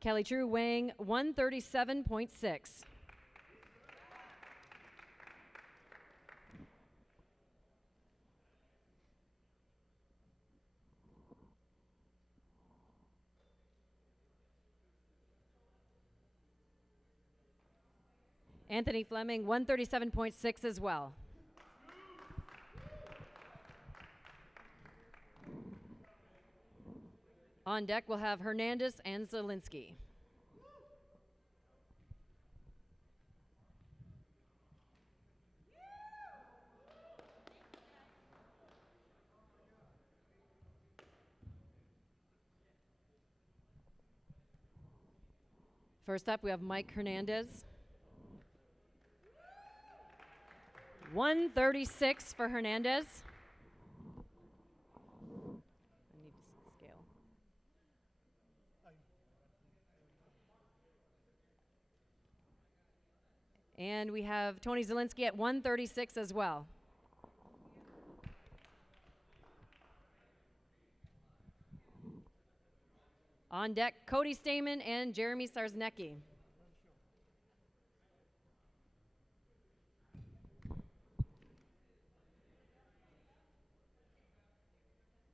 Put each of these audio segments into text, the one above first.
Kelly True weighing 137.6. Anthony Fleming, 137.6 as well. On deck, we'll have Hernandez and Zielinski. First up, we have Mike Hernandez. 136 for Hernandez. I need to scale. And we have Tony Zielinski at 136 as well. On deck, Cody Stamen and Jeremy Sarsnecki.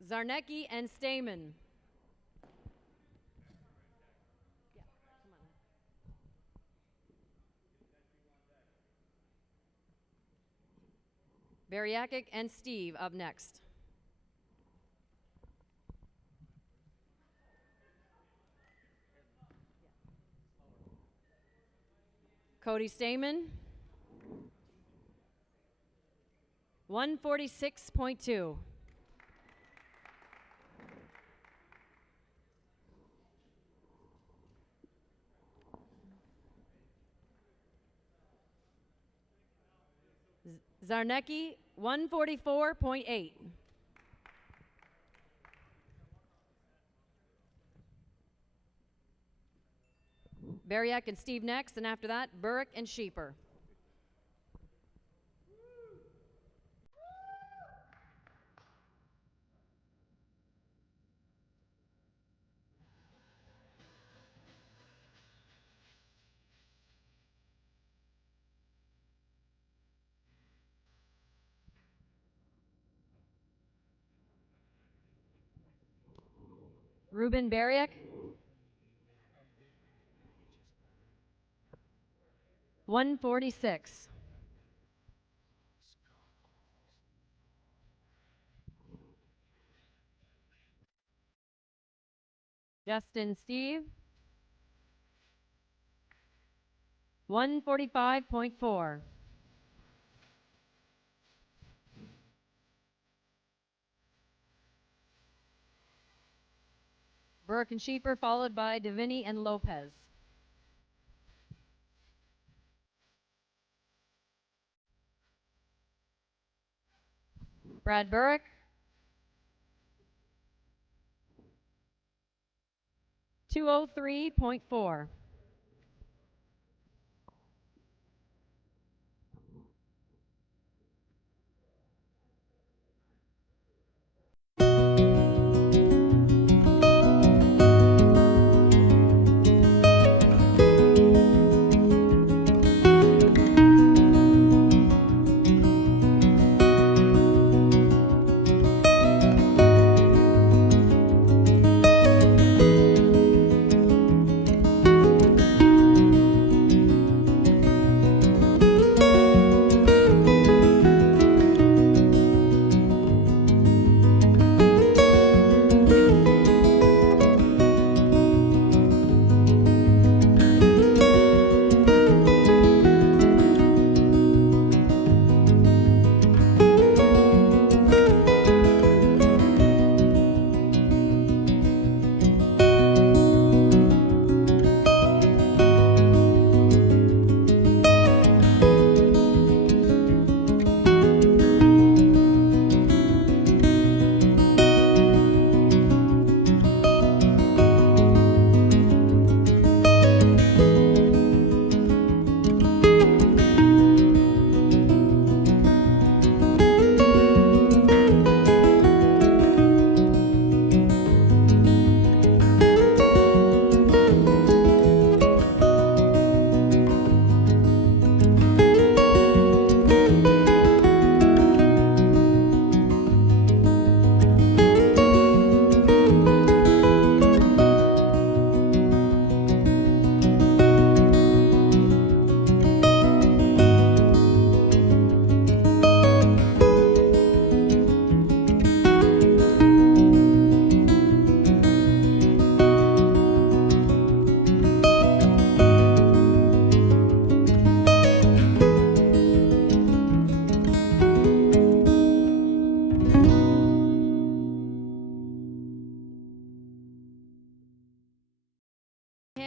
Zarnecki and Stamen. Bariakic and Steve up next. Cody Stamen, 146.2. Zarnecki, 144.8. Bariak and Steve next, and after that, Burrick and Sheeper. Ruben Bariak, 146. Justin Steve, 145.4. Burke and Sheeper, followed by Davini and Lopez. Brad Burrick, 203.4.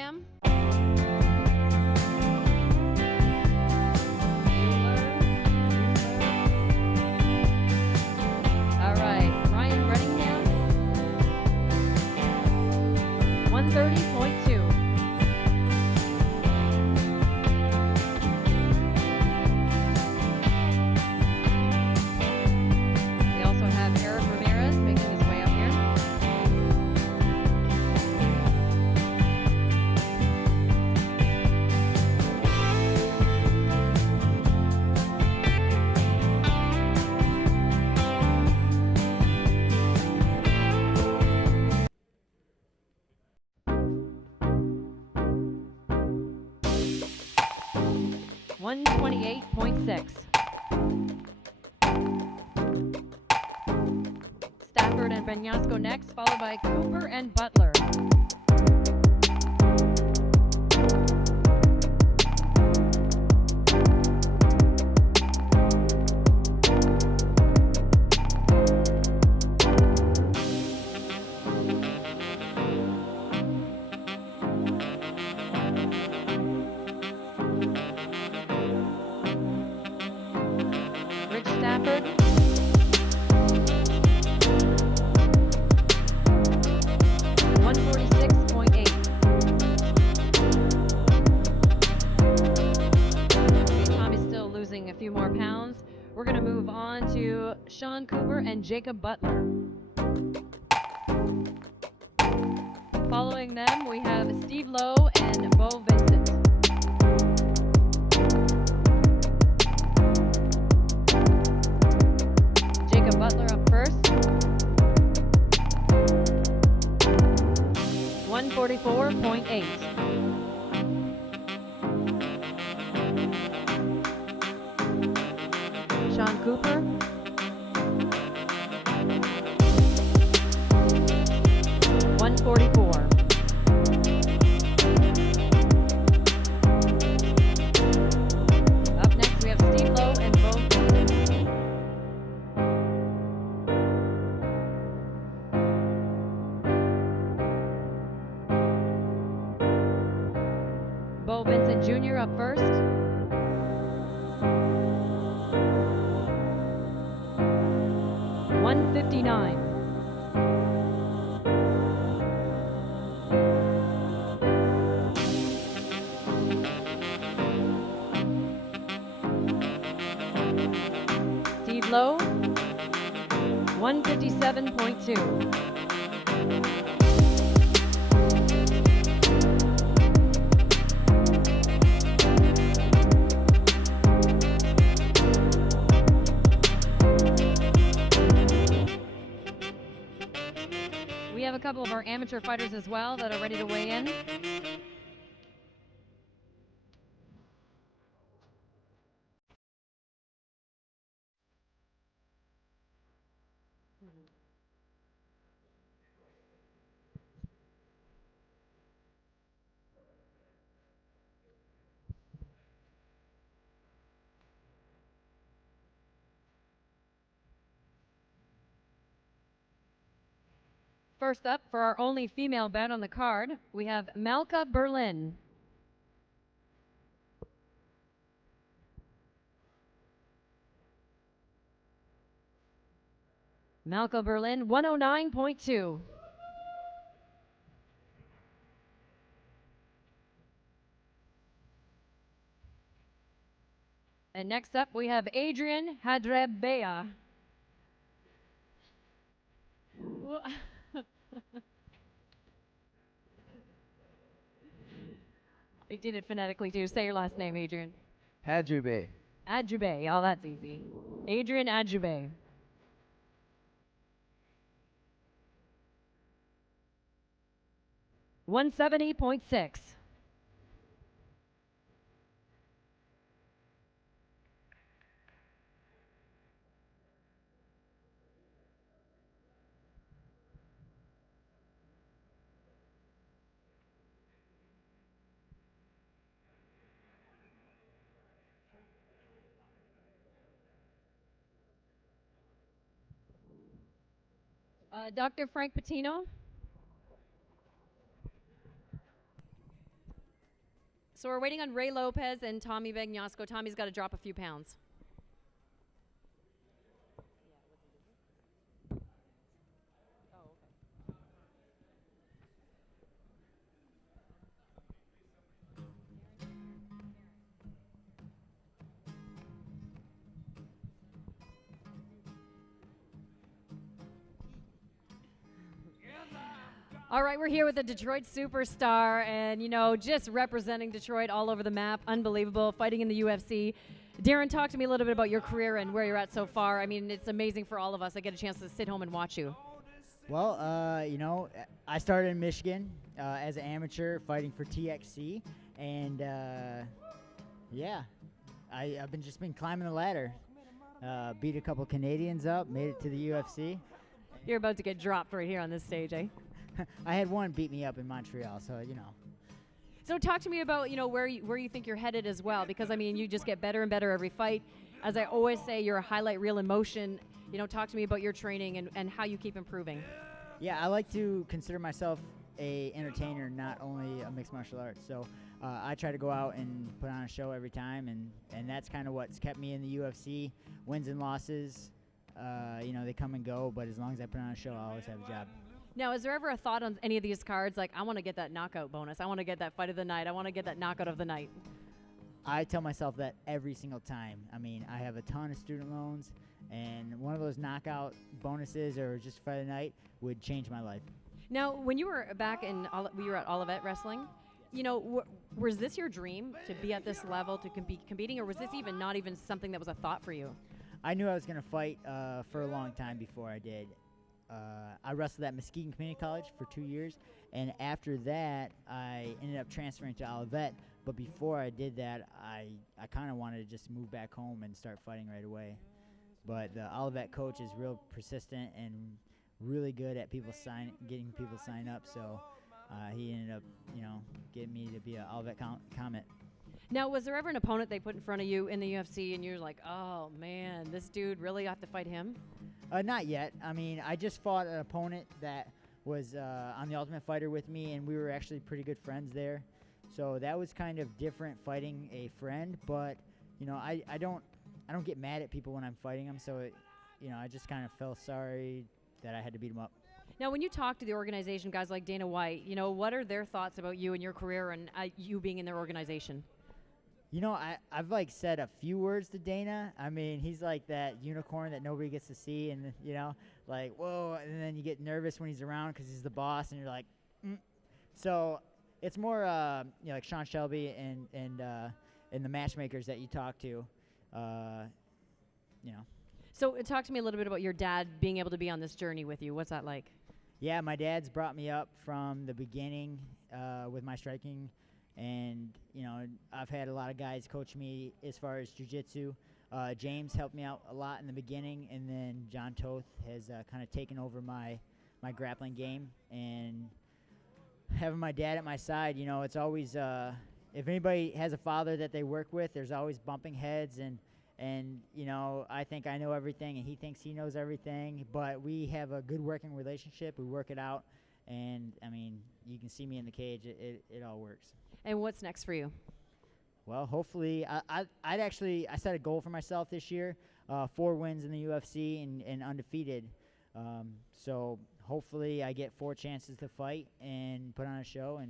Bellingham. All right, Ryan Brenningham. 130.2. We also have Eric Ramirez making his way up here. $128.6. Stafford and Benyasco next, followed by Cooper and Butler. Rich Stafford. $146.8. Okay, Tommy's still losing a few more pounds. We're going to move on to Sean Cooper and Jacob Butler. Following them, we have Steve Lowe and Bo Vincent. Jacob Butler up first. 144.8. Sean Cooper. 144. Up next we have Steve Lowe and Bo Vincent. Bo Vincent Jr. up first. 159. Steve Lowe, 157.2. We have a couple of our amateur fighters as well that are ready to weigh in. First up, for our only female bout on the card, we have Malka Berlin. Malka Berlin, 109.2. And next up, we have Adrian Hadrebea. I did it phonetically too. Say your last name, Adrian. Hadjube. Adjube. Oh, that's easy. Adrian Adjube. $170.6. Dr. Frank Patino. So we're waiting on Ray Lopez and Tommy Vignosco. Tommy's got to drop a few pounds. All right, we're here with the Detroit superstar and, just representing Detroit all over the map. Unbelievable, fighting in the UFC. Darren, talk to me a little bit about your career and where you're at so far. I mean, it's amazing for all of us. I get a chance to sit home and watch you. Well, I started in Michigan as an amateur fighting for TXC, and I've been climbing the ladder. Beat a couple Canadians up, made it to the UFC. You're about to get dropped right here on this stage, eh? I had one beat me up in Montreal, so So talk to me about where you think you're headed as well, because I mean you just get better and better every fight. As I always say, you're a highlight reel in motion. Talk to me about your training and how you keep improving. Yeah, I like to consider myself a entertainer, not only a mixed martial arts. So I try to go out and put on a show every time, and that's kind of what's kept me in the UFC. Wins and losses, they come and go, but as long as I put on a show, I always have a job. Now, is there ever a thought on any of these cards, like, I want to get that knockout bonus, I want to get that fight of the night, I want to get that knockout of the night? I tell myself that every single time. I mean, I have a ton of student loans, and one of those knockout bonuses or just fight of the night would change my life. Now, when you were back in, you were at Olivet Wrestling, was this your dream to be at this level, to competing, or was this not even something that was a thought for you? I knew I was going to fight for a long time before I did. I wrestled at Muskegon Community College for 2 years, and after that, I ended up transferring to Olivet. But before I did that, I kind of wanted to just move back home and start fighting right away. But the Olivet coach is real persistent and really good at getting people to sign up. So he ended up, getting me to be an Olivet Comet. Now, was there ever an opponent they put in front of you in the UFC, and you're like, oh man, this dude, really, I have to fight him? Not yet. I mean, I just fought an opponent that was on the Ultimate Fighter with me, and we were actually pretty good friends there. So that was kind of different, fighting a friend. But I don't get mad at people when I'm fighting them. So I just kind of felt sorry that I had to beat them up. Now, when you talk to the organization, guys like Dana White, what are their thoughts about you and your career and you being in their organization? I've said a few words to Dana. I mean, he's like that unicorn that nobody gets to see, and whoa, and then you get nervous when he's around because he's the boss, and you're like, So it's more like Sean Shelby and the matchmakers that you talk to, So talk to me a little bit about your dad being able to be on this journey with you. What's that like? Yeah, my dad's brought me up from the beginning with my striking. And, I've had a lot of guys coach me as far as jiu-jitsu. James helped me out a lot in the beginning, and then John Toth has kind of taken over my grappling game. And having my dad at my side, it's always, if anybody has a father that they work with, there's always bumping heads. And I think I know everything, and he thinks he knows everything. But we have a good working relationship. We work it out. And, I mean, you can see me in the cage. It all works. And what's next for you? Well, hopefully, I set a goal for myself this year, 4 wins in the UFC and undefeated. So hopefully I get 4 chances to fight and put on a show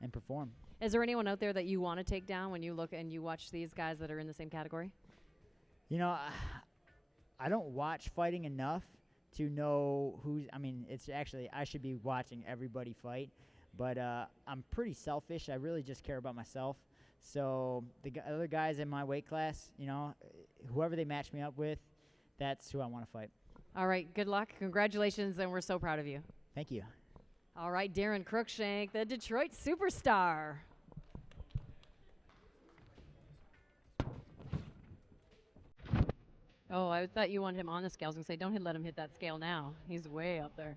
and perform. Is there anyone out there that you want to take down when you look and you watch these guys that are in the same category? I don't watch fighting enough to know it's actually, I should be watching everybody fight. But I'm pretty selfish. I really just care about myself. So the other guys in my weight class, whoever they match me up with, that's who I want to fight. All right. Good luck. Congratulations, and we're so proud of you. Thank you. All right, Darren Cruikshank, the Detroit superstar. Oh, I thought you wanted him on the scale. I was going to say, don't let him hit that scale now. He's way up there.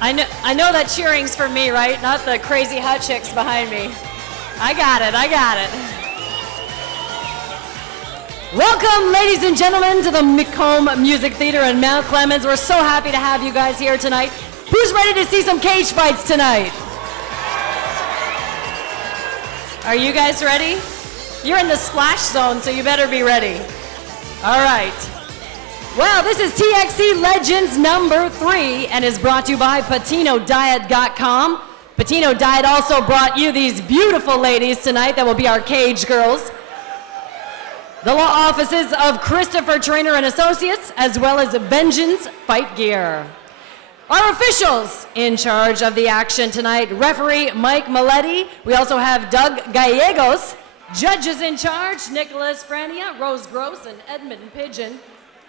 I know that cheering's for me, right? Not the crazy hot chicks behind me. I got it. Welcome, ladies and gentlemen, to the Macomb Music Theater in Mount Clemens. We're so happy to have you guys here tonight. Who's ready to see some cage fights tonight? Are you guys ready? You're in the splash zone, so you better be ready. All right. Well, this is TXC Legends number 3 and is brought to you by PatinoDiet.com. Patino Diet also brought you these beautiful ladies tonight that will be our cage girls. The law offices of Christopher Trainer and Associates, as well as Vengeance Fight Gear. Our officials in charge of the action tonight, referee Mike Maletti. We also have Doug Gallegos. Judges in charge, Nicholas Frania, Rose Gross, and Edmund Pigeon.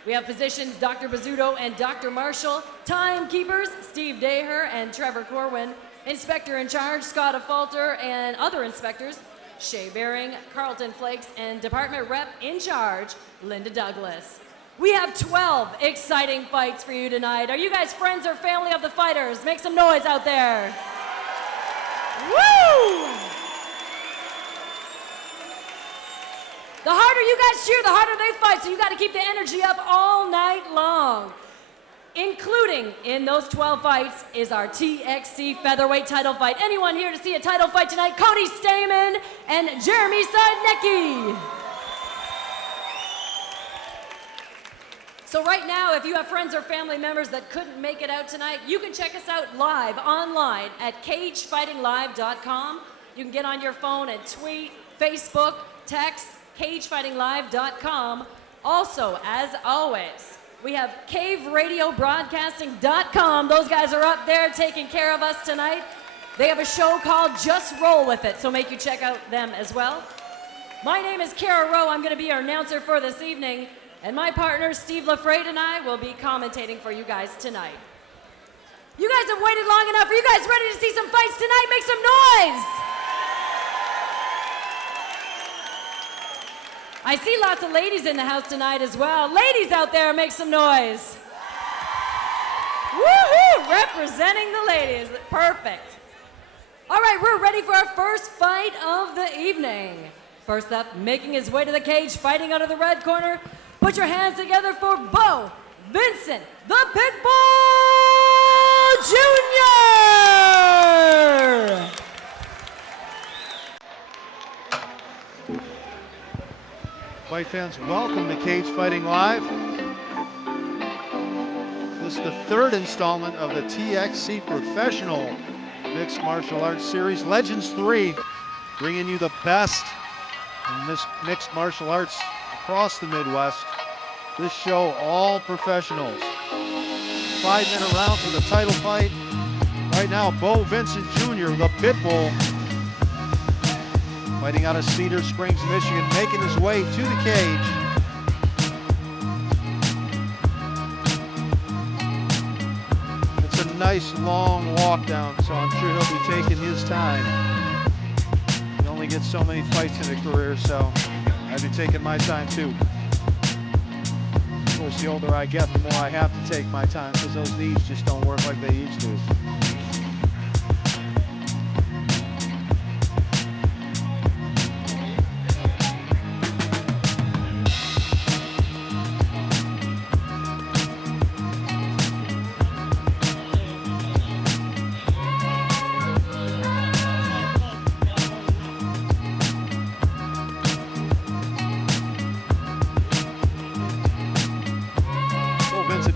We have physicians Dr. Bazzuto and Dr. Marshall. Timekeepers, Steve Daher and Trevor Corwin. Inspector in charge, Scott Afalter, and other inspectors, Shay Bering, Carlton Flakes, and Department Rep in charge, Linda Douglas. We have 12 exciting fights for you tonight. Are you guys friends or family of the fighters? Make some noise out there. Woo! The harder you guys cheer, the harder they fight, so you got to keep the energy up all night long. Including in those 12 fights is our TXC featherweight title fight. Anyone here to see a title fight tonight? Cody Stamen and Jeremy Sidnecki. So right now, if you have friends or family members that couldn't make it out tonight, you can check us out live online at cagefightinglive.com. You can get on your phone and tweet, Facebook, text, cagefightinglive.com. Also, as always, we have caveradiobroadcasting.com. Those guys are up there taking care of us tonight. They have a show called Just Roll With It, so make you check out them as well. My name is Kara Rowe. I'm going to be your announcer for this evening, and my partner Steve LaFrade and I will be commentating for you guys tonight. You guys have waited long enough. Are you guys ready to see some fights tonight? Make some noise! I see lots of ladies in the house tonight as well. Ladies out there, make some noise. Woohoo! Representing the ladies. Perfect. All right, we're ready for our first fight of the evening. First up, making his way to the cage, fighting out of the red corner. Put your hands together for Bo Vincent, the Pitbull Jr. Fight fans, welcome to Cage Fighting Live. This is the third installment of the TXC Professional Mixed Martial Arts Series, Legends 3, bringing you the best in this mixed martial arts across the Midwest. This show, all professionals. 5-minute round for the title fight. Right now, Bo Vincent Jr., the Pitbull, fighting out of Cedar Springs, Michigan, making his way to the cage. It's a nice long walk down, so I'm sure he'll be taking his time. He only gets so many fights in a career, so I'd be taking my time too. Of course, the older I get, the more I have to take my time because those knees just don't work like they used to.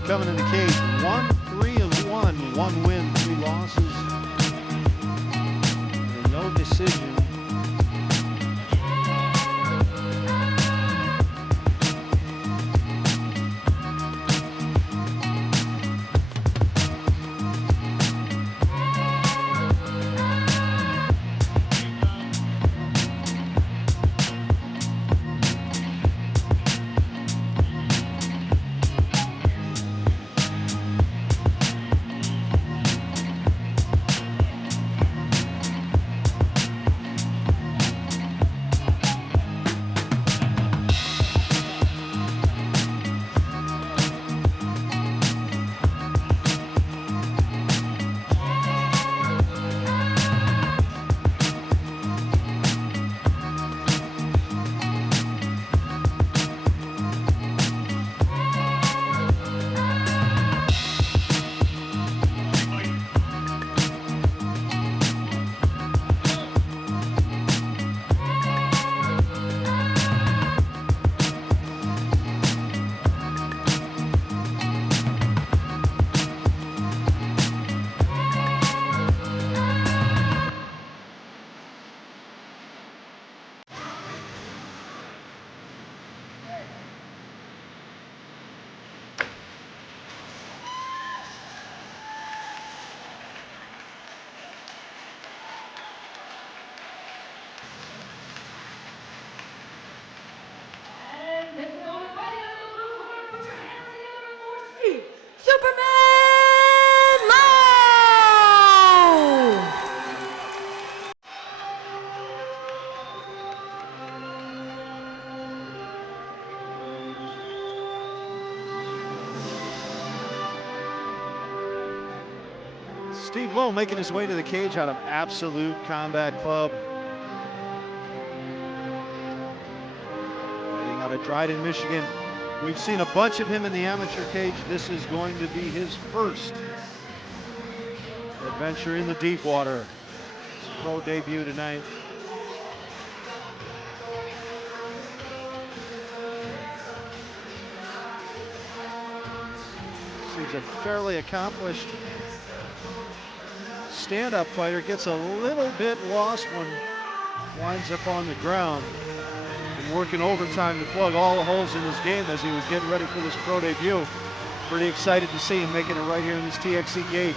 Coming in the cage, 1-3-1, 1 win, 3 losses, and no decision. Lowe! Steve Lowe making his way to the cage out of Absolute Combat Club. Fighting out of Dryden, Michigan. We've seen a bunch of him in the amateur cage. This is going to be his first adventure in the deep water. His pro debut tonight. He's a fairly accomplished stand-up fighter, gets a little bit lost when winds up on the ground. And working overtime to plug all the holes in his game as he was getting ready for this pro debut. Pretty excited to see him making it right here in this TXC cage.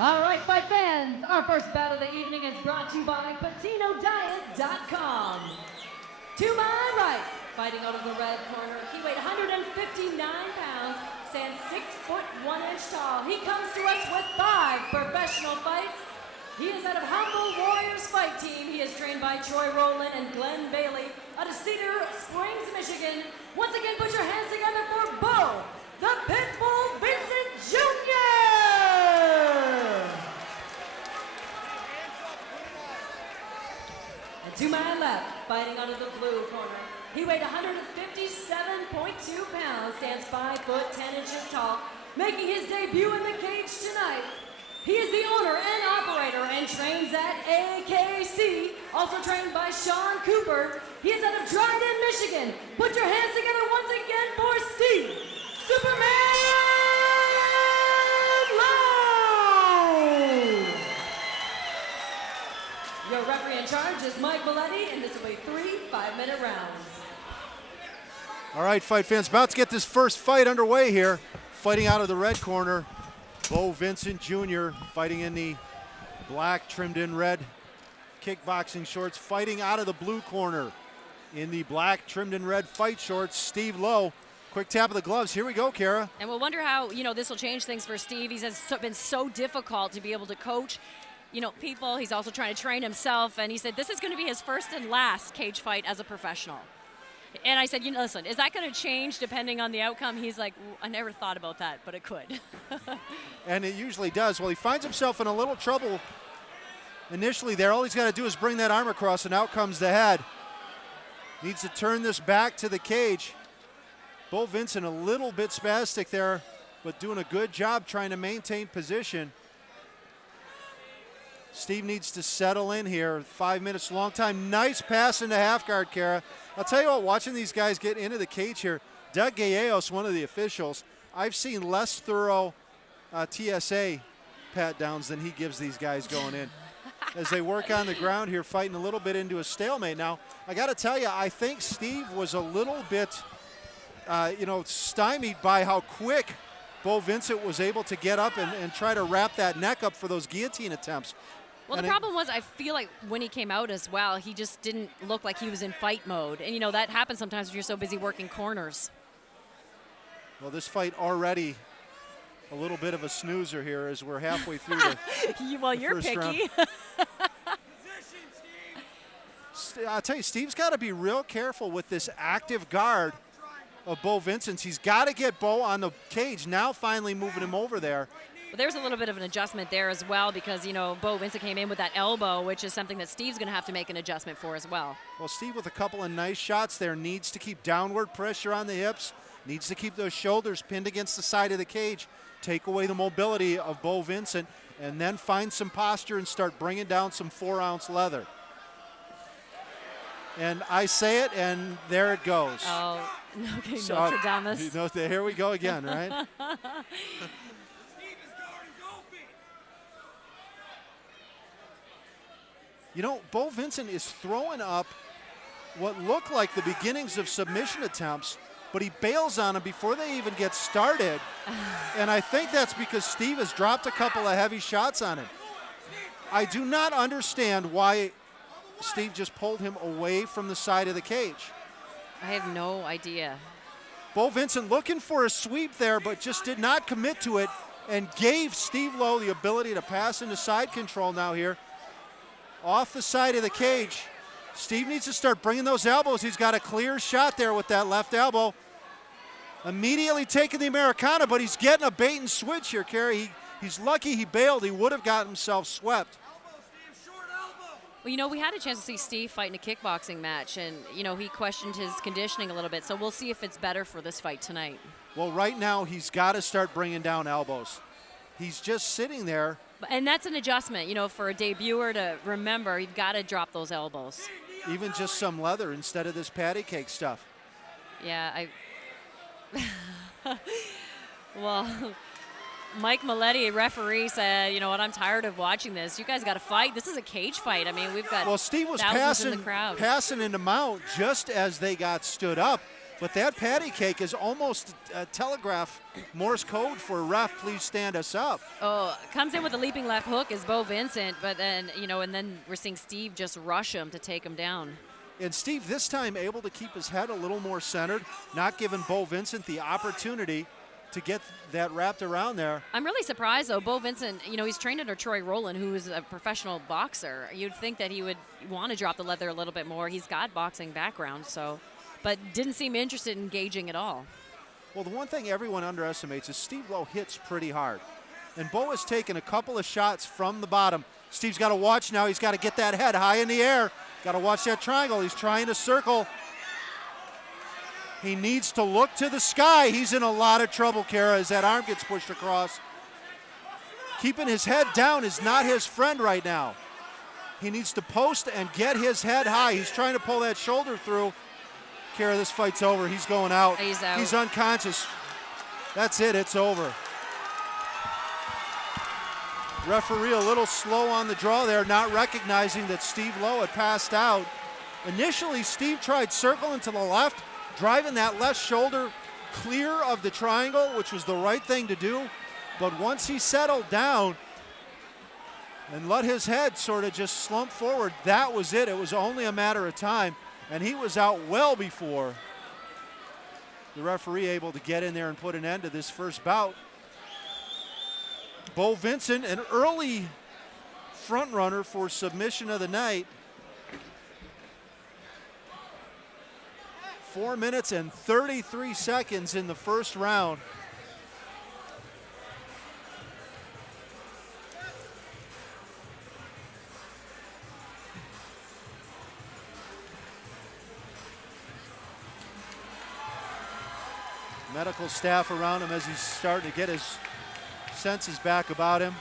All right, fight fans, our first bout of the evening is brought to you by PatinoDiet.com. To my right, fighting out of the red corner, he weighed 159 pounds, stands 6 foot 1 inch tall. He comes to us with 5 professional fights. He is out of Humble Warriors Fight Team. He is trained by Troy Rowland and Glenn Bailey out of Cedar Springs, Michigan. Once again, put your hands together for Bo, the Pitbull Vincent Jr. And to my left, fighting out of the blue corner, he weighed 157.2 pounds, stands 5 foot 10 inches tall, making his debut in the cage tonight. He is the owner and operator and trains at AKC, also trained by Sean Cooper. He is out of Dryden, Michigan. Put your hands together once again for Steve Superman Lowe. Your referee in charge is Mike Maletti, and this will be 3 5-minute rounds. All right, fight fans, about to get this first fight underway here. Fighting out of the red corner, Bo Vincent Jr. fighting in the black trimmed in red kickboxing shorts. Fighting out of the blue corner in the black trimmed in red fight shorts, Steve Lowe. Quick tap of the gloves. Here we go, Kara. And we'll wonder how, this will change things for Steve. He's been so difficult to be able to coach, people. He's also trying to train himself. And he said this is going to be his first and last cage fight as a professional. And I said, listen, is that going to change depending on the outcome? He's like, I never thought about that, but it could. And it usually does. Well, he finds himself in a little trouble initially there. All he's got to do is bring that arm across, and out comes the head. Needs to turn this back to the cage. Bo Vincent a little bit spastic there, but doing a good job trying to maintain position. Steve needs to settle in here. 5 minutes, long time. Nice pass into half guard, Kara. I'll tell you what, watching these guys get into the cage here, Doug Gallegos, one of the officials, I've seen less thorough TSA pat downs than he gives these guys going in. As they work on the ground here, fighting a little bit into a stalemate. Now, I got to tell you, I think Steve was a little bit, stymied by how quick Bo Vincent was able to get up and try to wrap that neck up for those guillotine attempts. Well, and the problem was, I feel like when he came out as well, he just didn't look like he was in fight mode. And, that happens sometimes when you're so busy working corners. Well, this fight already a little bit of a snoozer here as we're halfway through the Well, the you're first picky. I'll tell you, Steve's got to be real careful with this active guard of Bo Vincent's. He's got to get Bo on the cage. Now finally moving him over there. Well, there's a little bit of an adjustment there as well because, Bo Vincent came in with that elbow, which is something that Steve's going to have to make an adjustment for as well. Well, Steve with a couple of nice shots there needs to keep downward pressure on the hips, needs to keep those shoulders pinned against the side of the cage, take away the mobility of Bo Vincent, and then find some posture and start bringing down some 4-ounce leather. And I say it, and there it goes. Oh, okay, So, Notre Dame. Here we go again, right? Bo Vincent is throwing up what look like the beginnings of submission attempts, but he bails on them before they even get started. And I think that's because Steve has dropped a couple of heavy shots on him. I do not understand why Steve just pulled him away from the side of the cage. I have no idea. Bo Vincent looking for a sweep there, but just did not commit to it and gave Steve Lowe the ability to pass into side control now here. Off the side of the cage. Steve needs to start bringing those elbows. He's got a clear shot there with that left elbow. Immediately taking the Americana, but he's getting a bait and switch here, Kerry. He's lucky he bailed. He would have gotten himself swept. Well, we had a chance to see Steve fight in a kickboxing match, and, he questioned his conditioning a little bit. So we'll see if it's better for this fight tonight. Well, right now he's got to start bringing down elbows. He's just sitting there. And that's an adjustment, for a debuter to remember, you've got to drop those elbows. Even just some leather instead of this patty cake stuff. Yeah, well, Mike Maletti, referee, said, you know what, I'm tired of watching this. You guys got to fight. This is a cage fight. I mean, we've got Steve was thousands in the crowd. passing into mount just as they got stood up. But that patty cake is almost a telegraph Morse code for ref, please stand us up. Oh, comes in with a leaping left hook is Bo Vincent, but then, and then we're seeing Steve just rush him to take him down. And Steve this time able to keep his head a little more centered, not giving Bo Vincent the opportunity to get that wrapped around there. I'm really surprised, though. Bo Vincent, he's trained under Troy Rowland, who is a professional boxer. You'd think that he would want to drop the leather a little bit more. He's got boxing background, but didn't seem interested in engaging at all. Well, the one thing everyone underestimates is Steve Lowe hits pretty hard. And Bo has taken a couple of shots from the bottom. Steve's got to watch now. He's got to get that head high in the air. Got to watch that triangle. He's trying to circle. He needs to look to the sky. He's in a lot of trouble, Kara, as that arm gets pushed across. Keeping his head down is not his friend right now. He needs to post and get his head high. He's trying to pull that shoulder through. Kara, this fight's over. He's going out. He's out. He's unconscious. That's it. It's over. Referee a little slow on the draw there, not recognizing that Steve Lowe had passed out. Initially, Steve tried circling to the left, driving that left shoulder clear of the triangle, which was the right thing to do. But once he settled down and let his head sort of just slump forward, that was it. It was only a matter of time. And he was out well before the referee able to get in there and put an end to this first bout. Bo Vincent, an early front runner for submission of the night. 4 minutes and 33 seconds in the first round. Medical staff around him as he's starting to get his senses back about him.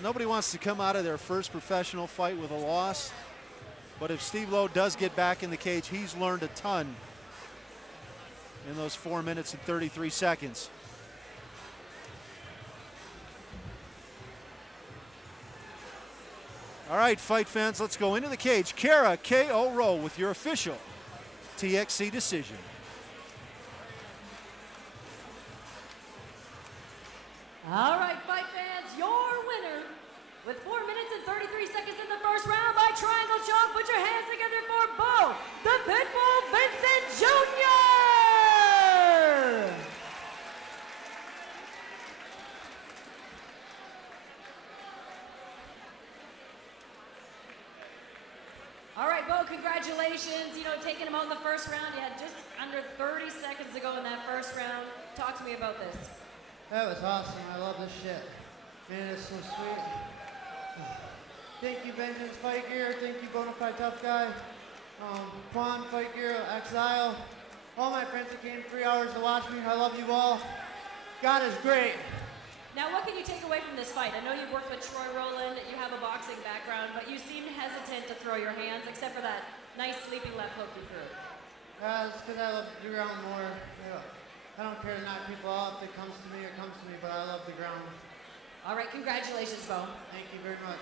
Nobody wants to come out of their first professional fight with a loss. But if Steve Lowe does get back in the cage, he's learned a ton in those 4 minutes and 33 seconds. All right, fight fans, let's go into the cage. Kara K.O. Rowe with your official TXC decision. All right, fight fans, your winner with 4 minutes and 33 seconds in the first round by triangle choke. Put your hands together for Bo, the Pitbull Vincent Jr. All right, Bo, congratulations. You know, taking him out in the first round, you had just under 30 seconds to go in that first round. Talk to me about this. That was awesome. I love this shit. Man, it's so sweet. Thank you, Vengeance Fight Gear. Thank you, Bonafide Tough Guy. Quan Fight Gear, Exile. All my friends that came 3 hours to watch me. I love you all. God is great. Now, what can you take away from this fight? I know you worked with Troy Rowland, you have a boxing background, but you seemed hesitant to throw your hands, except for that nice sleeping left hook you threw. It's because I love the ground more. You know, I don't care to knock people off. If it comes to me, it comes to me, but I love the ground. All right, congratulations, Bo. Thank you very much.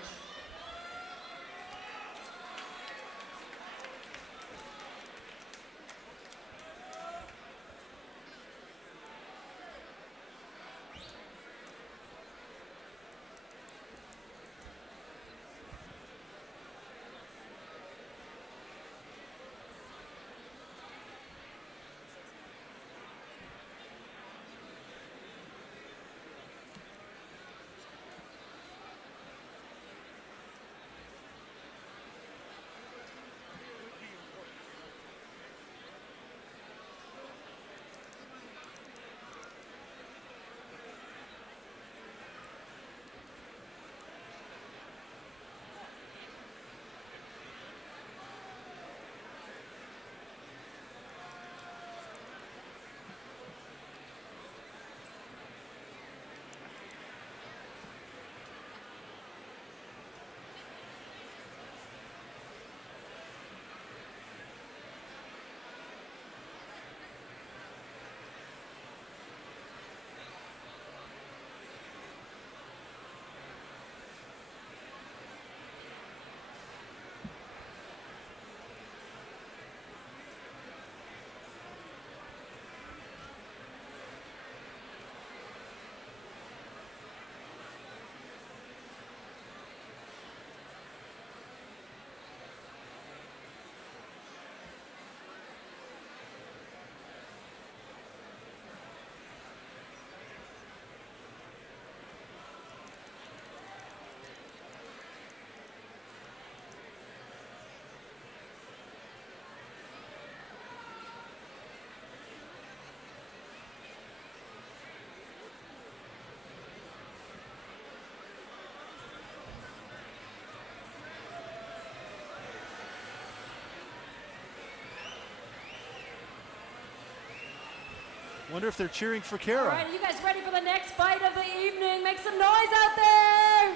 Wonder if they're cheering for Kara. All right, are you guys ready for the next fight of the evening? Make some noise out there.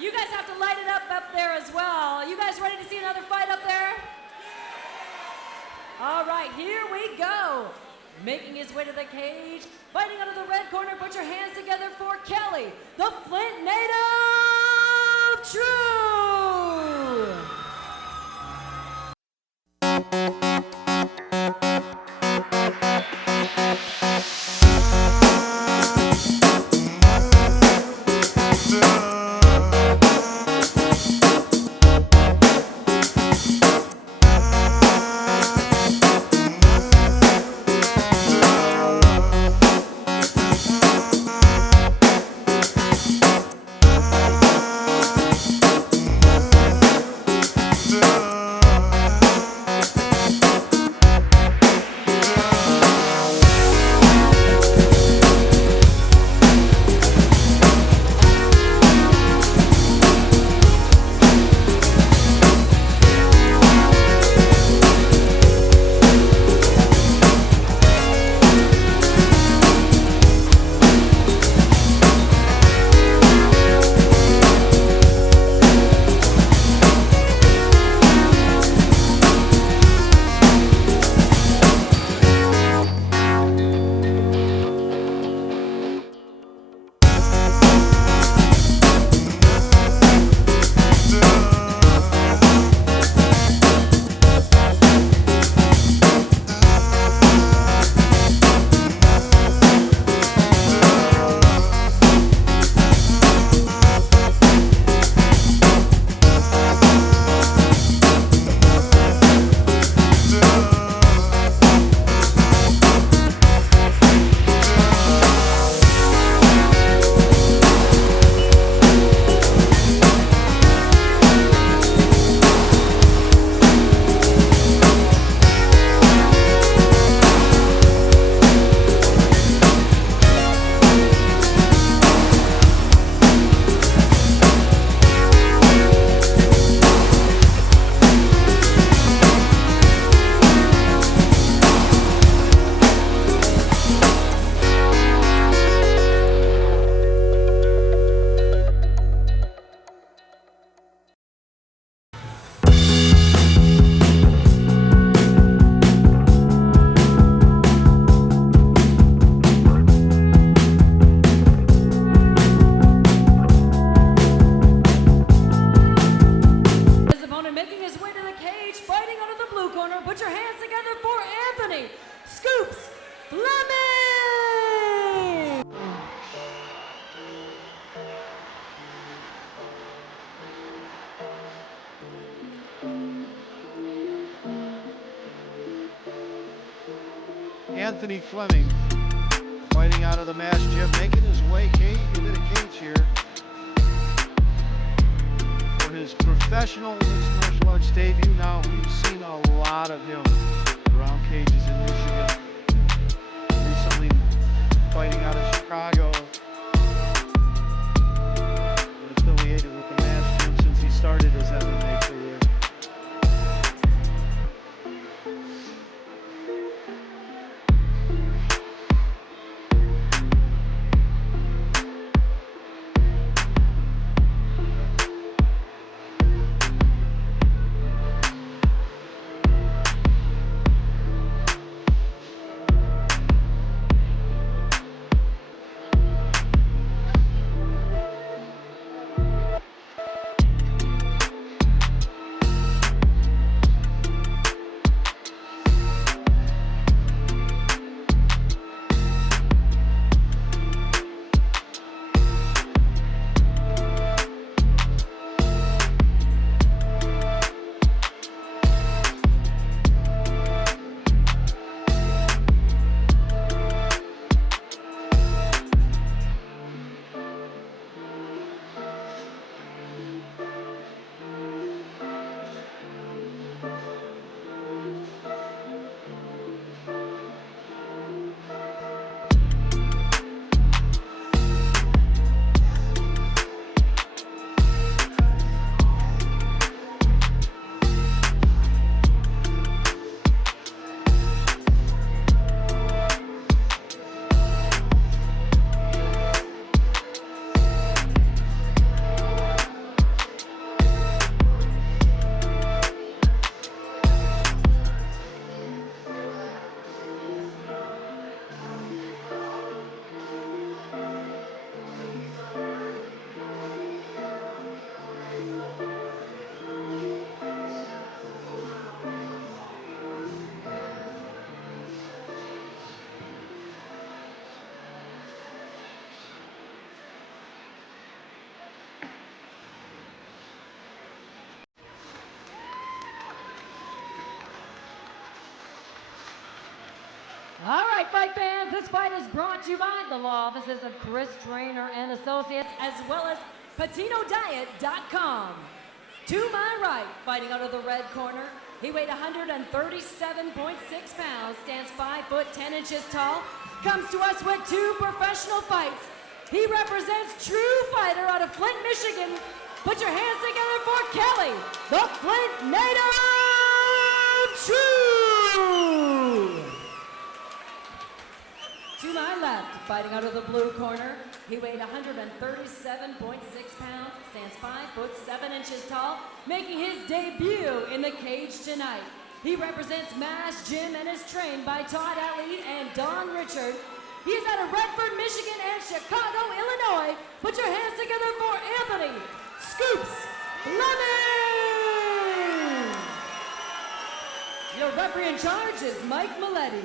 You guys have to light it up there as well. Are you guys ready to see another fight up there? All right, here we go. Making his way to the cage, fighting out of the red corner. Put your hands together for Kelly, the Flint native True. Anthony Fleming fighting out of the Mass Gym, making his way into the cage here for his professional mixed martial arts debut. Now, we've seen a lot of him around cages in Michigan. Recently fighting out of Chicago. Been affiliated with the Mass Gym since he started his MMA career. All right, fight fans, this fight is brought to you by the law offices of Chris Trainer and Associates, as well as PatinoDiet.com. To my right, fighting out of the red corner, he weighed 137.6 pounds, stands 5 foot 10 inches tall, comes to us with 2 professional fights. He represents true fighter out of Flint, Michigan. Put your hands together for Kelly, the Flint native true. To my left, fighting out of the blue corner, he weighed 137.6 pounds, stands 5 foot 7 inches tall, making his debut in the cage tonight. He represents Mass Gym and is trained by Todd Alley and Don Richard. He is out of Redford, Michigan and Chicago, Illinois. Put your hands together for Anthony Scoops Fleming. Your referee in charge is Mike Milletti.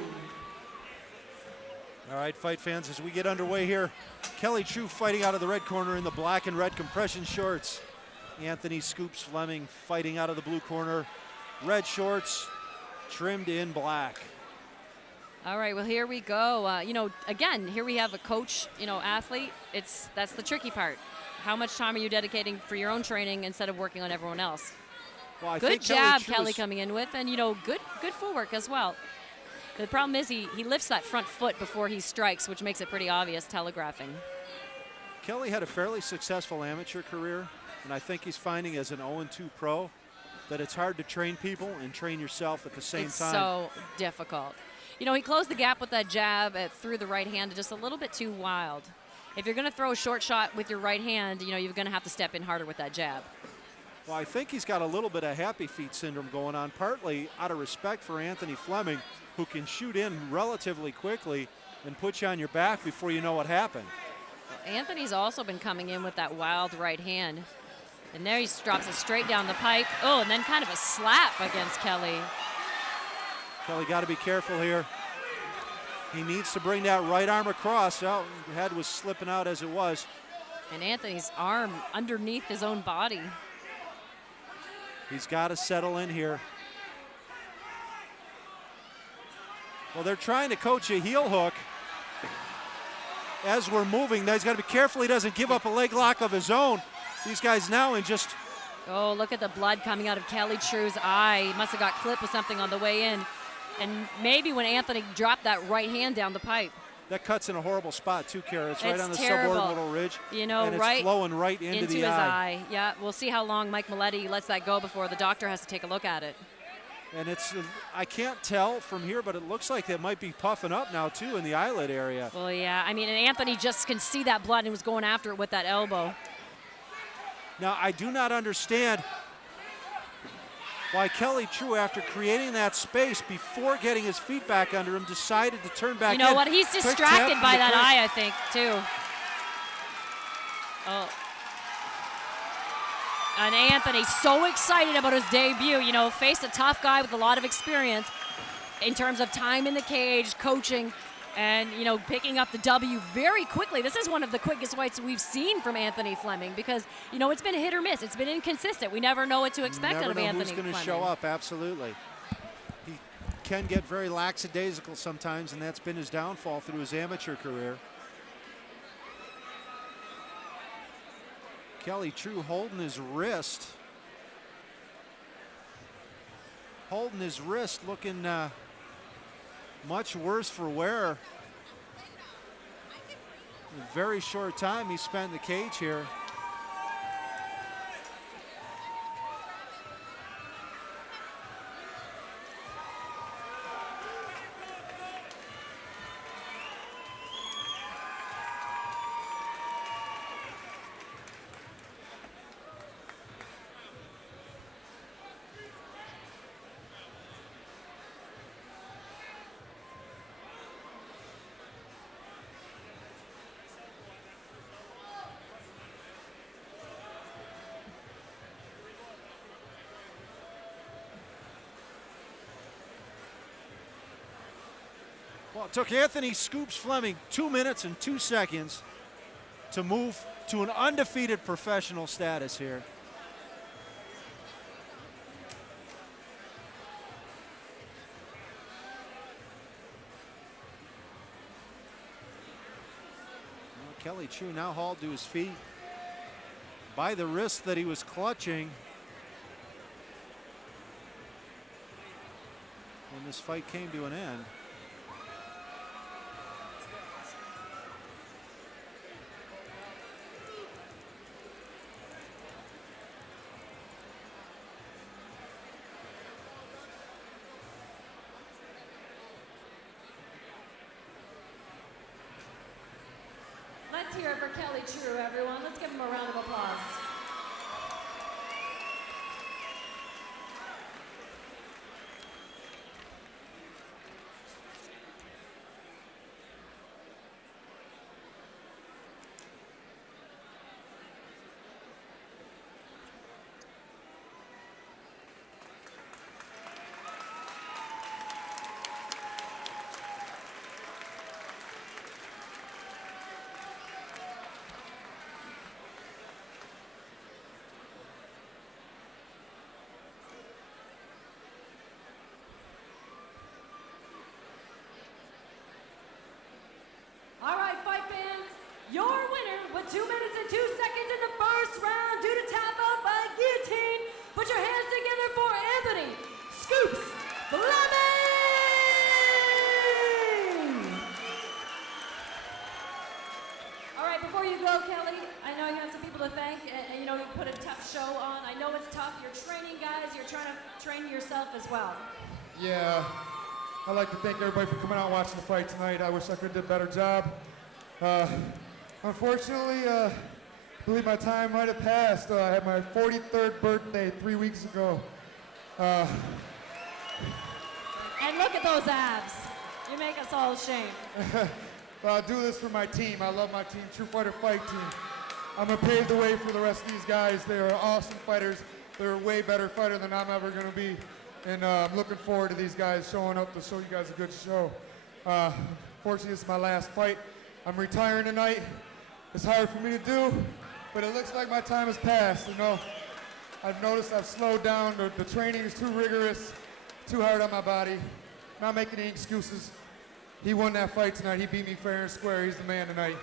All right, fight fans, as we get underway here, Kelly True fighting out of the red corner in the black and red compression shorts. Anthony Scoops Fleming fighting out of the blue corner, red shorts, trimmed in black. All right, well, here we go. Again, here we have a coach, athlete. That's the tricky part. How much time are you dedicating for your own training instead of working on everyone else? Well, I good think jab, Kelly coming in with, and, good footwork as well. The problem is he lifts that front foot before he strikes, which makes it pretty obvious, telegraphing. Kelly had a fairly successful amateur career, and I think he's finding as an 0-2 pro that it's hard to train people and train yourself at the same time. It's so difficult. He closed the gap with that jab through the right hand, just a little bit too wild. If you're going to throw a short shot with your right hand, you're going to have to step in harder with that jab. Well, I think he's got a little bit of happy feet syndrome going on, partly out of respect for Anthony Fleming, who can shoot in relatively quickly and put you on your back before you know what happened. Well, Anthony's also been coming in with that wild right hand. And there he drops it straight down the pike. Oh, and then kind of a slap against Kelly. Kelly got to be careful here. He needs to bring that right arm across. Oh, the head was slipping out as it was. And Anthony's arm underneath his own body. He's got to settle in here. Well, they're trying to coach a heel hook as we're moving. Now he's got to be careful he doesn't give up a leg lock of his own. These guys now in just... Oh, look at the blood coming out of Kelly True's eye. He must have got clipped with something on the way in. And maybe when Anthony dropped that right hand down the pipe. That cuts in a horrible spot too, Kara. It's right on the terrible. suborbital ridge. You know, and it's right flowing right into the his eye. Yeah, we'll see how long Mike Maletti lets that go before the doctor has to take a look at it. And it's, I can't tell from here, but it looks like it might be puffing up now too in the eyelid area. Well, yeah, I mean, and Anthony just can see that blood and he was going after it with that elbow. Now, I do not understand why Kelly True, after creating that space before getting his feet back under him, decided to turn back in. You know what? He's distracted by that eye, I think, too. Oh. And Anthony, so excited about his debut, you know, faced a tough guy with a lot of experience in terms of time in the cage, coaching, and, you know, picking up the W very quickly. This is one of the quickest fights we've seen from Anthony Fleming because, you know, it's been hit or miss. It's been inconsistent. We never know what to expect out of Anthony Fleming. Never know who's going to show up, absolutely. He can get very lackadaisical sometimes, and that's been his downfall through his amateur career. Kelly True holding his wrist. Holding his wrist, looking much worse for wear. In a very short time he spent in the cage here. Well, it took Anthony Scoops Fleming 2 minutes and 2 seconds to move to an undefeated professional status here. Well, Kelly True now hauled to his feet by the wrist that he was clutching when this fight came to an end. Let's hear it for Kelly True, everyone. Let's give him a round of applause. All right, fight fans, your winner with 2 minutes and 2 seconds in the first round due to tap out by guillotine. Put your hands together for Anthony Scoops Fleming! All right, before you go, Kelly, I know you have some people to thank, and you know you put a tough show on. I know it's tough. You're training guys. You're trying to train yourself as well. Yeah. I'd like to thank everybody for coming out and watching the fight tonight. I wish I could have did a better job. Unfortunately, I believe my time might have passed. I had my 43rd birthday 3 weeks ago. And look at those abs. You make us all ashamed. But I'll do this for my team. I love my team, True Fighter Fight Team. I'm going to pave the way for the rest of these guys. They are awesome fighters. They're a way better fighter than I'm ever going to be. And I'm looking forward to these guys showing up to show you guys a good show. Fortunately, this is my last fight. I'm retiring tonight. It's hard for me to do, but it looks like my time has passed. You know, I've noticed I've slowed down. The training is too rigorous, too hard on my body. Not making any excuses. he won that fight tonight. He beat me fair and square. He's the man tonight.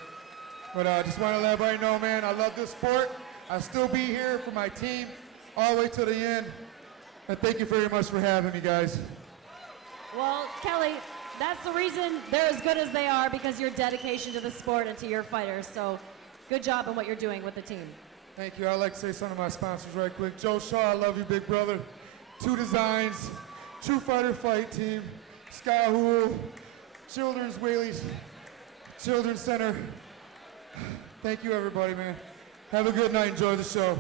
But I just want to let everybody know, man, I love this sport. I'll still be here for my team all the way to the end. And thank you very much for having me, guys. Well, Kelly, that's the reason they're as good as they are, because your dedication to the sport and to your fighters. So good job on what you're doing with the team. Thank you. I'd like to say something to my sponsors right quick. Joe Shaw, I love you, big brother. Two Designs, True Fighter Fight Team, Sky Hool, Children's Whaley's, Children's Center. Thank you, everybody, man. Have a good night. Enjoy the show.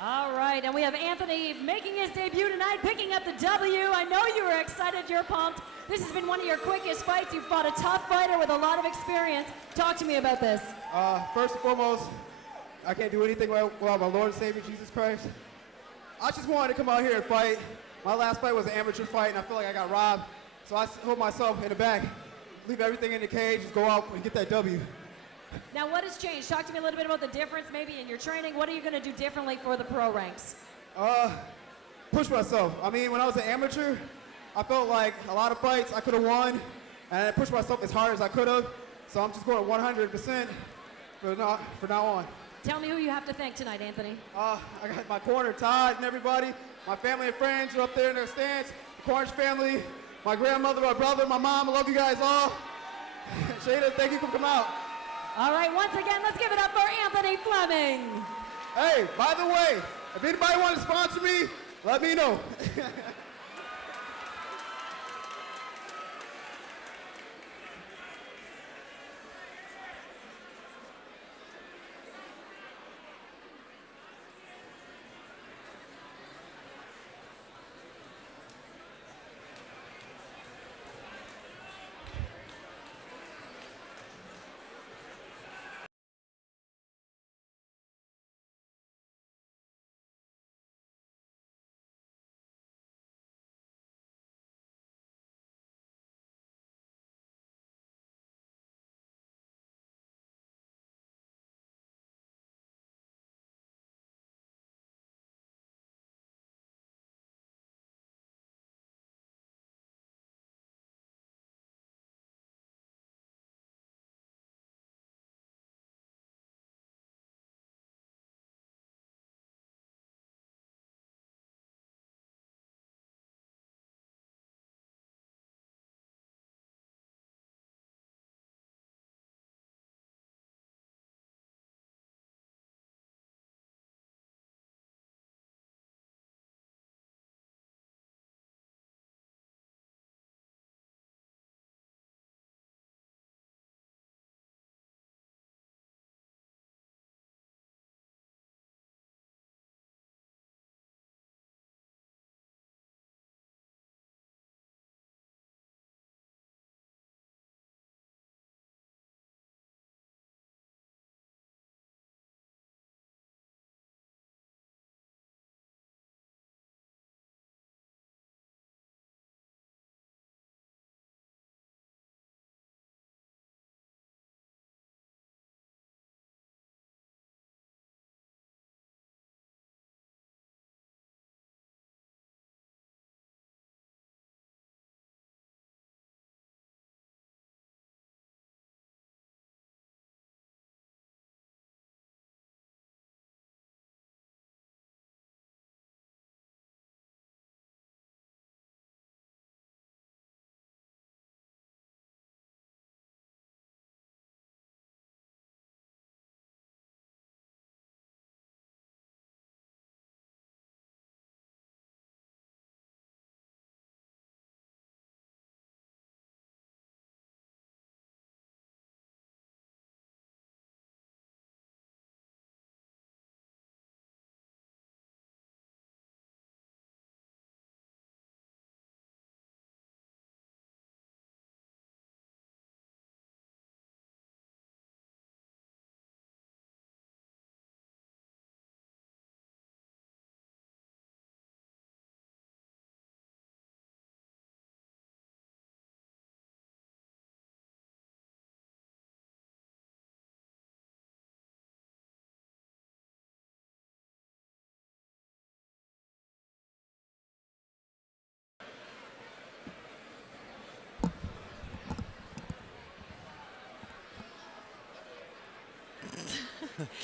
All right, and we have Anthony making his debut tonight, picking up the W. I know you were excited, you're pumped. This has been one of your quickest fights. You've fought a tough fighter with a lot of experience. Talk to me about this. First and foremost, I can't do anything without my Lord and Savior, Jesus Christ. I just wanted to come out here and fight. My last fight was an amateur fight, and I feel like I got robbed. So I hold myself in the back, leave everything in the cage, just go out and get that W. Now, what has changed? Talk to me a little bit about the difference maybe in your training. What are you going to do differently for the pro ranks? Push myself. I mean, when I was an amateur, I felt like a lot of fights I could have won, and I pushed myself as hard as I could have. So I'm just going 100% from now on. Tell me who you have to thank tonight, Anthony. I got my corner, Todd, and everybody. My family and friends are up there in their stands. The Cornish family, my grandmother, my brother, my mom. I love you guys all. Shada, thank you for coming out. All right, once again, let's give it up for Anthony Fleming. Hey, by the way, if anybody wants to sponsor me, let me know.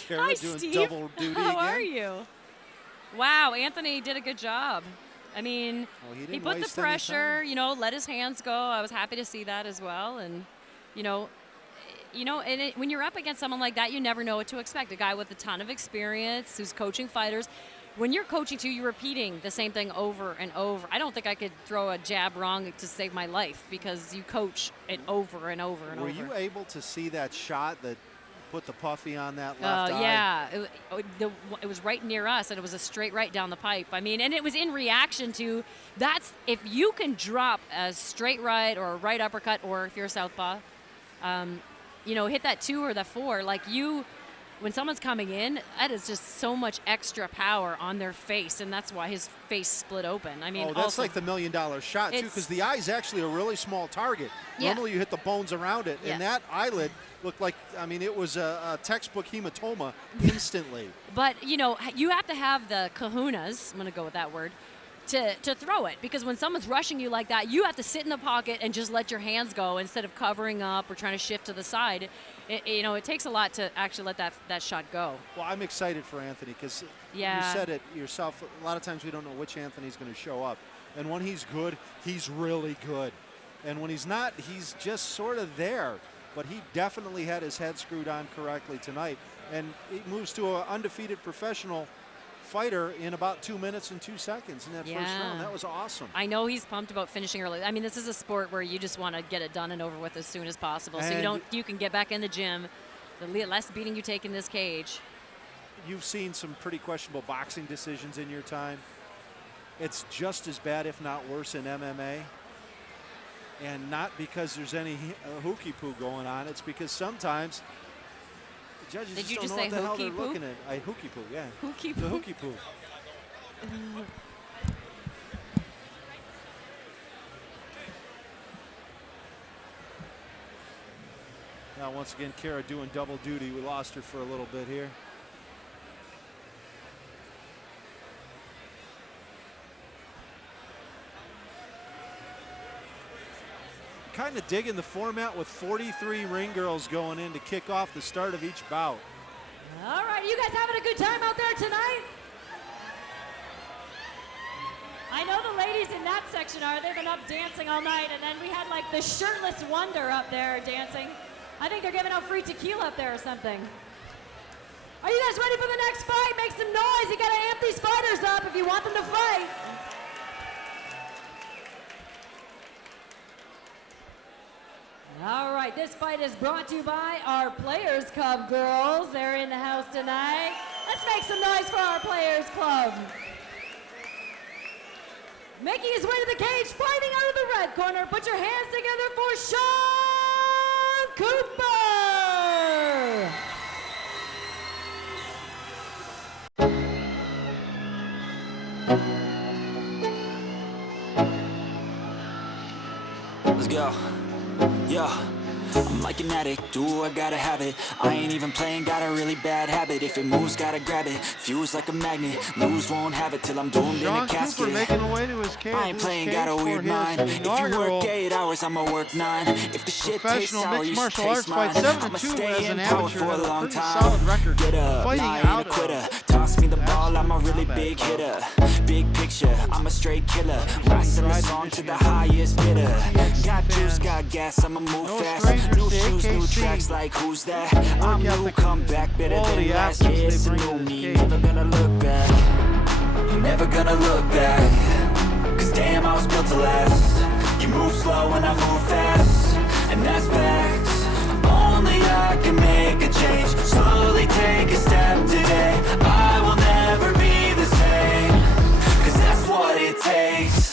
Kara Hi, doing Steve. double duty How again. are you? Wow, Anthony did a good job. I mean, Well, he he didn't put the waste any pressure, time. you know, let his hands go. I was happy to see that as well. And, you know, when you're up against someone like that, you never know what to expect. A guy with a ton of experience who's coaching fighters. When you're coaching too, you're repeating the same thing over and over. I don't think I could throw a jab wrong to save my life because you coach it over and over and Were over. you able to see that shot that put the puffy on that left eye? Yeah, it was right near us, and it was a straight right down the pipe. I mean, and it was in reaction to that's if you can drop a straight right or a right uppercut, or if you're a southpaw, you know, hit that 2 or the 4. Like when someone's coming in, that is just so much extra power on their face, and that's why his face split open. I mean, oh, that's also, like the $1 million shot too, because the eye is actually a really small target. Yeah. Normally you hit the bones around it, Yeah. and that eyelid looked like, I mean, it was a textbook hematoma instantly. But, you know, you have to have the kahunas, I'm going to go with that word, to throw it. Because when someone's rushing you like that, you have to sit in the pocket and just let your hands go instead of covering up or trying to shift to the side. You know, it takes a lot to actually let that shot go. Well, I'm excited for Anthony because Yeah. you said it yourself. A lot of times we don't know which Anthony's going to show up. And when he's good, he's really good. And when he's not, he's just sort of there. But he definitely had his head screwed on correctly tonight. And he moves to an undefeated professional fighter in about 2 minutes and 2 seconds in that first round. That was awesome. I know he's pumped about finishing early. I mean, this is a sport where you just want to get it done and over with as soon as possible. And so you can get back in the gym. The less beating you take in this cage. You've seen some pretty questionable boxing decisions in your time. It's just as bad, if not worse, in MMA. And not because there's any hooky poo going on. It's because sometimes the judges Did you don't just know say what the hell hooky they're poo? looking at. Hooky poo, yeah. Hooky The poo? hooky poo. Now, once again, Kara doing double duty. We lost her for a little bit here. Kind of digging the format with 43 ring girls going in to kick off the start of each bout. All right, you guys having a good time out there tonight? I know the ladies in that section are. They've been up dancing all night, and then we had like the shirtless wonder up there dancing. I think they're giving out free tequila up there or something. Are you guys ready for the next fight? Make some noise. You gotta amp these fighters up if you want them to fight. All right, this fight is brought to you by our Players Club girls. They're in the house tonight. Let's make some noise for our Players Club. Making his way to the cage, fighting out of the red corner. Put your hands together for Sean Cooper. Let's go. Yeah. I'm like an addict, do I gotta have it. I ain't even playing, got a really bad habit. If it moves, gotta grab it. Fuse like a magnet, lose won't have it till I'm doomed in a Sean casket. Cooper making the way to his cage. I ain't playing, got a weird mind. If you work 8 hours, I'ma work 9. If the shit tastes Professional sour, mixed you should martial arts taste fight mine. 7-2 I'ma as stay an in power amateur. for a Has a long pretty time. solid record. Get up, Fighting I ain't out a of quitter. Toss me the ball, I'm a really combat big club. hitter. Big picture, I'm a straight killer. Rising the song to the highest bidder. Got juice, got gas, I'ma move No fast. stranger New to shoes, new TXC. tracks, like who's that? I'm new, ethic come and back better quality than last athletes year. they It's a bring new to this me, cage. never gonna look back. Never gonna look back. Cause damn, I was built to last. You move slow and I move fast, and that's facts. Only I can make a change. Slowly take a step today. I will never be the same. Cause that's what it takes.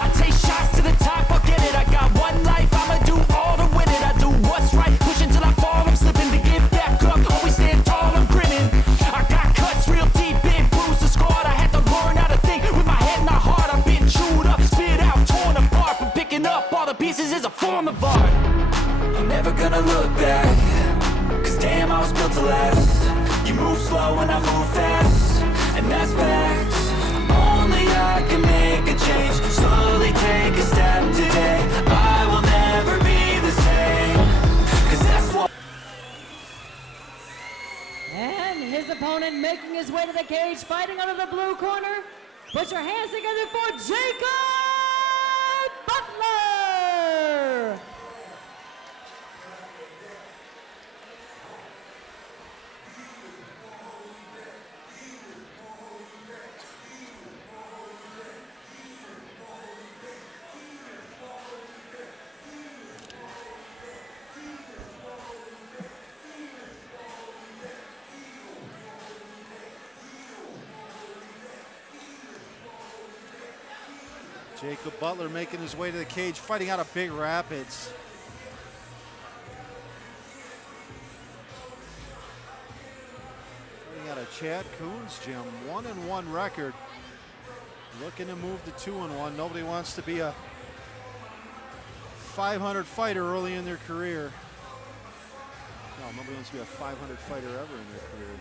I take shots to the top, I'll get it. I got one life, I'ma do all to win it. I do what's right, push until I fall, I'm slipping. To get back up, always stand tall, I'm grinning. I got cuts real deep, big bruises scarred. I had to learn how to think with my head and my heart. I've been chewed up, spit out, torn apart. But picking up all the pieces is a form of art. I'm never gonna look back, 'cause damn, I was built to last. You move slow and I move fast, and that's facts. Only I can make a change, slowly take a step today. I will never be the same, 'cause that's what. And his opponent making his way to the cage, fighting out of the blue corner. Put your hands together for Jacob Butler. Jacob Butler making his way to the cage, fighting out of Big Rapids. Fighting out of Chad Kuhn's gym, 1-1 record. Looking to move to 2-1. Nobody wants to be a 500 fighter early in their career. No, nobody wants to be a 500 fighter ever in their career.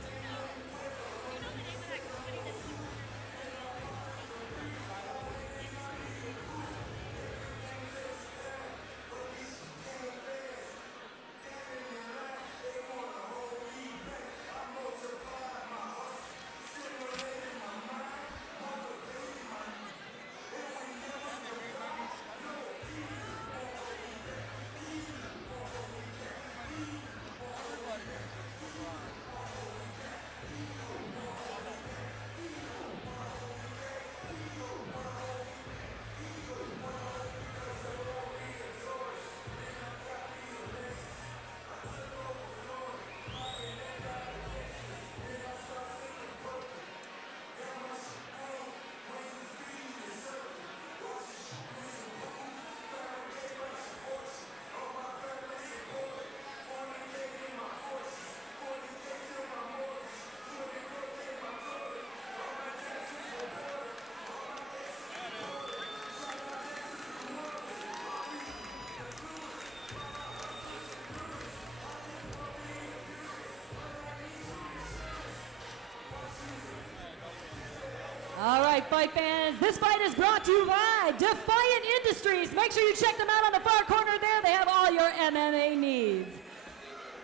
All right, fight fans, this fight is brought to you by Defiant Industries. Make sure you check them out on the far corner there. They have all your MMA needs.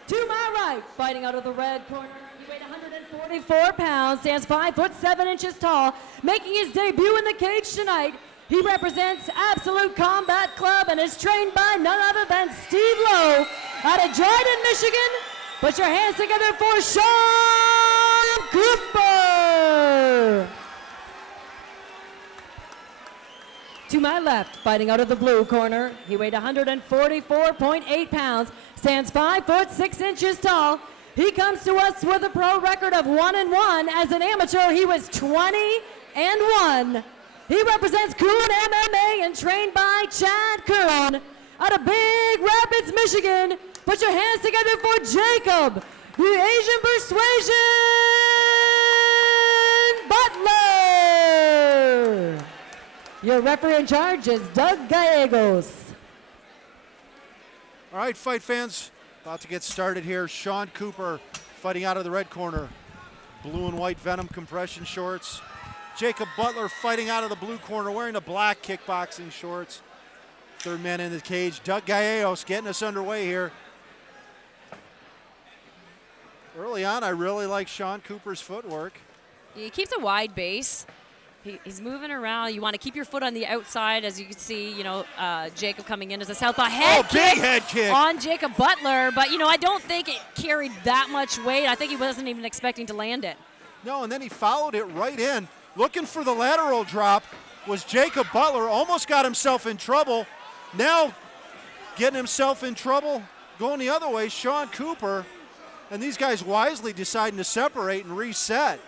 To my right, fighting out of the red corner, he weighed 144 pounds, stands 5 foot 7 inches tall, making his debut in the cage tonight. He represents Absolute Combat Club and is trained by none other than Steve Lowe out of Dryden, Michigan. Put your hands together for Sean Cooper. To my left, fighting out of the blue corner, he weighed 144.8 pounds, stands 5 foot 6 inches tall. He comes to us with a pro record of 1-1. As an amateur, he was 20-1. He represents Kuhn MMA and trained by Chad Kuhn out of Big Rapids, Michigan. Put your hands together for Jacob, the Asian Persuasion Butler. Your referee in charge is Doug Gallegos. All right, fight fans, about to get started here. Sean Cooper fighting out of the red corner. Blue and white Venom compression shorts. Jacob Butler fighting out of the blue corner, wearing the black kickboxing shorts. Third man in the cage, Doug Gallegos, getting us underway here. Early on, I really like Sean Cooper's footwork. He keeps a wide base. He's moving around. You want to keep your foot on the outside, as you can see, you know, Jacob coming in as a southpaw head kick. Big head kick on Jacob Butler, but, you know, I don't think it carried that much weight. I think he wasn't even expecting to land it. No, and then he followed it right in. Looking for the lateral drop was Jacob Butler. Almost got himself in trouble. Now getting himself in trouble, going the other way, Sean Cooper. And these guys wisely deciding to separate and reset.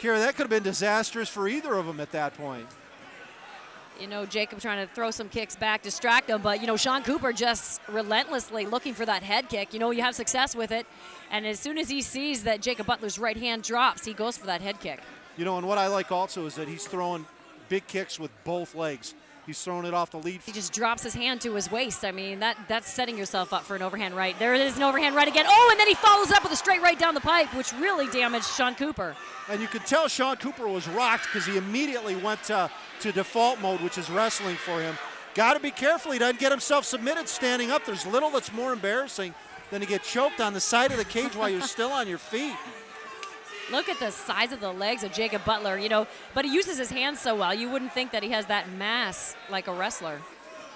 Kira, that could have been disastrous for either of them at that point. You know, Jacob trying to throw some kicks back, distract him, but, you know, Sean Cooper just relentlessly looking for that head kick. You know, you have success with it, and as soon as he sees that Jacob Butler's right hand drops, he goes for that head kick. You know, and what I like also is that he's throwing big kicks with both legs. He's throwing it off the lead. He just drops his hand to his waist. I mean, that's setting yourself up for an overhand right. There it is, an overhand right again. Oh, and then he follows up with a straight right down the pipe, which really damaged Sean Cooper. And you could tell Sean Cooper was rocked because he immediately went to default mode, which is wrestling for him. Got to be careful he doesn't get himself submitted standing up. There's little that's more embarrassing than to get choked on the side of the cage while you're still on your feet. Look at the size of the legs of Jacob Butler, you know, but he uses his hands so well. You wouldn't think that he has that mass like a wrestler.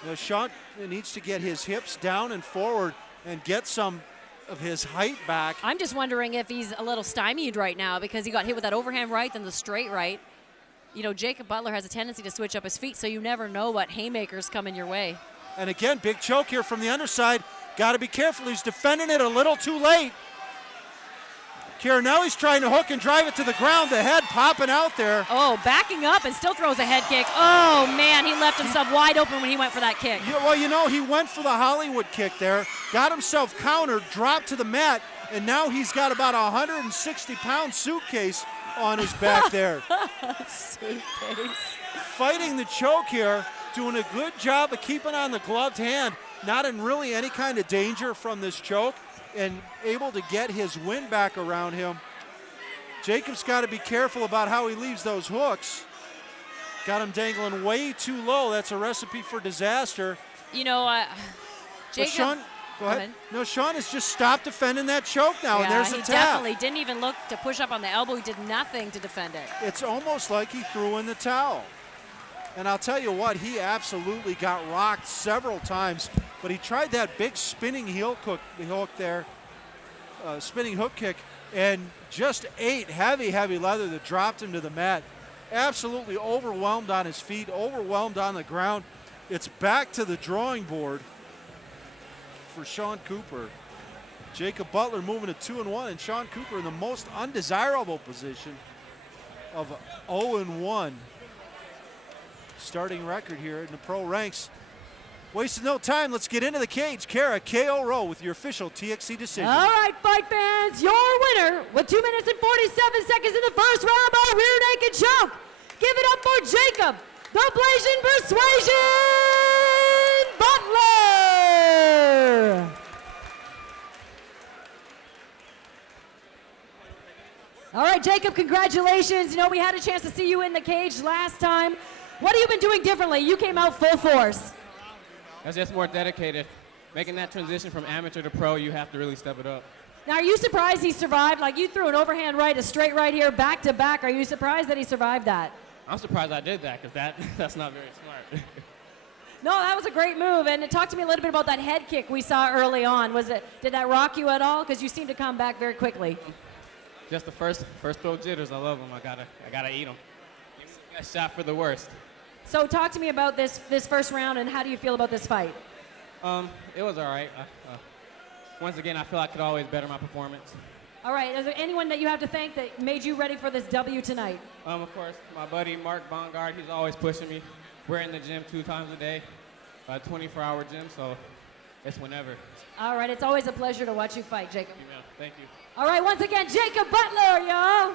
You know, Sean needs to get his hips down and forward and get some of his height back. I'm just wondering if he's a little stymied right now because he got hit with that overhand right and the straight right. You know, Jacob Butler has a tendency to switch up his feet, so you never know what haymakers come in your way. And again, big choke here from the underside. Got to be careful. He's defending it a little too late. Carinelli's trying to hook and drive it to the ground. The head popping out there. Oh, backing up and still throws a head kick. Oh, man, he left himself wide open when he went for that kick. Yeah, well, you know, he went for the Hollywood kick there, got himself countered, dropped to the mat, and now he's got about a 160-pound suitcase on his back there. Suitcase. Fighting the choke here, doing a good job of keeping on the gloved hand, not in really any kind of danger from this choke, and able to get his wind back around him. Jacob's got to be careful about how he leaves those hooks. Got him dangling way too low. That's a recipe for disaster. You know, Jacob. Sean, go ahead. No, Sean has just stopped defending that choke now, and there's a tap. He definitely didn't even look to push up on the elbow. He did nothing to defend it. It's almost like he threw in the towel. And I'll tell you what, he absolutely got rocked several times, but he tried that big spinning hook there, spinning hook kick, and just ate heavy leather that dropped him to the mat. Absolutely overwhelmed on his feet, overwhelmed on the ground. It's back to the drawing board for Sean Cooper. Jacob Butler moving to 2-1, and Sean Cooper in the most undesirable position of 0-1. Starting record here in the pro ranks. Wasting no time, let's get into the cage. Kara KO Rowe with your official TXC decision. All right, fight fans, your winner with 2 minutes and 47 seconds in the first round by rear naked choke. Give it up for Jacob, the Blasian Persuasion Butler. All right, Jacob, congratulations. You know, we had a chance to see you in the cage last time. What have you been doing differently? You came out full force. That's just more dedicated. Making that transition from amateur to pro, you have to really step it up. Now, are you surprised he survived? Like, you threw an overhand right, a straight right here, back to back. Are you surprised that he survived that? I'm surprised I did that, because that's not very smart. No, that was a great move. And talk to me a little bit about that head kick we saw early on. Did that rock you at all? Because you seemed to come back very quickly. Just the first throw jitters. I love them. I gotta eat them. A shot for the worst. So talk to me about this first round, and how do you feel about this fight? It was all right. Once again, I feel I could always better my performance. All right, is there anyone that you have to thank that made you ready for this W tonight? Of course, my buddy Mark Bongard, he's always pushing me. We're in the gym 2 times a day, a 24-hour gym, so it's whenever. All right, it's always a pleasure to watch you fight, Jacob. Thank you. All right, once again, Jacob Butler, y'all.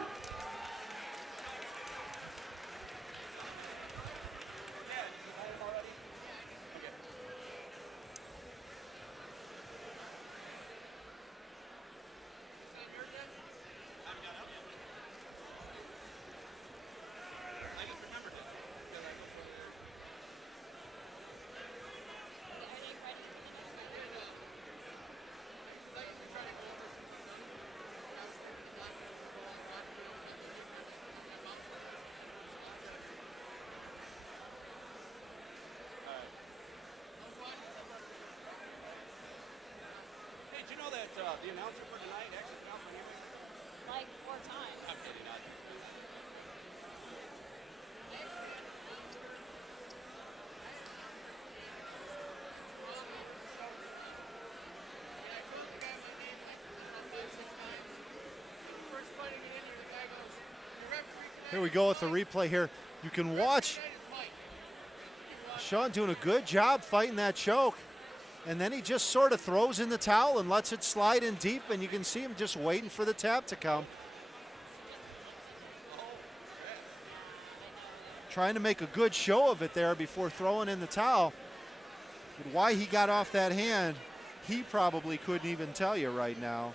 The announcer for tonight actually announced my name like 4 times. I'm kidding, not. Here we go with the replay here. You can watch Sean doing a good job fighting that choke. And then he just sort of throws in the towel and lets it slide in deep, and you can see him just waiting for the tap to come. trying to make a good show of it there before throwing in the towel. But why he got off that hand, he probably couldn't even tell you right now.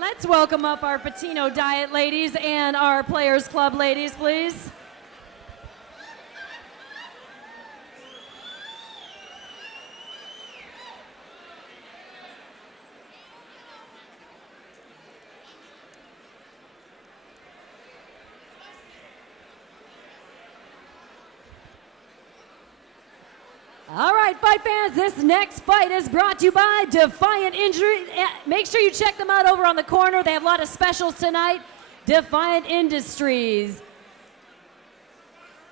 Let's welcome up our Patino Diet ladies and our Players Club ladies, please. All right, fight fans, this next fight is brought to you by Defiant Injury. Make sure you check them out over on the corner. They have a lot of specials tonight. Defiant Industries.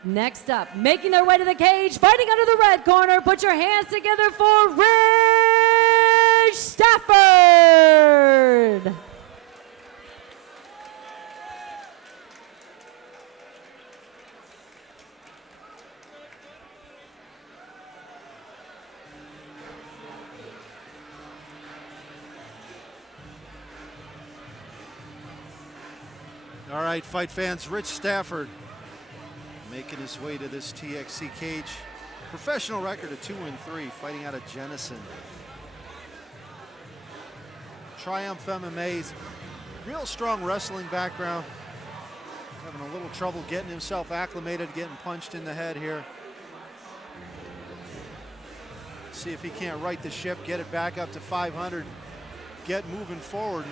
Next up, making their way to the cage, fighting under the red corner. Put your hands together for Rich Stafford. All right, fight fans, Rich Stafford making his way to this TXC cage. Professional record of 2-3, fighting out of Jenison. Triumph MMA's real strong wrestling background. Having a little trouble getting himself acclimated, getting punched in the head here. See if he can't right the ship, get it back up to 500, get moving forward.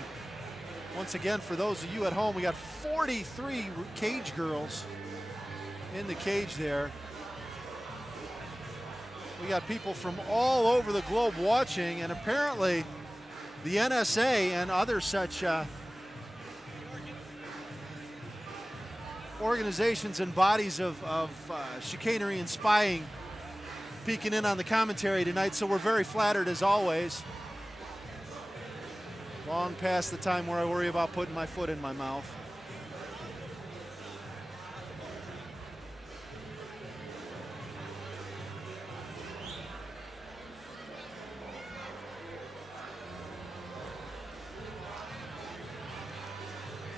Once again, for those of you at home, we got 43 cage girls in the cage there. We got people from all over the globe watching, and apparently the NSA and other such organizations and bodies of chicanery and spying peeking in on the commentary tonight, so we're very flattered as always. Long past the time where I worry about putting my foot in my mouth.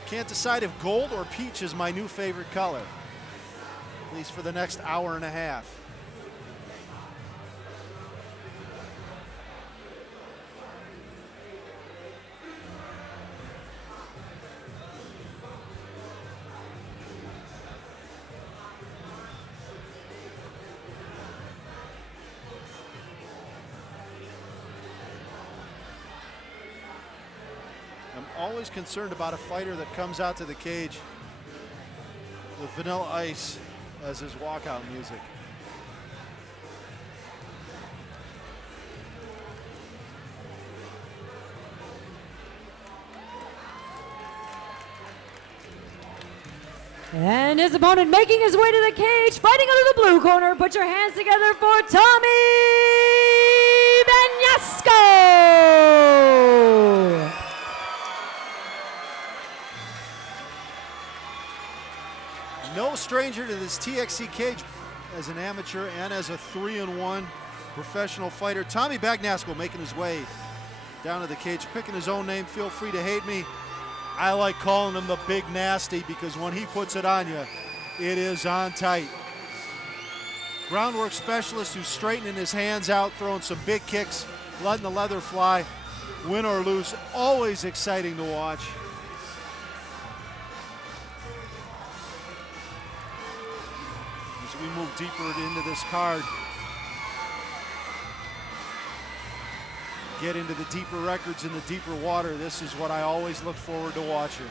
Can't decide if gold or peach is my new favorite color, at least for the next hour and a half. Always concerned about a fighter that comes out to the cage with Vanilla Ice as his walkout music. And his opponent making his way to the cage, fighting under the blue corner. Put your hands together for Tommy Banyasco. No stranger to this TXC cage as an amateur and as a 3-1 professional fighter. Tommy Bagnasco making his way down to the cage, picking his own name. Feel free to hate me. I like calling him the Big Nasty because when he puts it on you, it is on tight. Groundwork specialist who's straightening his hands out, throwing some big kicks, letting the leather fly, win or lose. Always exciting to watch. As we move deeper into this card, get into the deeper records in the deeper water, this is what I always look forward to watching.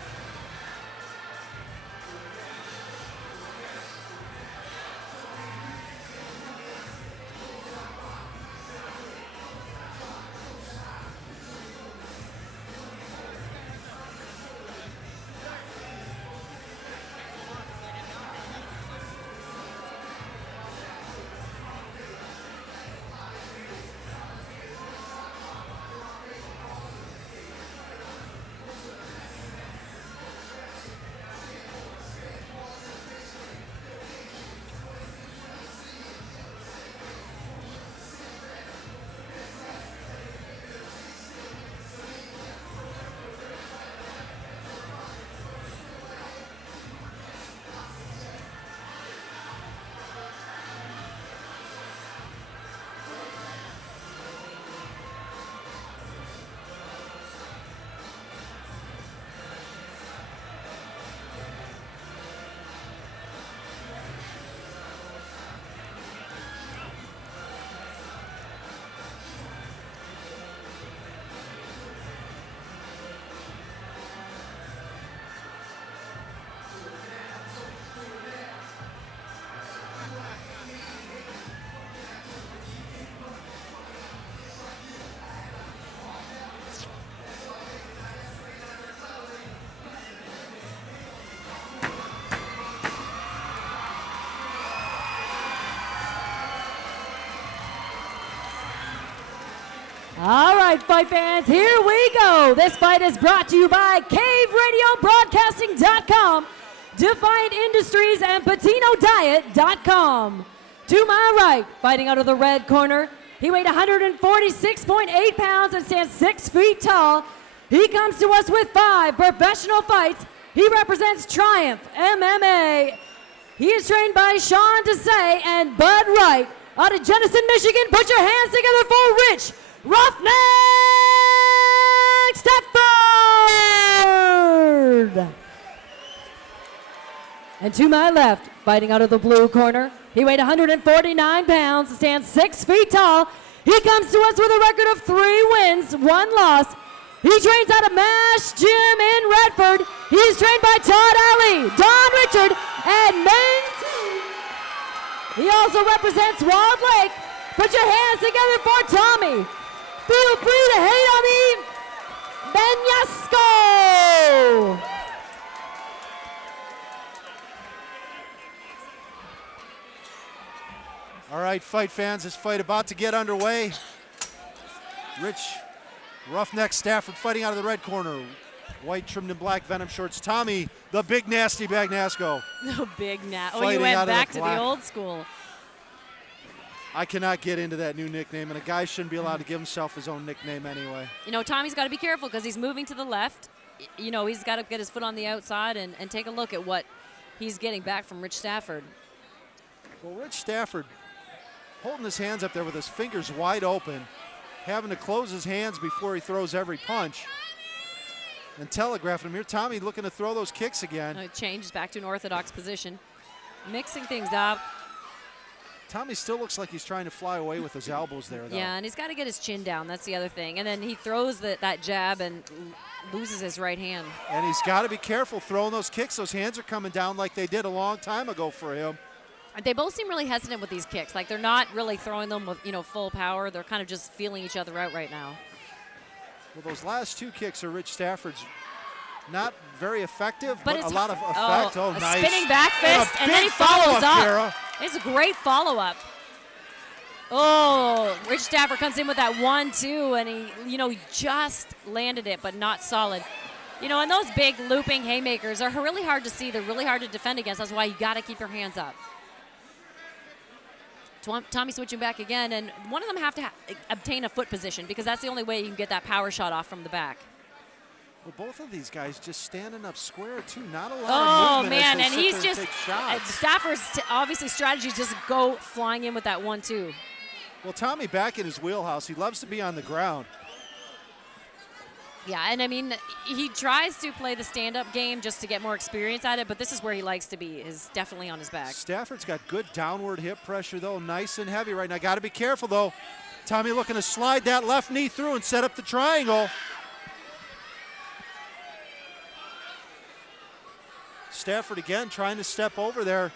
All right, fight fans, here we go. This fight is brought to you by CaveRadioBroadcasting.com, Defiant Industries, and PatinoDiet.com. To my right, fighting out of the red corner, he weighed 146.8 pounds and stands 6 feet tall. He comes to us with 5 professional fights. He represents Triumph MMA. He is trained by Sean Desai and Bud Wright out of Jenison, Michigan. Put your hands together for Rich Roughneck Stafford! And to my left, fighting out of the blue corner, he weighed 149 pounds, stands 6 feet tall. He comes to us with a record of 3 wins, 1 loss. He trains out of MASH Gym in Redford. He is trained by Todd Alley, Don Richard, and Maine. He also represents Walled Lake. Put your hands together for Tommy. Feel free to hate on me, Benyasco. All right, fight fans, this fight about to get underway. Rich Roughneck Stafford fighting out of the red corner. White trimmed in black Venom shorts. Tommy, the big nasty Bagnasco. The big Oh, you went back to the old school. I cannot get into that new nickname, and a guy shouldn't be allowed to give himself his own nickname anyway. You know, Tommy's got to be careful because he's moving to the left. You know, he's got to get his foot on the outside and take a look at what he's getting back from Rich Stafford. Well, Rich Stafford holding his hands up there with his fingers wide open, having to close his hands before he throws every punch, and telegraphing him here. Tommy looking to throw those kicks again. It changes back to an orthodox position, mixing things up. Tommy still looks like he's trying to fly away with his elbows there, though. Yeah, and he's got to get his chin down. That's the other thing. And then he throws that jab and loses his right hand. And he's got to be careful throwing those kicks. Those hands are coming down like they did a long time ago for him. They both seem really hesitant with these kicks. Like they're not really throwing them with, you know, full power. They're kind of just feeling each other out right now. Well, those last 2 kicks are Rich Stafford's. Not very effective, but a lot of effect. Oh, nice. Spinning back fist, and then he follows up. It's a great follow-up. Oh, Rich Stafford comes in with that 1-2, and he, you know, just landed it, but not solid. You know, and those big looping haymakers are really hard to see. They're really hard to defend against. That's why you got to keep your hands up. Tommy switching back again, and one of them have to obtain a foot position because that's the only way you can get that power shot off from the back. Well, both of these guys just standing up square, too. Not a lot Oh, of movement man, as and they sit he's there just, and take shots. Stafford's obviously strategy is just go flying in with that 1-2. Well, Tommy back in his wheelhouse. He loves to be on the ground. Yeah, and I mean, he tries to play the stand-up game just to get more experience at it, but this is where he likes to be, is definitely on his back. Stafford's got good downward hip pressure, though, nice and heavy right now. Got to be careful, though. Tommy looking to slide that left knee through and set up the triangle. Stafford again trying to step over there.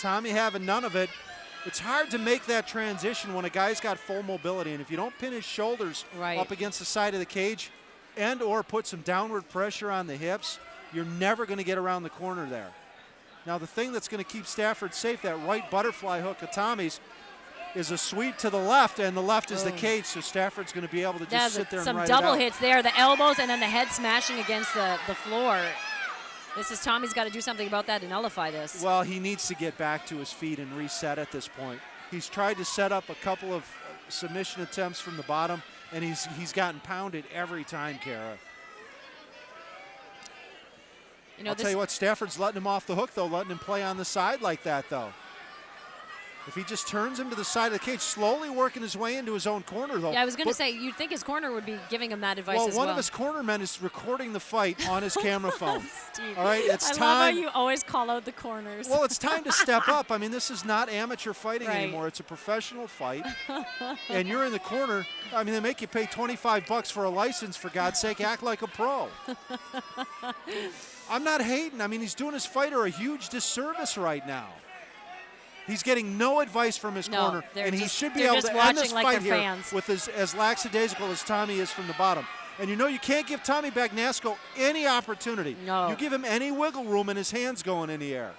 Tommy having none of it. It's hard to make that transition when a guy's got full mobility, and if you don't pin his shoulders up against the side of the cage and or put some downward pressure on the hips, you're never going to get around the corner there. Now the thing that's going to keep Stafford safe, that right butterfly hook of Tommy's, is a sweep to the left, and the left is the cage, so Stafford's going to be able to just sit there and ride it out. Some double hits there, the elbows and then the head smashing against the floor. This is Tommy's got to do something about that to nullify this. Well, he needs to get back to his feet and reset at this point. He's tried to set up a couple of submission attempts from the bottom, and he's gotten pounded every time, Kara. You know, I'll tell you what, Stafford's letting him off the hook, though, letting him play on the side like that, though. If he just turns him to the side of the cage, slowly working his way into his own corner, though. Yeah, I was going to say, you'd think his corner would be giving him that advice as well. Well, one of his cornermen is recording the fight on his camera phone. Steve, all right, it's time. I love how you always call out the corners. Well, it's time to step up. I mean, this is not amateur fighting Right. anymore. It's a professional fight. And you're in the corner. I mean, they make you pay $25 for a license, for God's sake. Act like a pro. I'm not hating. I mean, he's doing his fighter a huge disservice right now. He's getting no advice from his corner, and he should be able to end this fight here with as lackadaisical as Tommy is from the bottom. And you know you can't give Tommy Bagnasco any opportunity. No. You give him any wiggle room and his hands going in the air.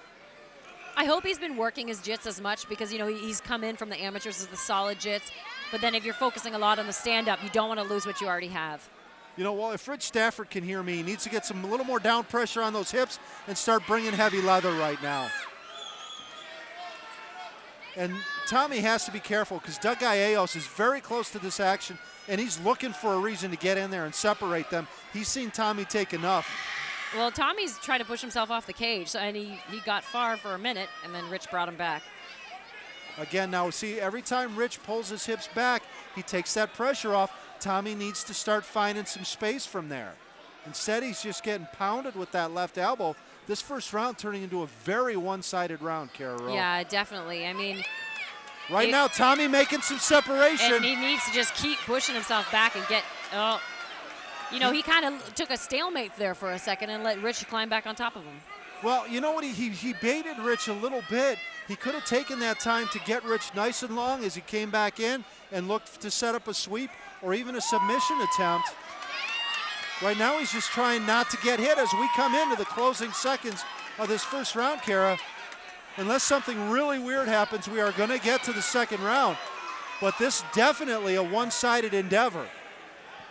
I hope he's been working his jits as much because, you know, he's come in from the amateurs as the solid jits. But then if you're focusing a lot on the stand-up, you don't want to lose what you already have. You know, well, if Rich Stafford can hear me, he needs to get a little more down pressure on those hips and start bringing heavy leather right now. And Tommy has to be careful because Doug Gallegos is very close to this action, and he's looking for a reason to get in there and separate them. He's seen Tommy take enough. Well, Tommy's trying to push himself off the cage, and he got far for a minute, and then Rich brought him back. Again, now see, every time Rich pulls his hips back, he takes that pressure off. Tommy needs to start finding some space from there. Instead, he's just getting pounded with that left elbow. This first round turning into a very one-sided round, Kara Rowe. Yeah, definitely. I mean, right now, Tommy making some separation. And he needs to just keep pushing himself back and get, you know, he kind of took a stalemate there for a second and let Rich climb back on top of him. Well, you know what? He baited Rich a little bit. He could have taken that time to get Rich nice and long as he came back in and looked to set up a sweep or even a submission attempt. Right now, he's just trying not to get hit as we come into the closing seconds of this first round, Kara. Unless something really weird happens, we are going to get to the second round. But this definitely a one-sided endeavor.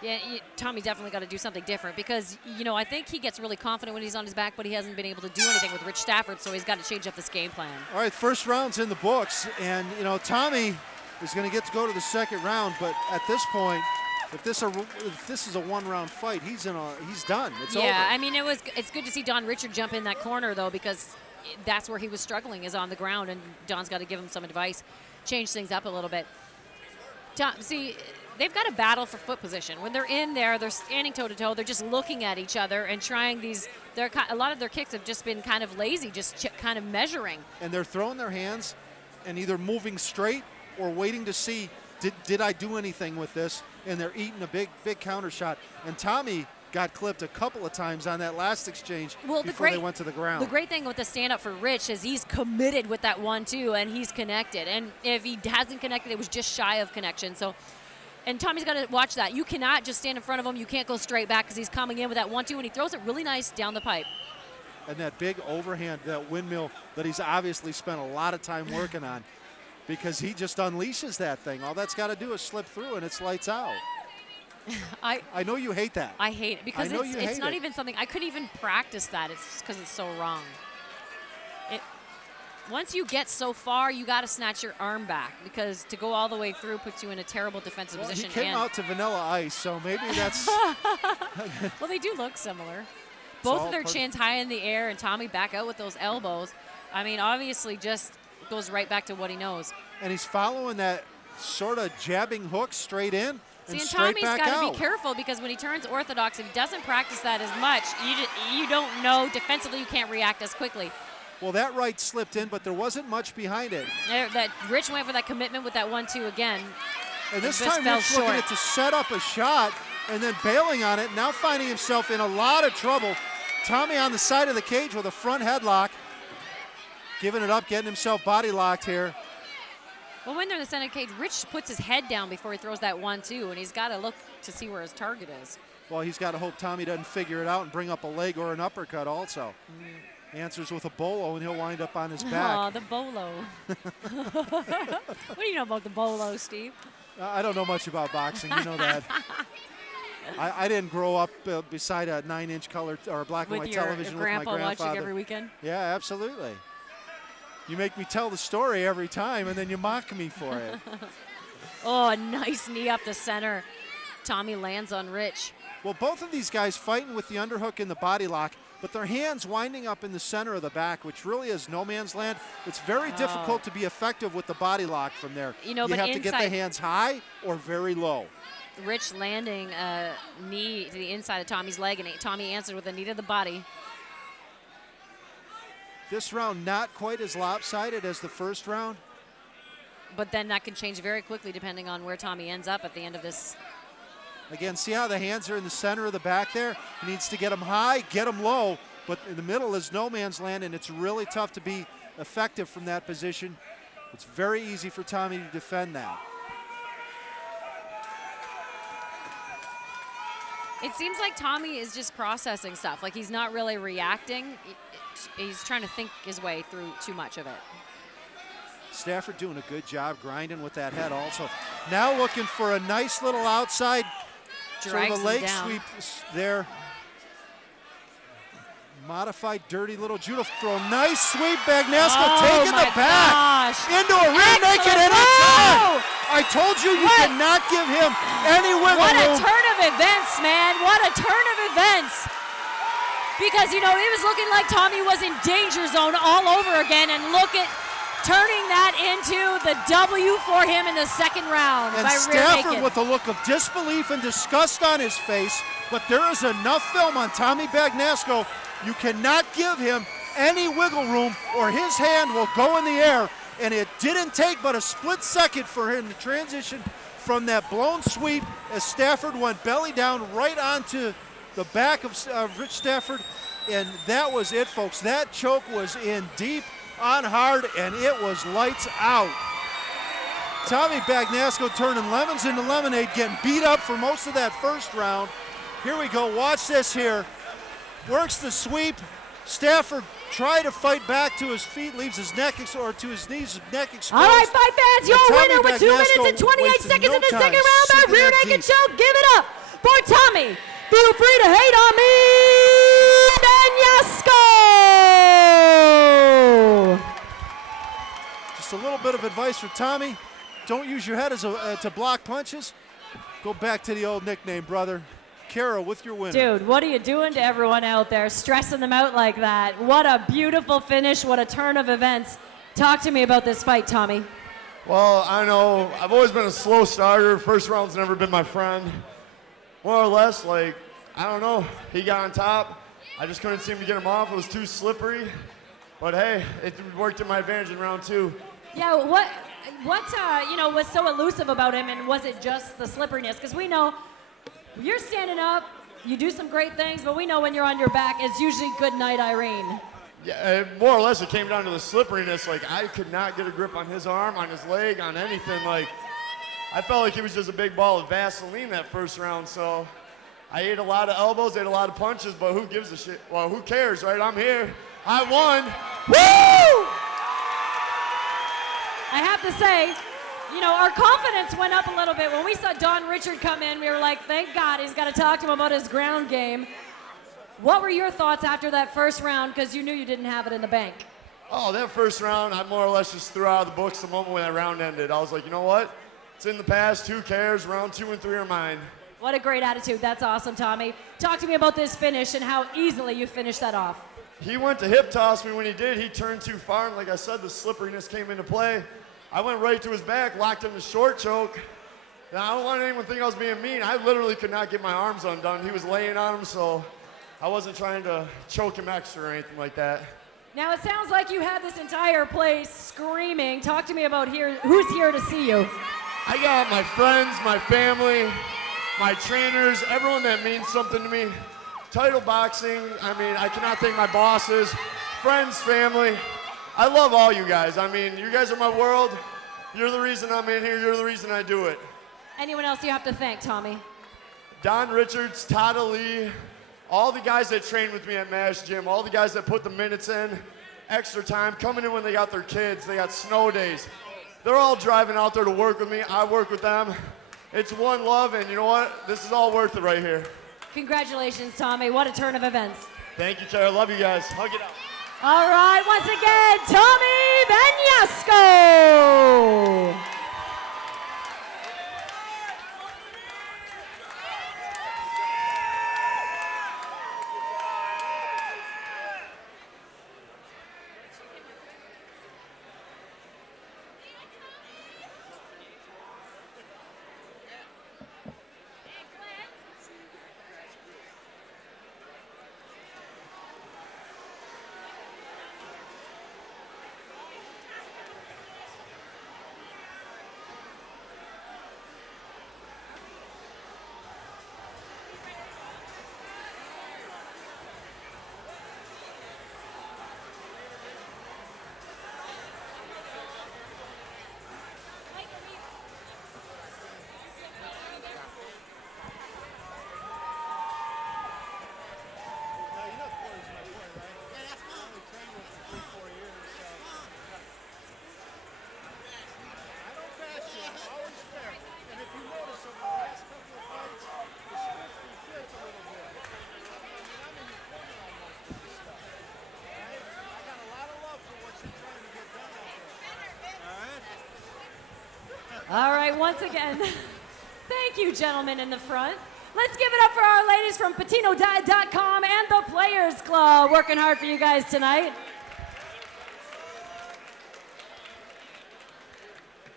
Yeah, Tommy definitely got to do something different because, you know, I think he gets really confident when he's on his back, but he hasn't been able to do anything with Rich Stafford, so he's got to change up this game plan. All right, first round's in the books, and, you know, Tommy is going to get to go to the second round, but at this point, if this is a one-round fight, he's done. It's over. Yeah, I mean, it's good to see Don Richard jump in that corner, though, because that's where he was struggling, is on the ground, and Don's got to give him some advice, change things up a little bit. See, they've got a battle for foot position. When they're in there, they're standing toe-to-toe. They're just looking at each other and trying these. A lot of their kicks have just been kind of lazy, just kind of measuring. And they're throwing their hands and either moving straight or waiting to see, did I do anything with this? And they're eating a big counter shot. And Tommy got clipped a couple of times on that last exchange before they went to the ground. The great thing with the stand-up for Rich is he's committed with that 1-2, and he's connected. And if he hasn't connected, it was just shy of connection. So, and Tommy's got to watch that. You cannot just stand in front of him. You can't go straight back because he's coming in with that 1-2, and he throws it really nice down the pipe. And that big overhand, that windmill that he's obviously spent a lot of time working on, because he just unleashes that thing. All that's got to do is slip through, and it's lights out. I know you hate that. I hate it because it's not even something I couldn't even practice that. It's because it's so wrong. once you get so far, you got to snatch your arm back, because to go all the way through puts you in a terrible defensive Well, position. he came out to Vanilla Ice, so maybe that's. Well, they do look similar. Both of their chins high in the air, and Tommy back out with those elbows. I mean, obviously just goes right back to what he knows. And he's following that sort of jabbing hook straight in See, and and straight Tommy's back got to out. be careful, because when he turns orthodox, if he doesn't practice that as much, you don't know defensively. You can't react as quickly. Well, that right slipped in, but there wasn't much behind it. That Rich went for that commitment with that 1-2 again. And this just time fell Rich looking short. at to set up a shot and then bailing on it, now finding himself in a lot of trouble. Tommy on the side of the cage with a front headlock, giving it up, getting himself body locked here. Well, when they're in the center cage, Rich puts his head down before he throws that 1-2, and he's got to look to see where his target is. Well, he's got to hope Tommy doesn't figure it out and bring up a leg or an uppercut also. Answers with a bolo, and he'll wind up on his back. Oh, the bolo. What do you know about the bolo, Steve? I don't know much about boxing, you know that. I didn't grow up beside a 9-inch color or black and With white your television with grandpa my grandfather. watching every weekend? Yeah, absolutely. You make me tell the story every time, and then you mock me for it. Oh, a nice knee up the center. Tommy lands on Rich. Well, both of these guys fighting with the underhook and the body lock, but their hands winding up in the center of the back, which really is no man's land. It's very difficult to be effective with the body lock from there. You know, you but have to get the hands high or very low. Rich landing a knee to the inside of Tommy's leg, and Tommy answered with a knee to the body. This round not quite as lopsided as the first round. But then that can change very quickly depending on where Tommy ends up at the end of this. Again, see how the hands are in the center of the back there? He needs to get them high, get them low, but in the middle is no man's land, and it's really tough to be effective from that position. It's very easy for Tommy to defend that. It seems like Tommy is just processing stuff. Like, he's not really reacting. He's trying to think his way through too much of it. Stafford doing a good job grinding with that head also. Now looking for a nice little outside sort of a leg sweep there. Modified dirty little judo throw. Nice sweep, Bagnasco taking the back into a rear naked and a turn. I told you cannot give him any wiggle room. What a turn of events, man. What a turn of events. Because, you know, it was looking like Tommy was in danger zone all over again, and look at turning that into the W for him in the second round. And by Stafford rear naked. with a look of disbelief and disgust on his face, but there is enough film on Tommy Bagnasco. You cannot give him any wiggle room or his hand will go in the air, and it didn't take but a split second for him to transition from that blown sweep as Stafford went belly down right onto the back of Rich Stafford, and that was it, folks. That choke was in deep on hard, and it was lights out. Tommy Bagnasco turning lemons into lemonade, getting beat up for most of that first round. Here we go, watch this here. Works the sweep. Stafford tried to fight back to his feet, leaves his neck or to his knees, neck exposed. All right, fight fans, your Tommy winner with 2 minutes Bagnasco and 28 wasted seconds no in the time second round by sinking rear that naked deep. choke. Give it up for Tommy. Feel free to hate on me, Bagnasco. Just a little bit of advice for Tommy. Don't use your head as to block punches. Go back to the old nickname, brother. Kara with your winner. Dude, what are you doing to everyone out there, stressing them out like that? What a beautiful finish. What a turn of events. Talk to me about this fight, Tommy. Well, I know I've always been a slow starter. First round's never been my friend. More or less, like, I don't know. He got on top. I just couldn't seem to get him off. It was too slippery. But hey, it worked in my advantage in round 2. Yeah, what you know, was so elusive about him, and was it just the slipperiness? Because we know you're standing up, you do some great things, but we know when you're on your back, it's usually good night, Irene. Yeah, more or less it came down to the slipperiness. Like, I could not get a grip on his arm, on his leg, on anything. Like, I felt like he was just a big ball of Vaseline that first round. So I ate a lot of elbows, ate a lot of punches, but who gives a shit? Well, who cares, right? I'm here. I won. Woo! I have to say, you know, our confidence went up a little bit. When we saw Don Richard come in, we were like, thank God he's got to talk to him about his ground game. What were your thoughts after that first round, because you knew you didn't have it in the bank? Oh, that first round, I more or less just threw out of the books the moment when that round ended. I was like, you know what? It's in the past. Who cares? Round 2 and 3 are mine. What a great attitude. That's awesome, Tommy. Talk to me about this finish and how easily you finished that off. He went to hip toss me. When he did, he turned too far, and like I said, the slipperiness came into play. I went right to his back, locked him to short choke. Now, I don't want anyone to think I was being mean. I literally could not get my arms undone. He was laying on him, so I wasn't trying to choke him extra or anything like that. Now, it sounds like you had this entire place screaming. Talk to me about who's here to see you. I got my friends, my family, my trainers, everyone that means something to me. Title boxing, I mean, I cannot thank my bosses, friends, family. I love all you guys. I mean, you guys are my world. You're the reason I'm in here. You're the reason I do it. Anyone else you have to thank, Tommy? Don Richards, Todd Ali, all the guys that train with me at MASH Gym, all the guys that put the minutes in, extra time, coming in when they got their kids, they got snow days. They're all driving out there to work with me. I work with them. It's one love, and you know what? This is all worth it right here. Congratulations, Tommy. What a turn of events. Thank you, Tara. Love you guys. Hug it out. All right, once again, Tommy Benyasco. All right, once again, thank you, gentlemen in the front. Let's give it up for our ladies from PatinoDiet.com and the Players Club, working hard for you guys tonight.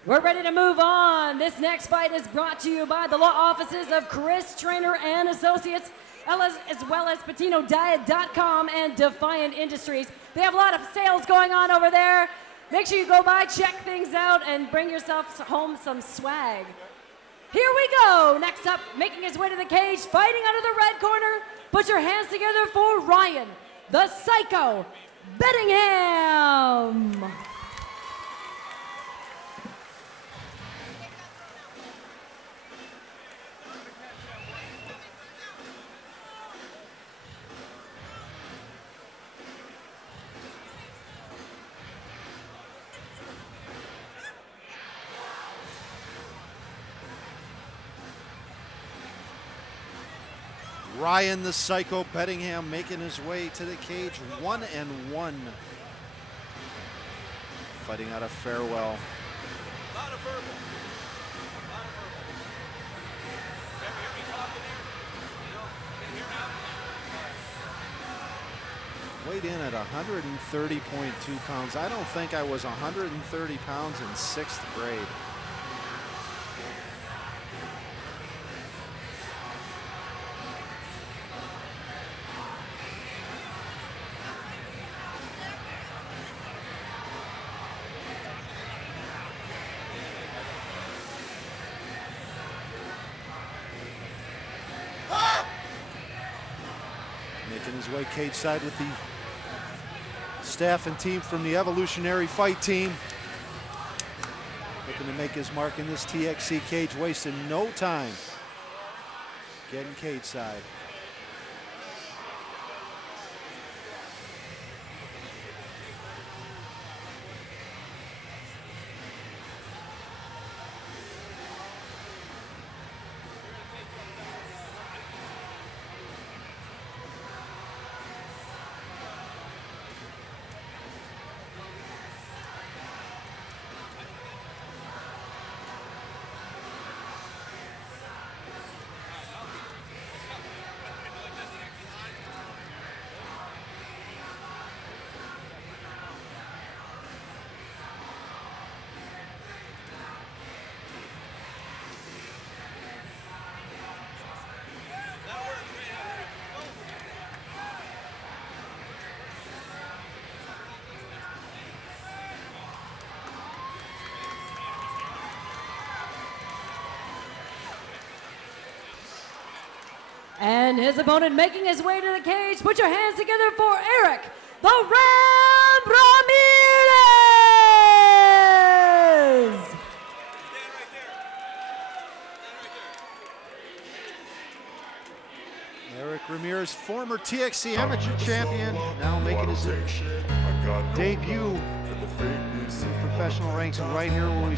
We're ready to move on. This next fight is brought to you by the law offices of Chris Trainer and Associates, as well as PatinoDiet.com and Defiant Industries. They have a lot of sales going on over there. Make sure you go by, check things out, and bring yourself home some swag. Here we go. Next up, making his way to the cage, fighting out of the red corner. Put your hands together for Ryan, the Psycho Bettingham. Ryan the Psycho Bettingham making his way to the cage, 1-1. Fighting out of Farewell. Weighed in at 130.2 pounds. I don't think I was 130 pounds in 6th grade. Making his way cage side with the staff and team from the Evolutionary Fight Team. Looking to make his mark in this TXC cage, wasting no time getting cage side. And his opponent making his way to the cage. Put your hands together for Eric, the Ram Ramirez! Eric Ramirez, former TXC amateur champion, now making his debut in professional ranks right here where he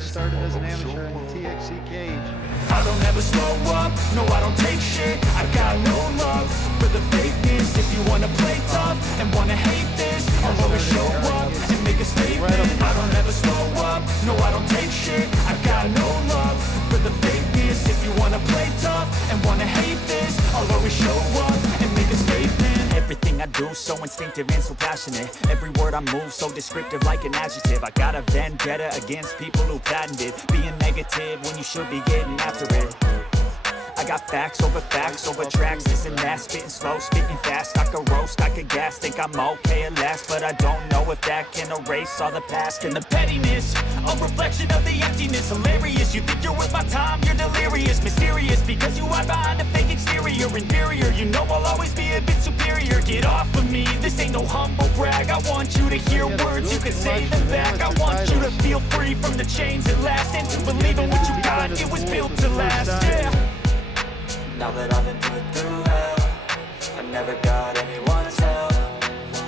started as an amateur in the TXC cage. I don't ever slow up, no I don't take shit. I got no love for the fakeness. If you wanna play tough and wanna hate this, I'll always show up and make a statement. I don't ever slow up, no I don't take shit. I got no love for the fakeness. If you wanna play tough and wanna hate this, I'll always show up and make a statement. Everything I do so instinctive and so passionate. Every word I move so descriptive like an adjective. I got a vendetta against people who patented being negative when you should be getting after it. I got facts over tracks, this and that, spitting slow, spitting fast. I could roast, I could gas, think I'm okay at last, but I don't know if that can erase all the past and the pettiness. A reflection of the emptiness, hilarious. You think you're worth my time, you're delirious, mysterious, because you hide behind a fake exterior, inferior. You know I'll always be a bit superior. Get off of me, this ain't no humble brag. I want you to hear words, you can say them back. I want you to feel free from the chains at last, and to believe in what you got, it was built to last, yeah. Now that I've been put through hell, I never got anyone's help.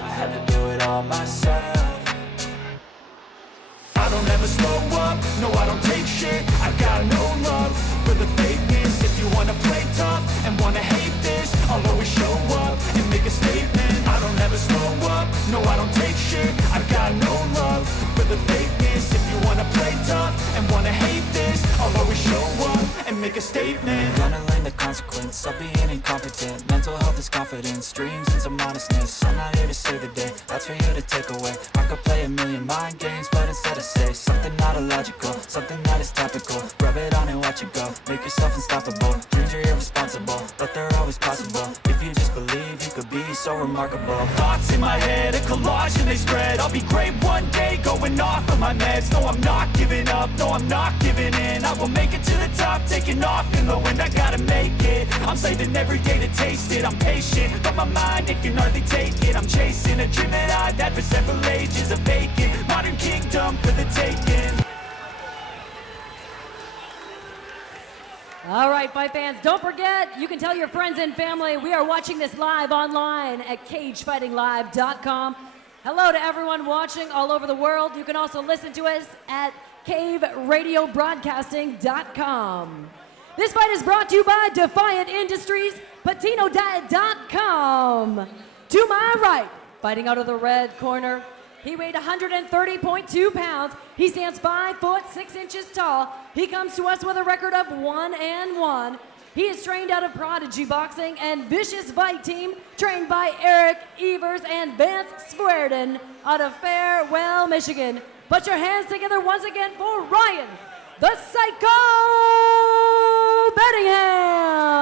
I had to do it all myself. I don't ever slow up, no I don't take shit. I got no love for the fakeness. If you wanna play tough and wanna hate this, I'll always show up and make a statement. I don't ever slow up, no I don't take shit. I got no love for the fakeness. If you wanna play tough and wanna hate this, I'll always show up and make a statement. Gonna learn the consequence of being incompetent. Mental health is confidence, dreams and some honestness. I'm not here to save the day, that's for you to take away. I could play a million mind games, but instead I say something not illogical, something that is topical. Rub it on and watch it go, make yourself unstoppable. Dreams are irresponsible, but they're always possible. If you just believe, you could be so remarkable. Thoughts in my head, a collage and they spread. I'll be great one day, going off of my meds. No, I'm not giving up, no, I'm not giving in. I will make it to the top, taking off in the wind. I gotta make it, I'm saving every day to taste it. I'm patient, but my mind, it can hardly take it. I'm chasing a dream that I've had for several ages. A vacant, modern kingdom for the taking. All right, fight fans, don't forget, you can tell your friends and family we are watching this live online at cagefightinglive.com. Hello to everyone watching all over the world. You can also listen to us at caveradiobroadcasting.com. This fight is brought to you by Defiant Industries, PatinoDiet.com. To my right, fighting out of the red corner, he weighed 130.2 pounds. He stands 5 foot 6 inches tall. He comes to us with a record of 1-1. He is trained out of Prodigy Boxing and Vicious Fight Team, trained by Eric Evers and Vance Squaredon out of Farewell, Michigan. Put your hands together once again for Ryan, the Psycho Bettingham.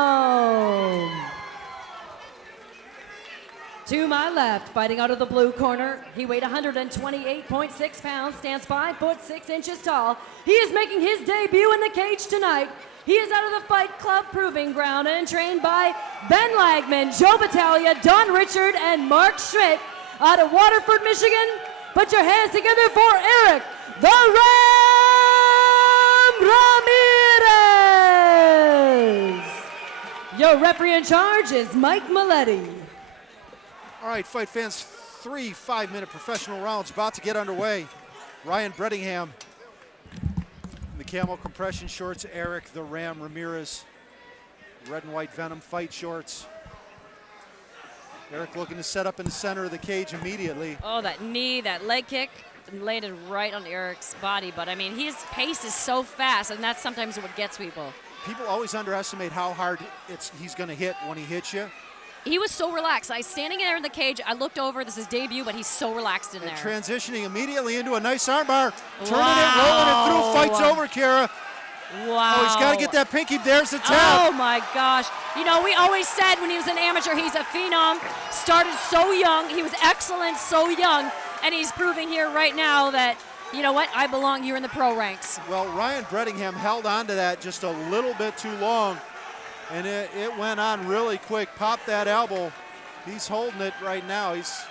To my left, fighting out of the blue corner, he weighed 128.6 pounds, stands 5 foot 6 inches tall. He is making his debut in the cage tonight. He is out of the Fight Club Proving Ground and trained by Ben Lagman, Joe Battaglia, Don Richard, and Mark Schmidt out of Waterford, Michigan. Put your hands together for Eric, the Ram Ramirez. Your referee in charge is Mike Maletti. All right, fight fans, 3 5-minute professional rounds about to get underway. Ryan Brettingham in the camo compression shorts, Eric the Ram Ramirez, red and white Venom fight shorts. Eric looking to set up in the center of the cage immediately. Oh, that knee, that leg kick landed right on Eric's body, but I mean, his pace is so fast, and that's sometimes what gets people. People always underestimate how hard he's going to hit when he hits you. He was so relaxed. I standing there in the cage, I looked over, this is debut, but he's so relaxed in there. Transitioning immediately into a nice armbar. Turning it, rolling it through, fight's over, Kara. Wow. Oh, he's got to get that pinky, there's the tap. Oh my gosh. You know, we always said when he was an amateur, he's a phenom. Started so young, he was excellent so young, and he's proving here right now that, you know what, I belong here in the pro ranks. Well, Ryan Brettingham held on to that just a little bit too long. And it went on really quick. Popped that elbow. He's holding it right now. He's,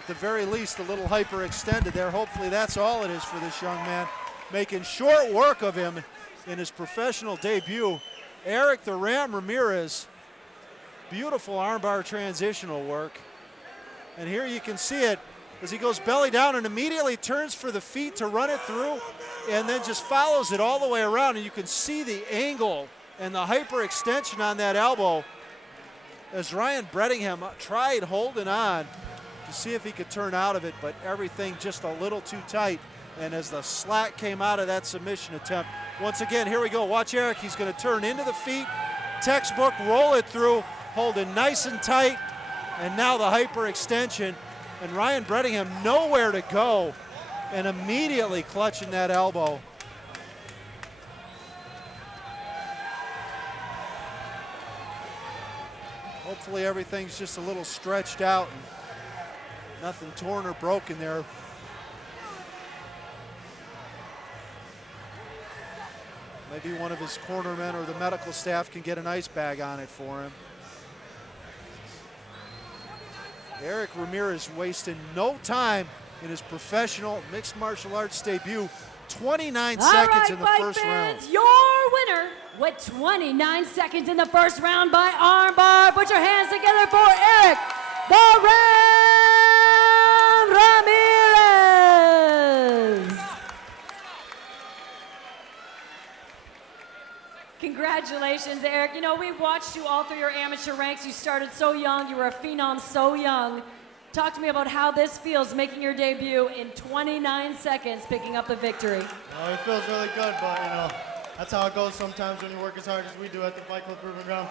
at the very least, a little hyperextended there. Hopefully that's all it is for this young man. Making short work of him in his professional debut. Eric the Ram Ramirez. Beautiful armbar transitional work. And here you can see it as he goes belly down and immediately turns for the feet to run it through and then just follows it all the way around. And you can see the angle and the hyperextension on that elbow as Ryan Brettingham tried holding on to see if he could turn out of it, but everything just a little too tight. And as the slack came out of that submission attempt, once again, here we go. Watch Eric. He's going to turn into the feet, textbook, roll it through, hold it nice and tight, and now the hyperextension. And Ryan Brettingham nowhere to go and immediately clutching that elbow. Hopefully everything's just a little stretched out and nothing torn or broken there. Maybe one of his cornermen or the medical staff can get an ice bag on it for him. Eric Ramirez wasting no time in his professional mixed martial arts debut. 29 seconds in the first round. Your winner with 29 seconds in the first round by armbar. Put your hands together for Eric the Ram Ramirez. Congratulations, Eric. You know, we watched you all through your amateur ranks. You started so young. You were a phenom so young. Talk to me about how this feels making your debut in 29 seconds, picking up the victory. Oh, it feels really good, but you know, that's how it goes sometimes when you work as hard as we do at the Fight Club Proving Ground.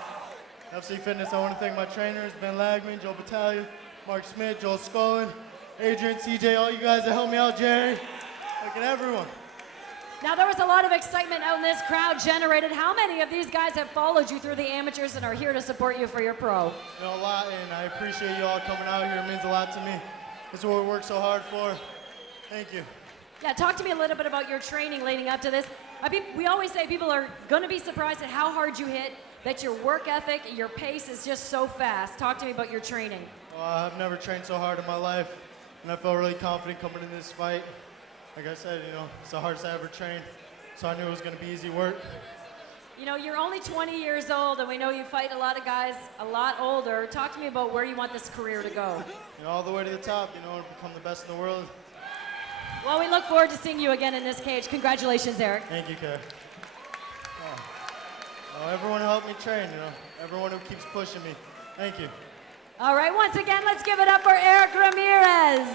FC Fitness, I want to thank my trainers, Ben Lagman, Joe Battaglia, Mark Smith, Joel Scullin, Adrian, CJ, all you guys that helped me out, Jerry, fucking everyone. Now, there was a lot of excitement out in this crowd generated. How many of these guys have followed you through the amateurs and are here to support you for your pro? You know, a lot, and I appreciate you all coming out here. It means a lot to me. This is what we work so hard for. Thank you. Yeah, talk to me a little bit about your training leading up to this. I mean, we always say people are going to be surprised at how hard you hit, that your work ethic, your pace is just so fast. Talk to me about your training. Well, I've never trained so hard in my life, and I felt really confident coming in this fight. Like I said, you know, it's the hardest I ever trained, so I knew it was going to be easy work. You know, you're only 20 years old, and we know you fight a lot of guys a lot older. Talk to me about where you want this career to go. You know, all the way to the top, you know, and become the best in the world. Well, we look forward to seeing you again in this cage. Congratulations, Eric. Thank you, Kay. Oh, everyone who helped me train, you know, everyone who keeps pushing me. Thank you. All right, once again, let's give it up for Eric Ramirez.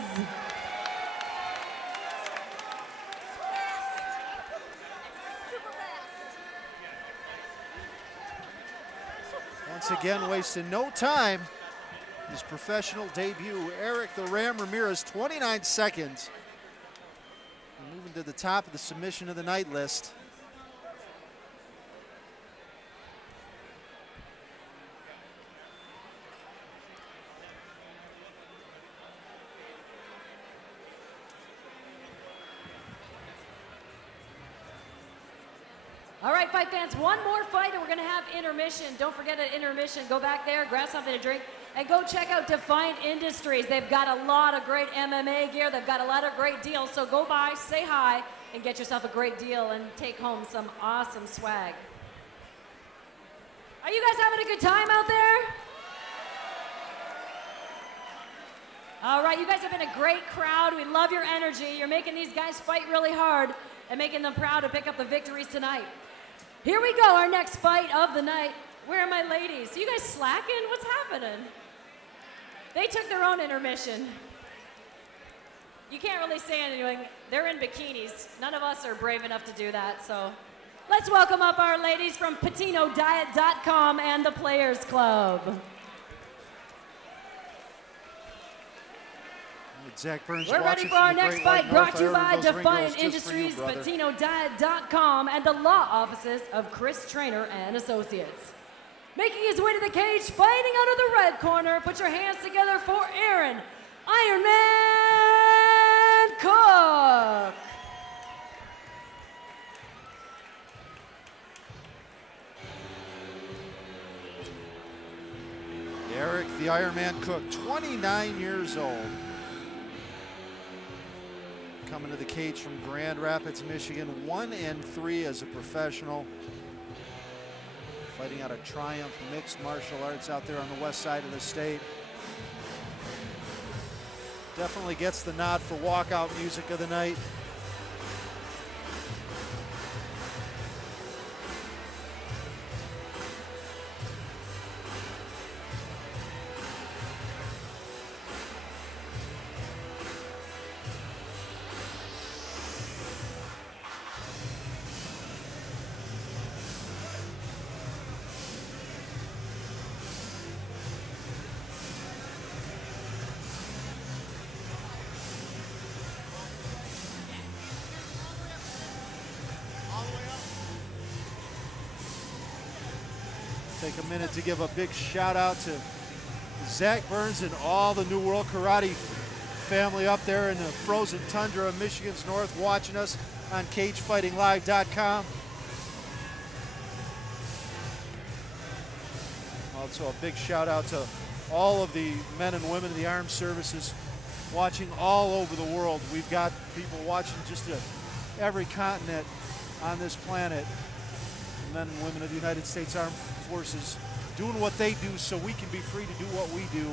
Once again, wasting no time. His professional debut, Eric the Ram Ramirez, 29 seconds. We're moving to the top of the submission of the night list. All right, fight fans, one more fight and we're gonna have intermission. Don't forget at intermission, go back there, grab something to drink, and go check out Defiant Industries. They've got a lot of great MMA gear. They've got a lot of great deals. So go by, say hi, and get yourself a great deal and take home some awesome swag. Are you guys having a good time out there? All right, you guys have been a great crowd. We love your energy. You're making these guys fight really hard and making them proud to pick up the victories tonight. Here we go, our next fight of the night. Where are my ladies? You guys slacking? What's happening? They took their own intermission. You can't really say anything. They're in bikinis. None of us are brave enough to do that, so let's welcome up our ladies from PatinoDiet.com and the Players Club. Zach Burns. We're ready for our next fight, brought to you by Defiant Industries, PatinoDiet.com, and the law offices of Chris Trainer and Associates. Making his way to the cage, fighting out of the red corner, put your hands together for Aaron Iron Man Cook. Eric the Ironman Cook, 29 years old. Coming to the cage from Grand Rapids, Michigan, 1-3 as a professional. Fighting out of Triumph Mixed Martial Arts out there on the west side of the state. Definitely gets the nod for walkout music of the night. Take a minute to give a big shout out to Zach Burns and all the New World Karate family up there in the frozen tundra of Michigan's north watching us on cagefightinglive.com. Also a big shout out to all of the men and women of the armed services watching all over the world. We've got people watching just every continent on this planet. The men and women of the United States Armed Forces doing what they do so we can be free to do what we do.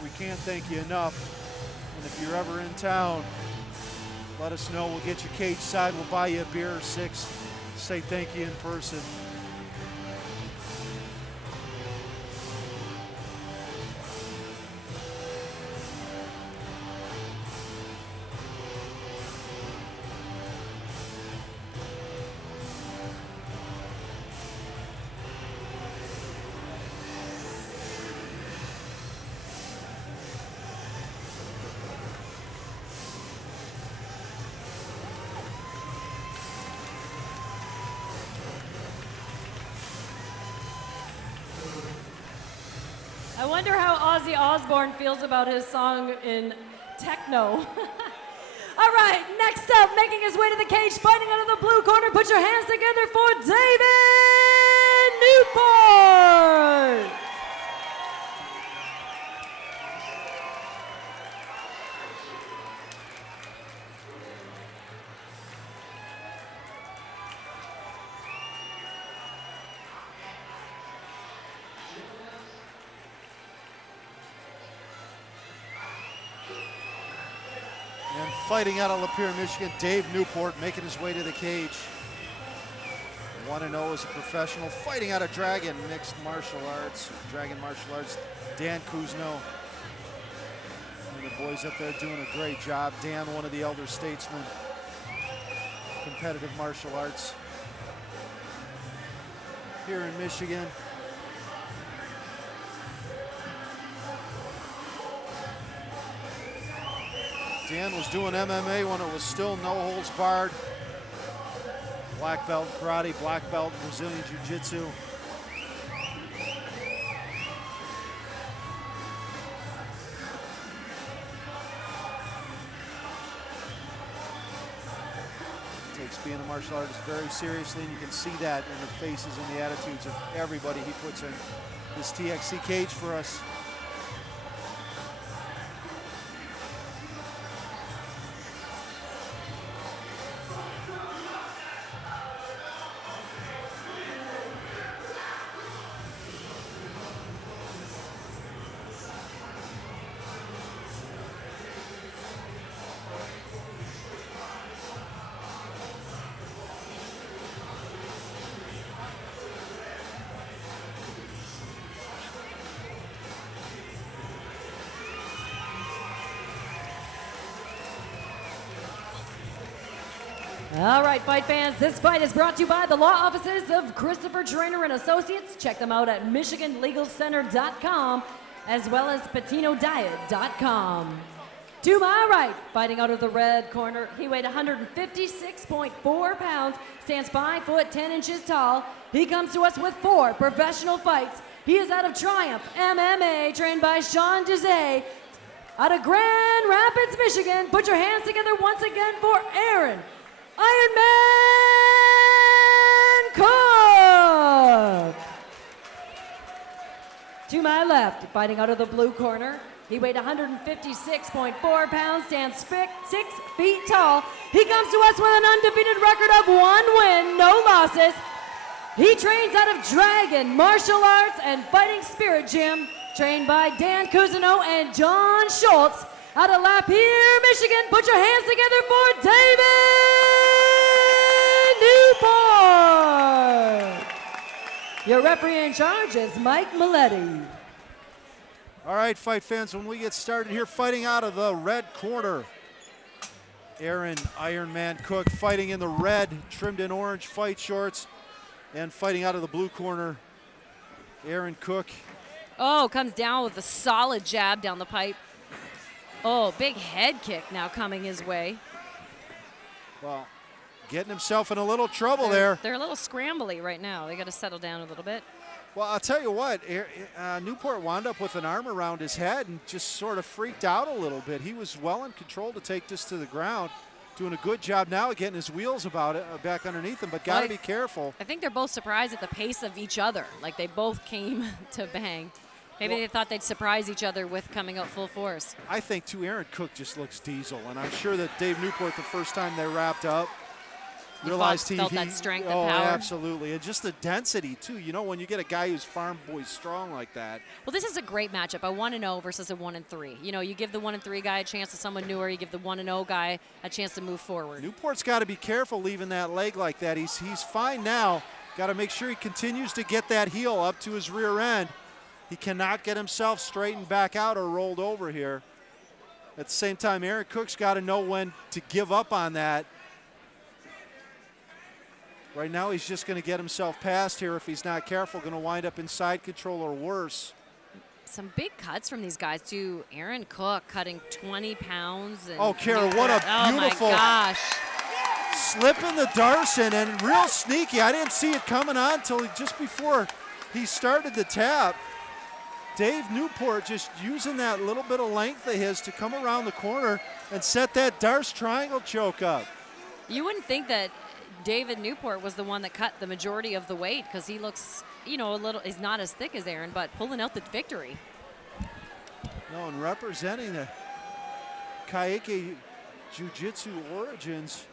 We can't thank you enough. And if you're ever in town, let us know. We'll get you cage side. We'll buy you a beer or 6. Say thank you in person. I wonder how Ozzy Osbourne feels about his song in techno. All right, next up, making his way to the cage, fighting out of the blue corner. Put your hands together for David Newport. And fighting out of Lapeer, Michigan, Dave Newport making his way to the cage. 1-0 as a professional, fighting out of Dragon Mixed Martial Arts. Dragon Martial Arts, Dan Kuzno. And the boys up there doing a great job. Dan, one of the elder statesmen, competitive martial arts here in Michigan. Dan was doing MMA when it was still no holds barred. Black belt karate, black belt Brazilian jiu-jitsu. Takes being a martial artist very seriously, and you can see that in the faces and the attitudes of everybody he puts in this TXC cage for us. All right, fight fans, this fight is brought to you by the law offices of Christopher Trainer and Associates. Check them out at MichiganLegalCenter.com as well as PatinoDiet.com. To my right, fighting out of the red corner, he weighed 156.4 pounds, stands 5 foot 10 inches tall. He comes to us with 4 professional fights. He is out of Triumph MMA, trained by Sean Duzay, out of Grand Rapids, Michigan. Put your hands together once again for Aaron Ironman Cook. To to my left, fighting out of the blue corner. He weighed 156.4 pounds, stands 6 feet tall. He comes to us with an undefeated record of 1 win, no losses. He trains out of Dragon Martial Arts and Fighting Spirit Gym, trained by Dan Cousineau and John Schultz out of Lapeer, Michigan. Put your hands together for David Newport. Your referee in charge is Mike Milletti. All right, fight fans, when we get started here, fighting out of the red corner, Aaron Ironman Cook fighting in the red, trimmed in orange fight shorts, and fighting out of the blue corner, Aaron Cook. Oh, comes down with a solid jab down the pipe. Oh, big head kick now coming his way. Well, getting himself in a little trouble there. They're a little scrambly right now. They got to settle down a little bit. Well, I'll tell you what, Newport wound up with an arm around his head and just sort of freaked out a little bit. He was well in control to take this to the ground, doing a good job now of getting his wheels about it back underneath him, but got to be careful. I think they're both surprised at the pace of each other. Like they both came to bang. Maybe they thought they'd surprise each other with coming out full force. I think, too, Aaron Cook just looks diesel, and I'm sure that Dave Newport, the first time they wrapped up, realized he felt that strength and power. Absolutely, and just the density too. You know, when you get a guy who's farm boy strong like that. Well, this is a great matchup. A 1-0 versus a 1-3. You know, you give the 1-3 guy a chance to someone newer. You give the 1-0 guy a chance to move forward. Newport's got to be careful leaving that leg like that. He's fine now. Got to make sure he continues to get that heel up to his rear end. He cannot get himself straightened back out or rolled over here. At the same time, Aaron Cook's got to know when to give up on that. Right now, he's just going to get himself past here. If he's not careful, going to wind up in side control or worse. Some big cuts from these guys, too. Aaron Cook cutting 20 pounds. And oh, Kara, what a beautiful my gosh. slip in the Darson, and real sneaky. I didn't see it coming on until just before he started the tap. Dave Newport just using that little bit of length of his to come around the corner and set that Darce triangle choke up. You wouldn't think that David Newport was the one that cut the majority of the weight because he looks, you know, he's not as thick as Aaron, but pulling out the victory. No, and representing the Kaike Jiu-Jitsu origins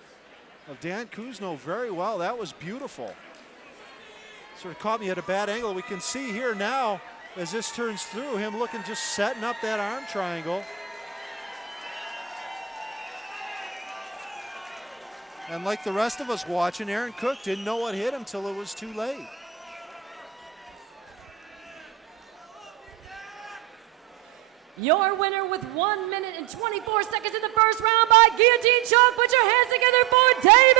of Dan Cousineau very well. That was beautiful. Sort of caught me at a bad angle. We can see here now as this turns through him looking, just setting up that arm triangle. And like the rest of us watching, Aaron Cook didn't know what hit him till it was too late. Your winner with 1 minute and 24 seconds in the first round by guillotine choke. Put your hands together for David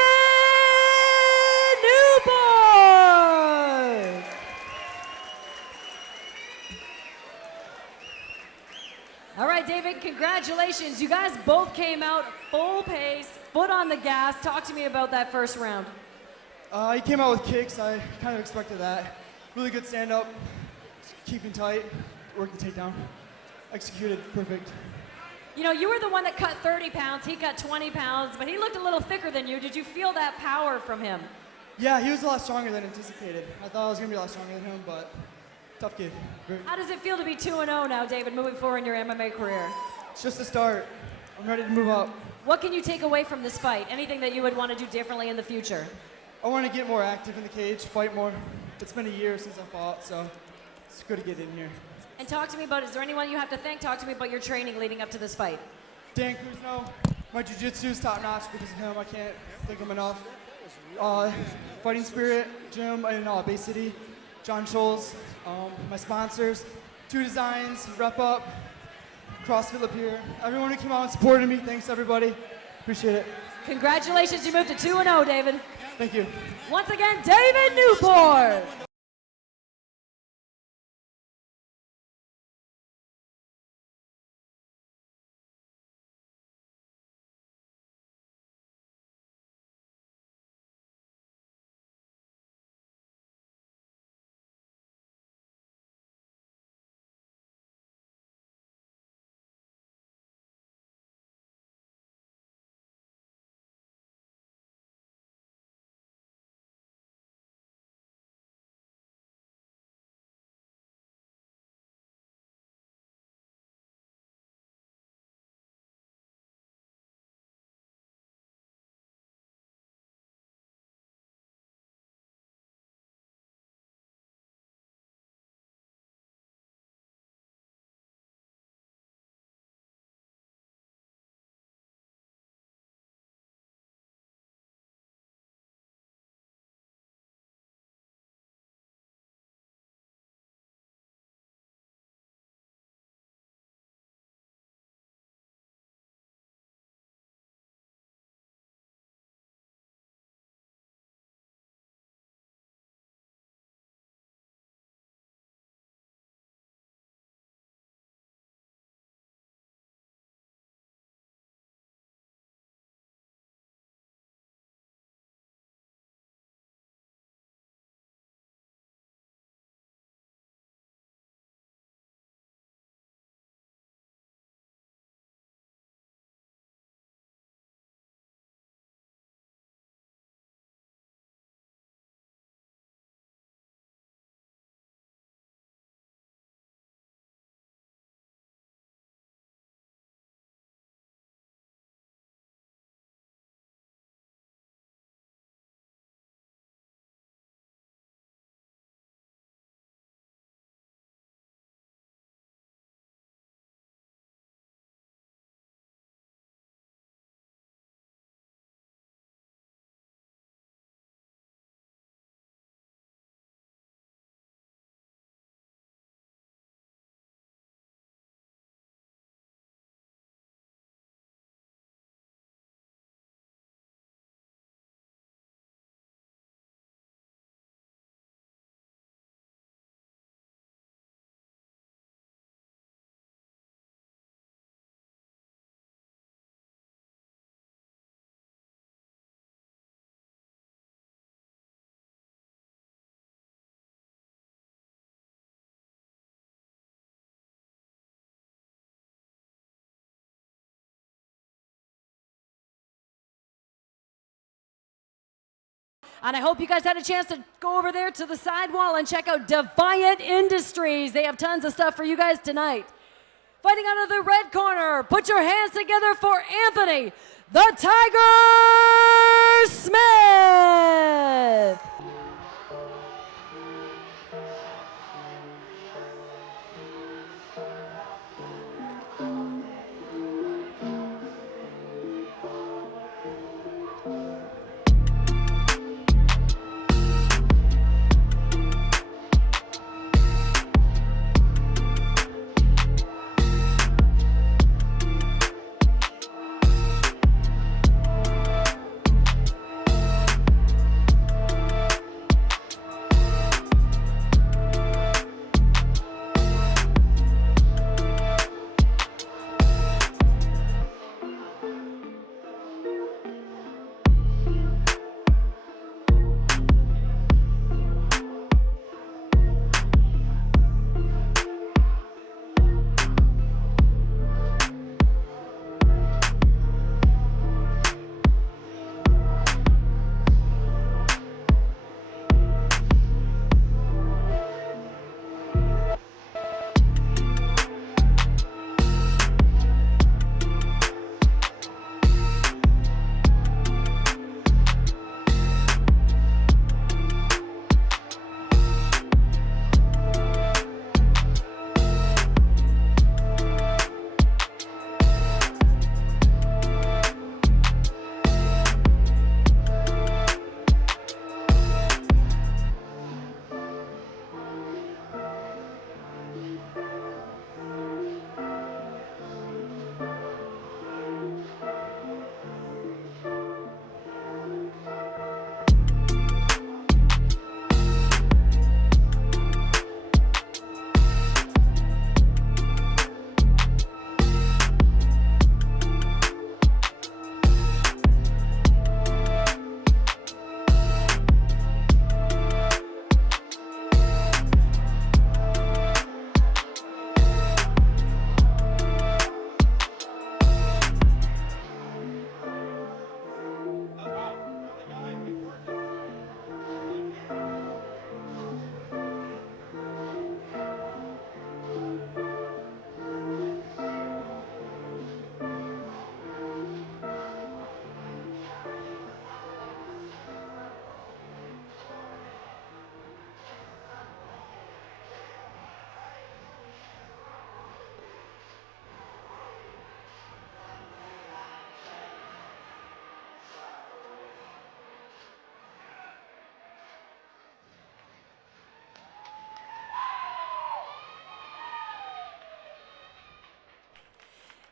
Newport. All right, David, congratulations. You guys both came out full pace, foot on the gas. Talk to me about that first round. He came out with kicks. I kind of expected that. Really good stand-up, keeping tight, working the takedown. Executed perfect. You know, you were the one that cut 30 pounds. He cut 20 pounds, but he looked a little thicker than you. Did you feel that power from him? Yeah, he was a lot stronger than anticipated. I thought I was going to be a lot stronger than him, but tough kid. Great. How does it feel to be 2-0 now, David, moving forward in your MMA career? It's just the start. I'm ready to move up. What can you take away from this fight? Anything that you would want to do differently in the future? I want to get more active in the cage, fight more. It's been a year since I fought, so it's good to get in here. And talk to me about, is there anyone you have to thank? Talk to me about your training leading up to this fight. Dan Cousineau, my jiu-jitsu is top-notch because of him. I can't thank him enough. Fighting Spirit, Gym in Bay City, John Schultz, my sponsors, Two Designs, Rep Up, CrossFit Lapeer. Everyone who came out and supported me, thanks everybody. Appreciate it. Congratulations, you moved to 2-0, David. Thank you. Once again, David Newport. And I hope you guys had a chance to go over there to the side wall and check out Defiant Industries. They have tons of stuff for you guys tonight. Fighting out of the red corner, put your hands together for Anthony, the Tiger Smith.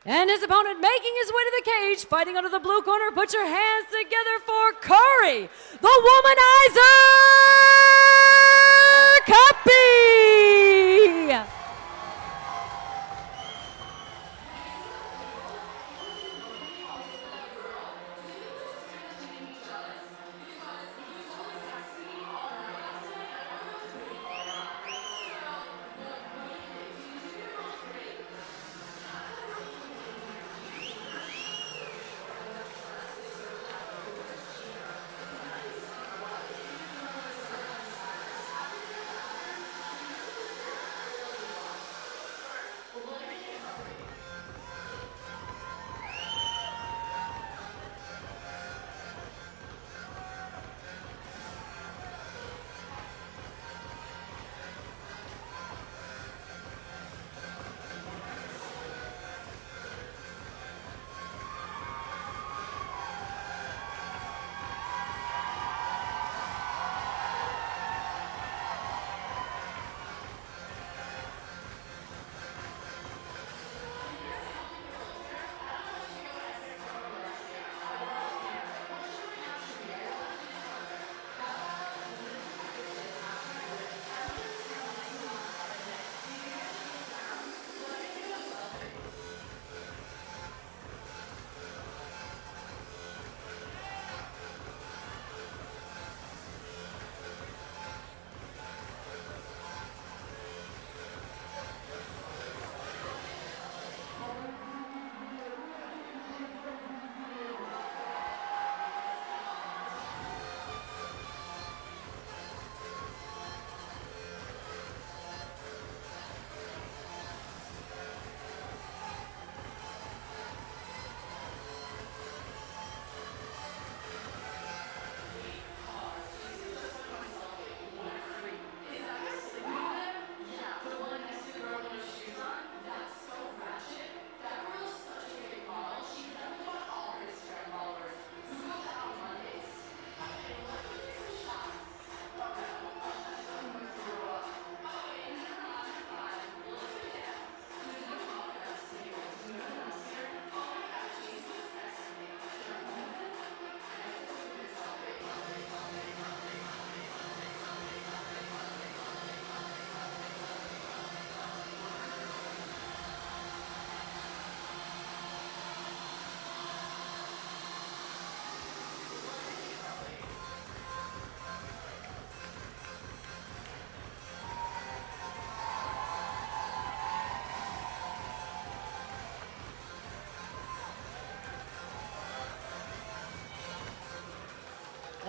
And his opponent making his way to the cage, fighting out of the blue corner. Put your hands together for Corey, the Womanizer Cuppy.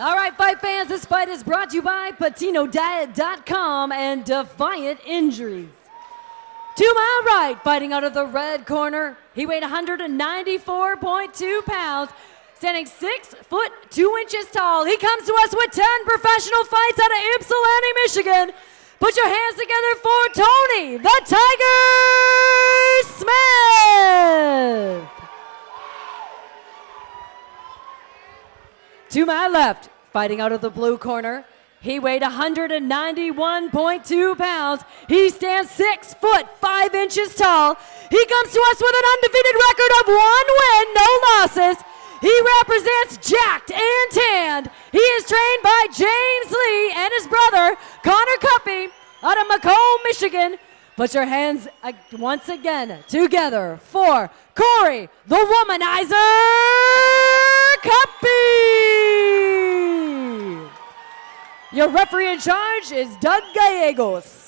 All right, fight fans, this fight is brought to you by PatinoDiet.com and Defiant Injuries. To my right, fighting out of the red corner, he weighed 194.2 pounds, standing 6 foot 2 inches tall. He comes to us with 10 professional fights out of Ypsilanti, Michigan. Put your hands together for Tony, the Tiger Smith. To my left, fighting out of the blue corner, he weighed 191.2 pounds. He stands 6 foot 5 inches tall. He comes to us with an undefeated record of 1 win, no losses. He represents Jacked and Tanned. He is trained by James Lee and his brother, Connor Cuppy, out of Macomb, Michigan. Put your hands once again together for Corey, the Womanizer Cuppy. Your referee in charge is Doug Gallegos.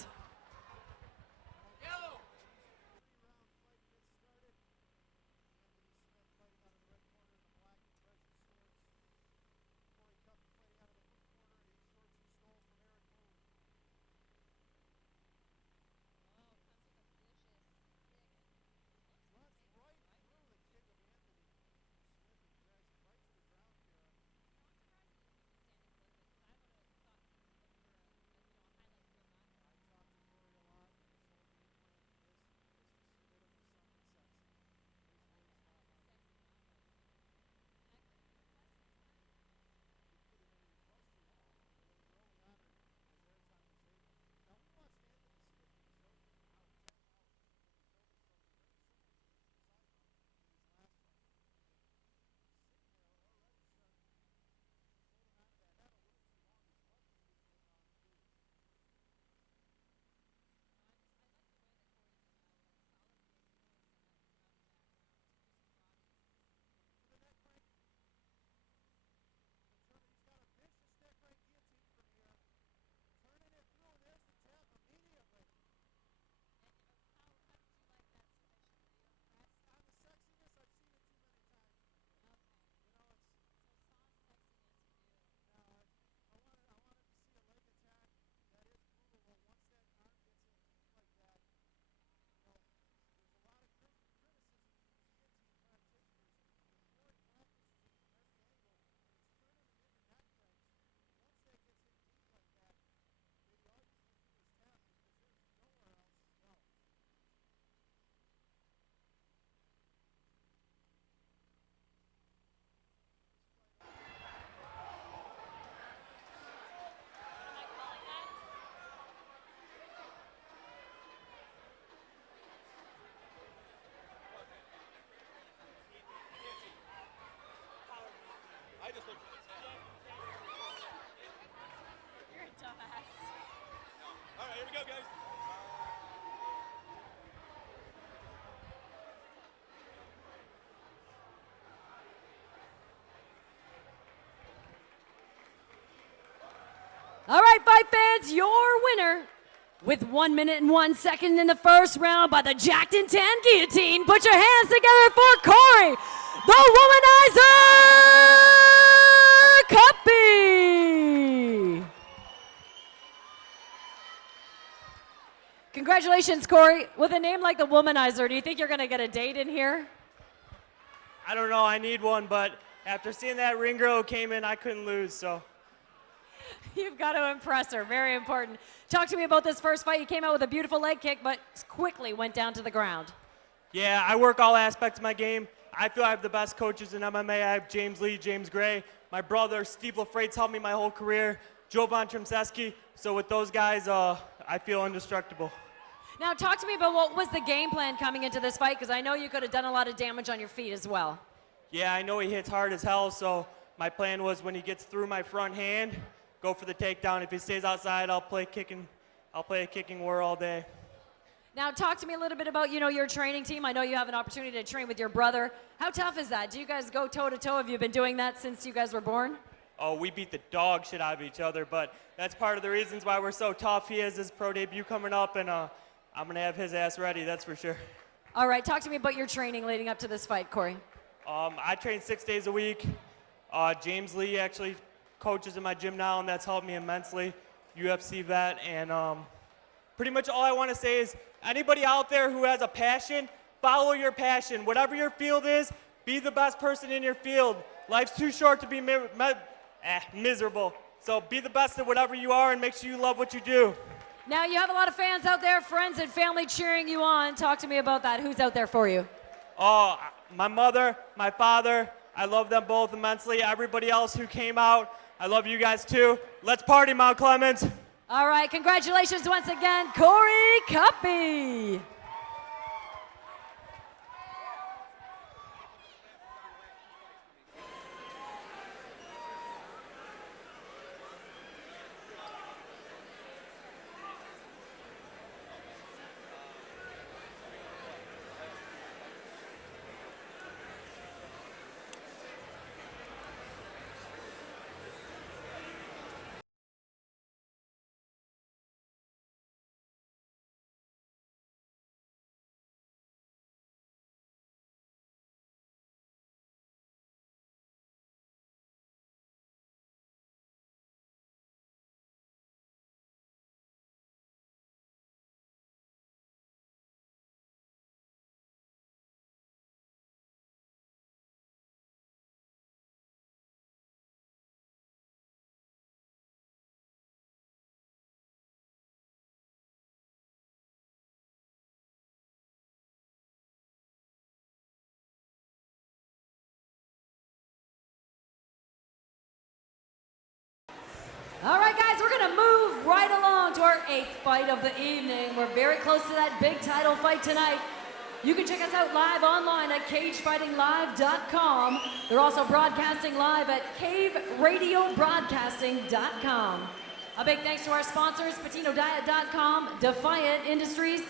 You're a dumbass. All right, here we go, guys. All right, fight fans, your winner with 1 minute and 1 second in the first round by the Jacked and Tanned guillotine. Put your hands together for Corey, the Womanizer Cuppy. Congratulations, Corey. With a name like the Womanizer, do you think you're going to get a date in here? I don't know, I need one, but after seeing that ring girl who came in, I couldn't lose, so. You've got to impress her, very important. Talk to me about this first fight. You came out with a beautiful leg kick, but quickly went down to the ground. Yeah, I work all aspects of my game. I feel I have the best coaches in MMA. I have James Lee, James Gray. My brother, Steve LaFrate's helped me my whole career. Jovan Trimseski. So with those guys, I feel indestructible. Now talk to me about what was the game plan coming into this fight, because I know you could have done a lot of damage on your feet as well. Yeah, I know he hits hard as hell, so my plan was when he gets through my front hand, go for the takedown. If he stays outside, I'll play a kicking war all day. Now talk to me a little bit about, your training team. I know you have an opportunity to train with your brother. How tough is that? Do you guys go toe-to-toe? Have you been doing that since you guys were born? Oh, we beat the dog shit out of each other, but that's part of the reasons why we're so tough. He has his pro debut coming up, and I'm going to have his ass ready, that's for sure. All right, talk to me about your training leading up to this fight, Corey. I train 6 days a week. James Lee actually coaches in my gym now, and that's helped me immensely. UFC vet, and pretty much all I want to say is anybody out there who has a passion, follow your passion. Whatever your field is, be the best person in your field. Life's too short to be miserable. So be the best at whatever you are and make sure you love what you do. Now, you have a lot of fans out there, friends and family cheering you on. Talk to me about that. Who's out there for you? Oh, my mother, my father, I love them both immensely. Everybody else who came out, I love you guys too. Let's party, Mount Clemens. All right, congratulations once again, Corey Cuppy. All right, guys, we're going to move right along to our 8th fight of the evening. We're very close to that big title fight tonight. You can check us out live online at cagefightinglive.com. They're also broadcasting live at caveradiobroadcasting.com. A big thanks to our sponsors, PatinoDiet.com, Defiant Industries,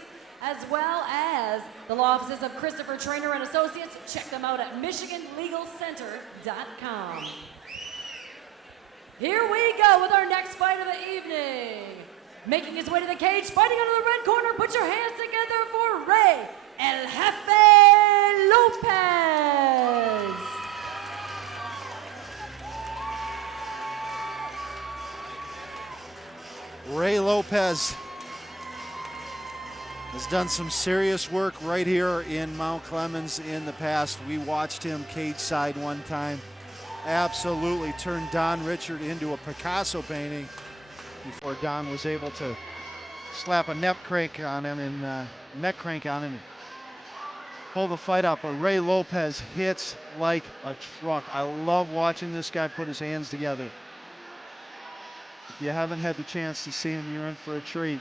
as well as the law offices of Christopher Trainer and Associates. Check them out at MichiganLegalCenter.com. Here we go with our next fight of the evening. Making his way to the cage, fighting out of the red corner, put your hands together for Rey El Jefe Lopez. Rey Lopez has done some serious work right here in Mount Clemens in the past. We watched him cage side one time. Absolutely turned Don Richard into a Picasso painting before Don was able to slap a neck crank on him and pull the fight up. But Rey Lopez hits like a truck. I love watching this guy put his hands together. If you haven't had the chance to see him, you're in for a treat.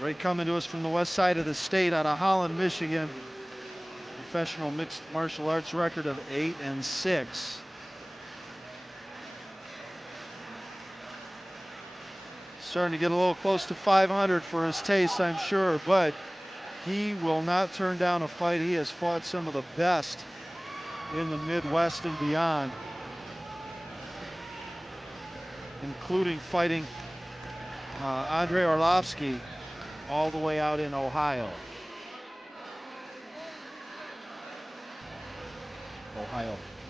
Ray coming to us from the west side of the state out of Holland, Michigan. Professional mixed martial arts record of 8-6. Starting to get a little close to 500 for his taste, I'm sure, but he will not turn down a fight. He has fought some of the best in the Midwest and beyond, including fighting Andrei Arlovsky all the way out in Ohio.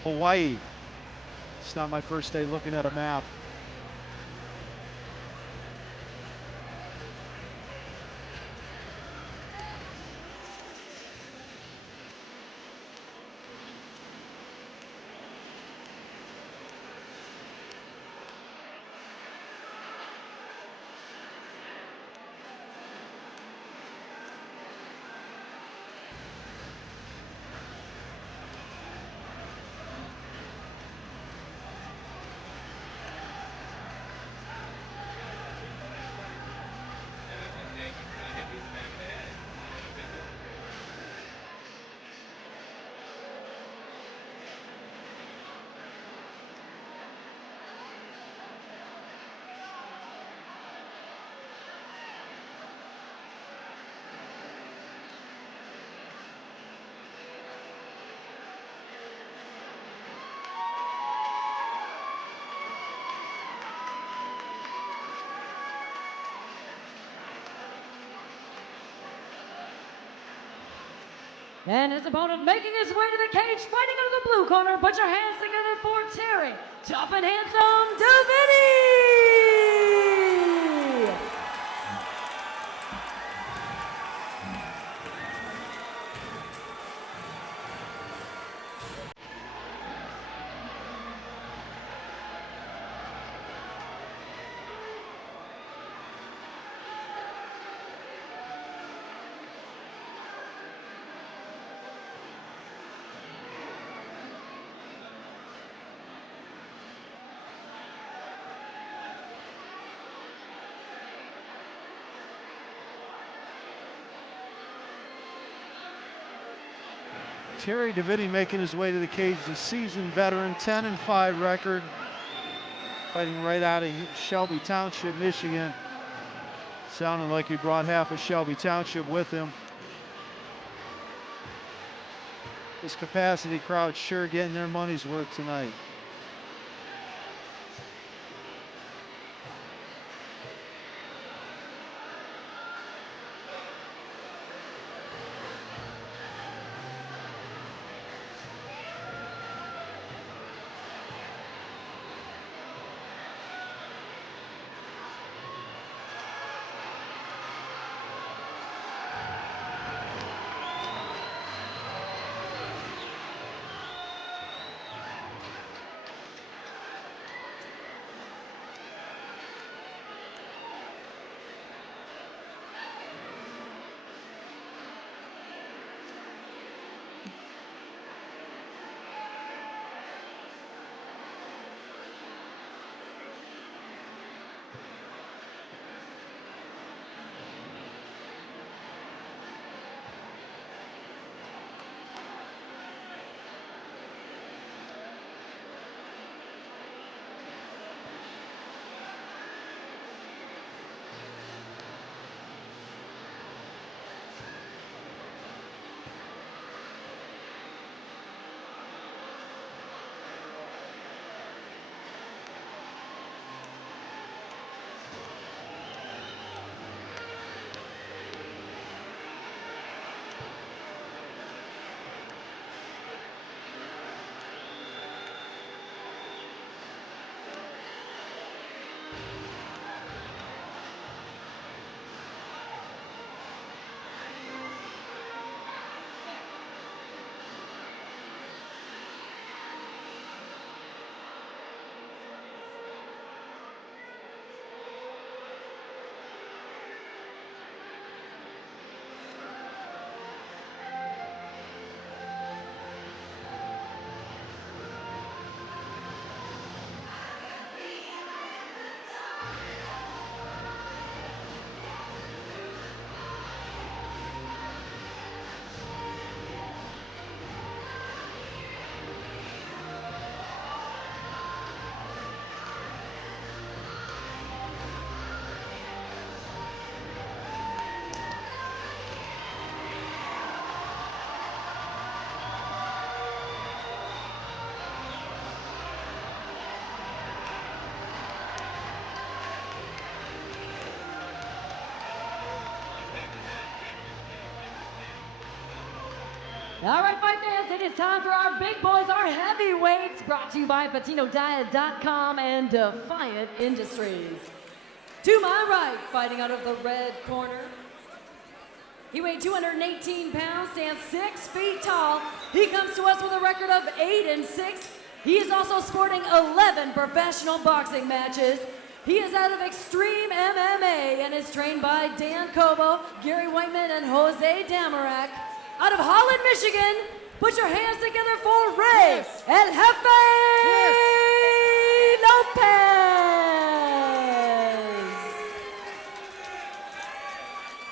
Hawaii. It's not my first day looking at a map. And his opponent making his way to the cage, fighting out of the blue corner. Put your hands together for Terry, tough and handsome Davini! Terry Davini making his way to the cage, a seasoned veteran, 10-5 record, fighting right out of Shelby Township, Michigan. Sounding like he brought half of Shelby Township with him. This capacity crowd sure getting their money's worth tonight. All right, fight fans, it is time for our big boys, our heavyweights, brought to you by PatinoDiet.com and Defiant Industries. To my right, fighting out of the red corner, he weighed 218 pounds, stands 6 feet tall. He comes to us with a record of 8-6. He is also sporting 11 professional boxing matches. He is out of Extreme MMA and is trained by Dan Cobo, Gary Whiteman, and Jose Damarak. Out of Holland, Michigan, put your hands together for Ray El Jefe Lopez.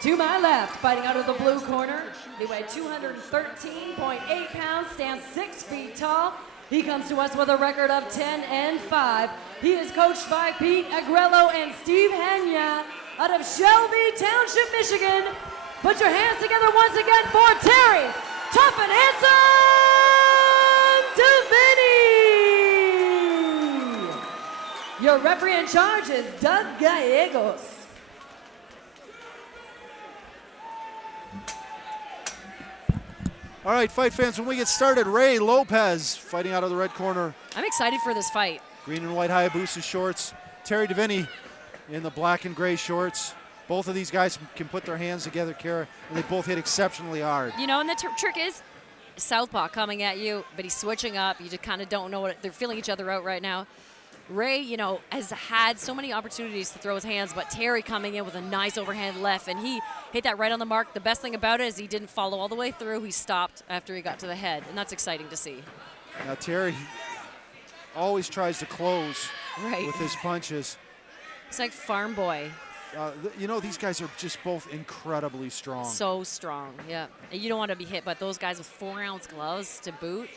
To my left, fighting out of the blue corner, he weighed 213.8 pounds, stands 6 feet tall. He comes to us with a record of 10-5. He is coached by Pete Agrello and Steve Henya out of Shelby Township, Michigan. Put your hands together once again for Terry, tough and handsome Davini. Your referee in charge is Doug Gallegos. All right, fight fans, when we get started, Ray Lopez fighting out of the red corner. I'm excited for this fight. Green and white Hayabusa shorts. Terry DeVinny in the black and gray shorts. Both of these guys can put their hands together, Kara, and they both hit exceptionally hard. You know, and the trick is southpaw coming at you, but he's switching up. You just kind of don't know what they're feeling each other out right now. Ray, you know, has had so many opportunities to throw his hands, but Terry coming in with a nice overhand left, and he hit that right on the mark. The best thing about it is he didn't follow all the way through. He stopped after he got to the head, and that's exciting to see. Now, Terry always tries to close right with his punches. He's like farm boy. You know, these guys are just both incredibly strong. So strong, yeah. And you don't want to be hit by those guys with 4-ounce gloves to boot.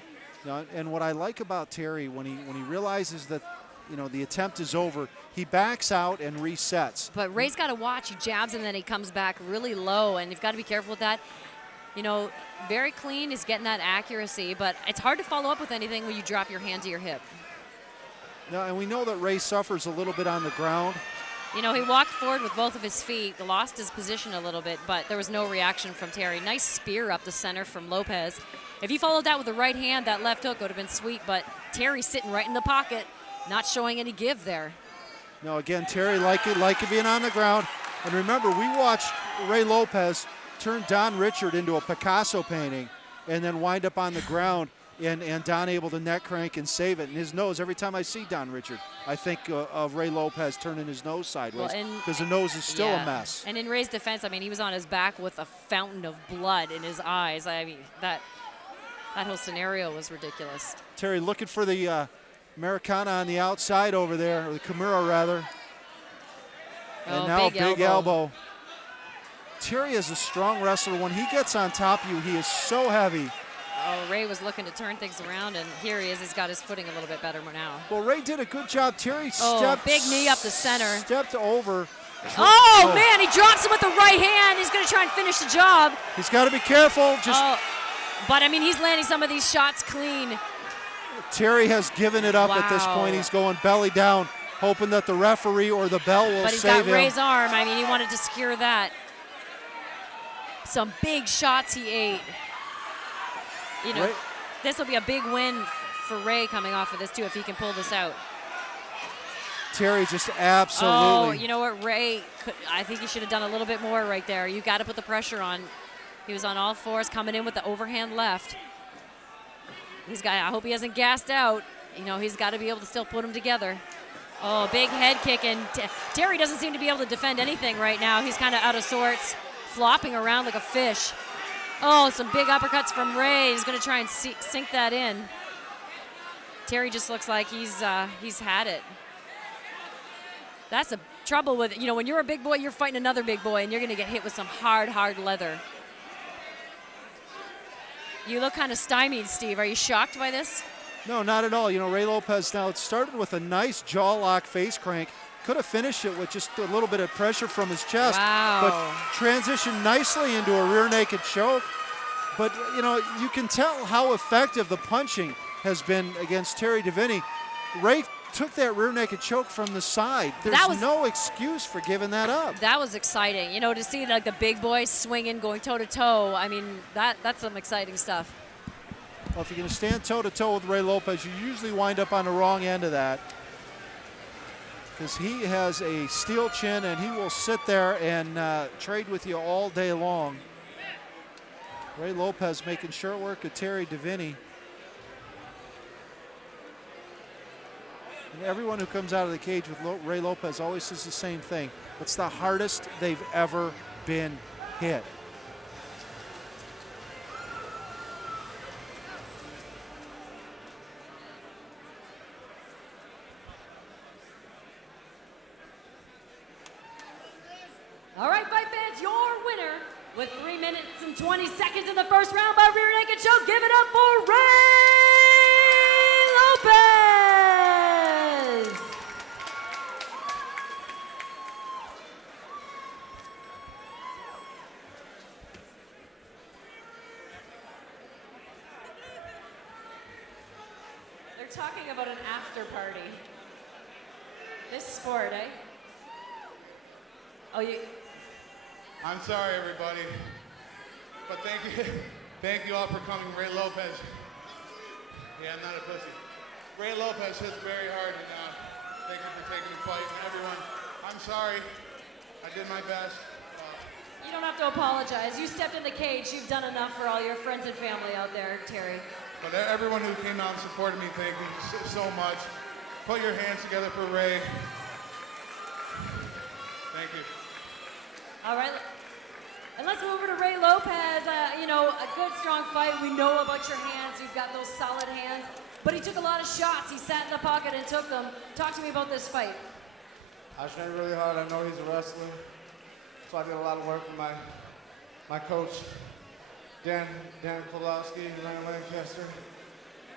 And what I like about Terry, when he realizes that, you know, the attempt is over, he backs out and resets. But Ray's got to watch. He jabs and then he comes back really low, and you've got to be careful with that. You know, very clean. He's getting that accuracy, but it's hard to follow up with anything when you drop your hand to your hip. Now, and we know that Ray suffers a little bit on the ground. You know, he walked forward with both of his feet, lost his position a little bit, but there was no reaction from Terry. Nice spear up the center from Lopez. If he followed that with the right hand, that left hook would have been sweet, but Terry's sitting right in the pocket, not showing any give there. No, again, Terry like it being on the ground. And remember, we watched Ray Lopez turn Don Richard into a Picasso painting and then wind up on the ground, and Don able to neck crank and save it. And his nose, every time I see Don Richard, I think of Ray Lopez turning his nose sideways because the nose is still a mess. And in Ray's defense, I mean, he was on his back with a fountain of blood in his eyes. I mean, that whole scenario was ridiculous. Terry looking for the Americana on the outside over there, or the Kimura rather. And now big elbow. Terry is a strong wrestler. When he gets on top of you, he is so heavy. Oh, Ray was looking to turn things around, and here he is. He's got his footing a little bit better now. Well, Ray did a good job. Terry big knee up the center. Stepped over. Oh, man, he drops him with the right hand. He's going to try and finish the job. He's got to be careful. But, I mean, he's landing some of these shots clean. Terry has given it up at this point. He's going belly down, hoping that the referee or the bell will save him. But he's got Ray's arm. I mean, he wanted to secure that. Some big shots he ate. You know, this will be a big win for Ray coming off of this, too, if he can pull this out. Terry just absolutely. Oh, you know what, Ray, I think he should have done a little bit more right there. You got to put the pressure on. He was on all fours coming in with the overhand left. I hope he hasn't gassed out. You know, he's got to be able to still put them together. Oh, big head kick, and Terry doesn't seem to be able to defend anything right now. He's kind of out of sorts, flopping around like a fish. Oh, some big uppercuts from Ray. He's going to try and sink that in. Terry just looks like he's had it. That's the trouble with it. You know, when you're a big boy, you're fighting another big boy, and you're going to get hit with some hard leather. You look kind of stymied, Steve. Are you shocked by this? No, not at all. You know, Ray Lopez now, it started with a nice jaw lock face crank. Could have finished it with just a little bit of pressure from his chest. Wow. But transitioned nicely into a rear naked choke. But, you know, you can tell how effective the punching has been against Terry DeVinny. Ray took that rear naked choke from the side. There's no excuse for giving that up. That was exciting. You know, to see like the big boys swinging, going toe-to-toe, I mean, that's some exciting stuff. Well, if you're going to stand toe-to-toe with Ray Lopez, you usually wind up on the wrong end of that, because he has a steel chin and he will sit there and trade with you all day long. Ray Lopez making short work of Terry DeVinny. And everyone who comes out of the cage with Ray Lopez always says the same thing. It's the hardest they've ever been hit. All right, fight fans, your winner with 3 minutes and 20 seconds in the first round by rear naked choke. Give it up for Ray Lopez. They're talking about an after party. This sport, eh? Oh, you. I'm sorry, everybody, but thank you Thank you all for coming. Ray Lopez. Yeah, I'm not a pussy. Ray Lopez hits very hard, and thank you for taking the fight. And everyone, I'm sorry. I did my best. You don't have to apologize. You stepped in the cage. You've done enough for all your friends and family out there, Terry. But everyone who came out and supported me, thank you so much. Put your hands together for Ray. Thank you. All right. And let's move over to Ray Lopez. You know, a good, strong fight. We know about your hands. You've got those solid hands. But he took a lot of shots. He sat in the pocket and took them. Talk to me about this fight. I trained really hard. I know he's a wrestler. So I did a lot of work with my coach, Dan Kowalski, Ryan Lancaster,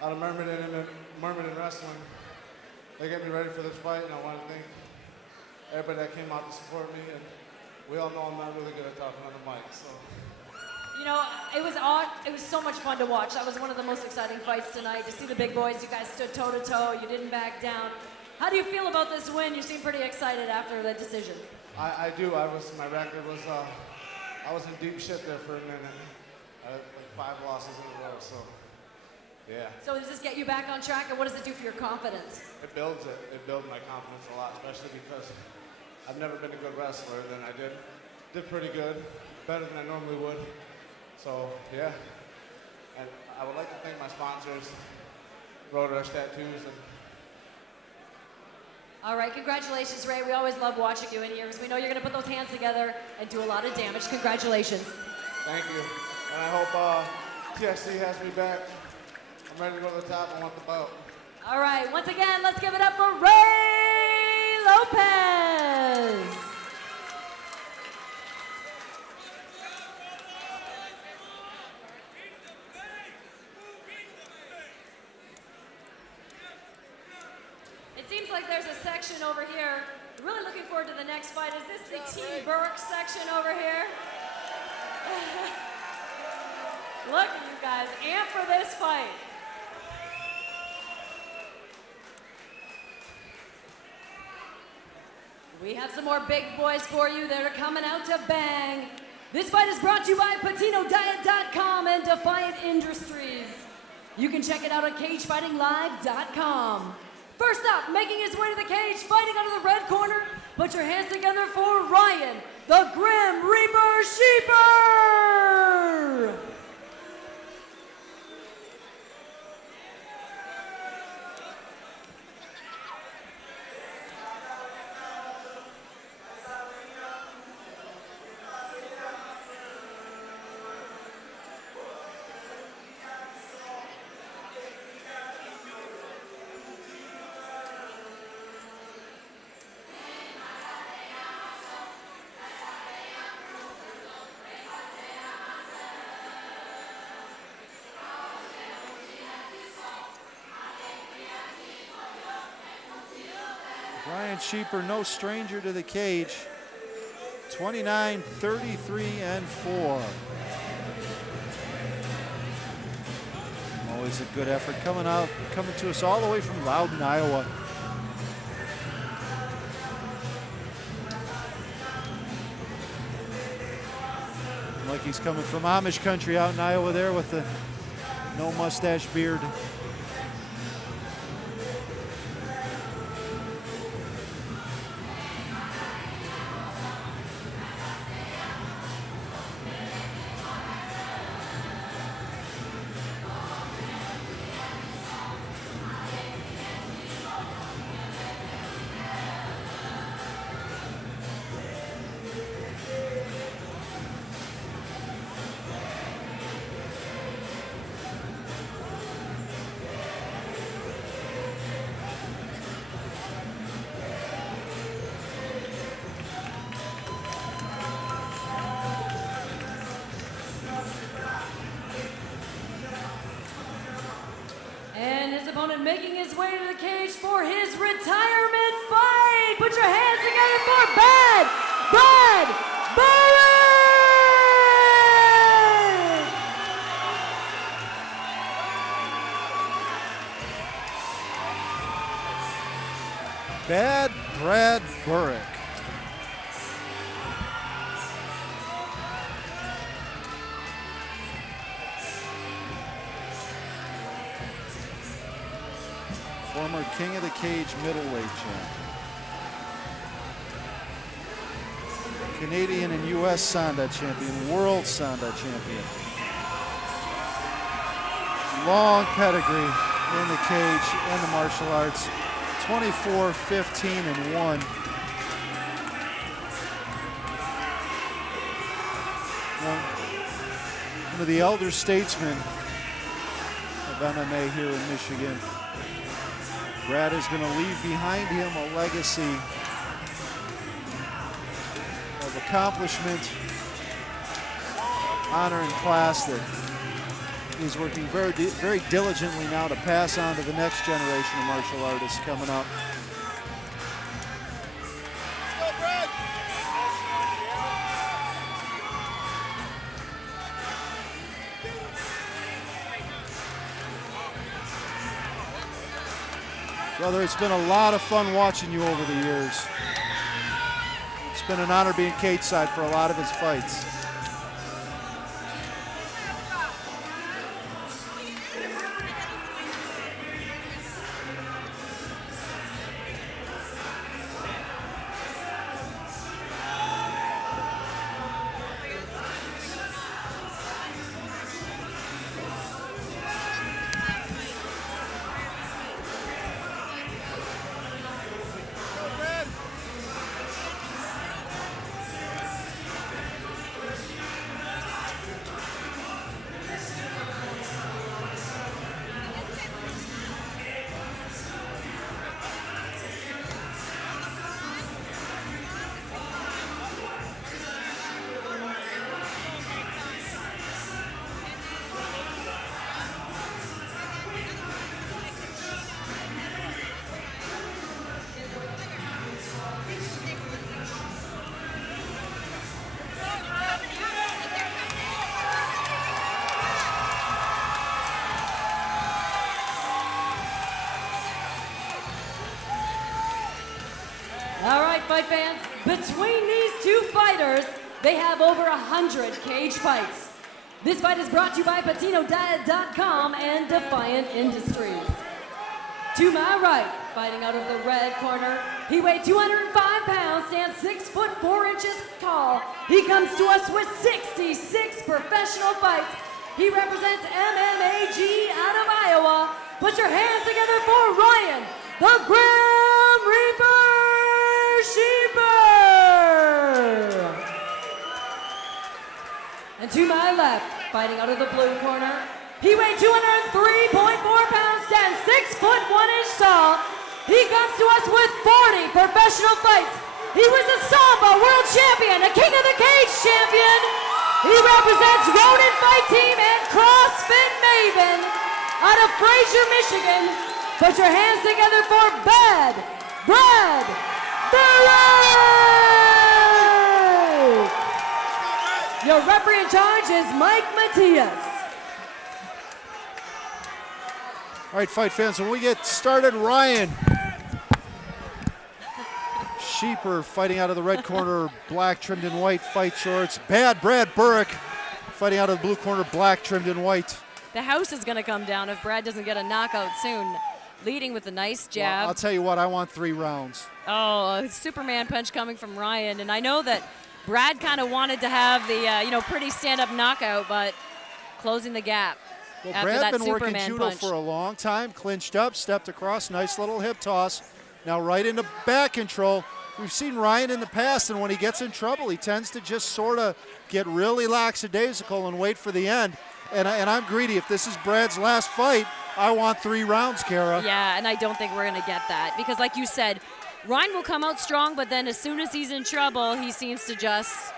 out of Mermaid Wrestling. They get me ready for this fight, and I want to thank everybody that came out to support me. And we all know I'm not really good at talking on the mic, so. You know, it was so much fun to watch. That was one of the most exciting fights tonight. To see the big boys, you guys stood toe to toe. You didn't back down. How do you feel about this win? You seem pretty excited after the decision. I do. My record was, I was in deep shit there for a minute. I had like 5 losses in a row, so yeah. So does this get you back on track, and what does it do for your confidence? It builds it. It builds my confidence a lot, especially because I've never been a good wrestler. Then I did pretty good, better than I normally would. So yeah. And I would like to thank my sponsors, Road Rush Tattoos, and all right, congratulations, Ray. We always love watching you in here because we know you're going to put those hands together and do a lot of damage. Congratulations. Thank you. And I hope TXC has me back. I'm ready to go to the top. I want the belt. All right, once again, let's give it up for Ray Lopez. It seems like there's a section over here. Really looking forward to the next fight. Is this the T. Burke section over here? Look at you guys, amped for this fight. We have some more big boys for you that are coming out to bang. This fight is brought to you by PatinoDiet.com and Defiant Industries. You can check it out at CageFightingLive.com. First up, making his way to the cage, fighting out of the red corner. Put your hands together for Ryan, the Grim Reaper Sheeper! Ryan Sheeper, no stranger to the cage. 29, 33, and 4. Always a good effort coming to us all the way from Loudon, Iowa. Like he's coming from Amish country out in Iowa there with the no mustache beard. Making his way to the cage for his retirement fight. Put your hands together for Bad Bad Brad Burrick. Former King of the Cage middleweight champ. Canadian and U.S. Sanda champion, world Sanda champion. Long pedigree in the cage and the martial arts. 24, 15, and 1. One of the elder statesmen of MMA here in Michigan. Brad is going to leave behind him a legacy of accomplishment, honor, and class that he's working very diligently now to pass on to the next generation of martial artists coming up. Brother, it's been a lot of fun watching you over the years. It's been an honor being cage side for a lot of his fights. All right, fight fans, between these two fighters, they have over 100 cage fights. This fight is brought to you by PatinoDiet.com and Defiant Industries. To my right, fighting out of the red corner, he weighed 205 pounds, stands 6 foot 4 inches tall. He comes to us with 66 professional fights. He represents MMAG out of Iowa. Put your hands together for Ryan, the Grim Reaper Sheeper. And to my left, fighting out of the blue corner, he weighed 203.4 pounds, stands 6 foot 1 inch tall. He comes to us with 40 professional fights. He was a Samba world champion, a King of the Cage champion. He represents Ronin Fight Team and CrossFit Maven out of Fraser, Michigan. Put your hands together for Brad Barak! Your referee in charge is Mike Matias. All right, fight fans, when we get started, Ryan Sheeper fighting out of the red corner, black trimmed in white fight shorts. Brad Barak fighting out of the blue corner, black trimmed in white. The house is going to come down if Brad doesn't get a knockout soon. Leading with a nice jab. Well, I'll tell you what, I want 3 rounds. Oh, a Superman punch coming from Ryan. And I know that Brad kind of wanted to have the, pretty stand-up knockout, but closing the gap. Well, after Brad's that been Superman working judo punch. for a long time, clinched up, stepped across, nice little hip toss. Now right into back control. We've seen Ryan in the past, and when he gets in trouble, he tends to just sort of get really lackadaisical and wait for the end. And I'm greedy. If this is Brad's last fight, I want 3 rounds, Kara. Yeah, and I don't think we're going to get that. Because like you said, Ryan will come out strong, but then as soon as he's in trouble, he seems to just,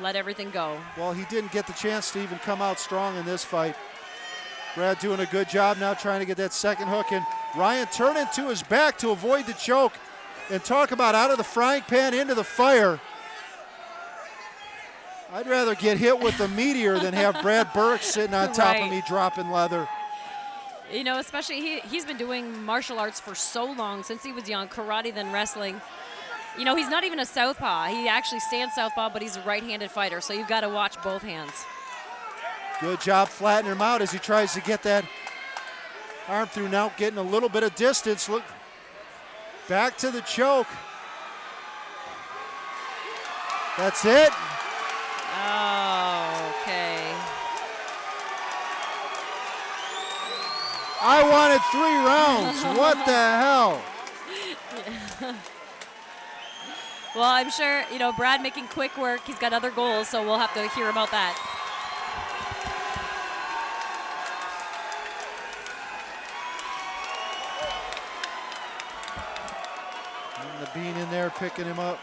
let everything go. Well, he didn't get the chance to even come out strong in this fight. Brad doing a good job now trying to get that second hook in. Ryan turning to his back to avoid the choke. And talk about out of the frying pan into the fire. I'd rather get hit with the meteor than have Brad Barak sitting on top of me dropping leather. Especially he's been doing martial arts for so long, since he was young, karate then wrestling. He's not even a southpaw. He actually stands southpaw, but he's a right-handed fighter, so you've got to watch both hands. Good job flattening him out as he tries to get that Arm through now, getting a little bit of distance. Look, back to the choke. That's it. Oh, okay. I wanted 3 rounds. What the hell? Yeah. Well, I'm sure, you know, Brad making quick work. He's got other goals, so we'll have to hear about that. And the Bean in there picking him up.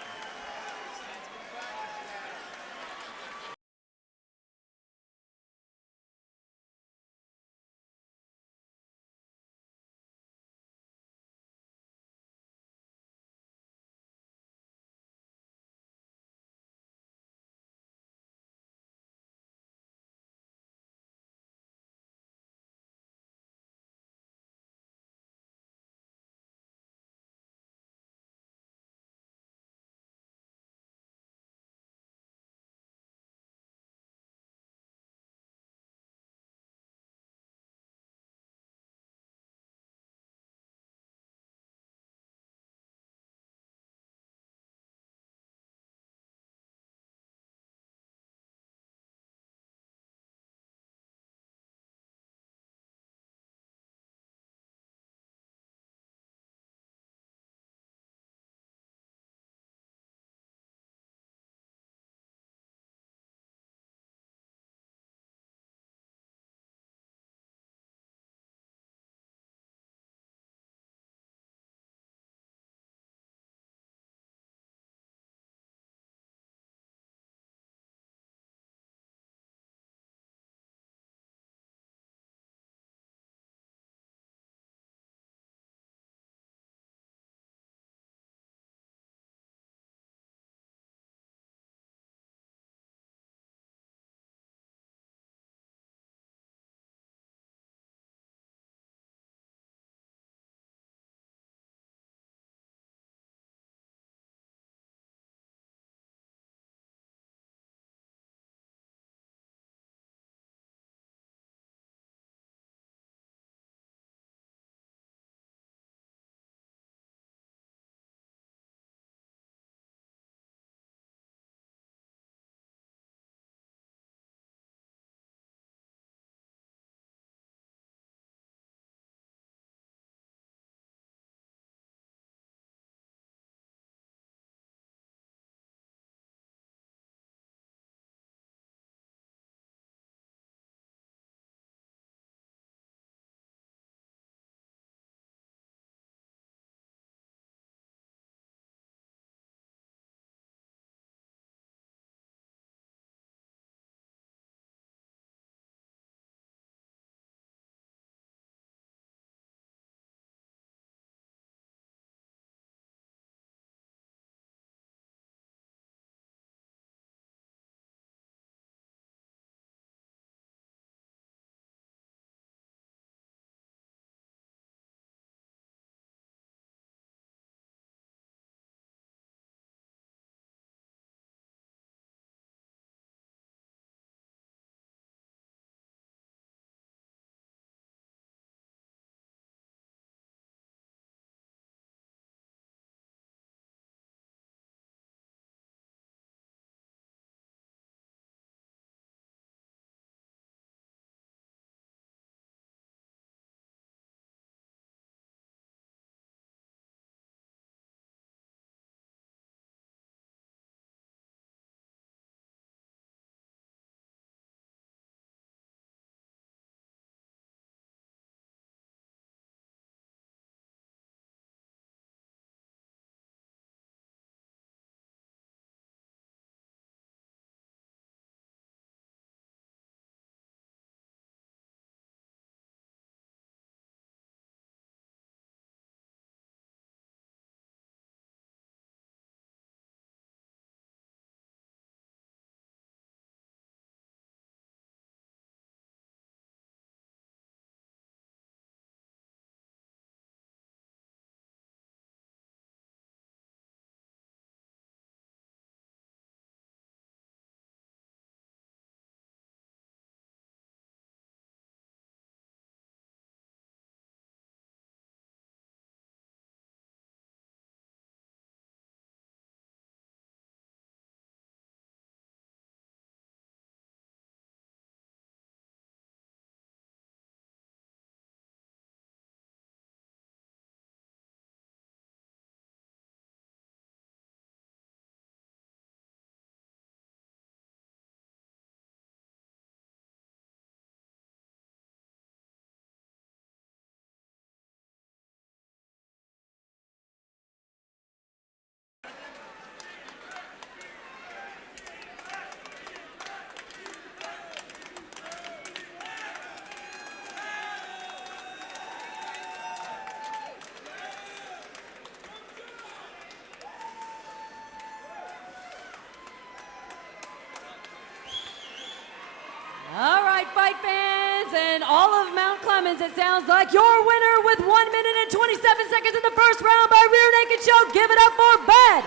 fight fans and all of Mount Clemens, it sounds like your winner with 1 minute and 27 seconds in the first round by rear naked choke. Give it up for Brad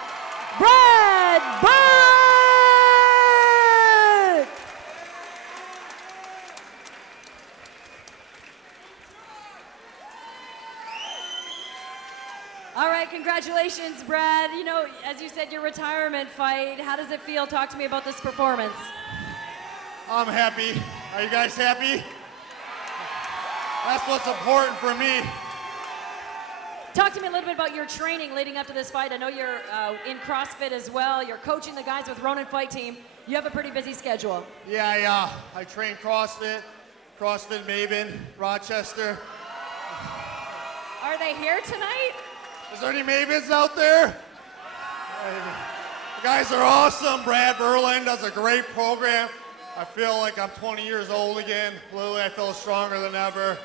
Burke! All right, congratulations, Brad. You know, as you said, your retirement fight, how does it feel? Talk to me about this performance. I'm happy. Are you guys happy? That's what's important for me. Talk to me a little bit about your training leading up to this fight. I know you're in CrossFit as well. You're coaching the guys with Ronin Fight Team. You have a pretty busy schedule. Yeah, I train CrossFit Maven, Rochester. Are they here tonight? Is there any Mavens out there? The guys are awesome. Brad Berlin does a great program. I feel like I'm 20 years old again. Literally, I feel stronger than ever.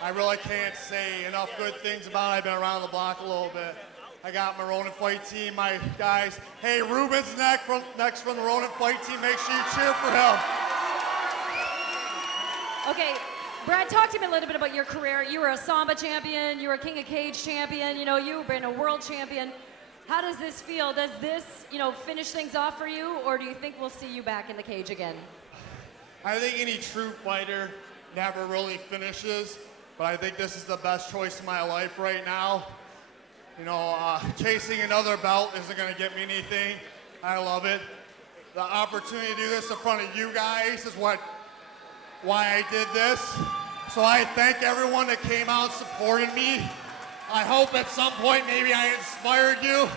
I really can't say enough good things about it. I've been around the block a little bit. I got my Ronin Fight Team, my guys. Hey, Ruben's next from the Ronin Fight Team. Make sure you cheer for him. Okay, Brad, talk to me a little bit about your career. You were a Samba champion, you were a King of Cage champion, you know, you've been a world champion. How does this feel? Does this, you know, finish things off for you, or do you think we'll see you back in the cage again? I think any true fighter never really finishes, but I think this is the best choice of my life right now. You know, chasing another belt isn't gonna get me anything. I love it. The opportunity to do this in front of you guys is why I did this. So I thank everyone that came out and supported me. I hope at some point maybe I inspired you.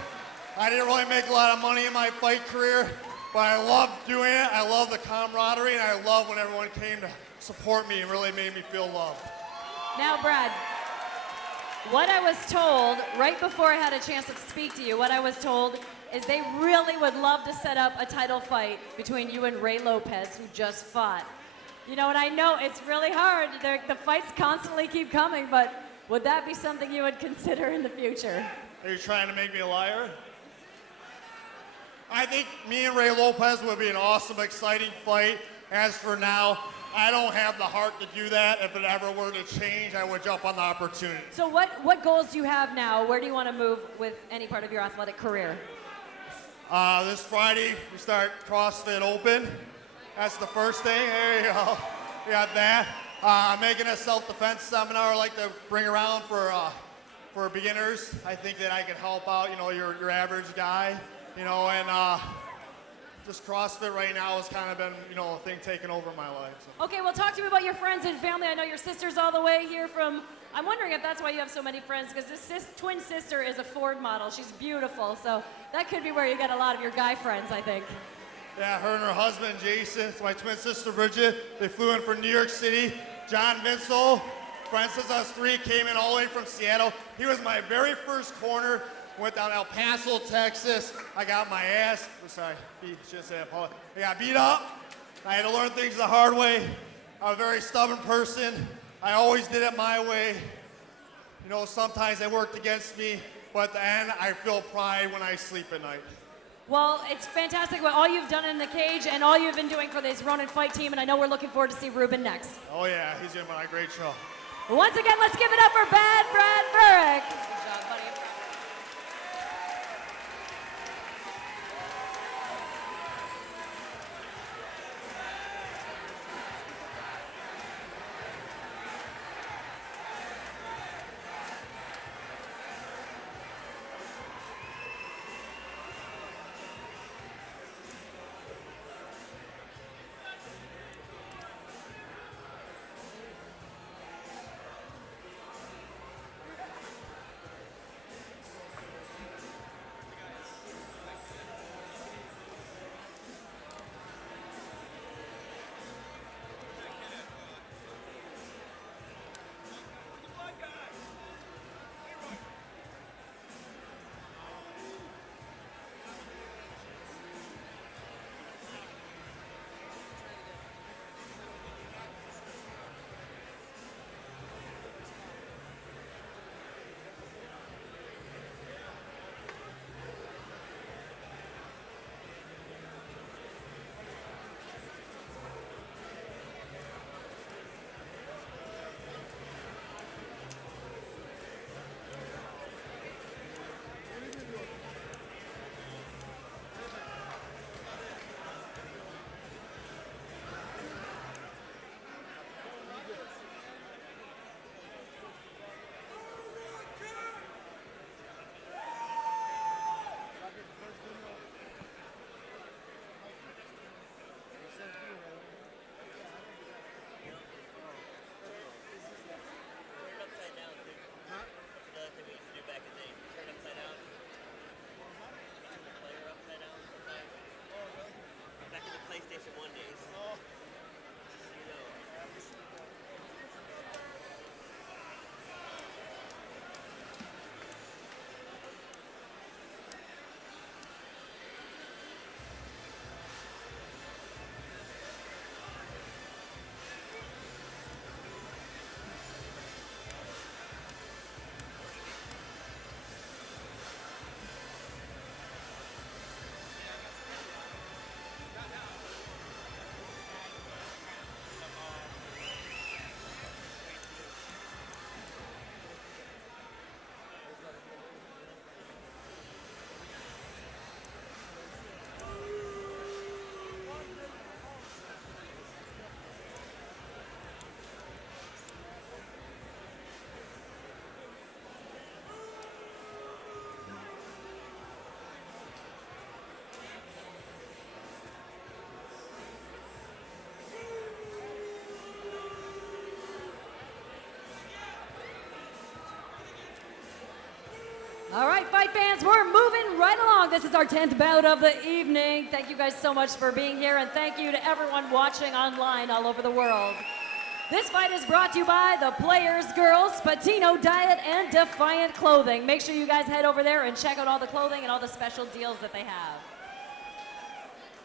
I didn't really make a lot of money in my fight career, but I love doing it. I love the camaraderie, and I love when everyone came to support me and really made me feel loved. Now, Brad, what I was told right before I had a chance to speak to you, what I was told is they really would love to set up a title fight between you and Ray Lopez, who just fought. You know, and I know it's really hard. The fights constantly keep coming, but would that be something you would consider in the future? Are you trying to make me a liar? I think me and Ray Lopez would be an awesome, exciting fight. As for now, I don't have the heart to do that. If it ever were to change, I would jump on the opportunity. So what goals do you have now? Where do you want to move with any part of your athletic career? This Friday, we start CrossFit Open. That's the first thing. There you go. We got that. I'm making a self-defense seminar I'd like to bring around for beginners. I think that I can help out, you know, your average guy, you know, and just CrossFit right now has kind of been, you know, a thing taking over my life. So. Okay, well, talk to me about your friends and family. I know your sister's all the way here from, I'm wondering if that's why you have so many friends, because this twin sister is a Ford model. She's beautiful, so that could be where you get a lot of your guy friends, I think. Yeah, her and her husband, Jason, my twin sister, Bridget, they flew in from New York City. John Vinsel, Francis, us three, came in all the way from Seattle. He was my very first corner. Went down El Paso, Texas. I got my ass, sorry, shouldn't say that, Paul. I got beat up. I had to learn things the hard way. I'm a very stubborn person. I always did it my way. You know, sometimes it worked against me, but at the end, I feel pride when I sleep at night. Well, it's fantastic what all you've done in the cage and all you've been doing for this Ronin Fight Team, and I know we're looking forward to see Ruben next. Oh yeah, he's doing a great show. Once again, let's give it up for Brad Burke. Good job, buddy. All right, fight fans, we're moving right along. This is our 10th bout of the evening. Thank you guys so much for being here, and thank you to everyone watching online all over the world. This fight is brought to you by the Players Girls, Patino Diet, and Defiant Clothing. Make sure you guys head over there and check out all the clothing and all the special deals that they have.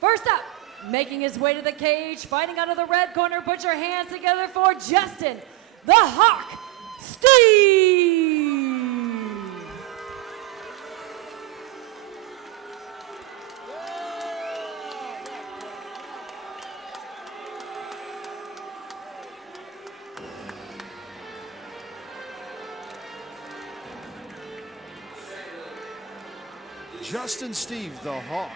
First up, making his way to the cage, fighting out of the red corner, put your hands together for Justin, the Hawk, Steve. Justin Steve, the Hawk.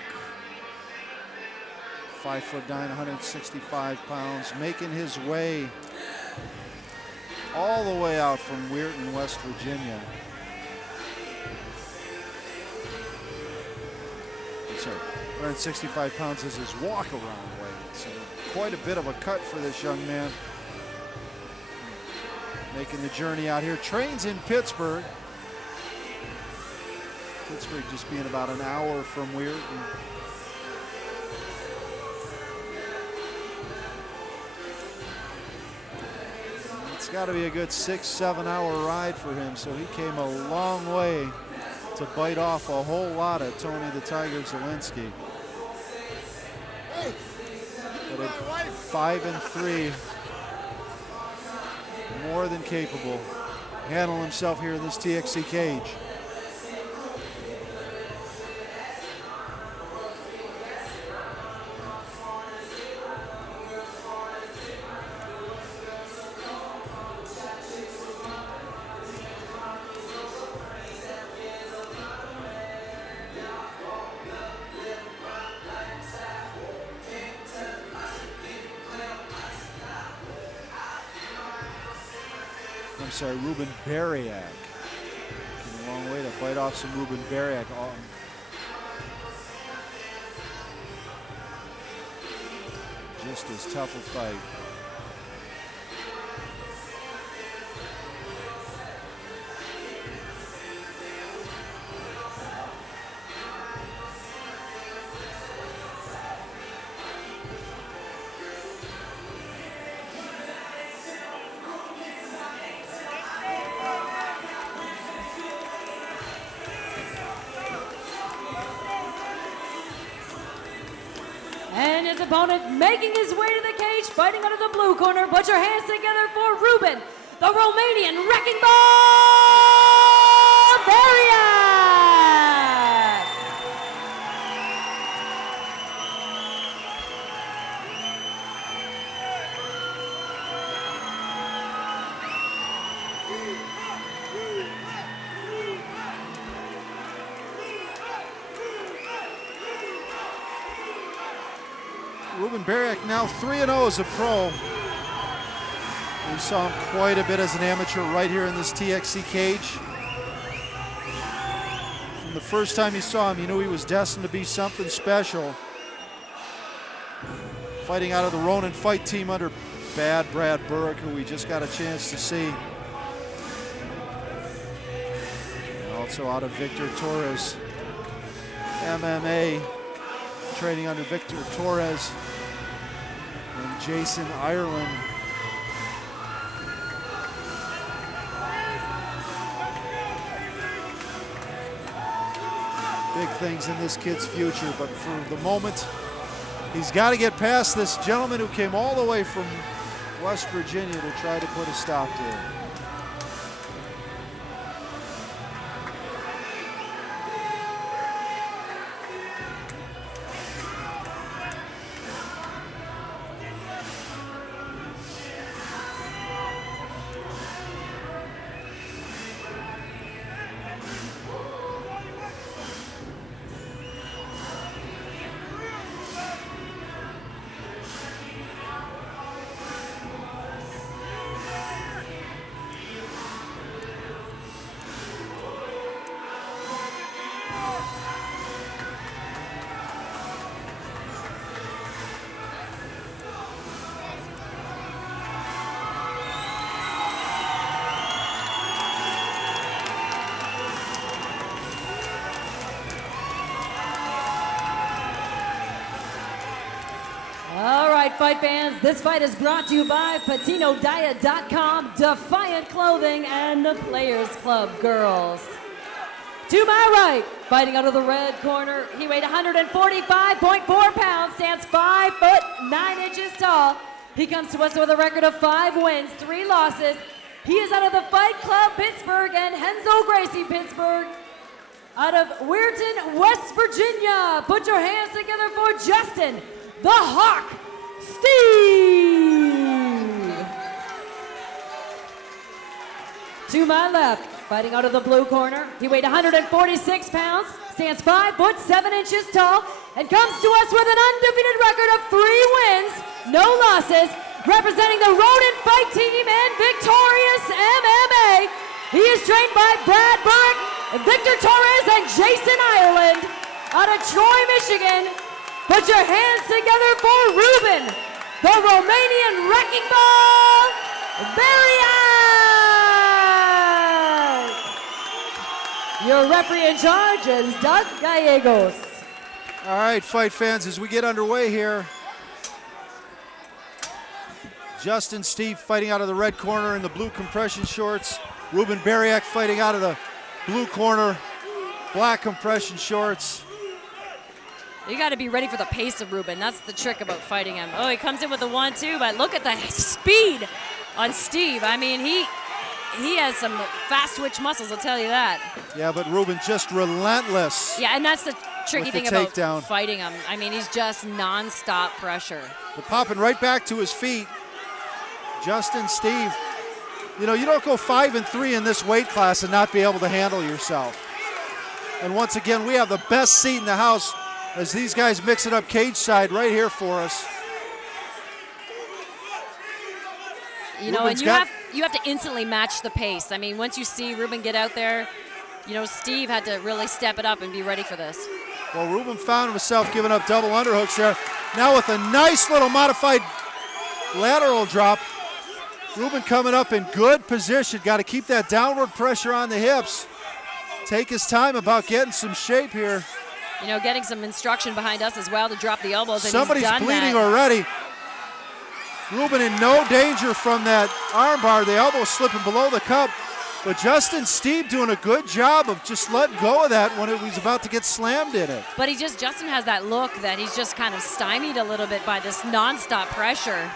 5'9", 165 pounds, making his way all the way out from Weirton, West Virginia. So 165 pounds is his walk-around weight. So quite a bit of a cut for this young man. Making the journey out here. Trains in Pittsburgh. Pittsburgh just being about an hour from Weirton. It's got to be a good 6-7 hour ride for him, so he came a long way to bite off a whole lot of Tony the Tiger Zielinski. But at 5-3, more than capable. Handle himself here in this TXC cage. I'm sorry, Ruben Bariak. Came a long way to fight off some Ruben Bariak. Just as tough a fight. And his opponent making his way to the cage, fighting out of the blue corner. Put your hands together for Ruben, the Romanian Wrecking Ball Bariak. Ruben Bariak now 3-0 as a pro. We saw him quite a bit as an amateur right here in this TXC cage. From the first time you saw him, you knew he was destined to be something special. Fighting out of the Ronin Fight Team under Bad Brad Burke, who we just got a chance to see. And also out of Victor Torres MMA, training under Victor Torres and Jason Ireland. Big things in this kid's future, but for the moment, he's got to get past this gentleman who came all the way from West Virginia to try to put a stop to it. All right, fight fans, this fight is brought to you by PatinoDiet.com, Defiant Clothing, and the Players Club Girls. To my right, fighting out of the red corner, he weighed 145.4 pounds, stands 5 foot 9 inches tall. He comes to us with a record of 5 wins, 3 losses. He is out of the Fight Club Pittsburgh and Henzo Gracie Pittsburgh. Out of Weirton, West Virginia. Put your hands together for Justin, the Hawk, Steve. To my left, fighting out of the blue corner, he weighed 146 pounds, stands 5 foot 7 inches tall, and comes to us with an undefeated record of 3 wins, no losses, representing the Rodent Fight Team and Victorious MMA. He is trained by Brad Burke, Victor Torres, and Jason Ireland out of Troy, Michigan. Put your hands together for Ruben, the Romanian Wrecking Ball, Bariak. Your referee in charge is Doug Gallegos. All right, fight fans, as we get underway here, Justin Steve fighting out of the red corner in the blue compression shorts. Ruben Bariak fighting out of the blue corner, black compression shorts. You got to be ready for the pace of Ruben. That's the trick about fighting him. Oh, he comes in with the 1-2, but look at the speed on Steve. I mean, he has some fast twitch muscles, I'll tell you that. Yeah, but Ruben just relentless. Yeah, and that's the tricky thing about takedown. Fighting him. I mean, he's just nonstop pressure. But popping right back to his feet. Justin Steve, you know, you don't go 5-3 in this weight class and not be able to handle yourself. And once again, we have the best seat in the house as these guys mix it up cage side right here for us. You know, and you have to instantly match the pace. I mean, once you see Ruben get out there, you know, Steve had to really step it up and be ready for this. Well, Ruben found himself giving up double underhooks there. Now with a nice little modified lateral drop. Ruben coming up in good position. Got to keep that downward pressure on the hips. Take his time about getting some shape here. You know, getting some instruction behind us as well to drop the elbows. And somebody's he's done bleeding that. already. Ruben in no danger from that arm bar. The elbow slipping below the cup. But Justin Steve doing a good job of just letting go of that when it was about to get slammed in it. But Justin has that look that he's just kind of stymied a little bit by this nonstop pressure.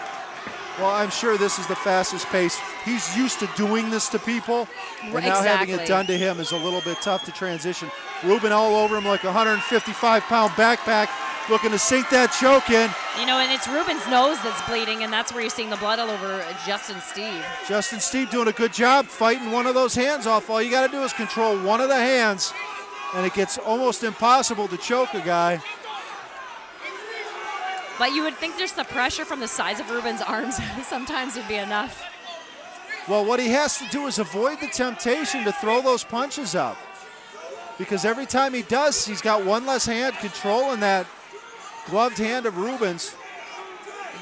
Well, I'm sure this is the fastest pace. He's used to doing this to people, but now having it done to him is a little bit tough to transition. Ruben all over him like a 155-pound backpack, looking to sink that choke in. You know, and it's Ruben's nose that's bleeding, and that's where you're seeing the blood all over Justin Steve. Justin Steve doing a good job fighting one of those hands off. All you got to do is control one of the hands, and it gets almost impossible to choke a guy. But you would think just the pressure from the size of Ruben's arms sometimes would be enough. Well, what he has to do is avoid the temptation to throw those punches up. Because every time he does, he's got one less hand controlling that gloved hand of Ruben's.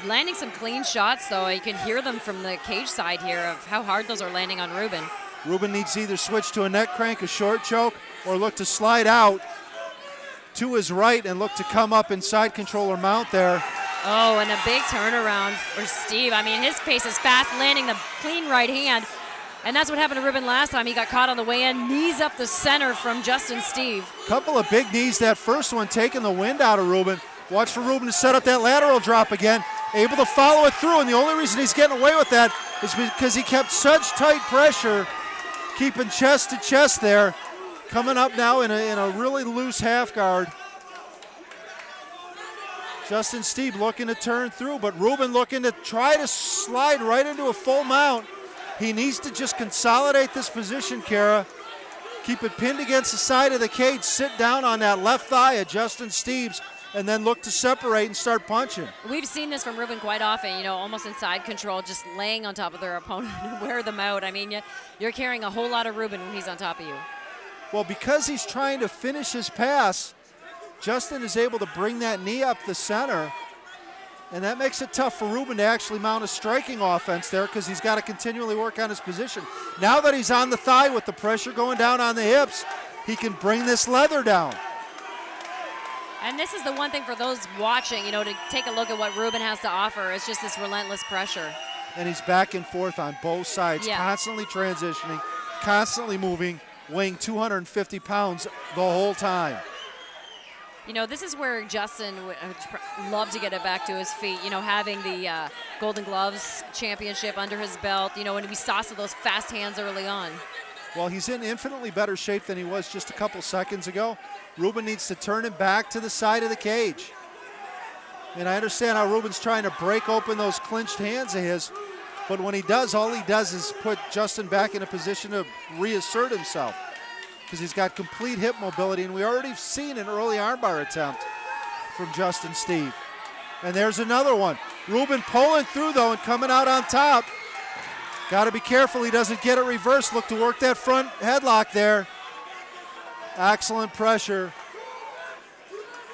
Landing some clean shots, though. You can hear them from the cage side here of how hard those are landing on Ruben. Ruben needs to either switch to a neck crank, a short choke, or look to slide out to his right and look to come up in side control or mount there. Oh, and a big turnaround for Steve. I mean, his pace is fast, landing the clean right hand. And that's what happened to Ruben last time. He got caught on the way in. Knees up the center from Justin Steve. Couple of big knees. That first one taking the wind out of Ruben. Watch for Ruben to set up that lateral drop again. Able to follow it through, and the only reason he's getting away with that is because he kept such tight pressure, keeping chest to chest there. Coming up now in a really loose half guard. Justin Steve looking to turn through, but Ruben looking to try to slide right into a full mount. He needs to just consolidate this position, Kara. Keep it pinned against the side of the cage. Sit down on that left thigh of Justin Steve's, and then look to separate and start punching. We've seen this from Ruben quite often, you know, almost in side control, just laying on top of their opponent and wear them out. I mean, you're carrying a whole lot of Ruben when he's on top of you. Well, because he's trying to finish his pass, Justin is able to bring that knee up the center, and that makes it tough for Ruben to actually mount a striking offense there because he's got to continually work on his position. Now that he's on the thigh with the pressure going down on the hips, he can bring this leather down. And this is the one thing for those watching, you know, to take a look at what Ruben has to offer. It's just this relentless pressure. And he's back and forth on both sides, constantly transitioning, constantly moving, weighing 250 pounds the whole time. You know, this is where Justin would love to get it back to his feet. You know, having the Golden Gloves championship under his belt. You know, and we saw some of those fast hands early on. Well, he's in infinitely better shape than he was just a couple seconds ago. Ruben needs to turn him back to the side of the cage. And I understand how Ruben's trying to break open those clinched hands of his, but when he does, all he does is put Justin back in a position to reassert himself because he's got complete hip mobility, and we already seen an early armbar attempt from Justin Steve. And there's another one. Ruben pulling through, though, and coming out on top. Got to be careful he doesn't get it reversed. Look to work that front headlock there. Excellent pressure.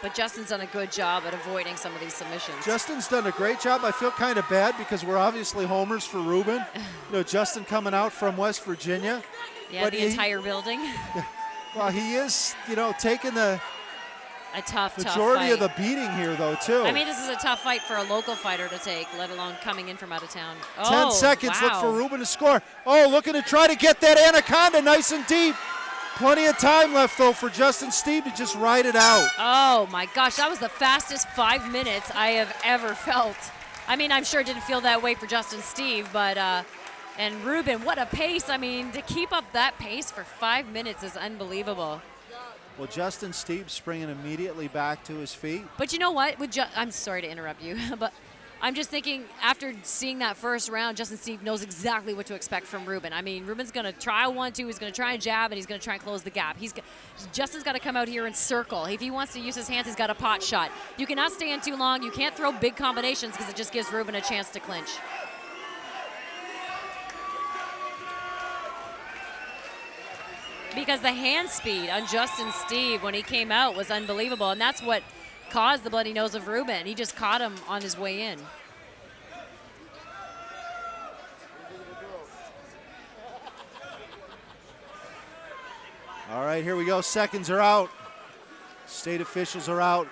But Justin's done a good job at avoiding some of these submissions. Justin's done a great job. I feel kind of bad because we're obviously homers for Ruben. You know, Justin coming out from West Virginia. Yeah, but the entire building. Well, he is, you know, taking the tough majority fight. of the beating here, though, too. I mean, this is a tough fight for a local fighter to take, let alone coming in from out of town. 10 seconds, wow. Look for Ruben to score. Oh, looking to try to get that anaconda nice and deep. Plenty of time left, though, for Justin Steve to just ride it out. Oh, my gosh. That was the fastest 5 minutes I have ever felt. I mean, I'm sure it didn't feel that way for Justin Steve, but, and Ruben, what a pace. I mean, to keep up that pace for 5 minutes is unbelievable. Well, Justin Steve springing immediately back to his feet. But you know what? I'm sorry to interrupt you, but I'm just thinking after seeing that first round, Justin Steve knows exactly what to expect from Ruben. I mean, Ruben's going to try 1-2. He's going to try and jab, and he's going to try and close the gap. Justin's got to come out here and circle. If he wants to use his hands, he's got a pot shot. You cannot stay in too long. You can't throw big combinations because it just gives Ruben a chance to clinch. Because the hand speed on Justin Steve when he came out was unbelievable, and that's what caused the bloody nose of Ruben. He just caught him on his way in. All right, here we go. Seconds are out. State officials are out.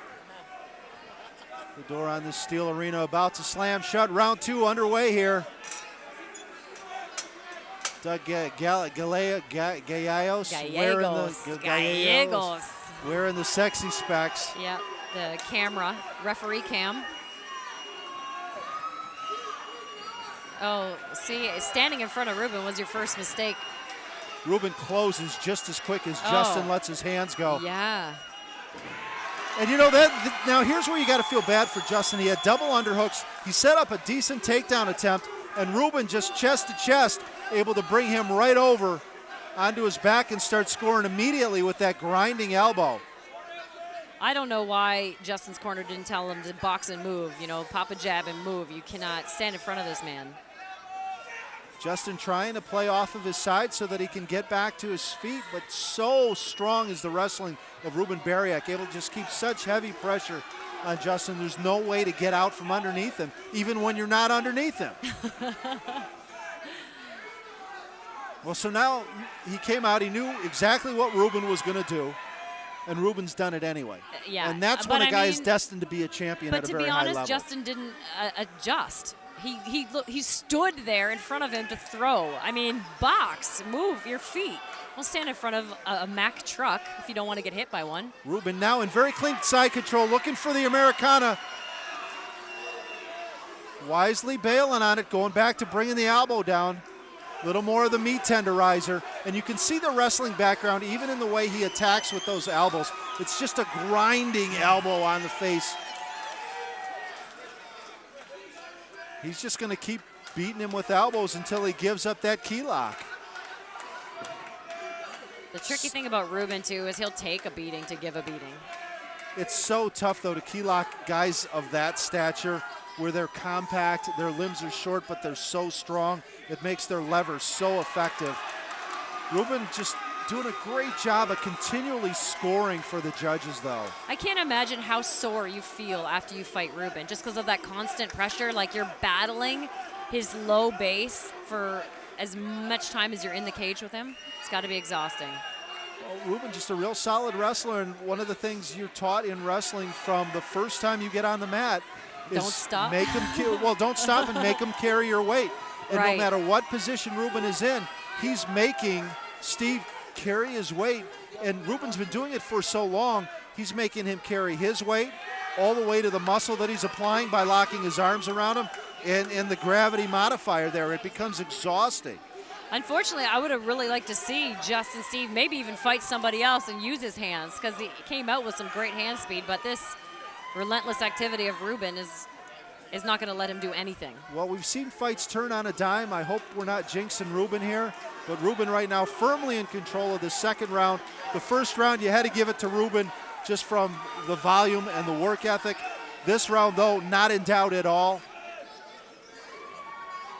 The door on this steel arena about to slam shut. Round 2 underway here. Doug Gallegos wearing the sexy specs. Yep, the camera, referee cam. Oh, see, standing in front of Ruben was your first mistake. Ruben closes just as quick as Justin lets his hands go. Yeah. And you know that, now here's where you got to feel bad for Justin. He had double underhooks. He set up a decent takedown attempt, and Ruben just chest to chest, able to bring him right over onto his back and start scoring immediately with that grinding elbow. I don't know why Justin's corner didn't tell him to box and move, you know, pop a jab and move. You cannot stand in front of this man. Justin trying to play off of his side so that he can get back to his feet, but so strong is the wrestling of Ruben Bariak, able to just keep such heavy pressure on Justin. There's no way to get out from underneath him, even when you're not underneath him. Well, so now he came out, he knew exactly what Ruben was going to do, and Ruben's done it anyway. Yeah. And that's when a guy is destined to be a champion at a very high level. But to be honest, Justin didn't adjust. He stood there in front of him to throw. I mean, box, move your feet. Don't stand in front of a Mack truck if you don't want to get hit by one. Ruben now in very clean side control, looking for the Americana. Wisely bailing on it, going back to bringing the elbow down. A little more of the meat tenderizer. And you can see the wrestling background even in the way he attacks with those elbows. It's just a grinding elbow on the face. He's just going to keep beating him with elbows until he gives up that key lock. The tricky thing about Ruben, too, is he'll take a beating to give a beating. It's so tough, though, to key lock guys of that stature where they're compact, their limbs are short, but they're so strong. It makes their levers so effective. Ruben just doing a great job of continually scoring for the judges, though. I can't imagine how sore you feel after you fight Ruben, just because of that constant pressure, like you're battling his low base for as much time as you're in the cage with him. It's got to be exhausting. Well, Ruben, just a real solid wrestler, and one of the things you're taught in wrestling from the first time you get on the mat is Don't stop. make him don't stop and make him carry your weight. And Right. no matter what position Ruben is in, he's making Steve carry his weight. And Ruben's been doing it for so long, he's making him carry his weight all the way to the muscle that he's applying by locking his arms around him, and the gravity modifier there. It becomes exhausting. Unfortunately, I would have really liked to see Justin Steve maybe even fight somebody else and use his hands, because he came out with some great hand speed, but this relentless activity of Ruben is not going to let him do anything. Well, we've seen fights turn on a dime. I hope we're not jinxing Ruben here, but Ruben right now firmly in control of the second round. The first round, you had to give it to Ruben just from the volume and the work ethic. This round, though, not in doubt at all.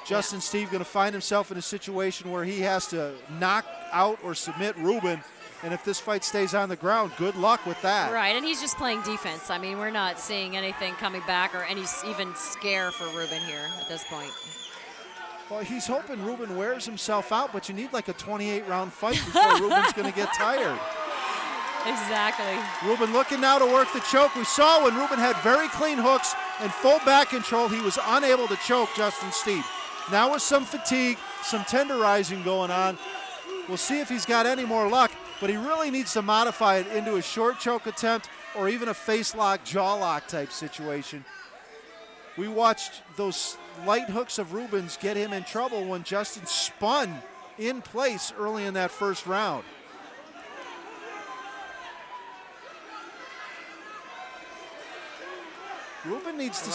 Justin Steve going to find himself in a situation where he has to knock out or submit Ruben, and if this fight stays on the ground, good luck with that. Right, and he's just playing defense. I mean, we're not seeing anything coming back or any even scare for Ruben here at this point. Well, he's hoping Ruben wears himself out, but you need like a 28-round fight before Ruben's going to get tired. Exactly. Ruben looking now to work the choke. We saw when Ruben had very clean hooks and full back control, he was unable to choke Justin Steve. Now with some fatigue, some tenderizing going on, we'll see if he's got any more luck, but he really needs to modify it into a short choke attempt or even a face lock, jaw lock type situation. We watched those light hooks of Ruben's get him in trouble when Justin spun in place early in that first round. Ruben needs to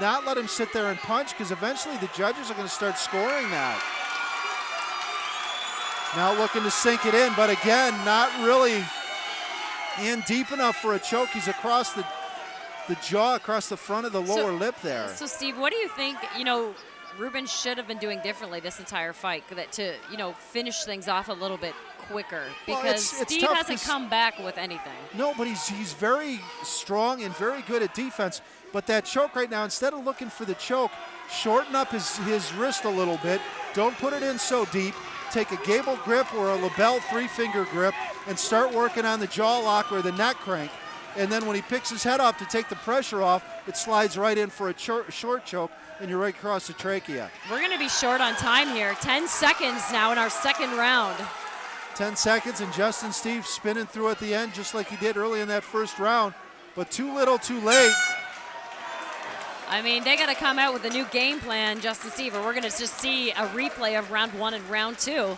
not let him sit there and punch, because eventually the judges are going to start scoring that. Now looking to sink it in, but again, not really in deep enough for a choke. He's across the jaw, across the front of the lower lip there. So, Steve, what do you think, Ruben should have been doing differently this entire fight to finish things off a little bit quicker? Because it's Steve tough hasn't come back with anything. No, but he's very strong and very good at defense. But that choke right now, instead of looking for the choke, shorten up his wrist a little bit. Don't put it in so deep. Take a gable grip or a label three-finger grip and start working on the jaw lock or the neck crank. And then when he picks his head up to take the pressure off, it slides right in for a short choke, and you're right across the trachea. We're going to be short on time here. 10 seconds now in our second round. 10 seconds, and Justin Steve spinning through at the end just like he did early in that first round, but too little, too late. I mean, they got to come out with a new game plan, Justin Steve, or we're going to just see a replay of round one and round two.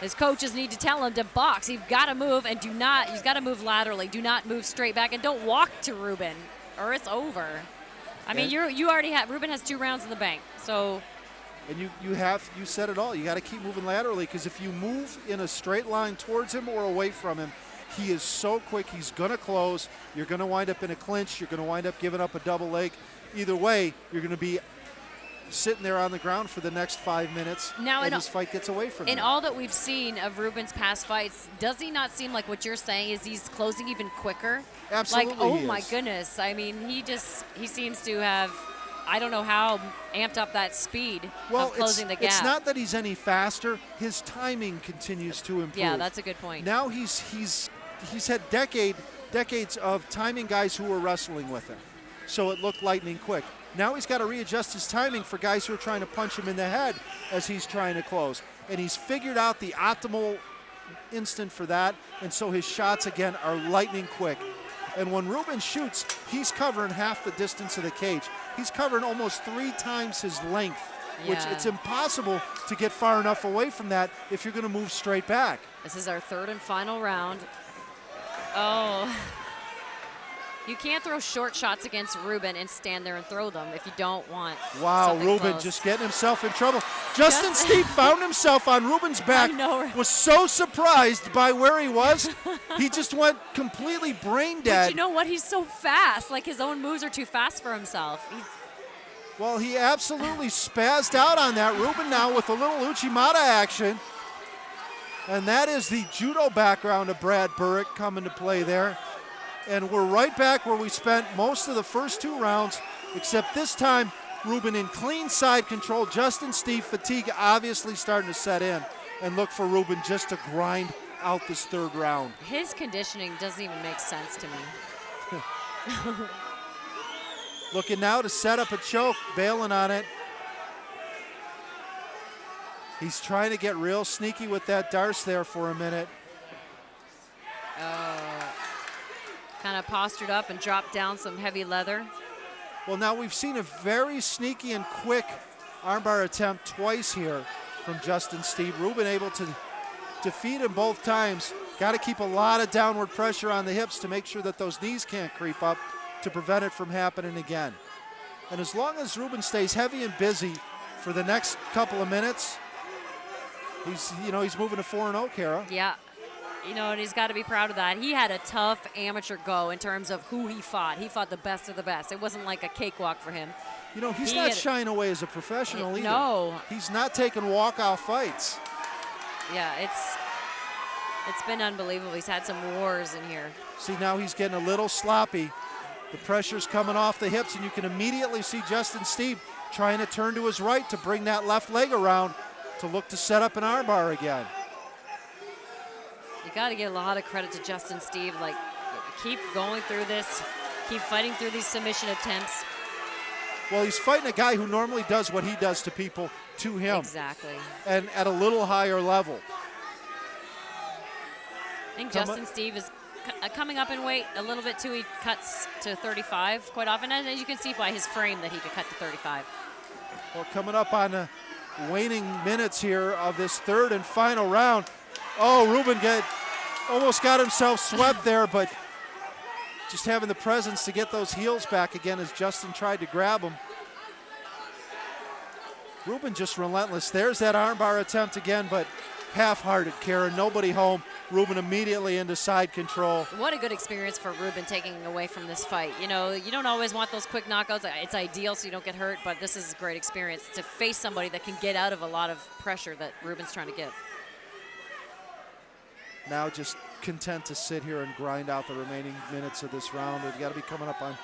His coaches need to tell him to box. You've got to move, and he's got to move laterally. Do not move straight back, and don't walk to Ruben, or it's over. I mean, you already have, Ruben has 2 rounds in the bank, so. And you said it all. You got to keep moving laterally, because if you move in a straight line towards him or away from him, he is so quick. He's going to close. You're going to wind up in a clinch. You're going to wind up giving up a double leg. Either way, you're going to be sitting there on the ground for the next 5 minutes, and this fight gets away from him. In all that we've seen of Ruben's past fights, does he not seem like what you're saying is he's closing even quicker? Absolutely. Like, oh my goodness. I mean, he seems to have, I don't know how, amped up that speed of closing the gap. It's not that he's any faster. His timing continues to improve. Yeah, that's a good point. Now he's had decades of timing guys who were wrestling with him, so it looked lightning quick. Now he's got to readjust his timing for guys who are trying to punch him in the head as he's trying to close. And he's figured out the optimal instant for that, and so his shots, again, are lightning quick. And when Ruben shoots, he's covering half the distance of the cage. He's covering almost 3 times his length, which it's impossible to get far enough away from that if you're going to move straight back. This is our 3rd and final round. Oh. You can't throw short shots against Ruben and stand there and throw them if you don't want. Wow, Ruben close. just getting himself in trouble. Justin Steve found himself on Ruben's back. I know. Was so surprised by where he was. He just went completely brain dead. But you know what? He's so fast. Like, his own moves are too fast for himself. Well, he absolutely spazzed out on that. Ruben now with a little Uchimata action. And that is the judo background of Brad Burrick coming to play there. And we're right back where we spent most of the first 2 rounds, except this time Ruben in clean side control. Justin Steve fatigue obviously starting to set in, and look for Ruben just to grind out this third round. His conditioning doesn't even make sense to me. Looking now to set up a choke, bailing on it. He's trying to get real sneaky with that darce there for a minute. Kind of postured up and dropped down some heavy leather. Well, now we've seen a very sneaky and quick armbar attempt twice here from Justin Steve. Ruben able to defeat him both times. Got to keep a lot of downward pressure on the hips to make sure that those knees can't creep up to prevent it from happening again. And as long as Ruben stays heavy and busy for the next couple of minutes, he's moving to 4-0, Kara. Yeah. And he's got to be proud of that. He had a tough amateur go in terms of who he fought. He fought the best of the best. It wasn't like a cakewalk for him. He's not shying away as a professional either. No. He's not taking walk-off fights. Yeah, it's been unbelievable. He's had some wars in here. See, now he's getting a little sloppy. The pressure's coming off the hips, and you can immediately see Justin Steve trying to turn to his right to bring that left leg around to look to set up an armbar again. You got to give a lot of credit to Justin Steve. Like, keep going through this, keep fighting through these submission attempts. Well, he's fighting a guy who normally does what he does to people to him. Exactly. And at a little higher level. I think Justin Steve is coming up in weight a little bit too. He cuts to 35 quite often, and as you can see by his frame that he could cut to 35. Well, coming up on the waning minutes here of this third and final round. Oh, Ruben almost got himself swept there, but just having the presence to get those heels back again as Justin tried to grab him. Ruben just relentless. There's that armbar attempt again, but half-hearted, Kara. Nobody home. Ruben immediately into side control. What a good experience for Ruben taking away from this fight. You don't always want those quick knockouts. It's ideal so you don't get hurt, but this is a great experience to face somebody that can get out of a lot of pressure that Ruben's trying to give. Now just content to sit here and grind out the remaining minutes of this round. We've got to be coming up on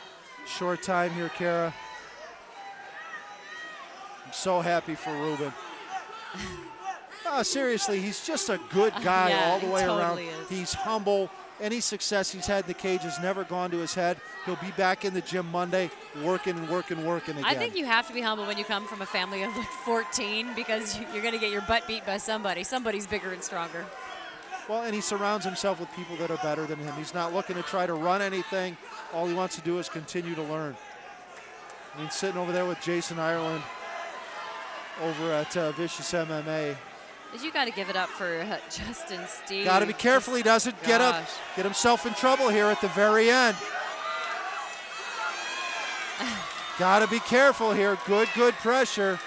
short time here, Kara. I'm so happy for Ruben. Seriously, he's just a good guy all the way around. He's humble. Any success he's had in the cage has never gone to his head. He'll be back in the gym Monday working again. I think you have to be humble when you come from a family of like 14 because you're going to get your butt beat by somebody. Somebody's bigger and stronger. Well, and he surrounds himself with people that are better than him. He's not looking to try to run anything. All he wants to do is continue to learn. I mean, sitting over there with Jason Ireland over at Vicious MMA. You got to give it up for Justin Steve. Got to be careful he doesn't get himself in trouble here at the very end. Got to be careful here. Good pressure.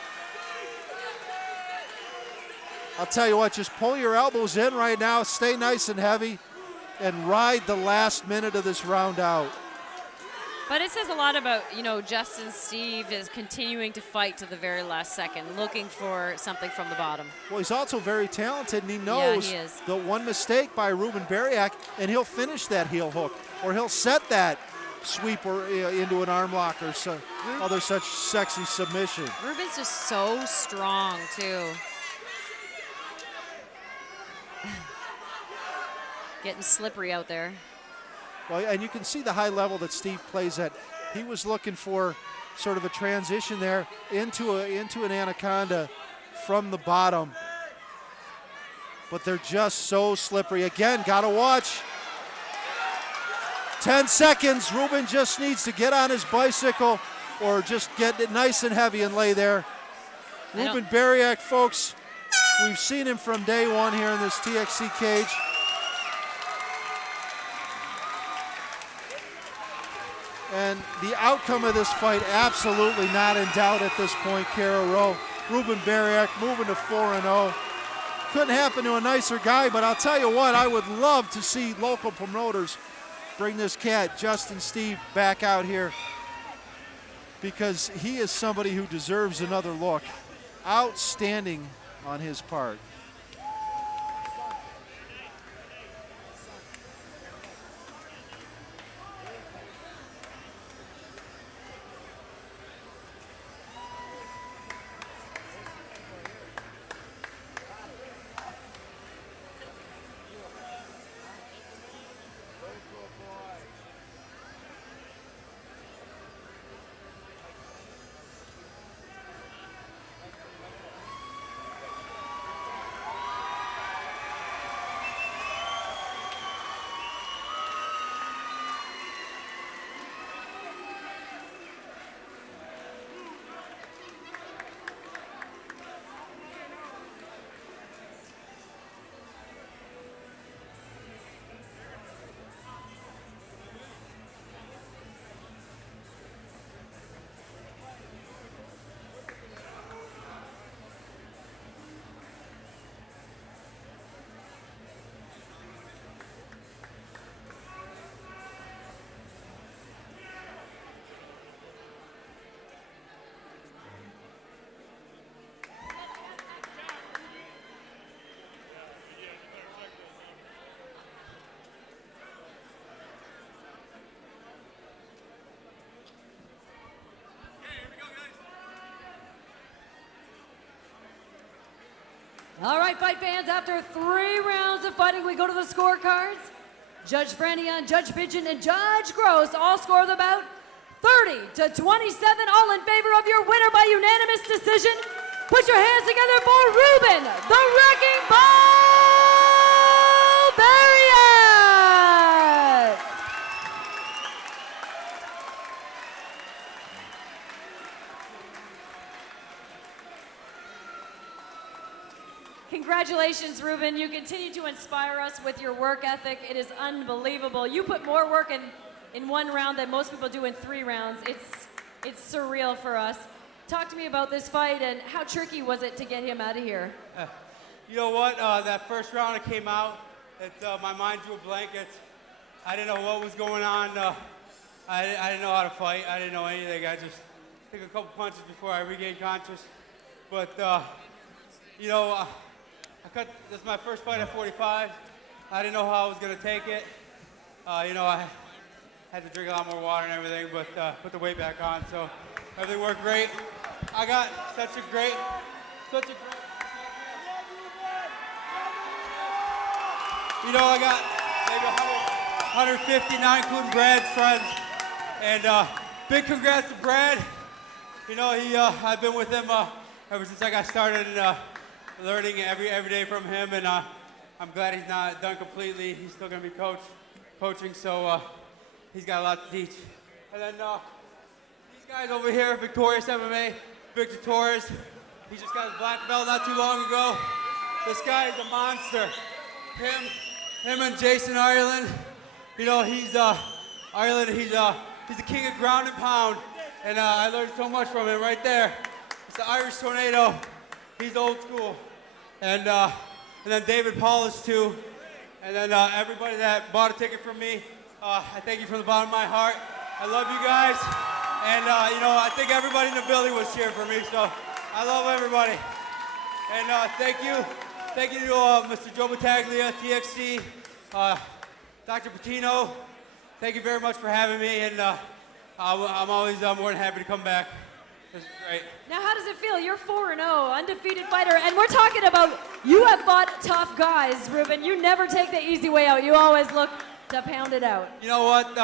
I'll tell you what, just pull your elbows in right now, stay nice and heavy, and ride the last minute of this round out. But it says a lot about, Justin Steve is continuing to fight to the very last second, looking for something from the bottom. Well, he's also very talented, and he knows the one mistake by Ruben Bariak, and he'll finish that heel hook, or he'll set that sweep or into an arm lock or other such sexy submission. Ruben's just so strong, too. Getting slippery out there. Well, and you can see the high level that Steve plays at. He was looking for sort of a transition there into an anaconda from the bottom. But they're just so slippery. Again, gotta watch. 10 seconds. Ruben just needs to get on his bicycle or just get it nice and heavy and lay there. Ruben Bariak, folks, we've seen him from day one here in this TXC cage. And the outcome of this fight absolutely not in doubt at this point, Kara Rowe. Ruben Bariak moving to 4-0. Couldn't happen to a nicer guy, but I'll tell you what, I would love to see local promoters bring this cat, Justin Steve, back out here because he is somebody who deserves another look. Outstanding on his part. All right, fight fans, after 3 rounds of fighting, we go to the scorecards. Judge Franion, Judge Pigeon, and Judge Gross all score the bout 30-27, all in favor of your winner by unanimous decision. Put your hands together for Ruben, the Wrecking Ball Barrier! Congratulations, Ruben. You continue to inspire us with your work ethic. It is unbelievable. You put more work in 1 round than most people do in 3 rounds. It's surreal for us. Talk to me about this fight and how tricky was it to get him out of here? You know what? That first round it came out, my mind drew a blank. I didn't know what was going on. I didn't know how to fight. I didn't know anything. I just took a couple punches before I regained conscious. But, you know, this is my first fight at 45. I didn't know how I was going to take it. You know, I had to drink a lot more water and everything, but put the weight back on, so everything worked great. I got such a great. You know, I got maybe 159, including Brad's friends. And big congrats to Brad. You know, I've been with him ever since I got started and learning every day from him. And I'm glad he's not done completely. He's still going to be coaching, so he's got a lot to teach. And then these guys over here, Victorious MMA, Victor Torres. He just got his black belt not too long ago. This guy is a monster. Him and Jason Ireland. You know, he's Ireland. He's the king of ground and pound, and I learned so much from him right there. It's the Irish Tornado. He's old school, and then David Paulus too, and then everybody that bought a ticket from me. I thank you from the bottom of my heart. I love you guys, and you know, I think everybody in the building was cheering for me, so I love everybody. And thank you to Mr. Joe Battaglia, TXC, Dr. Patino. Thank you very much for having me, and I'm always more than happy to come back. This is great. Now, how does it feel? You're 4-0, undefeated fighter, and we're talking about you have fought tough guys, Ruben. You never take the easy way out. You always look to pound it out. You know what,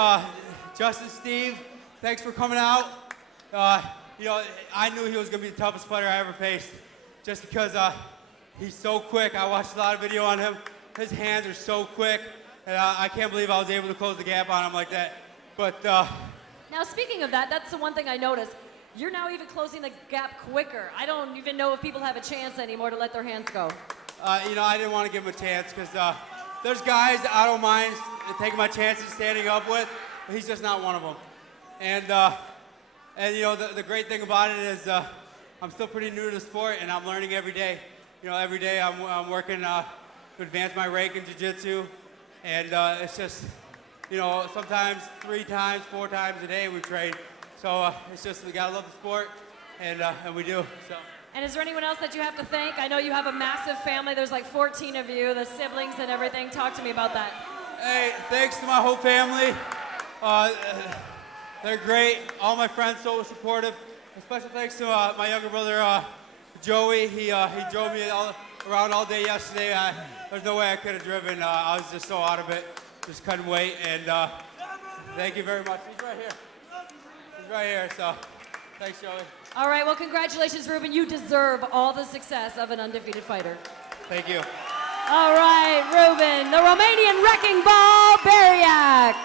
Justin Steve, thanks for coming out. You know, I knew he was going to be the toughest fighter I ever faced, just because he's so quick. I watched a lot of video on him. His hands are so quick, and I can't believe I was able to close the gap on him like that. But now, speaking of that, that's the one thing I noticed. You're now even closing the gap quicker. I don't even know if people have a chance anymore to let their hands go. You know, I didn't want to give him a chance because there's guys that I don't mind taking my chances standing up with, but he's just not one of them. And you know, the great thing about it is I'm still pretty new to the sport, and I'm learning every day. You know, every day I'm working to advance my rank in jiu-jitsu, and it's just, you know, sometimes 3 times, 4 times a day we train. So it's just, we gotta love the sport, and we do, so. And is there anyone else that you have to thank? I know you have a massive family. There's like 14 of you, the siblings and everything. Talk to me about that. Hey, thanks to my whole family. They're great. All my friends so supportive. A special thanks to my younger brother, Joey. He drove me around all day yesterday. There's no way I could have driven. I was just so out of it. Just couldn't wait. And thank you very much. He's right here. He's right here. So thanks, Joey. All right. Well, congratulations, Ruben. You deserve all the success of an undefeated fighter. Thank you. All right, Ruben, the Romanian Wrecking Ball Bariak.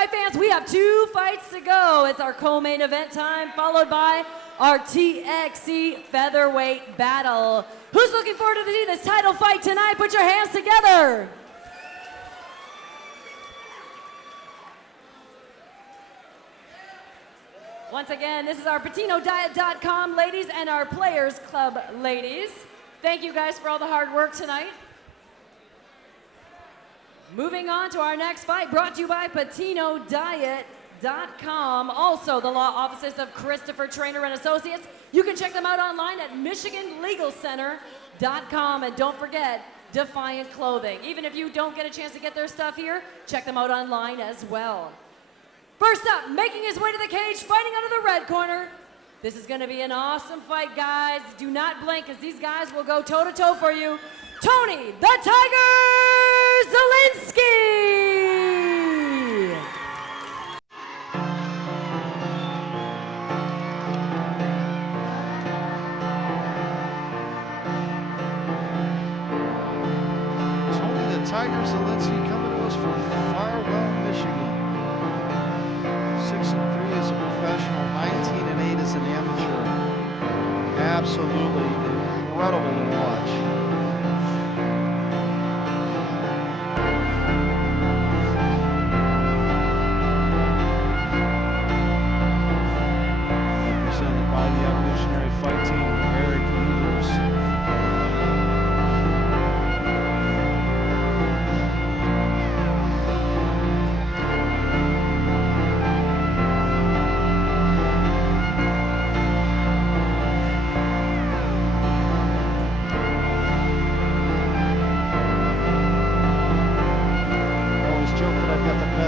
fight fans, we have 2 fights to go. It's our co-main event time, followed by our TXC featherweight battle. Who's looking forward to see this title fight tonight? Put your hands together. Once again, this is our PatinoDiet.com ladies and our Players Club ladies. Thank you guys for all the hard work tonight. Moving on to our next fight, brought to you by PatinoDiet.com. Also, the law offices of Christopher Trainer and Associates. You can check them out online at MichiganLegalCenter.com. And don't forget, Defiant Clothing. Even if you don't get a chance to get their stuff here, check them out online as well. First up, making his way to the cage, fighting out of the red corner. This is going to be an awesome fight, guys. Do not blink, because these guys will go toe-to-toe for you. Tony the Tiger Zielinski! Tony the Tiger Zielinski coming to us from Farwell, Michigan. 6-3 as a professional, 19-8 as an amateur. Absolutely incredible to watch. Represented by the Evolutionary Fight Team, Eric Ehlers.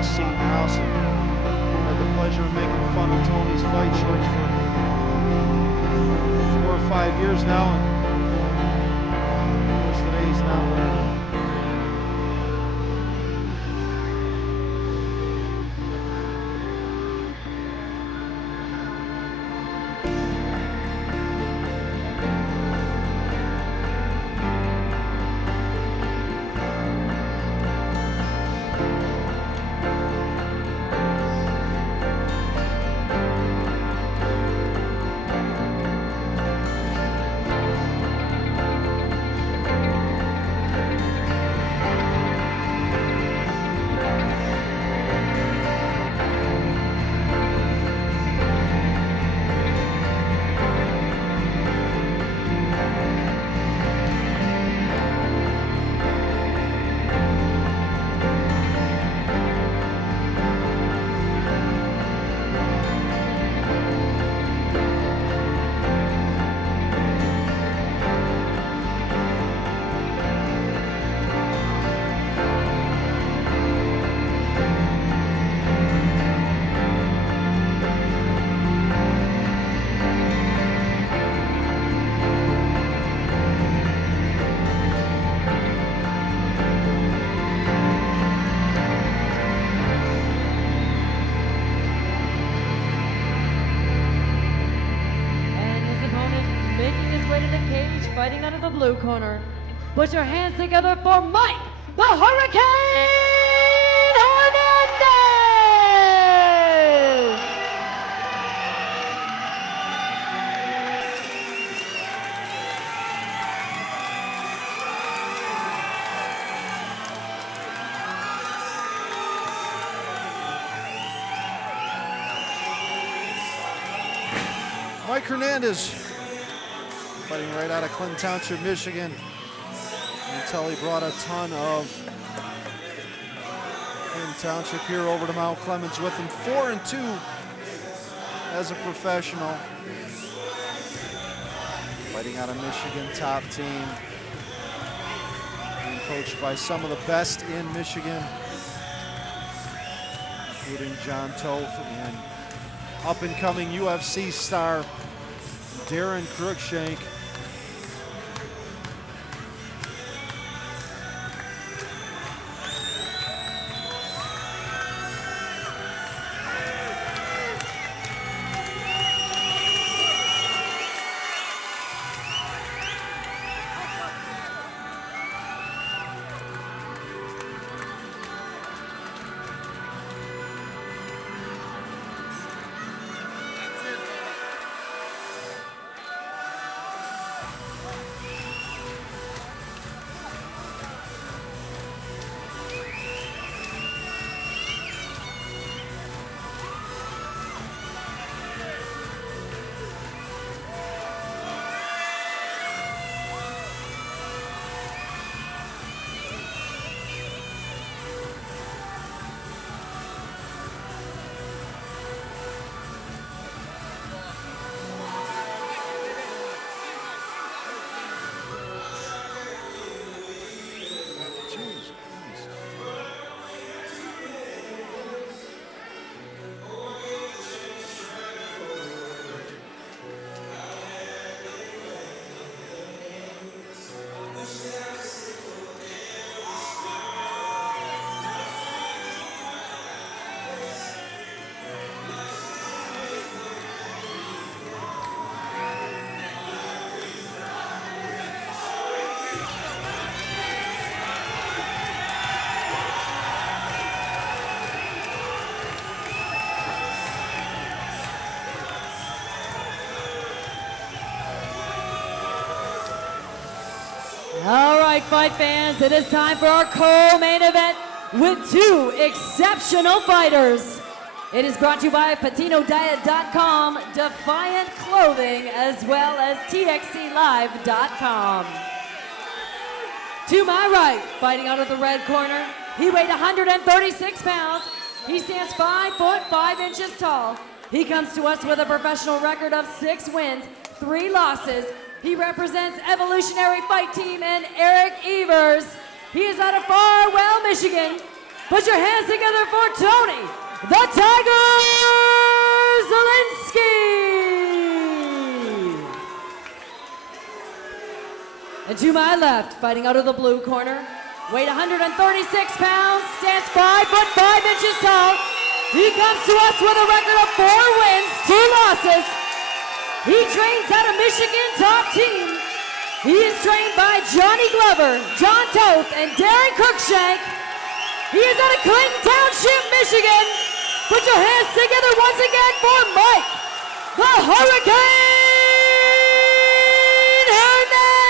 Seat in the house, and had the pleasure of making fun of Tony's fight choice for 4 or 5 years now, and of course today he's now learning. Fighting out of the blue corner. Put your hands together for Mike, the Hurricane Hernandez! Mike Hernandez, fighting right out of Clinton Township, Michigan. Until he brought a ton of Clinton Township here over to Mount Clemens with him. 4-2 as a professional. Fighting out of Michigan, top team. Being coached by some of the best in Michigan, including John Toth and up-and-coming UFC star Darren Cruikshank. right, fight fans, it is time for our co-main event with two exceptional fighters. It is brought to you by PatinoDiet.com, Defiant Clothing, as well as TXCLive.com. To my right, fighting out of the red corner, he weighed 136 pounds. He stands 5 foot 5 inches tall. He comes to us with a professional record of 6 wins, 3 losses. He represents Evolutionary Fight Team and Eric Evers. He is out of Farwell, Michigan. Put your hands together for Tony, the Tiger Zielinski. And to my left, fighting out of the blue corner, weighed 136 pounds, stands 5 foot 5 inches tall. He comes to us with a record of 4 wins, 2 losses. He trains at a Michigan top team. He is trained by Johnny Glover, John Toth, and Darren Cruikshank. He is out of Clinton Township, Michigan. Put your hands together once again for Mike, the Hurricane Hernandez.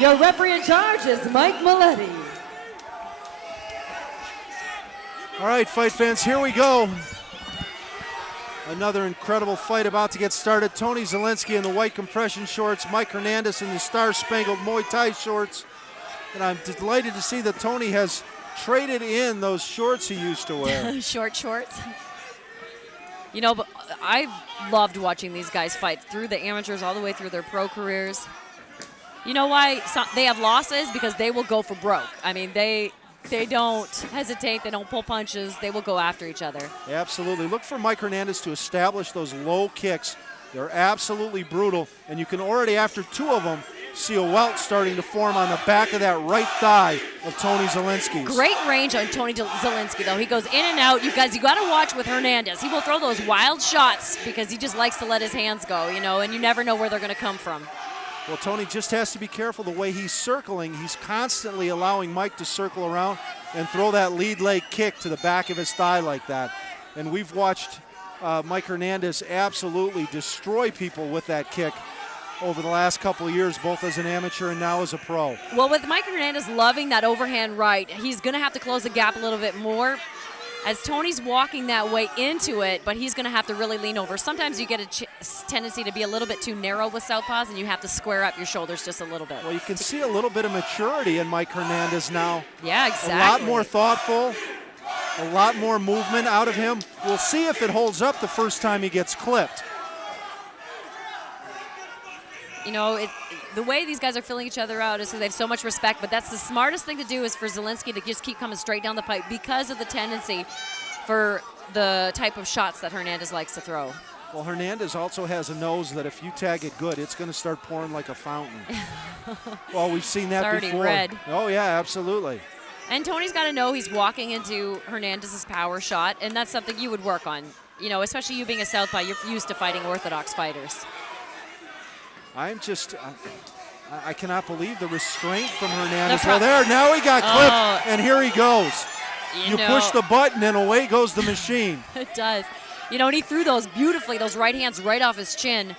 Your referee in charge is Mike Maletti. All right, fight fans, here we go. Another incredible fight about to get started. Tony Zielinski in the white compression shorts, Mike Hernandez in the star-spangled Muay Thai shorts. And I'm delighted to see that Tony has traded in those shorts he used to wear. Short shorts. You know, but I've loved watching these guys fight through the amateurs all the way through their pro careers. You know why they have losses? Because they will go for broke. I mean, they don't hesitate. They don't pull punches. They will go after each other. Absolutely. Look for Mike Hernandez to establish those low kicks. They're absolutely brutal. And you can already, after 2 of them, see a welt starting to form on the back of that right thigh of Tony Zielinski's. Great range on Tony Zielinski, though. He goes in and out. You guys, you got to watch with Hernandez. He will throw those wild shots because he just likes to let his hands go, you know, and you never know where they're going to come from. Well, Tony just has to be careful the way he's circling. He's constantly allowing Mike to circle around and throw that lead leg kick to the back of his thigh like that. And we've watched Mike Hernandez absolutely destroy people with that kick over the last couple of years, both as an amateur and now as a pro. Well, with Mike Hernandez loving that overhand right, he's going to have to close the gap a little bit more as Tony's walking that way into it, but he's going to have to really lean over. Sometimes you get a tendency to be a little bit too narrow with southpaws, and you have to square up your shoulders just a little bit. Well, you can see a little bit of maturity in Mike Hernandez now. Yeah, exactly. A lot more thoughtful, a lot more movement out of him. We'll see if it holds up the first time he gets clipped. You know, the way these guys are filling each other out is because they have so much respect, but that's the smartest thing to do is for Zielinski to just keep coming straight down the pipe because of the tendency for the type of shots that Hernandez likes to throw. Well, Hernandez also has a nose that if you tag it good, it's going to start pouring like a fountain. Well, we've seen that it's before. Already red. Oh, yeah, absolutely. And Tony's got to know he's walking into Hernandez's power shot, and that's something you would work on. You know, especially you being a southpaw, you're used to fighting orthodox fighters. I'm just, I cannot believe the restraint from Hernandez. Well, there, now he got clipped, and here he goes. You push the button, and away goes the machine. It does. You know, and he threw those beautifully, those right hands right off his chin,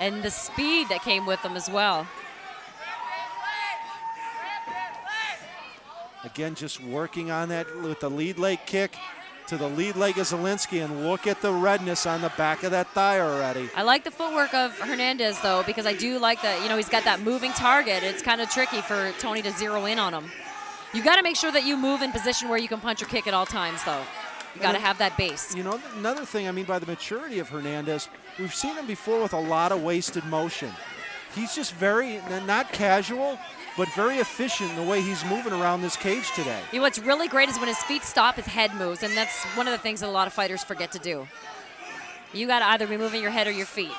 and the speed that came with them as well. Again, just working on that with the lead leg kick to the lead leg of Zielinski, and look at the redness on the back of that thigh already. I like the footwork of Hernandez, though, because I do like that, you know, he's got that moving target. It's kind of tricky for Tony to zero in on him. You got to make sure that you move in position where you can punch or kick at all times, though. You got to have that base. You know, another thing, I mean, by the maturity of Hernandez, we've seen him before with a lot of wasted motion. He's just very, not casual, but very efficient in the way he's moving around this cage today. You know, what's really great is when his feet stop, his head moves, and that's one of the things that a lot of fighters forget to do. You got to either be moving your head or your feet.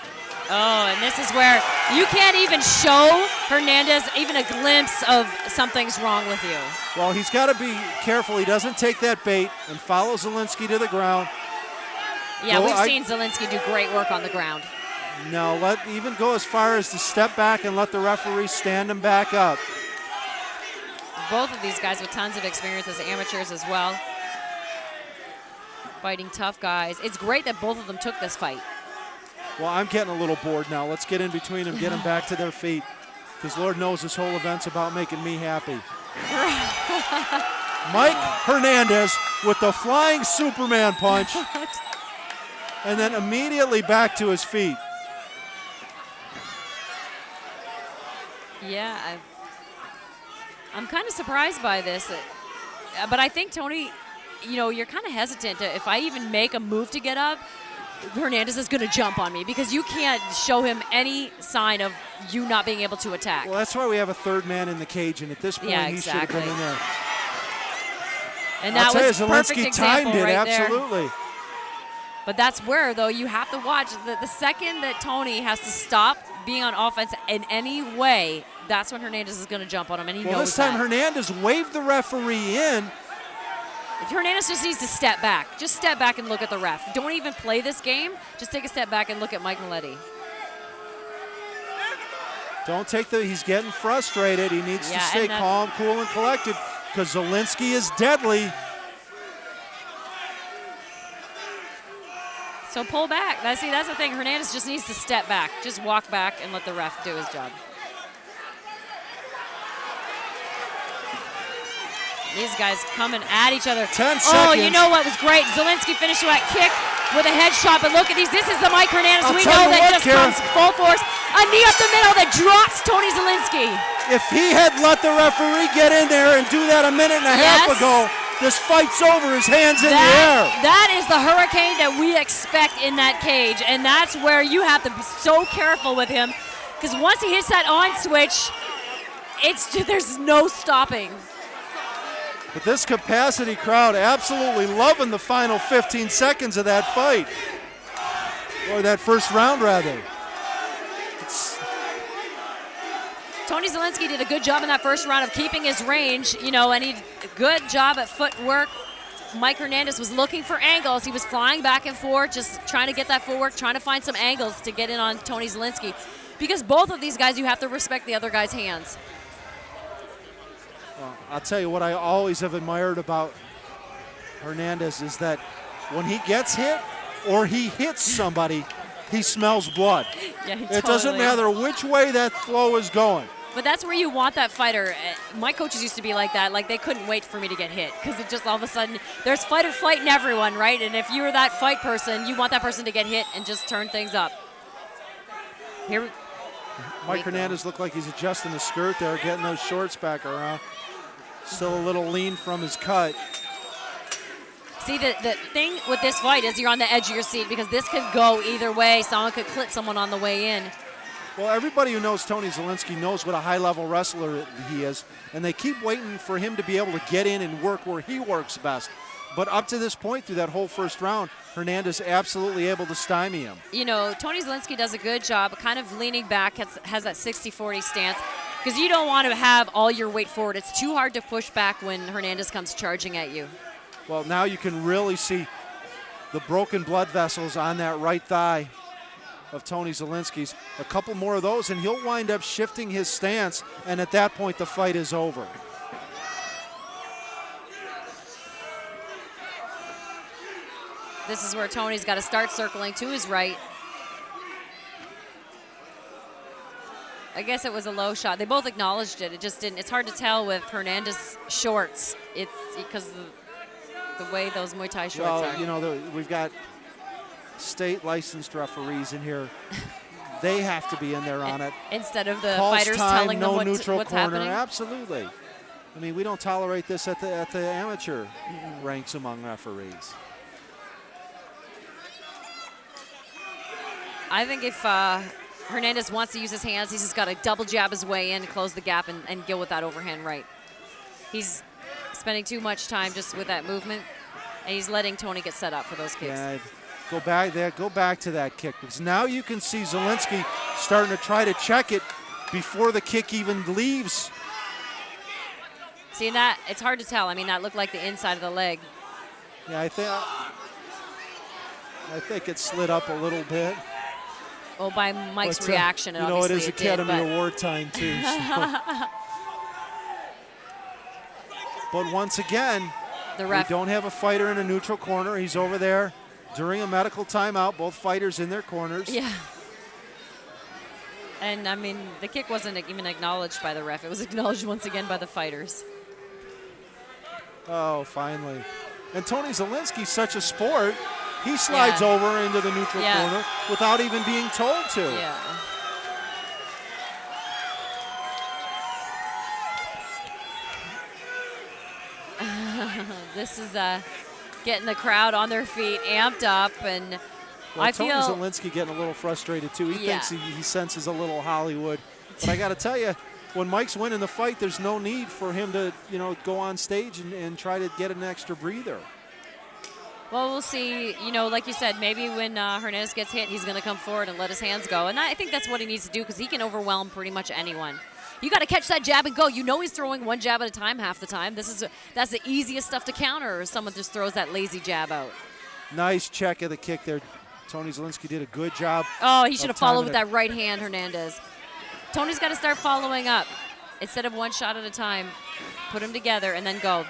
Oh, and this is where you can't even show Hernandez even a glimpse of something's wrong with you. Well, he's got to be careful he doesn't take that bait and follow Zielinski to the ground. Yeah, we've seen Zielinski do great work on the ground. No, even go as far as to step back and let the referee stand him back up. Both of these guys with tons of experience as amateurs as well. Fighting tough guys. It's great that both of them took this fight. Well, I'm getting a little bored now. Let's get in between them, get them back to their feet, because Lord knows this whole event's about making me happy. Mike Hernandez with the flying Superman punch, and then immediately back to his feet. Yeah, I'm kind of surprised by this, but I think Tony, you know, you're kind of hesitant to, if I even make a move to get up, Hernandez is going to jump on me because you can't show him any sign of you not being able to attack. Well, that's why we have a third man in the cage, and at this point, he should have been in there. And that was a perfect example timed it, right absolutely. there. But that's where, though, you have to watch. The second that Tony has to stop being on offense in any way, that's when Hernandez is going to jump on him, and he knows that. Well, this time Hernandez waved the referee in. Hernandez just needs to step back. Just step back and look at the ref. Don't even play this game. Just take a step back and look at Mike Maletti. Don't take he's getting frustrated. He needs to stay calm, cool, and collected because Zielinski is deadly. So pull back. That's the thing. Hernandez just needs to step back. Just walk back and let the ref do his job. These guys coming at each other. 10 seconds. Oh, you know what was great? Zielinski finished that kick with a headshot, but look at these. This is the Mike Hernandez we know that just comes full force. A knee up the middle that drops Tony Zielinski. If he had let the referee get in there and do that a minute and a half ago, this fight's over. His hands in the air. That is the hurricane that we expect in that cage, and that's where you have to be so careful with him, because once he hits that on switch, there's no stopping. But this capacity crowd absolutely loving the final 15 seconds of that fight. Or that first round, rather. Tony Zielinski did a good job in that first round of keeping his range, you know, and he did a good job at footwork. Mike Hernandez was looking for angles. He was flying back and forth, just trying to get that footwork, trying to find some angles to get in on Tony Zielinski. Because both of these guys, you have to respect the other guy's hands. Well, I'll tell you what I always have admired about Hernandez is that when he gets hit or he hits somebody, he smells blood. Yeah, it doesn't matter which way that flow is going. But that's where you want that fighter. My coaches used to be like that. Like, they couldn't wait for me to get hit because it just all of a sudden, there's fight or flight in everyone, right? And if you're that fight person, you want that person to get hit and just turn things up. Mike Hernandez looked like he's adjusting the skirt there, getting those shorts back around. Still a little lean from his cut. See, the thing with this fight is you're on the edge of your seat because this could go either way. Someone could clip someone on the way in. Well, everybody who knows Tony Zielinski knows what a high-level wrestler he is, and they keep waiting for him to be able to get in and work where he works best. But up to this point, through that whole first round, Hernandez absolutely able to stymie him. You know, Tony Zielinski does a good job kind of leaning back, has that 60-40 stance, because you don't want to have all your weight forward. It's too hard to push back when Hernandez comes charging at you. Well, now you can really see the broken blood vessels on that right thigh of Tony Zielinski's. A couple more of those, and he'll wind up shifting his stance, and at that point, the fight is over. This is where Tony's got to start circling to his right. I guess it was a low shot. They both acknowledged it. It just didn't. It's hard to tell with Hernandez shorts. It's because of the way those Muay Thai shorts are. Well, you know, we've got state licensed referees in here. They have to be in there on it. Instead of the Calls fighters time, telling them what's happening. Absolutely. I mean, we don't tolerate this at the amateur ranks among referees. I think if Hernandez wants to use his hands, he's just got to double jab his way in, close the gap, and go with that overhand right. He's spending too much time just with that movement, and he's letting Tony get set up for those kicks. Yeah, go back there, go back to that kick, because now you can see Zielinski starting to try to check it before the kick even leaves. See, that it's hard to tell. I mean, that looked like the inside of the leg. Yeah, I think it slid up a little bit. Well, by Mike's reaction, you know, it is Academy Award time too. So. But once again, we don't have a fighter in a neutral corner. He's over there during a medical timeout, both fighters in their corners. Yeah. And, I mean, the kick wasn't even acknowledged by the ref. It was acknowledged once again by the fighters. Oh, finally. And Tony Zielinski's such a sport. He slides over into the neutral corner without even being told to. Yeah. This is getting the crowd on their feet, amped up, and well, I Tony feel Zielinski getting a little frustrated too. He thinks he senses a little Hollywood. But I got to tell you, when Mike's winning the fight, there's no need for him to, go on stage and try to get an extra breather. Well, we'll see. Like you said, maybe when Hernandez gets hit, he's going to come forward and let his hands go. And I think that's what he needs to do because he can overwhelm pretty much anyone. You got to catch that jab and go. He's throwing one jab at a time half the time. That's the easiest stuff to counter, or someone just throws that lazy jab out. Nice check of the kick there. Tony Zielinski did a good job. Oh, he should have followed with that right hand, Hernandez. Tony's got to start following up. Instead of one shot at a time, put them together and then go.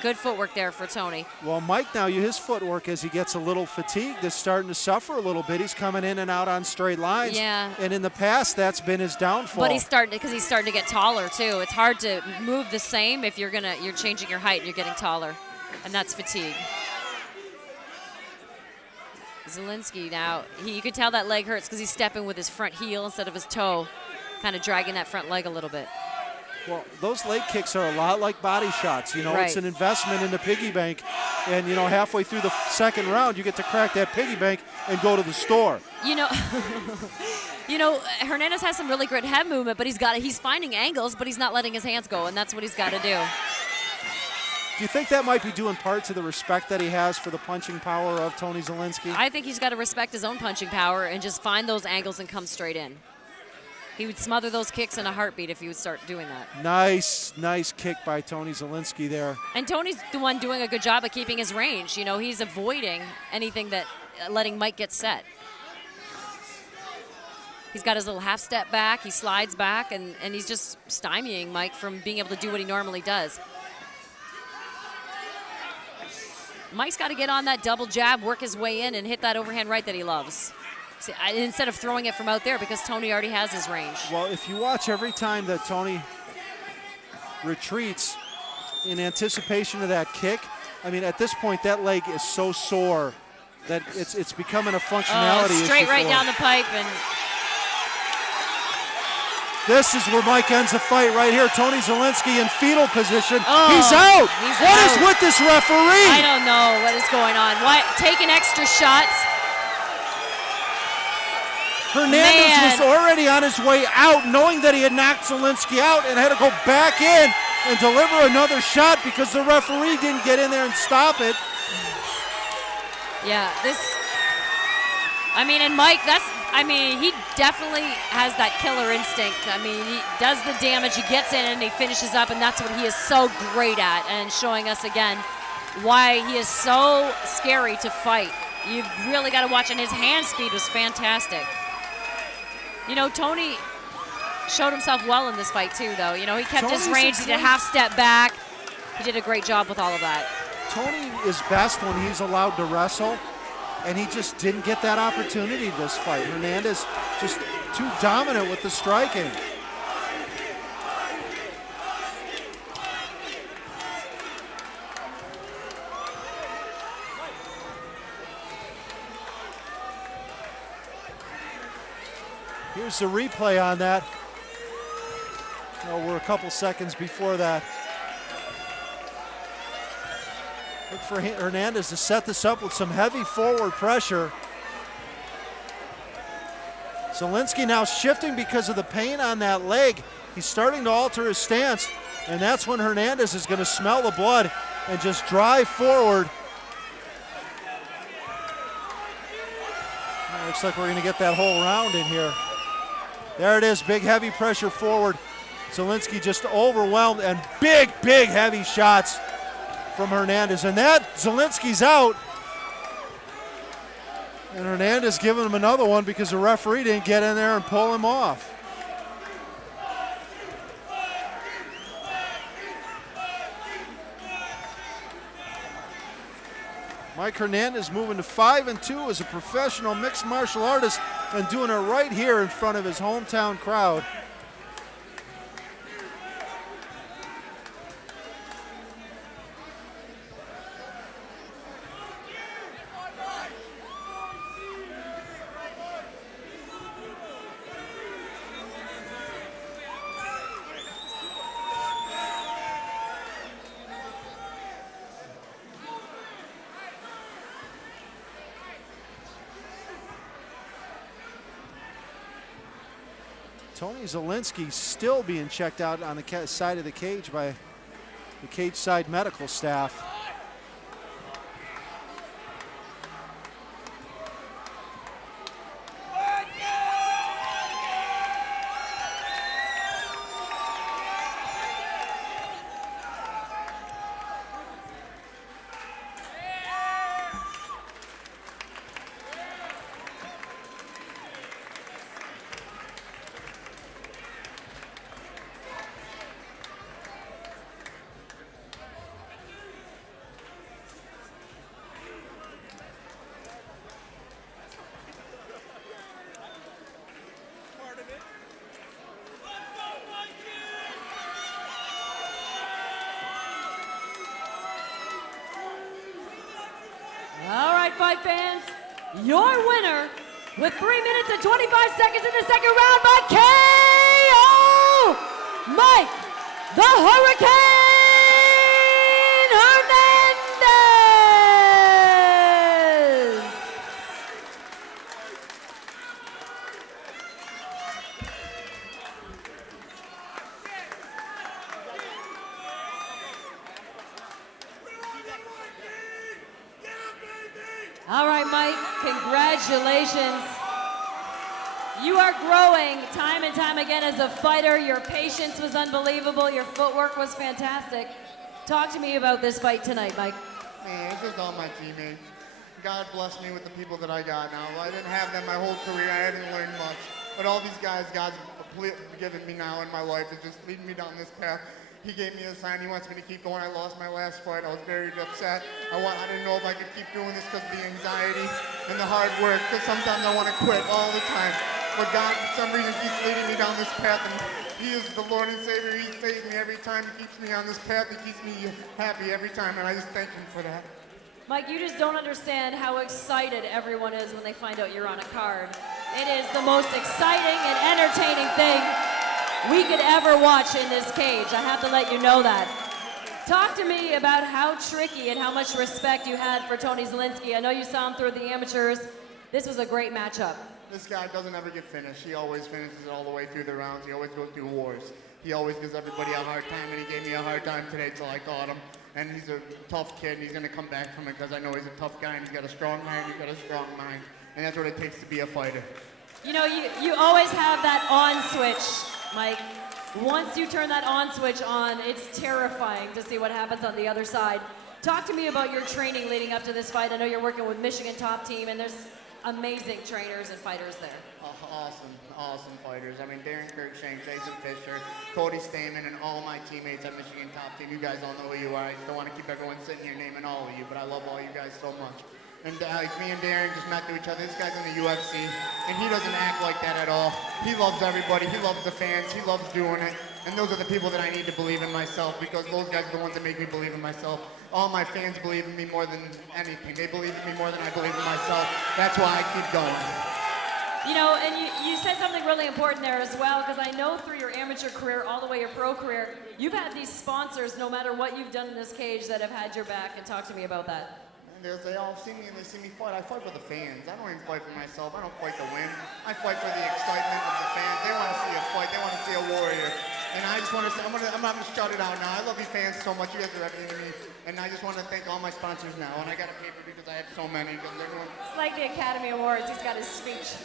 Good footwork there for Tony. Well, Mike now, his footwork as he gets a little fatigued is starting to suffer a little bit. He's coming in and out on straight lines. Yeah. And in the past, that's been his downfall. But he's starting to get taller too. It's hard to move the same if you're changing your height and you're getting taller, and that's fatigue. Zielinski now, you can tell that leg hurts because he's stepping with his front heel instead of his toe, kind of dragging that front leg a little bit. Well, those leg kicks are a lot like body shots. Right. It's an investment in the piggy bank. And, halfway through the second round, you get to crack that piggy bank and go to the store. Hernandez has some really great head movement, but he's finding angles, but he's not letting his hands go, and that's what he's got to do. Do you think that might be due in part to the respect that he has for the punching power of Tony Zielinski? I think he's got to respect his own punching power and just find those angles and come straight in. He would smother those kicks in a heartbeat if he would start doing that. Nice kick by Tony Zielinski there. And Tony's the one doing a good job of keeping his range. He's avoiding anything that letting Mike get set. He's got his little half step back, he slides back, and he's just stymieing Mike from being able to do what he normally does. Mike's got to get on that double jab, work his way in, and hit that overhand right that he loves. See, instead of throwing it from out there because Tony already has his range. Well, if you watch every time that Tony retreats in anticipation of that kick, I mean, at this point, that leg is so sore that it's becoming a functionality straight issue right for down him. the pipe. And this is where Mike ends the fight right here. Tony Zielinski in fetal position. Oh, he's out. What out. is with this referee? I don't know what is going on. Why taking extra shots? Hernandez was already on his way out, knowing that he had knocked Zielinski out, and had to go back in and deliver another shot because the referee didn't get in there and stop it. Yeah, and Mike, he definitely has that killer instinct. He does the damage, he gets in and he finishes up, and that's what he is so great at, and showing us again why he is so scary to fight. You've really got to watch, and his hand speed was fantastic. Tony showed himself well in this fight too, though. He kept his range, he did a half step back. He did a great job with all of that. Tony is best when he's allowed to wrestle, and he just didn't get that opportunity this fight. Hernandez just too dominant with the striking. Here's the replay on that. We're a couple seconds before that. Look for Hernandez to set this up with some heavy forward pressure. Zielinski now shifting because of the pain on that leg. He's starting to alter his stance, and that's when Hernandez is going to smell the blood and just drive forward. Looks like we're going to get that whole round in here. There it is, big heavy pressure forward. Zielinski just overwhelmed, and big heavy shots from Hernandez. And that, Zielinski's out. And Hernandez giving him another one because the referee didn't get in there and pull him off. Mike Hernandez moving to 5-2 as a professional mixed martial artist and doing it right here in front of his hometown crowd. Tony Zielinski still being checked out on the side of the cage by the cage side medical staff. All right, fight fans, your winner with 3 minutes and 25 seconds in the second round by KO, Mike the Hurricane Hernandez. All right, Mike, congratulations. You are growing time and time again as a fighter. Your patience was unbelievable. Your footwork was fantastic. Talk to me about this fight tonight, Mike. Man, it's just all my teammates. God bless me with the people that I got now. I didn't have them my whole career. I haven't learned much. But all these guys God's given me now in my life is just leading me down this path. He gave me a sign. He wants me to keep going. I lost my last fight. I was very upset. I didn't know if I could keep doing this because of the anxiety and the hard work. Because sometimes I want to quit all the time. But God, for some reason, keeps leading me down this path. And He is the Lord and Savior. He saves me every time. He keeps me on this path. He keeps me happy every time. And I just thank Him for that. Mike, you just don't understand how excited everyone is when they find out you're on a card. It is the most exciting and entertaining thing we could ever watch in this cage. I have to let you know that. Talk to me about how tricky and how much respect you had for Tony Zielinski. I know you saw him through the amateurs. This was a great matchup. This guy doesn't ever get finished. He always finishes it all the way through the rounds. He always goes through wars. He always gives everybody a hard time, and he gave me a hard time today till I caught him. And he's a tough kid, and he's going to come back from it because I know he's a tough guy, and he's got a strong hand, he's got a strong mind. And that's what it takes to be a fighter. You know, you always have that on switch, Mike. Once you turn that on switch on, it's terrifying to see what happens on the other side. Talk to me about your training leading up to this fight. I know you're working with Michigan Top Team, and there's amazing trainers and fighters there. Awesome fighters. I mean, Darren Kirkshank, Jason Fisher, Cody Stamen, and all my teammates at Michigan Top Team. You guys all know who you are. I just don't want to keep everyone sitting here naming all of you, but I love all you guys so much. And me and Darren just met to each other. This guy's in the UFC, and he doesn't act like that at all. He loves everybody. He loves the fans. He loves doing it. And those are the people that I need to believe in myself, because those guys are the ones that make me believe in myself. All my fans believe in me more than anything. They believe in me more than I believe in myself. That's why I keep going. You know, and you said something really important there as well, because I know through your amateur career all the way your pro career, you've had these sponsors, no matter what you've done in this cage, that have had your back. And talk to me about that. They all see me and they see me fight. I fight for the fans. I don't even fight for myself. I don't fight to win. I fight for the excitement of the fans. They want to see a fight. They want to see a warrior. And I just want to say, I'm not going to shout it out now. I love you fans so much. You guys are everything to me. And I just want to thank all my sponsors now. And I got a paper because I have so many. It's like the Academy Awards. He's got his speech.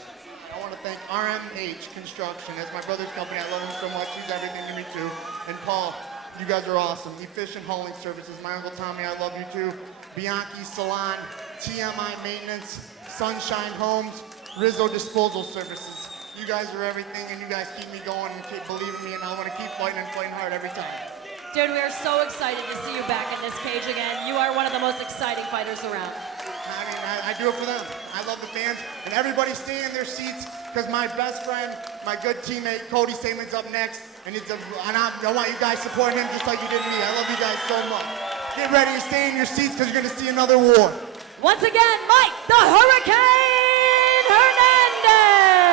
I want to thank RMH Construction. That's my brother's company. I love him so much. He's everything to me too. And Paul, you guys are awesome. Efficient Hauling Services. My Uncle Tommy, I love you too. Bianchi Salon, TMI Maintenance, Sunshine Homes, Rizzo Disposal Services. You guys are everything, and you guys keep me going and keep believing me, and I want to keep fighting and fighting hard every time. Dude, we are so excited to see you back in this cage again. You are one of the most exciting fighters around. I do it for them. I love the fans. And everybody stay in their seats because my best friend, my good teammate, Cody Saman's up next. And I want you guys supporting him just like you did me. I love you guys so much. Get ready to stay in your seats because you're going to see another war. Once again, Mike the Hurricane Hernandez.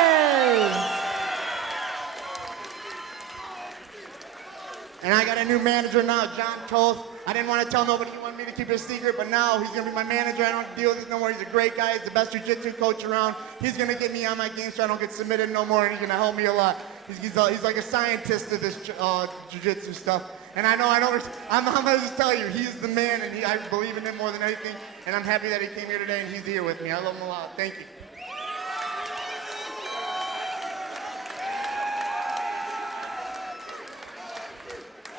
And I got a new manager now, John Toth. I didn't want to tell nobody. He wanted me to keep it a secret, but now he's going to be my manager. I don't have to deal with this no more. He's a great guy. He's the best jiu-jitsu coach around. He's going to get me on my game so I don't get submitted no more, and he's going to help me a lot. He's like a scientist of this jiu-jitsu stuff. And I'm going to just tell you, he's the man, and I believe in him more than anything. And I'm happy that he came here today, and he's here with me. I love him a lot. Thank you.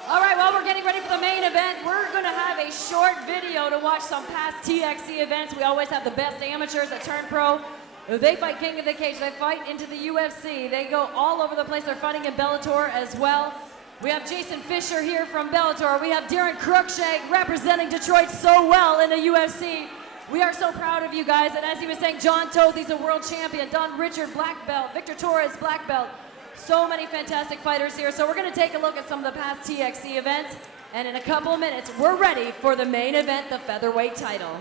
All right, well, we're getting ready for the main event. We're going to have a short video to watch some past TXC events. We always have the best amateurs that turn pro. They fight King of the Cage. They fight into the UFC. They go all over the place. They're fighting in Bellator as well. We have Jason Fisher here from Bellator. We have Darren Cruikshank representing Detroit so well in the UFC. We are so proud of you guys. And as he was saying, John Toth, he's a world champion. Don Richard, black belt. Victor Torres, black belt. So many fantastic fighters here. So we're going to take a look at some of the past TXC events. And in a couple of minutes, we're ready for the main event, the featherweight title.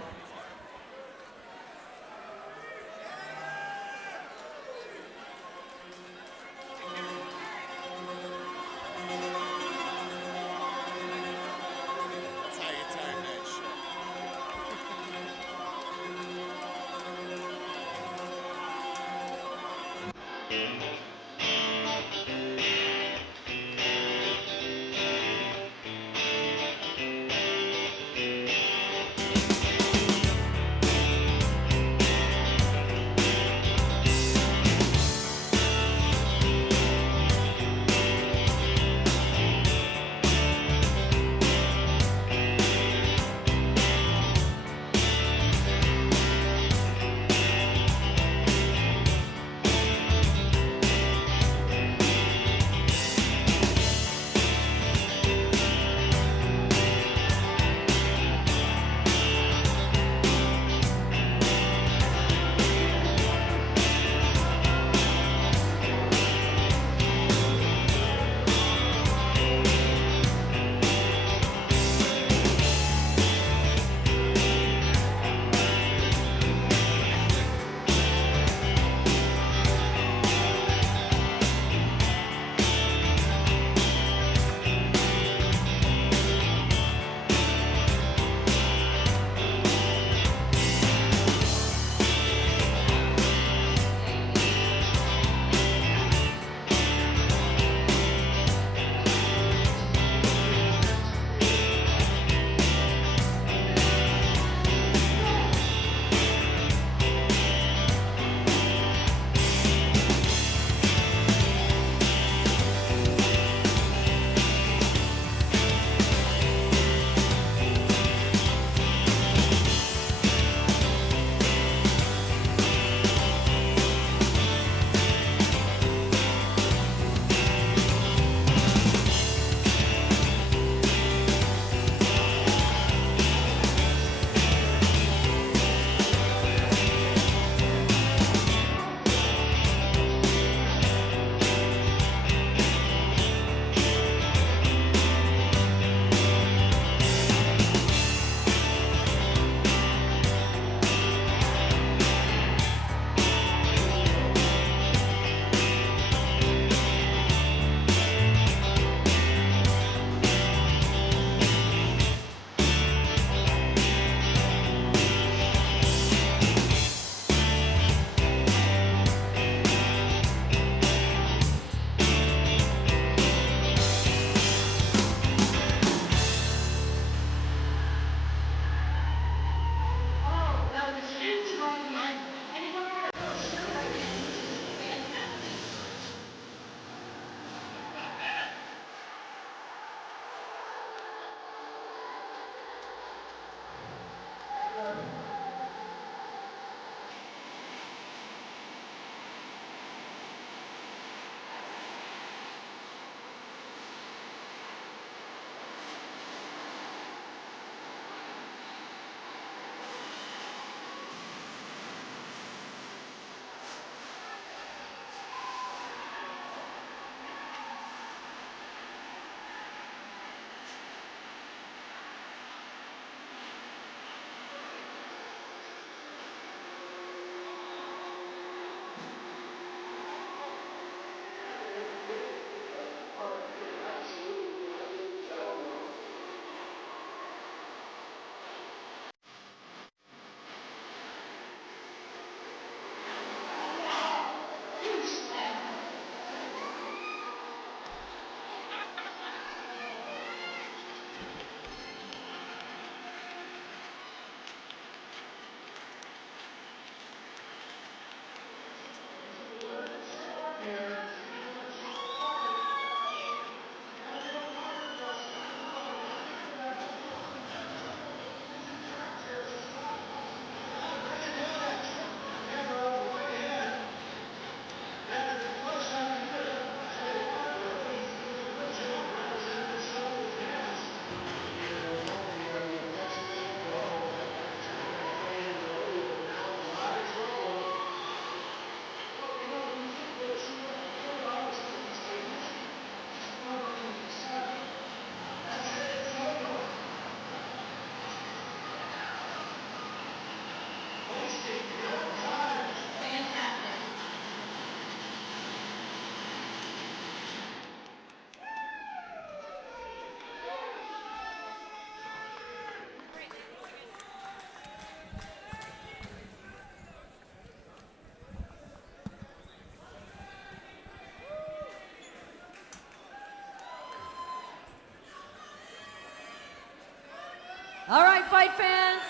All right, fight fans.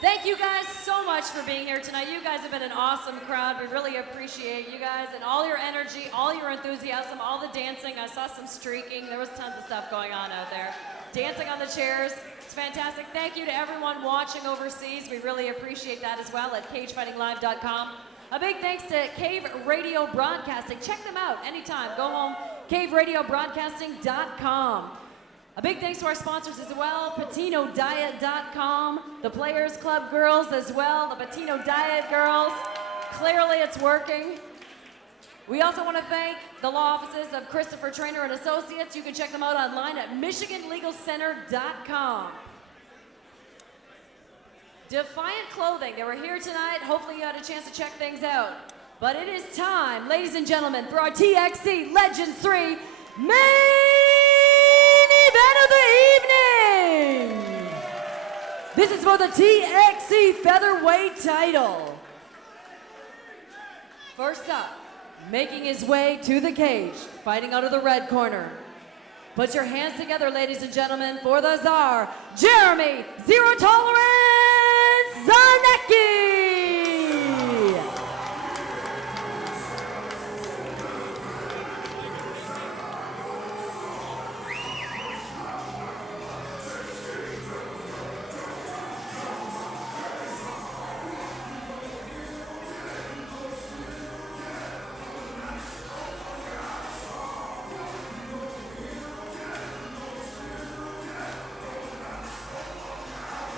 Thank you guys so much for being here tonight. You guys have been an awesome crowd. We really appreciate you guys and all your energy, all your enthusiasm, all the dancing. I saw some streaking. There was tons of stuff going on out there. Dancing on the chairs. It's fantastic. Thank you to everyone watching overseas. We really appreciate that as well at cagefightinglive.com. A big thanks to Cave Radio Broadcasting. Check them out anytime. Go home, caveradiobroadcasting.com. A big thanks to our sponsors as well, PatinoDiet.com, the Players Club girls as well, the Patino Diet girls. Clearly it's working. We also want to thank the law offices of Christopher Trainer and Associates. You can check them out online at MichiganLegalCenter.com. Defiant Clothing, they were here tonight. Hopefully you had a chance to check things out. But it is time, ladies and gentlemen, for our TXC Legends 3 main event of the evening. This is for the TXC Featherweight title. First up, making his way to the cage, fighting out of the red corner. Put your hands together, ladies and gentlemen, for the Czar, Jeremy Zero Tolerance Zarnecki.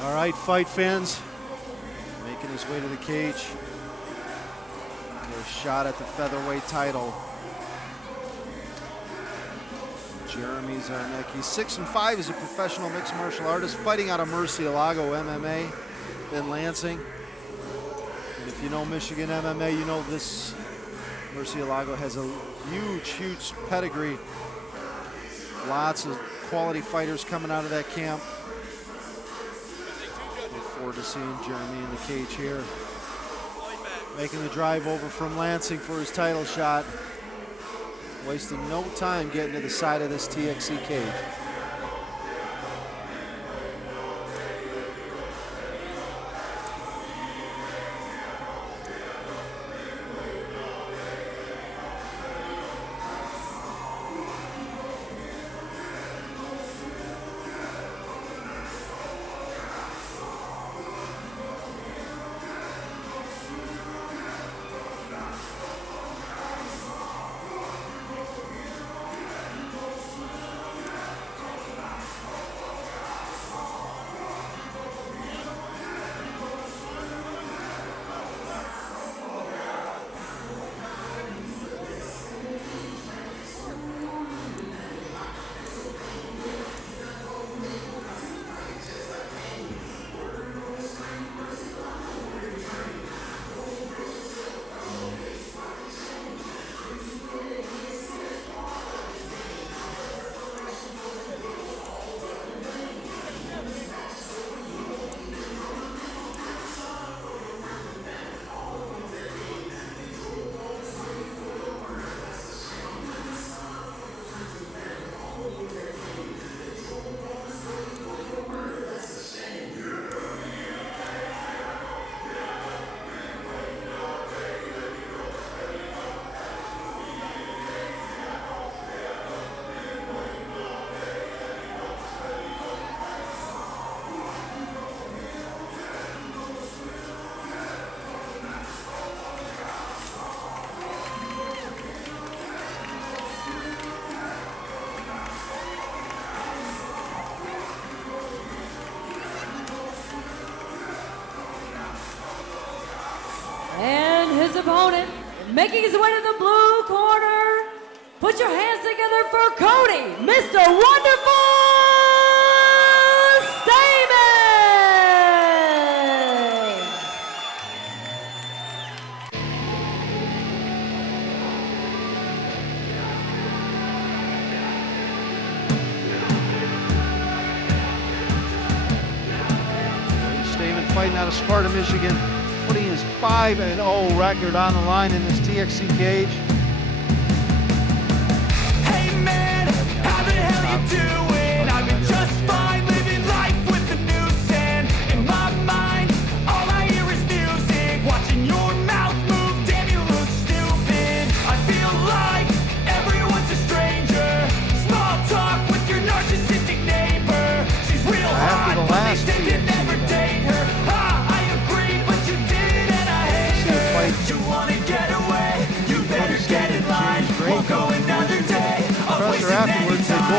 All right, fight fans, making his way to the cage. Their shot at the featherweight title. Jeremy Zarnecki, 6-5 as a professional mixed martial artist, fighting out of Murcielago MMA in Lansing. And if you know Michigan MMA, you know this Murcielago has a huge, huge pedigree. Lots of quality fighters coming out of that camp. Look forward to seeing Jeremy in the cage here. Making the drive over from Lansing for his title shot. Wasting no time getting to the side of this TXC cage. His opponent, making his way to the blue corner. Put your hands together for Cody, Mr. Wonderful Stamen! Stamen fighting out of Sparta, Michigan, putting his 5-0 record on the line in this TXC cage. Hey man, how the hell you doing? I've been just fine living life with the new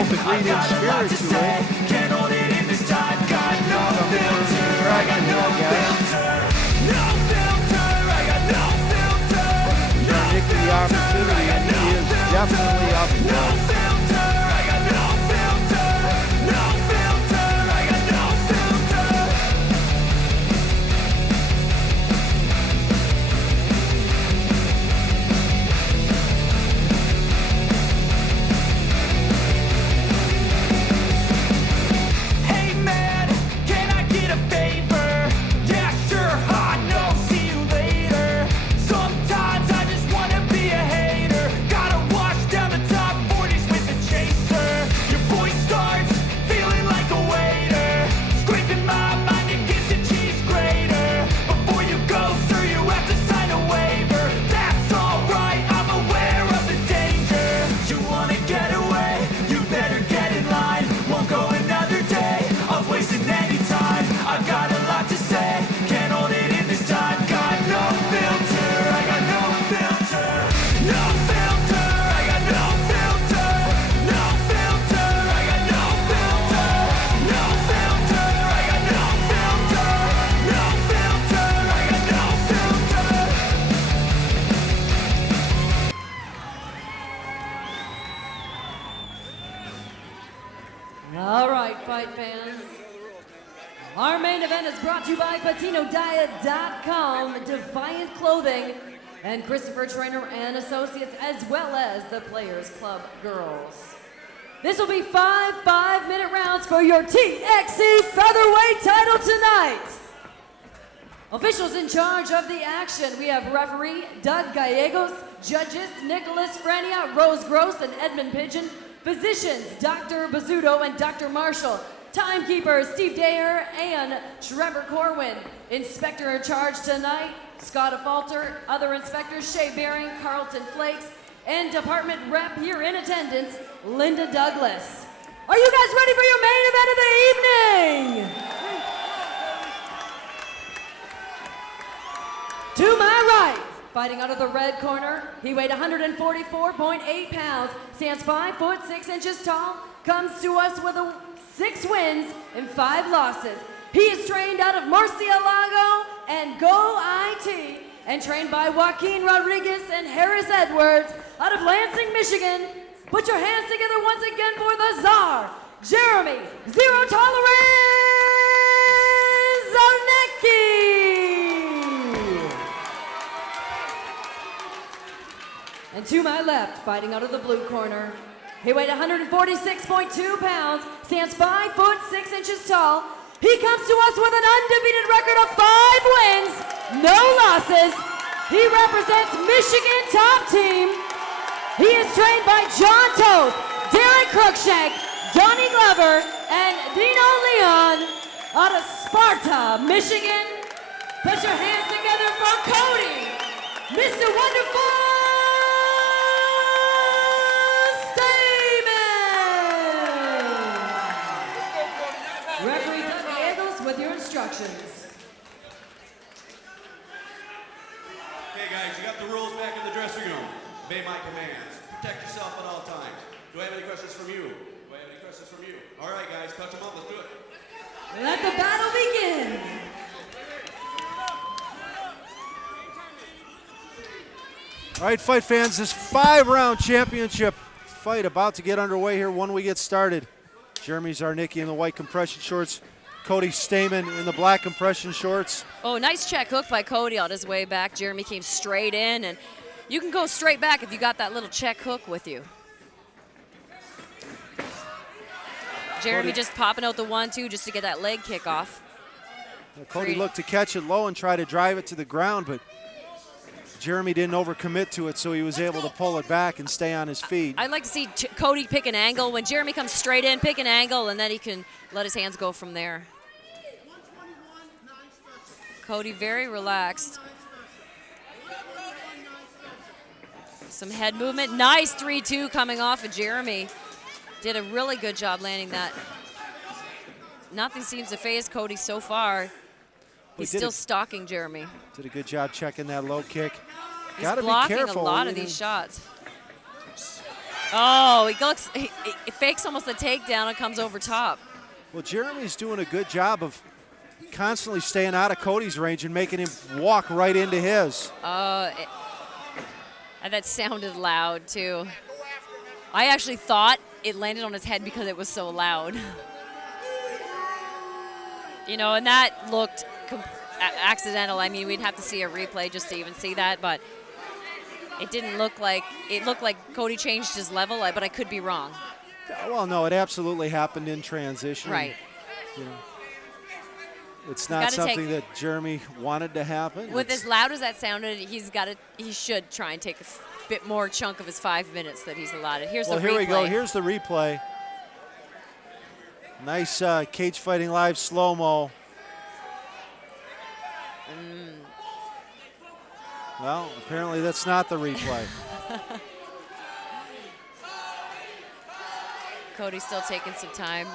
both agreed in spirit to it. Can't hold it in this time. Got no filter. I got no filter. No filter. I got no filter. Give Nicky the opportunity, and he is definitely up for No it. filter. I got no filter. No filter. I got no filter. Hey man, can I get a favor? Yeah, sure, hot, no, see you later. Sometimes I just wanna be a hater. Gotta wash down the top 40s with a chaser. Your voice starts feeling like a waiter. Scraping my mind against a cheese grater. Before you go, sir, you have to sign a waiver. That's alright, I'm aware of the danger. You wanna get away? You better get in line. Won't go another day of wasting any time. I've got a lot to say, can't hold it in this time. Got no filter, I got no filter. No filter, I got no filter. No filter, I got no filter. No filter, I got no filter. No filter, I got no filter. All right, fight fans. Our main event is brought to you by PatinoDiet.com, Defiant Clothing, and Christopher Trainer and Associates, as well as the Players Club Girls. This will be 5 5-minute rounds for your TXC featherweight title tonight. Officials in charge of the action, we have referee Doug Gallegos, judges Nicholas Frania, Rose Gross, and Edmund Pigeon, physicians Dr. Bazzuto and Dr. Marshall, timekeepers Steve Dayer and Trevor Corwin, inspector in charge tonight Scott Falter, other inspectors Shay Baring, Carlton Flakes, and department rep here in attendance Linda Douglas. Are you guys ready for your main event of the evening? To my right, fighting out of the red corner, he weighed 144.8 pounds, stands 5 foot 6 inches tall, comes to us with 6 wins and 5 losses. He is trained out of Murcielago and Go IT, and trained by Joaquin Rodriguez and Harris Edwards out of Lansing, Michigan. Put your hands together once again for the Czar, Jeremy Zero Tolerance Zarnecki. And to my left, fighting out of the blue corner, he weighed 146.2 pounds, stands 5 foot 6 inches tall. He comes to us with an undefeated record of 5 wins, no losses. He represents Michigan Top Team. He is trained by John Toth, Derek Cruikshank, Donnie Glover, and Dino Leon out of Sparta, Michigan. Put your hands together for Cody, Mr. Wonderful Stamen. Referee Doug Gallegos with your instructions. Okay, guys, you got the rules back in the dressing room. Obey my commands. Protect yourself at all times. Do I have any questions from you? Do I have any questions from you? All right, guys, touch them up. Let's do it. Let the battle begin. All right, fight fans, this 5-round championship fight about to get underway here when we get started. Jeremy Zarnecki in the white compression shorts, Cody Stamen in the black compression shorts. Oh, nice check hook by Cody on his way back. Jeremy came straight in, and you can go straight back if you got that little check hook with you. Jeremy just popping out the 1-2 just to get that leg kick off. Cody looked to catch it low and try to drive it to the ground, but Jeremy didn't overcommit to it, so he was able to pull it back and stay on his feet. I'd like to see Cody pick an angle. When Jeremy comes straight in, pick an angle, and then he can let his hands go from there. Cody very relaxed. Some head movement. Nice 3-2 coming off of Jeremy. Did a really good job landing that. Nothing seems to faze Cody so far. He's still stalking Jeremy. Did a good job checking that low kick. He's Gotta be blocking careful. a lot of these shots. Oh, he fakes almost a takedown and comes over top. Well, Jeremy's doing a good job of constantly staying out of Cody's range and making him walk right into his. And that sounded loud, too. I actually thought it landed on his head because it was so loud. You know, and that looked accidental. I mean, we'd have to see a replay just to even see that, but it didn't look like, it looked like Cody changed his level, but I could be wrong. Well, no, it absolutely happened in transition. Right. You know, it's not something that Jeremy wanted to happen. With as loud as that sounded, he should try and take a bit more chunk of his 5 minutes that he's allotted. Here's the replay. Here we go. Here's the replay. Nice Cage Fighting Live slow-mo. Well, apparently that's not the replay. Cody's still taking some time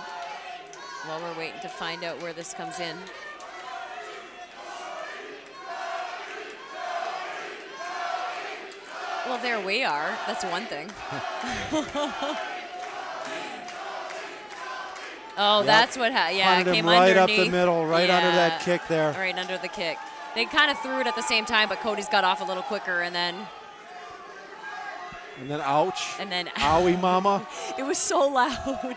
while we're waiting to find out where this comes in. Well, there we are. That's one thing. Oh, yep. That's what happened. Yeah, it came right underneath. Up the middle, right under that kick there. Right under the kick. They kind of threw it at the same time, but Cody's got off a little quicker, and then ouch. And then owie mama. It was so loud.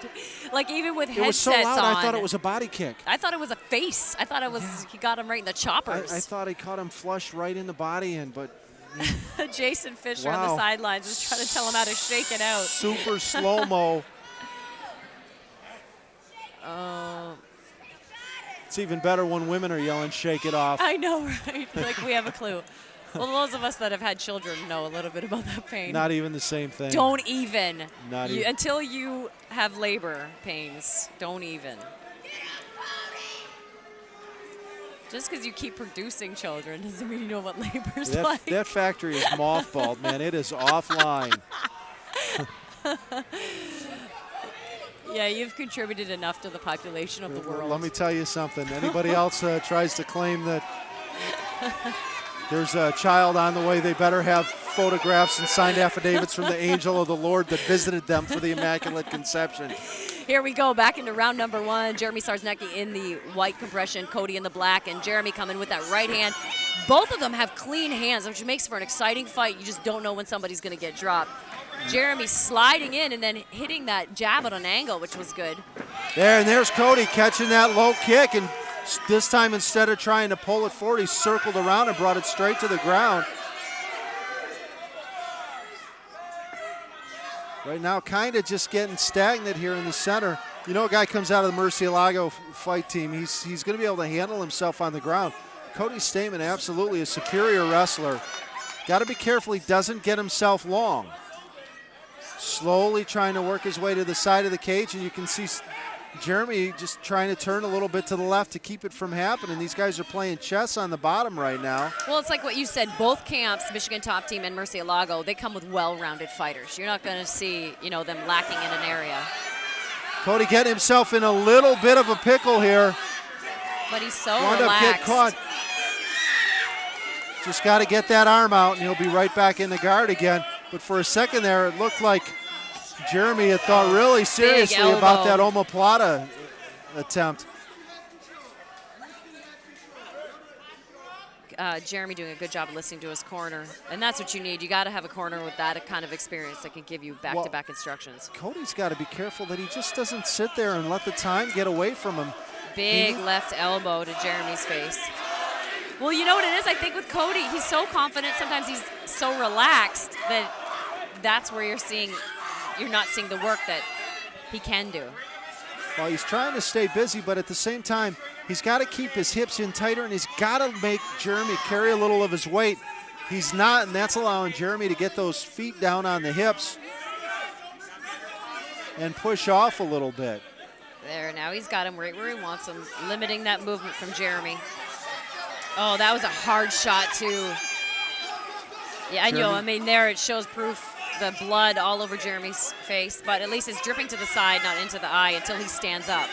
Like even with headsets on. It was so loud, on, I thought it was a body kick. I thought it was a face. I thought it was he got him right in the choppers. I thought he caught him flush right in the body, but Jason Fisher on the sidelines was trying to tell him how to shake it out. Super slow-mo. It's even better when women are yelling, shake it off. I know, right? Like we have a clue. Well, those of us that have had children know a little bit about that pain. Not even the same thing. Don't even. Not even. Until you have labor pains, don't even. Just because you keep producing children doesn't mean you know what labor's like. That factory is mothballed, man. It is offline. Yeah, you've contributed enough to the population of the world. Let me tell you something. Anybody else tries to claim that there's a child on the way, they better have photographs and signed affidavits from the angel of the Lord that visited them for the Immaculate Conception. Here we go, back into round number one. Jeremy Sarsnecki in the white compression, Cody in the black, and Jeremy coming with that right hand. Both of them have clean hands, which makes for an exciting fight. You just don't know when somebody's going to get dropped. Jeremy sliding in and then hitting that jab at an angle, which was good. There's Cody catching that low kick, and this time instead of trying to pull it forward, he circled around and brought it straight to the ground. Right now, kind of just getting stagnant here in the center. You know, a guy comes out of the Murcielago fight team, he's going to be able to handle himself on the ground. Cody Stamen, absolutely a superior wrestler. Got to be careful he doesn't get himself long. Slowly trying to work his way to the side of the cage, and you can see Jeremy just trying to turn a little bit to the left to keep it from happening. These guys are playing chess on the bottom right now. Well, it's like what you said. Both camps, Michigan Top Team and Murcielago, they come with well-rounded fighters. You're not going to see, them lacking in an area. Cody getting himself in a little bit of a pickle here. But he's so relaxed. relaxed. Get caught. Just got to get that arm out, and he'll be right back in the guard again. But for a second there, it looked like Jeremy had thought really seriously about that omoplata attempt. Jeremy doing a good job of listening to his corner. And that's what you need. You got to have a corner with that kind of experience that can give you back-to-back instructions. Cody's got to be careful that he just doesn't sit there and let the time get away from him. Big left elbow to Jeremy's face. Well, you know what it is? I think with Cody, he's so confident. Sometimes he's so relaxed that that's where you're not seeing the work that he can do. Well, he's trying to stay busy, but at the same time, he's got to keep his hips in tighter, and he's got to make Jeremy carry a little of his weight. He's not, and that's allowing Jeremy to get those feet down on the hips and push off a little bit. There, now he's got him right where he wants him, limiting that movement from Jeremy. Oh, that was a hard shot, too. Yeah, I know. I mean, there it shows proof, the blood all over Jeremy's face, but at least it's dripping to the side, not into the eye until he stands up.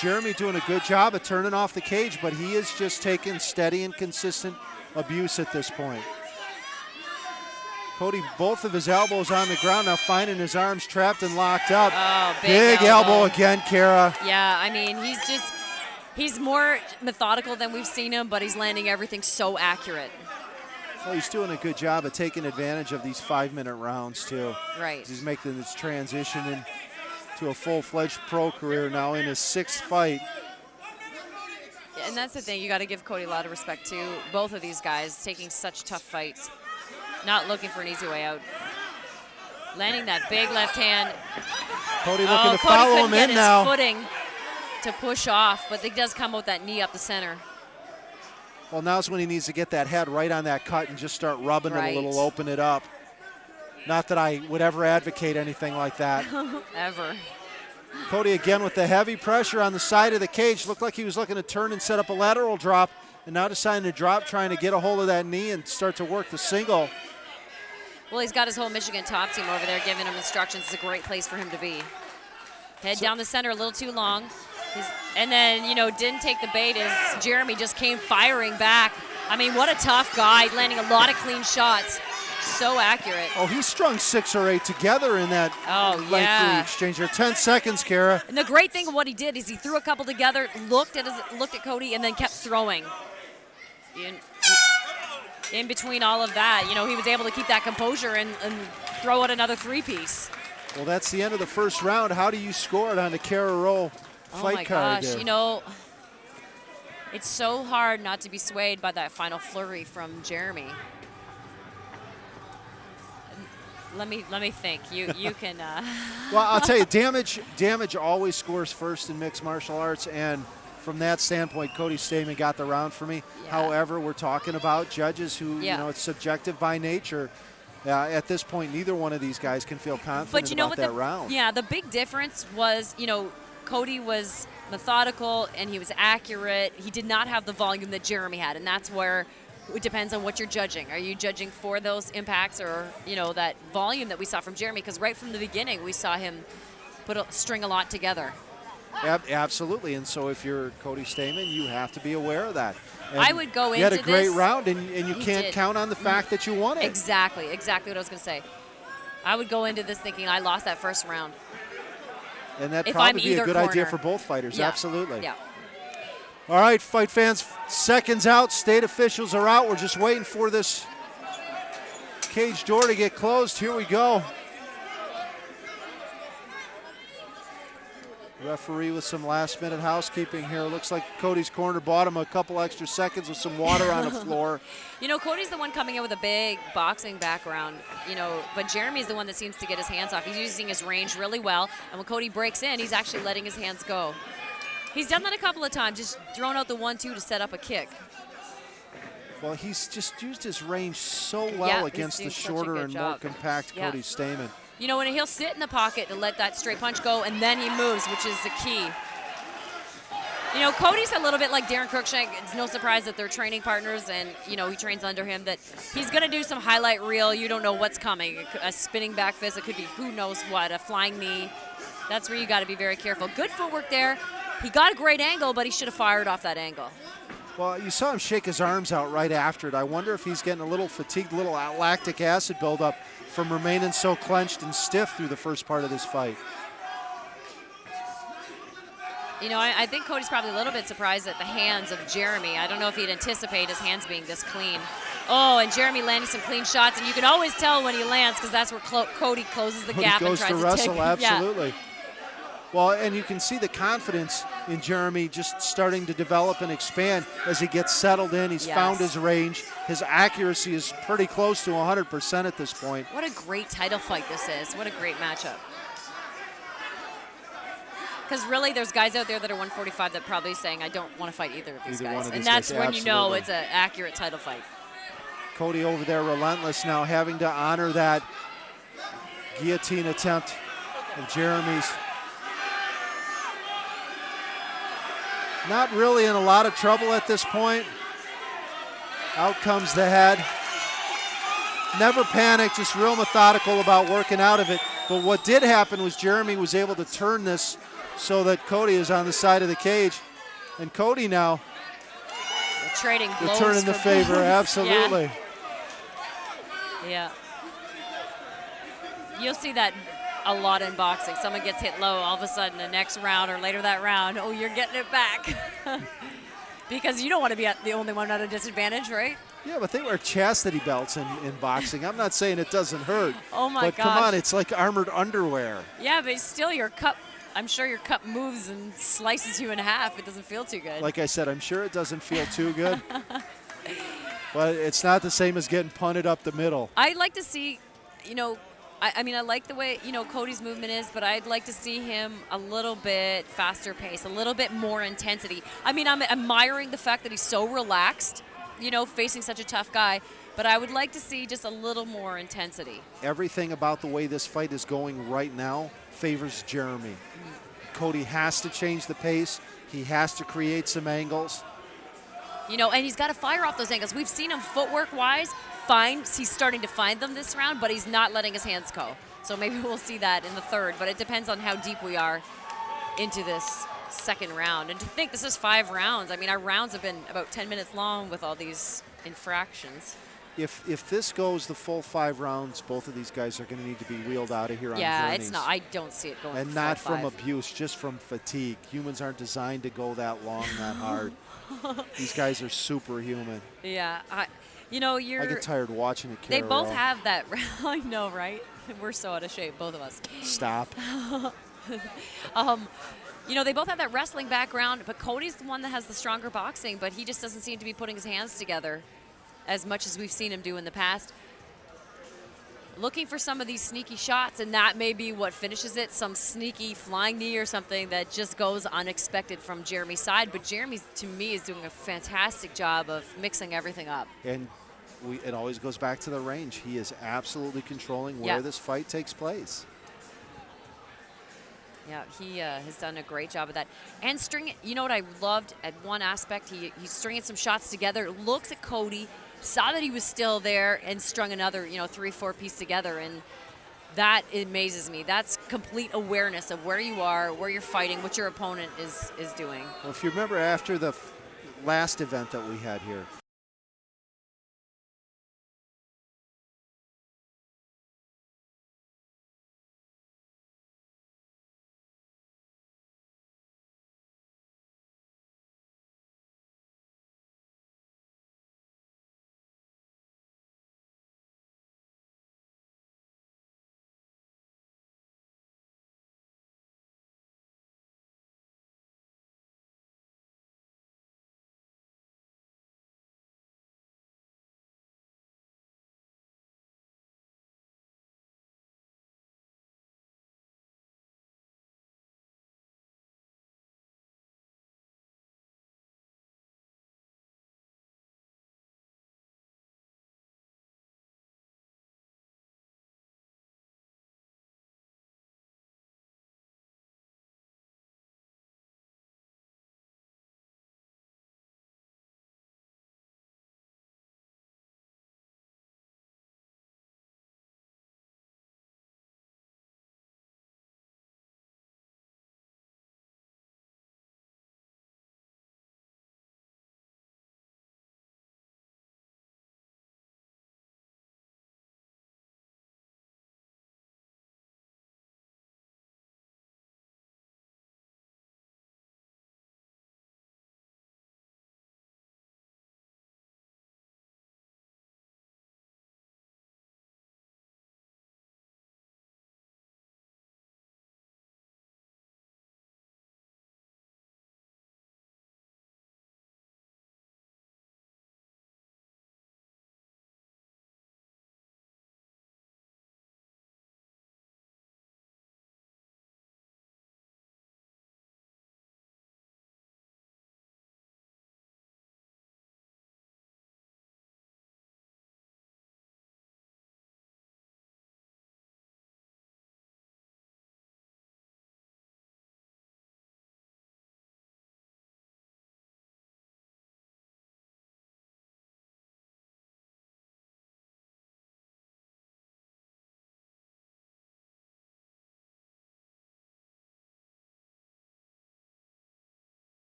Jeremy doing a good job of turning off the cage, but he is just taking steady and consistent abuse at this point. Cody, both of his elbows on the ground, now finding his arms trapped and locked up. Oh, big elbow again, Kara. Yeah, I mean, he's more methodical than we've seen him, but he's landing everything so accurate. Well, he's doing a good job of taking advantage of these 5-minute rounds, too. Right. He's making this transition into a full-fledged pro career now in his 6th fight. And that's the thing, you got to give Cody a lot of respect too. Both of these guys taking such tough fights, not looking for an easy way out. Landing that big left hand. Cody looking to follow him in now. Cody couldn't get his footing to push off, but he does come with that knee up the center. Well, now's when he needs to get that head right on that cut and just start rubbing it a little, open it up. Not that I would ever advocate anything like that. Ever. Cody again with the heavy pressure on the side of the cage. Looked like he was looking to turn and set up a lateral drop, and now deciding to drop, trying to get a hold of that knee and start to work the single. Well, he's got his whole Michigan top team over there giving him instructions. It's a great place for him to be. Head down the center a little too long. And then, didn't take the bait as Jeremy just came firing back. I mean, what a tough guy, landing a lot of clean shots. So accurate. Oh, he strung 6 or 8 together in that lengthy exchange there. 10 seconds, Kara. And the great thing of what he did is he threw a couple together, looked at Cody, and then kept throwing. In between all of that, he was able to keep that composure and throw out another 3-piece. Well, that's the end of the first round. How do you score it on the Kara Rowe fight card? Oh my gosh, it's so hard not to be swayed by that final flurry from Jeremy. Let me think. You can. Well, I'll tell you, damage always scores first in mixed martial arts, and from that standpoint, Cody Stamen got the round for me. Yeah. However, we're talking about judges who, it's subjective by nature. At this point, neither one of these guys can feel confident about that round. Yeah, the big difference was, Cody was methodical and he was accurate. He did not have the volume that Jeremy had, and that's where it depends on what you're judging. Are you judging for those impacts or, that volume that we saw from Jeremy? Because right from the beginning, we saw him string a lot together. Absolutely, and so if you're Cody Stamen, you have to be aware of that. And I would go into this. You had a great round, and you can't count on the fact that you won it. Exactly what I was going to say. I would go into this thinking I lost that first round. And that'd probably be a good idea for both fighters, absolutely. Yeah. All right, fight fans, seconds out. State officials are out. We're just waiting for this cage door to get closed. Here we go. Referee with some last-minute housekeeping here. Looks like Cody's corner bought him a couple extra seconds with some water on the floor. Cody's the one coming in with a big boxing background, but Jeremy's the one that seems to get his hands off. He's using his range really well, and when Cody breaks in, he's actually letting his hands go. He's done that a couple of times, just thrown out the 1-2 to set up a kick. Well, he's just used his range so well against the shorter and more compact Cody Stamen. And he'll sit in the pocket to let that straight punch go, and then he moves, which is the key. Cody's a little bit like Darren Cruikshank. It's no surprise that they're training partners, and, he trains under him, that he's going to do some highlight reel. You don't know what's coming. A spinning back fist. It could be who knows what, a flying knee. That's where you got to be very careful. Good footwork there. He got a great angle, but he should have fired off that angle. Well, you saw him shake his arms out right after it. I wonder if he's getting a little fatigued, a little lactic acid buildup from remaining so clenched and stiff through the first part of this fight. I think Cody's probably a little bit surprised at the hands of Jeremy. I don't know if he'd anticipate his hands being this clean. Oh, and Jeremy landing some clean shots, and you can always tell when he lands because that's where Cody closes the gap and tries to wrestle, absolutely. Well, and you can see the confidence in Jeremy just starting to develop and expand as he gets settled in. He's found his range. His accuracy is pretty close to 100% at this point. What a great title fight this is. What a great matchup. Because really, there's guys out there that are 145 that probably saying, I don't want to fight either of these guys. And that's when you know it's an accurate title fight. Cody over there relentless now, having to honor that guillotine attempt of Jeremy's. Not really in a lot of trouble at this point. Out comes the head. Never panicked, just real methodical about working out of it. But what did happen was Jeremy was able to turn this so that Cody is on the side of the cage. And Cody now trading blows turning the favor, blows. absolutely. Yeah. you'll see that a lot in boxing. Someone gets hit low, all of a sudden the next round or later that round, oh, you're getting it back. Because you don't want to be the only one at a disadvantage, right? Yeah, but they wear chastity belts in boxing. I'm not saying it doesn't hurt. Oh my but gosh. come on, it's like armored underwear. Yeah, but still your cup, I'm sure your cup moves and slices you in half. It doesn't feel too good. Like I said, I'm sure it doesn't feel too good. But it's not the same as getting punted up the middle. I'd like to see, you know, I mean, I like the way, you know, Cody's movement is, but I'd like to see him a little bit faster pace, a little bit more intensity. I mean, I'm admiring the fact that he's so relaxed, you know, facing such a tough guy, but I would like to see just a little more intensity. Everything about the way this fight is going right now favors Jeremy. Cody has to change the pace. He has to create some angles. You know, and he's got to fire off those angles. We've seen him footwork-wise. He's starting to find them this round, but he's not letting his hands go. So maybe we'll see that in the third, but it depends on how deep we are into this second round. And to think this is 5 rounds, I mean, our rounds have been about 10 minutes long with all these infractions. If this goes the full 5 rounds, both of these guys are going to need to be wheeled out of here on Yeah, gurneys. it's not. I don't see it going. And not from abuse, just from fatigue. Humans aren't designed to go that long, that hard. These guys are superhuman. Yeah, you know, I get tired watching it. They both have that. I know, right? We're so out of shape, both of us. Stop. You know, they both have that wrestling background, but Cody's the one that has the stronger boxing, but he just doesn't seem to be putting his hands together as much as we've seen him do in the past. Looking for some of these sneaky shots, and that may be what finishes it, some sneaky flying knee or something that just goes unexpected from Jeremy's side. But Jeremy, to me, is doing a fantastic job of mixing everything up. And it always goes back to the range. He is absolutely controlling where this fight takes place. Yeah, he has done a great job of that. And you know what I loved at one aspect? He's stringing some shots together, looks at Cody, saw that he was still there, and strung another, you know, 3-4 piece together. And that amazes me. That's complete awareness of where you are, where you're fighting, what your opponent is doing. Well, if you remember after the last event that we had here,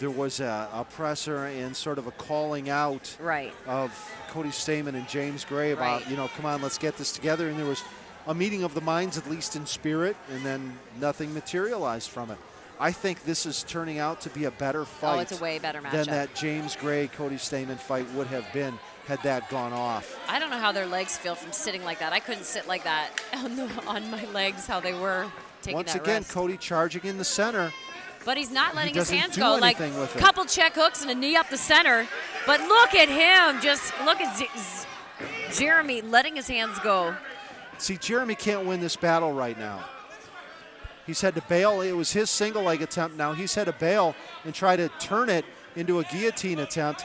there was a presser and sort of a calling out of Cody Stamen and James Gray about, you know, come on, let's get this together. And there was a meeting of the minds, at least in spirit, and then nothing materialized from it. I think this is turning out to be a better fight. Oh, it's a way better matchup than that James Gray Cody Stamen fight would have been had that gone off. I don't know how their legs feel from sitting like that. I couldn't sit like that on my legs, how they were taking Once that again, risk. Cody charging in the center. But he's not letting his doesn't hands do go. Like anything with it. couple check hooks and a knee up the center. But look at him. Just look at Jeremy letting his hands go. See, Jeremy can't win this battle right now. He's had to bail. It was his single leg attempt. Now he's had to bail and try to turn it into a guillotine attempt.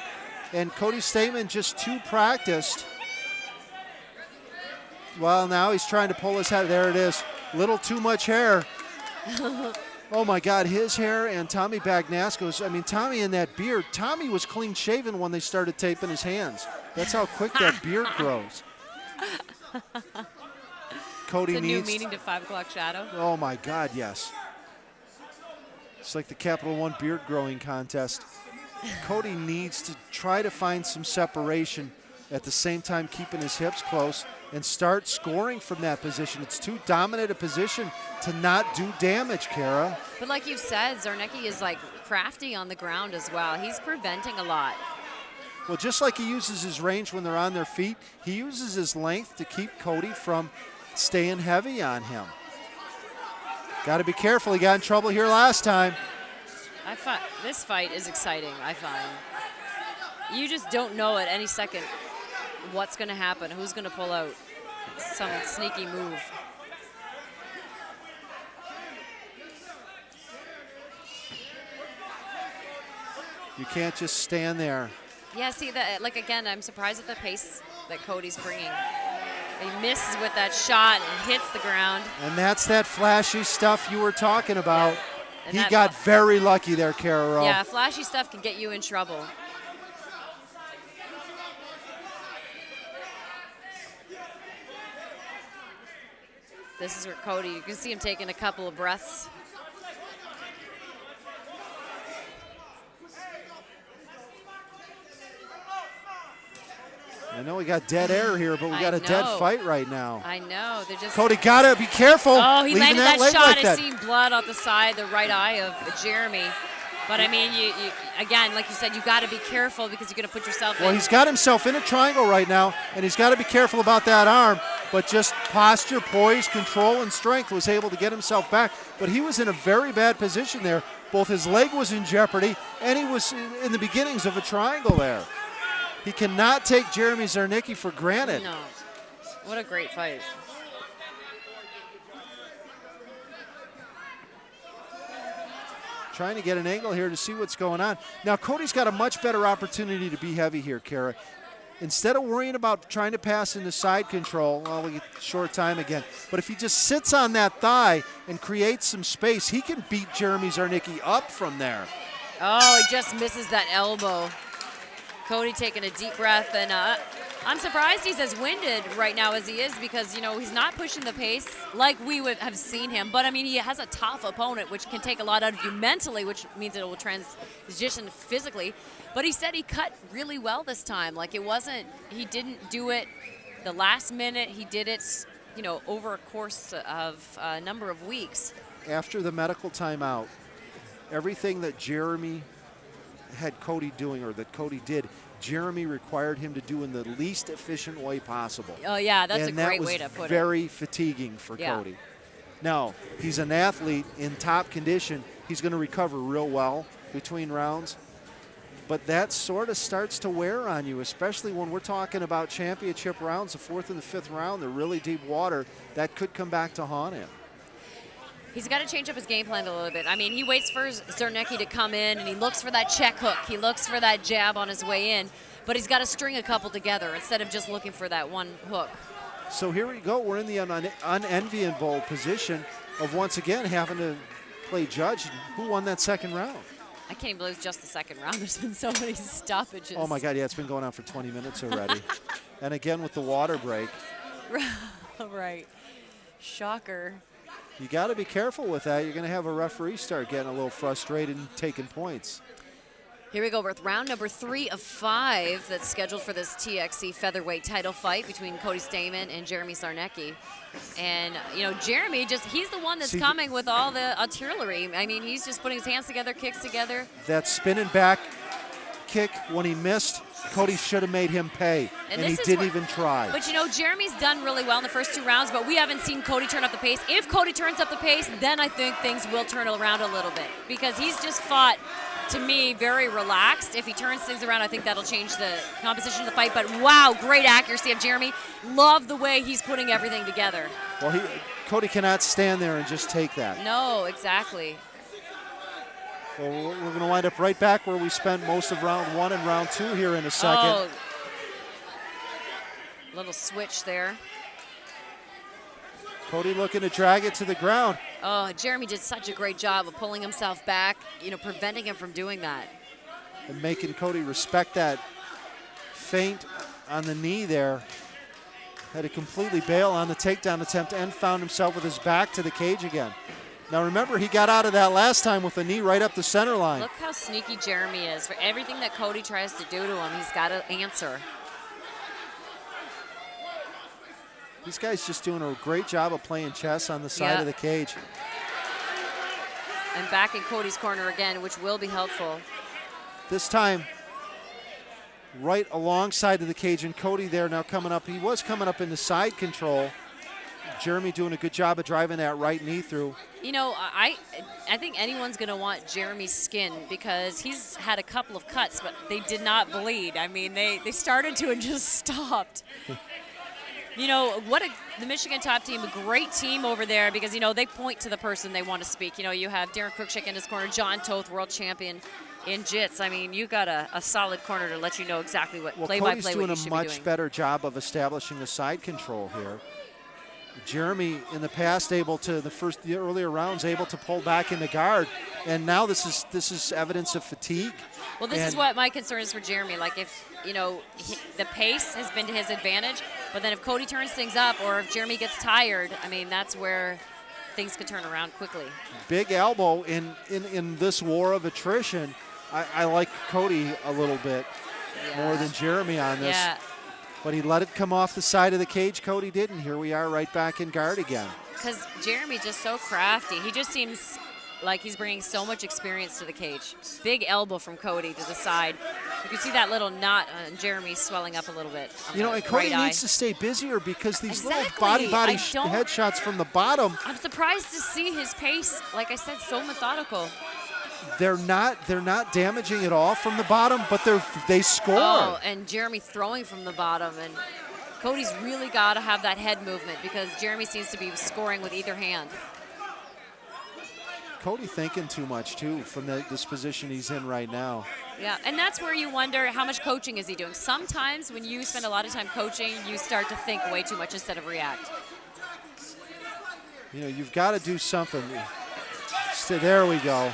And Cody Stamen just too practiced. Well, now he's trying to pull his head. There it is. Little too much hair. Oh my God, his hair and Tommy Bagnasco's. I mean, Tommy and that beard. Tommy was clean shaven when they started taping his hands. That's how quick that beard grows. Cody it's a needs new meaning to 5 o'clock shadow. Oh my God, yes. It's like the Capital One beard growing contest. Cody needs to try to find some separation at the same time keeping his hips close and start scoring from that position. It's too dominant a position to not do damage, Kara. But like you said, Zarnecki is like crafty on the ground as well. He's preventing a lot. Well, just like he uses his range when they're on their feet, he uses his length to keep Cody from staying heavy on him. Got to be careful. He got in trouble here last time. This fight is exciting, I find. You just don't know at any second what's going to happen, who's going to pull out some sneaky move. You can't just stand there. Yeah, see, like again, I'm surprised at the pace that Cody's bringing. He misses with that shot and hits the ground. And that's that flashy stuff you were talking about. Yeah. He got very lucky there, Kara. Yeah, flashy stuff can get you in trouble. This is where Cody, you can see him taking a couple of breaths. I know we got dead air here, but we got a dead fight right now. I know. They're just. Cody, gotta be careful. Oh, he landed that shot. Like I seen blood out the side, the right eye of Jeremy. But I mean, you again, like you said, you got to be careful because you're going to put yourself in. Well, he's got himself in a triangle right now, and he's got to be careful about that arm. But just posture, poise, control, and strength was able to get himself back. But he was in a very bad position there. Both his leg was in jeopardy, and he was in the beginnings of a triangle there. He cannot take Jeremy Zarnecki for granted. No. What a great fight. Trying to get an angle here to see what's going on. Now, Cody's got a much better opportunity to be heavy here, Kara. Instead of worrying about trying to pass into side control, well, we get short time again. But if he just sits on that thigh and creates some space, he can beat Jeremy Zarnecki up from there. Oh, he just misses that elbow. Cody taking a deep breath, and I'm surprised he's as winded right now as he is because, you know, he's not pushing the pace like we would have seen him. But, I mean, he has a tough opponent, which can take a lot out of you mentally, which means it will transition physically. But he said he cut really well this time. Like, it wasn't – he didn't do it the last minute. He did it, you know, over a course of a number of weeks. After the medical timeout, everything that Jeremy had Cody doing or that Cody did, Jeremy required him to do in the least efficient way possible. Oh, yeah, that's and a great way to put it. Very fatiguing for Cody. Now, he's an athlete in top condition. He's going to recover real well between rounds. But that sort of starts to wear on you, especially when we're talking about championship rounds, the fourth and the fifth round, they're really deep water. That could come back to haunt him. He's got to change up his game plan a little bit. I mean, he waits for Zarnecki to come in, and he looks for that check hook. He looks for that jab on his way in, but he's got to string a couple together instead of just looking for that one hook. So here we go. We're in the unenviable position of once again having to play judge. Who won that second round? I can't even believe it's just the second round. There's been so many stoppages. Oh, my God, yeah, it's been going on for 20 minutes already. And again with the water break. Right. Shocker. You got to be careful with that. You're going to have a referee start getting a little frustrated and taking points. Here we go with round number 3 of 5 that's scheduled for this TXC featherweight title fight between Cody Stamen and Jeremy Zarnecki. And, you know, Jeremy he's the one that's coming with all the artillery. I mean, he's just putting his hands together, kicks together. That spinning back kick, when he missed, Cody should have made him pay, and he didn't even try. But, you know, Jeremy's done really well in the first 2 rounds, but we haven't seen Cody turn up the pace. If Cody turns up the pace, then I think things will turn around a little bit, because he's just fought, to me, very relaxed. If he turns things around, I think that'll change the composition of the fight. But, wow, great accuracy of Jeremy. Love the way he's putting everything together. Well, Cody cannot stand there and just take that. No, exactly. Well, we're going to wind up right back where we spent most of round 1 and round 2 here in a second. Oh, little switch there. Cody looking to drag it to the ground. Oh, Jeremy did such a great job of pulling himself back, you know, preventing him from doing that. And making Cody respect that feint on the knee there. Had to completely bail on the takedown attempt and found himself with his back to the cage again. Now remember, he got out of that last time with a knee right up the center line. Look how sneaky Jeremy is. For everything that Cody tries to do to him, he's got to answer. These guys just doing a great job of playing chess on the side of the cage. And back in Cody's corner again, which will be helpful. This time, right alongside of the cage, and Cody there now coming up. He was coming up into side control. Jeremy doing a good job of driving that right knee through. You know, I think anyone's going to want Jeremy's skin, because he's had a couple of cuts, but they did not bleed. I mean, they started to and just stopped. You know, the Michigan top team, a great team over there, because, you know, they point to the person they want to speak. You know, you have Darren Cruikshank in his corner, John Toth, world champion in jits. I mean, you got a solid corner to let you know exactly what play-by-play Cody's doing a much better job of establishing the side control here. Jeremy in the past able to, the earlier rounds, able to pull back in the guard, and now this is evidence of fatigue. Well, this is what my concern is for Jeremy. Like, if, you know, the pace has been to his advantage, but then if Cody turns things up or if Jeremy gets tired, I mean, that's where things could turn around quickly. Big elbow in this war of attrition. I like Cody a little bit more than Jeremy on this. Yeah. But he let it come off the side of the cage. Cody didn't. Here we are right back in guard again. Because Jeremy's just so crafty. He just seems like he's bringing so much experience to the cage. Big elbow from Cody to the side. You can see that little knot on Jeremy swelling up a little bit. You know, and Cody needs to stay busier, because these little body headshots from the bottom. I'm surprised to see his pace, like I said, so methodical. They're not damaging at all from the bottom, but they score. Oh, and Jeremy throwing from the bottom, and Cody's really got to have that head movement, because Jeremy seems to be scoring with either hand. Cody thinking too much too from this position he's in right now. Yeah, and that's where you wonder how much coaching is he doing. Sometimes when you spend a lot of time coaching, you start to think way too much instead of react. You know, you've got to do something. So there we go.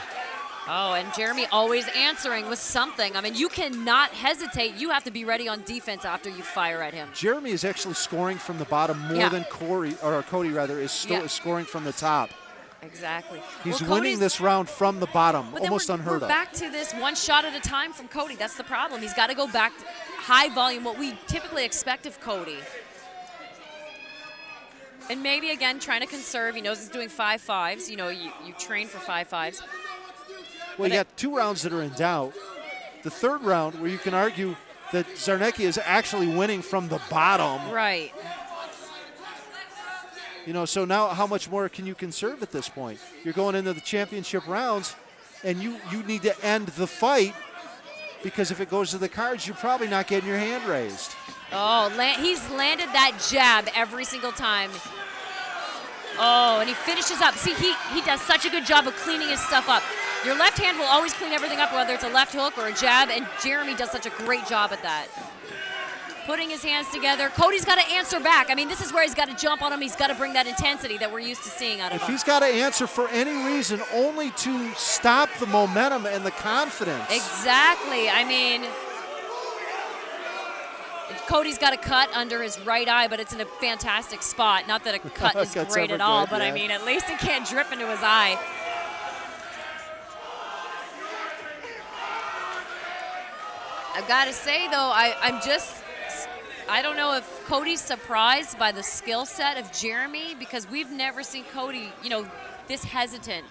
Oh, and Jeremy always answering with something. I mean, you cannot hesitate. You have to be ready on defense after you fire at him. Jeremy is actually scoring from the bottom more than Cody is scoring from the top. Exactly. He's winning this round from the bottom, almost unheard of. We're back to this one shot at a time from Cody. That's the problem. He's got to go back to high volume, what we typically expect of Cody. And maybe, again, trying to conserve. He knows he's doing 5-5s. You know, you train for 5-5s. Well, you got 2 rounds that are in doubt. The third round, where you can argue that Zarnecki is actually winning from the bottom. Right. You know, so now how much more can you conserve at this point? You're going into the championship rounds, and you need to end the fight, because if it goes to the cards, you're probably not getting your hand raised. Oh, he's landed that jab every single time. Oh, and he finishes up. See, he does such a good job of cleaning his stuff up. Your left hand will always clean everything up, whether it's a left hook or a jab, and Jeremy does such a great job at that. Putting his hands together. Cody's got to answer back. I mean, this is where he's got to jump on him. He's got to bring that intensity that we're used to seeing out of him. If he's got to answer for any reason, only to stop the momentum and the confidence. Exactly. I mean, Cody's got a cut under his right eye, but it's in a fantastic spot. Not that a cut is great at all, but I mean, at least it can't drip into his eye. I've got to say, though, I don't know if Cody's surprised by the skill set of Jeremy, because we've never seen Cody, this hesitant,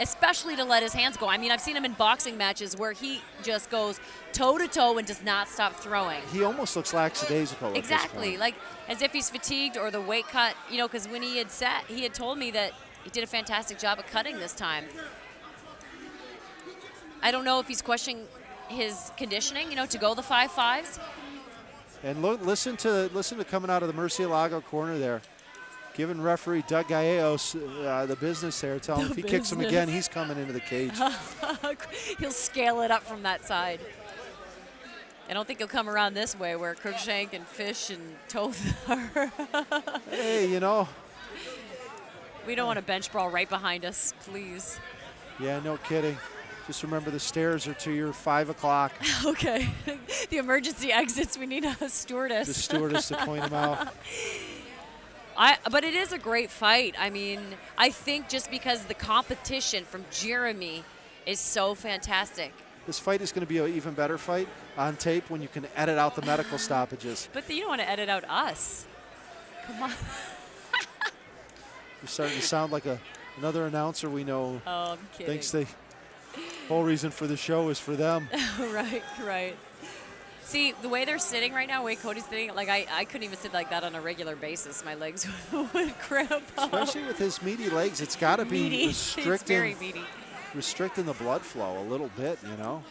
especially to let his hands go. I mean, I've seen him in boxing matches where he just goes toe-to-toe and does not stop throwing. He almost looks lackadaisical. Exactly, like as if he's fatigued or the weight cut, because when he had told me that he did a fantastic job of cutting this time. I don't know if he's questioning his conditioning, to go the 5.5s. And listen to coming out of the Murcielago corner there, giving referee Doug Gallegos the business there. Tell him if he kicks him again, he's coming into the cage. He'll scale it up from that side. I don't think he'll come around this way where Cruikshank and Fish and Toth are. Hey, We don't want a bench brawl right behind us, please. Yeah, no kidding. Just remember the stairs are to your 5 o'clock. Okay. The emergency exits, we need a stewardess. The stewardess to point them out. But it is a great fight. I mean, I think just because the competition from Jeremy is so fantastic. This fight is going to be an even better fight on tape when you can edit out the medical stoppages. But you don't want to edit out us. Come on. You're starting to sound like another announcer we know. Oh, I'm kidding. Thinks the whole reason for the show is for them. Right. See, the way they're sitting right now, the way Cody's sitting, like I couldn't even sit like that on a regular basis. My legs would cramp up. Especially with his meaty legs, it's got to be restricting the blood flow a little bit, All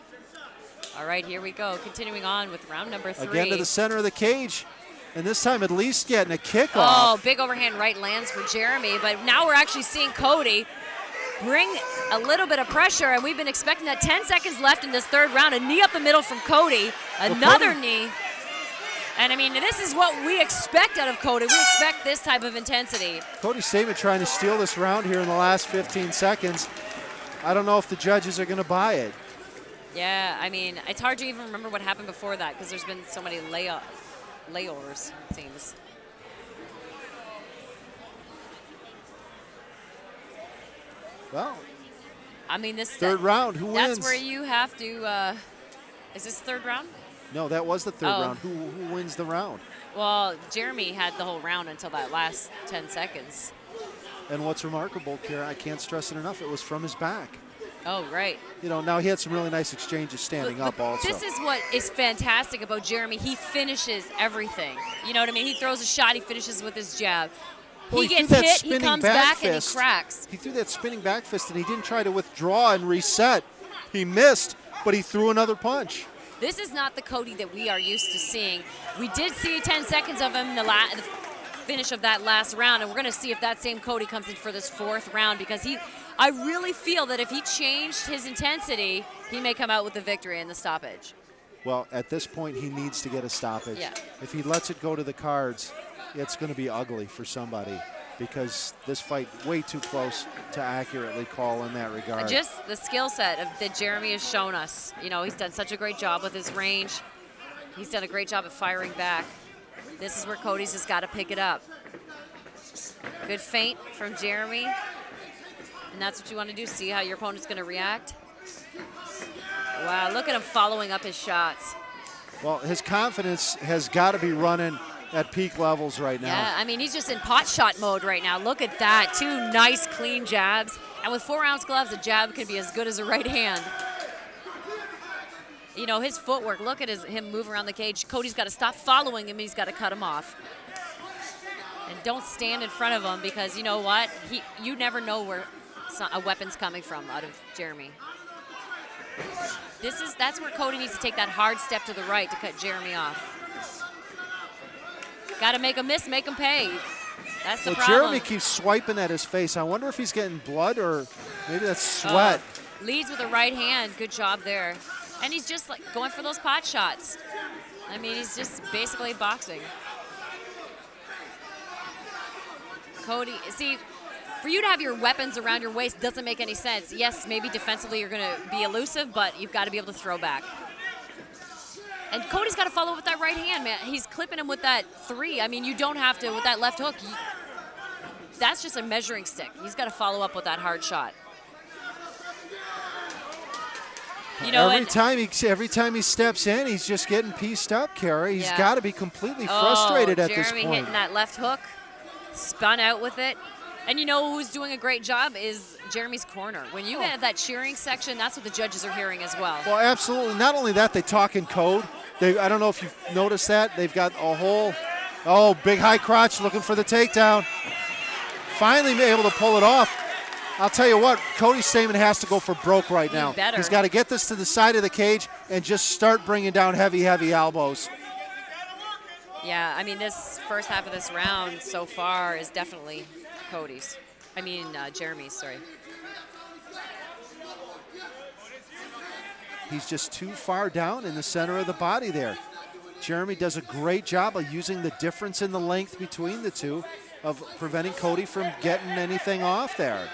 right, here we go. Continuing on with round number 3. Again to the center of the cage, and this time at least getting a kickoff. Oh, big overhand right lands for Jeremy, but now we're actually seeing Cody bring a little bit of pressure, and we've been expecting that. 10 seconds left in this third round. A knee up the middle from Cody, another knee. And I mean, this is what we expect out of Cody. We expect this type of intensity. Cody Stamen trying to steal this round here in the last 15 seconds. I don't know if the judges are going to buy it. Yeah, I mean, it's hard to even remember what happened before that because there's been so many layovers, it seems. Well, I mean, this third round, who wins? That's where you have to. Is this third round? No, that was the third round. Who wins the round? Well, Jeremy had the whole round until that last 10 seconds. And what's remarkable, Kara, I can't stress it enough, it was from his back. Oh, right. Now he had some really nice exchanges standing up also. This is what is fantastic about Jeremy. He finishes everything. You know what I mean? He throws a shot, he finishes with his jab. Well, he gets hit, he comes back, and he cracks. He threw that spinning back fist, and he didn't try to withdraw and reset. He missed, but he threw another punch. This is not the Cody that we are used to seeing. We did see 10 seconds of him in the finish of that last round, and we're going to see if that same Cody comes in for this fourth round because I really feel that if he changed his intensity, he may come out with the victory in the stoppage. Well, at this point, he needs to get a stoppage. Yeah. If he lets it go to the cards, it's going to be ugly for somebody because this fight way too close to accurately call in that regard. Just the skill set that Jeremy has shown us. He's done such a great job with his range. He's done a great job at firing back. This is where Cody's just got to pick it up. Good feint from Jeremy. And that's what you want to do, see how your opponent's going to react. Wow, look at him following up his shots. Well, his confidence has got to be running at peak levels right now. Yeah, I mean, he's just in pot shot mode right now. Look at that, 2 nice, clean jabs. And with 4-ounce gloves, a jab can be as good as a right hand. His footwork, look at him move around the cage. Cody's got to stop following him, and he's got to cut him off. And don't stand in front of him because you know what? You never know where a weapon's coming from out of Jeremy. That's where Cody needs to take that hard step to the right to cut Jeremy off. Got to make him miss, make him pay. That's the problem. Jeremy keeps swiping at his face. I wonder if he's getting blood or maybe that's sweat. Leads with a right hand. Good job there. And he's just like going for those pot shots. I mean, he's just basically boxing. Cody, see, for you to have your weapons around your waist doesn't make any sense. Yes, maybe defensively you're going to be elusive, but you've got to be able to throw back. And Cody's got to follow with that right hand, man. He's clipping him with that 3. I mean, you don't have to with that left hook. That's just a measuring stick. He's got to follow up with that hard shot. You know, every time he steps in, he's just getting pieced up, Carrie. He's got to be completely frustrated at this Jeremy point. hitting that left hook, spun out with it. And you know who's doing a great job is Jeremy's corner. When you get that cheering section, that's what the judges are hearing as well. Well, absolutely. Not only that, they talk in code. I don't know if you've noticed that. They've got a whole, big high crotch looking for the takedown. Finally able to pull it off. I'll tell you what, Cody Stamen has to go for broke right now. He's got to get this to the side of the cage and just start bringing down heavy elbows. Yeah, I mean, this first half of this round so far is definitely Jeremy's, sorry. He's just too far down in the center of the body there. Jeremy does a great job of using the difference in the length between the two of preventing Cody from getting anything off there.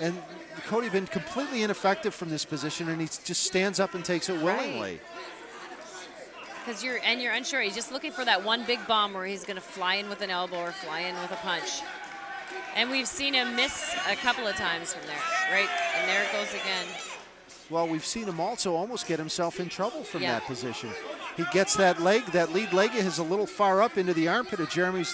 And Cody been completely ineffective from this position, and he just stands up and takes it willingly. Because you're unsure. He's just looking for that one big bomb where he's going to fly in with an elbow or fly in with a punch. And we've seen him miss a couple of times from there, right? And there it goes again. Well, we've seen him also almost get himself in trouble from that position. He gets that lead leg is a little far up into the armpit of Jeremy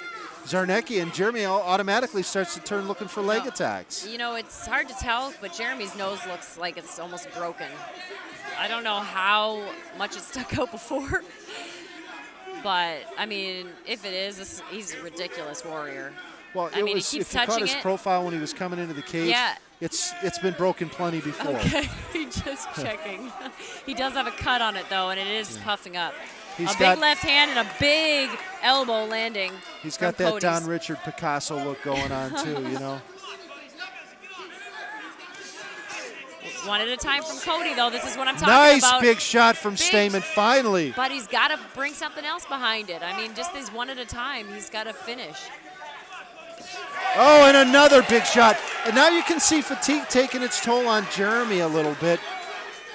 Zarnecki, and Jeremy automatically starts to turn looking for leg attacks. You know, it's hard to tell, but Jeremy's nose looks like it's almost broken. I don't know how much it stuck out before, but, I mean, if it is, he's a ridiculous warrior. Well, I mean, if he keeps you caught touching his it. profile when he was coming into the cage, it's been broken plenty before. Okay, just checking. He does have a cut on it, though, and it is puffing up. He's a got- big left hand and a big elbow landing. He's got from that Cody's. Don Richard Picasso look going on, too, you know. One at a time from Cody, though. This is what I'm talking about. Nice big shot from Stamen, finally. But he's got to bring something else behind it. I mean, just these one at a time, he's got to finish. Oh, and another big shot. And now you can see fatigue taking its toll on Jeremy a little bit.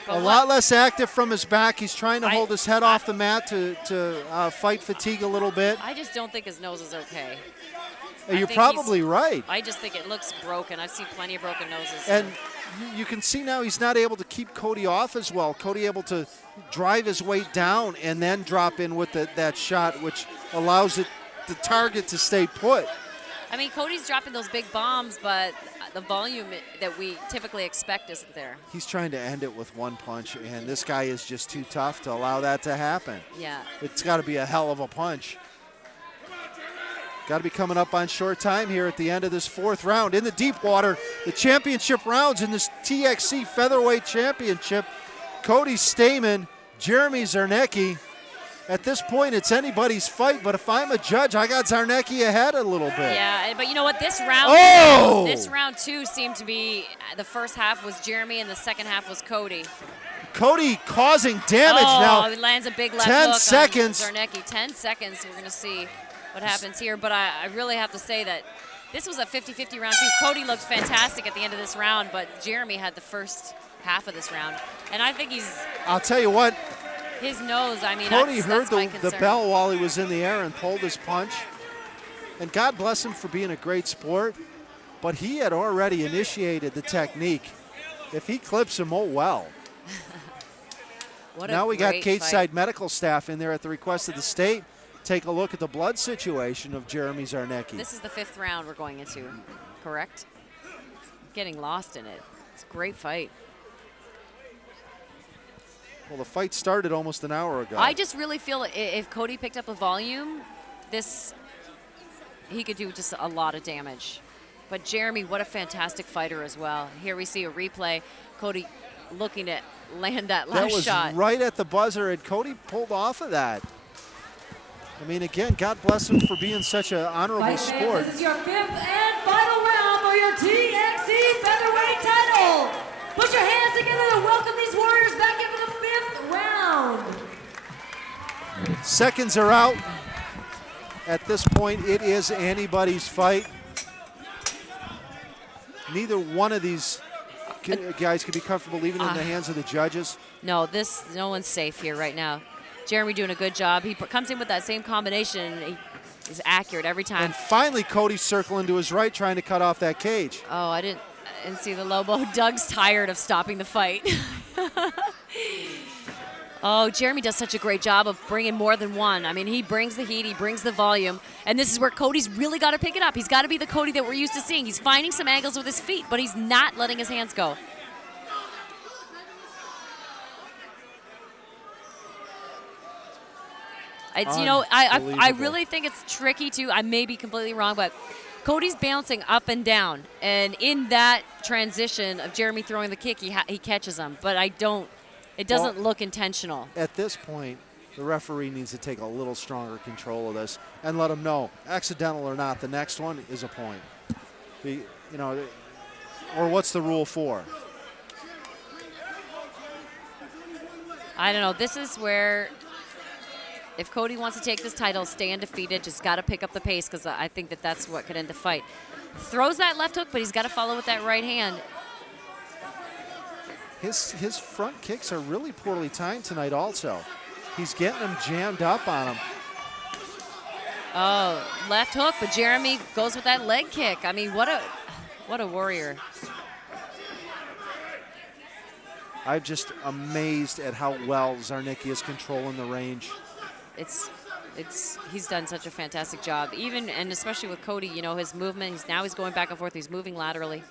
A lot less active from his back. He's trying to hold his head off the mat to fight fatigue a little bit. I just don't think his nose is okay. You're probably right. I just think it looks broken. I've seen plenty of broken noses. And you can see now he's not able to keep Cody off as well. Cody able to drive his weight down and then drop in with that shot, which allows the target to stay put. I mean, Cody's dropping those big bombs, but the volume that we typically expect isn't there. He's trying to end it with one punch, and this guy is just too tough to allow that to happen. Yeah. It's got to be a hell of a punch. Got to be coming up on short time here at the end of this fourth round. In the deep water, the championship rounds in this TXC Featherweight Championship. Cody Stamen, Jeremy Zarnecki. At this point, it's anybody's fight, but if I'm a judge, I got Zarnecki ahead a little bit. Yeah, but you know what? This round, this round two seemed to be, the first half was Jeremy and the second half was Cody. Cody causing damage now. Oh, he lands a big left 10 hook seconds. on Zarnecki. 10 seconds, we're going to see what happens here. But I really have to say that this was a 50-50 round, too. Cody looked fantastic at the end of this round, but Jeremy had the first half of this round. And I think I'll tell you what. His nose, I mean, Cody heard that's my the concern. bell while he was in the air and pulled his punch. And God bless him for being a great sport, but he had already initiated the technique. If he clips him, oh well. What a now we got great cage fight. side medical staff in there at the request of the state. Take a look at the blood situation of Jeremy Zarnecki. This is the fifth round we're going into, correct? Getting lost in it. It's a great fight. Well, the fight started almost an hour ago. I just really feel if Cody picked up a volume, he could do just a lot of damage. But Jeremy, what a fantastic fighter as well. Here we see a replay. Cody looking to land that last shot. That was right at the buzzer, and Cody pulled off of that. I mean, again, God bless him for being such an honorable sport. This is your fifth and final round for your TXC Featherweight title. Put your hands together and welcome these warriors back in for the fifth round. Seconds are out. At this point, it is anybody's fight. Neither one of these guys could be comfortable leaving it in the hands of the judges. No, no one's safe here right now. Jeremy doing a good job. He comes in with that same combination. He's accurate every time. And finally, Cody's circling to his right, trying to cut off that cage. Oh, And see the low blow. Doug's tired of stopping the fight. Oh, Jeremy does such a great job of bringing more than one. I mean, he brings the heat, he brings the volume, and this is where Cody's really got to pick it up. He's got to be the Cody that we're used to seeing. He's finding some angles with his feet, but he's not letting his hands go. It's, you know, I really think it's tricky too. I may be completely wrong, but Cody's bouncing up and down, and in that transition of Jeremy throwing the kick, he catches him. But it doesn't look intentional. At this point, the referee needs to take a little stronger control of this and let him know, accidental or not, the next one is a point. You know, or what's the rule for? I don't know. This is where, if Cody wants to take this title, stay undefeated, just got to pick up the pace, because I think that's what could end the fight. Throws that left hook, but he's got to follow with that right hand. His front kicks are really poorly timed tonight also. He's getting them jammed up on him. Oh, left hook, but Jeremy goes with that leg kick. I mean, what a warrior. I'm just amazed at how well Zarnicki is controlling the range. He's done such a fantastic job, even and especially with Cody. You know, his movement. Now he's going back and forth. He's moving laterally.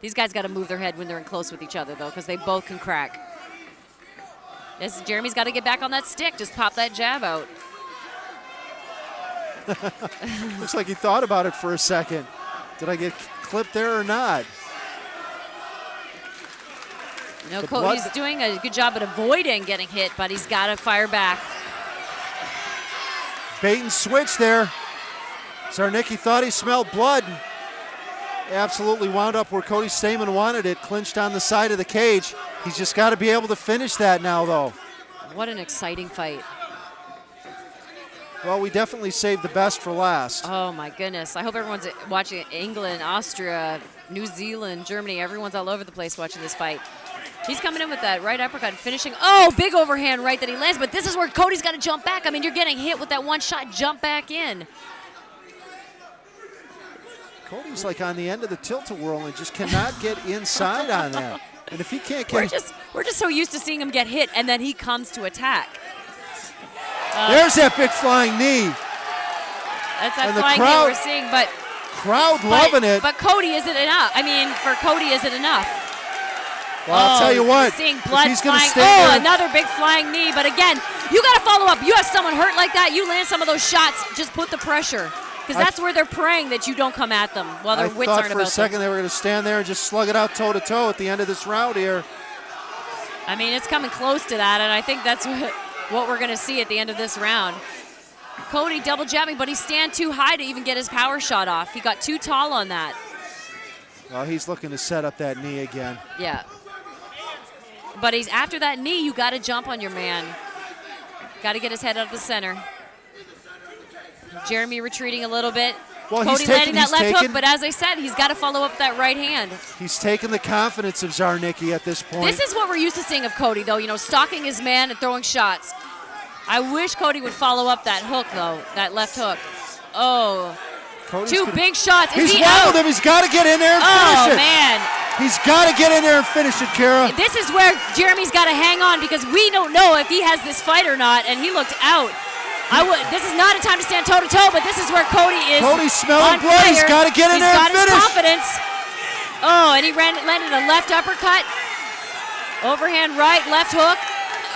These guys got to move their head when they're in close with each other, though, because they both can crack. Jeremy's got to get back on that stick. Just pop that jab out. Looks like he thought about it for a second. Did I get clipped there or not? You know, Cody's doing a good job at avoiding getting hit, but he's got to fire back. Bait and switch there. Zarnicki thought he smelled blood. Absolutely wound up where Cody Stamann wanted it, clinched on the side of the cage. He's just got to be able to finish that now, though. What an exciting fight. Well, we definitely saved the best for last. Oh, my goodness. I hope everyone's watching. England, Austria, New Zealand, Germany. Everyone's all over the place watching this fight. He's coming in with that right uppercut, finishing. Oh, big overhand right that he lands. But this is where Cody's got to jump back. I mean, you're getting hit with that one shot. Jump back in. Cody's like on the end of the tilt-a-whirl and just cannot get inside on that. And if he can't get... We're just so used to seeing him get hit, and then he comes to attack. There's that big flying knee. That's that flying knee we're seeing, but... Crowd loving it. But Cody isn't enough. I mean, for Cody, is it enough? Well, I'll tell you what. Seeing blood he's flying. Stay there, another big flying knee. But again, you got to follow up. You have someone hurt like that, you land some of those shots, just put the pressure. Because that's where they're praying that you don't come at them while their wits aren't about them. I thought for a second they were going to stand there and just slug it out toe-to-toe at the end of this round here. I mean, it's coming close to that, and I think that's what we're going to see at the end of this round. Cody double jabbing, but he stand too high to even get his power shot off. He got too tall on that. Well, he's looking to set up that knee again. Yeah. But after that knee, you got to jump on your man. Got to get his head out of the center. Jeremy retreating a little bit. Well, Cody landing that left hook, but as I said, he's got to follow up that right hand. He's taken the confidence of Zarnicki at this point. This is what we're used to seeing of Cody, though, you know, stalking his man and throwing shots. I wish Cody would follow up that hook, though, that left hook. Oh, two big shots. He's wobbled him. He's got to get in there and finish it. Oh, man. He's got to get in there and finish it, Kara. This is where Jeremy's got to hang on because we don't know if he has this fight or not, and he looked out. This is not a time to stand toe-to-toe, but this is where Cody is. Cody's smelling blood. He's got to get in there and finish. He's got his confidence. Oh, and he landed a left uppercut. Overhand right, left hook.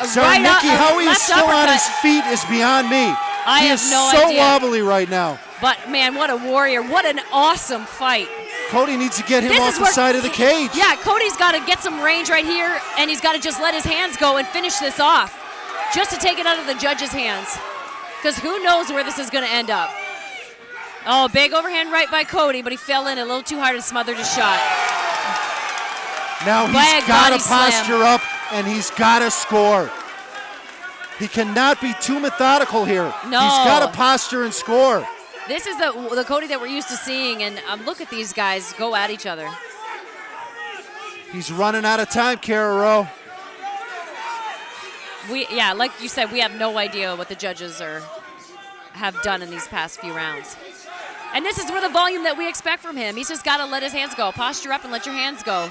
Zarnicki, how he is still on his feet is beyond me. I have no idea. He is so wobbly right now. But, man, what a warrior. What an awesome fight. Cody needs to get him off the side of the cage. Yeah, Cody's got to get some range right here, and he's got to just let his hands go and finish this off, just to take it out of the judge's hands. Because who knows where this is going to end up. Oh, big overhand right by Cody, but he fell in a little too hard and smothered his shot. Now he's got to posture up, and he's got to score. He cannot be too methodical here. No. He's got to posture and score. This is the Cody that we're used to seeing, and look at these guys go at each other. He's running out of time, Kara Rowe. Yeah, like you said, we have no idea what the judges have done in these past few rounds. And this is where the volume that we expect from him. He's just got to let his hands go. Posture up and let your hands go.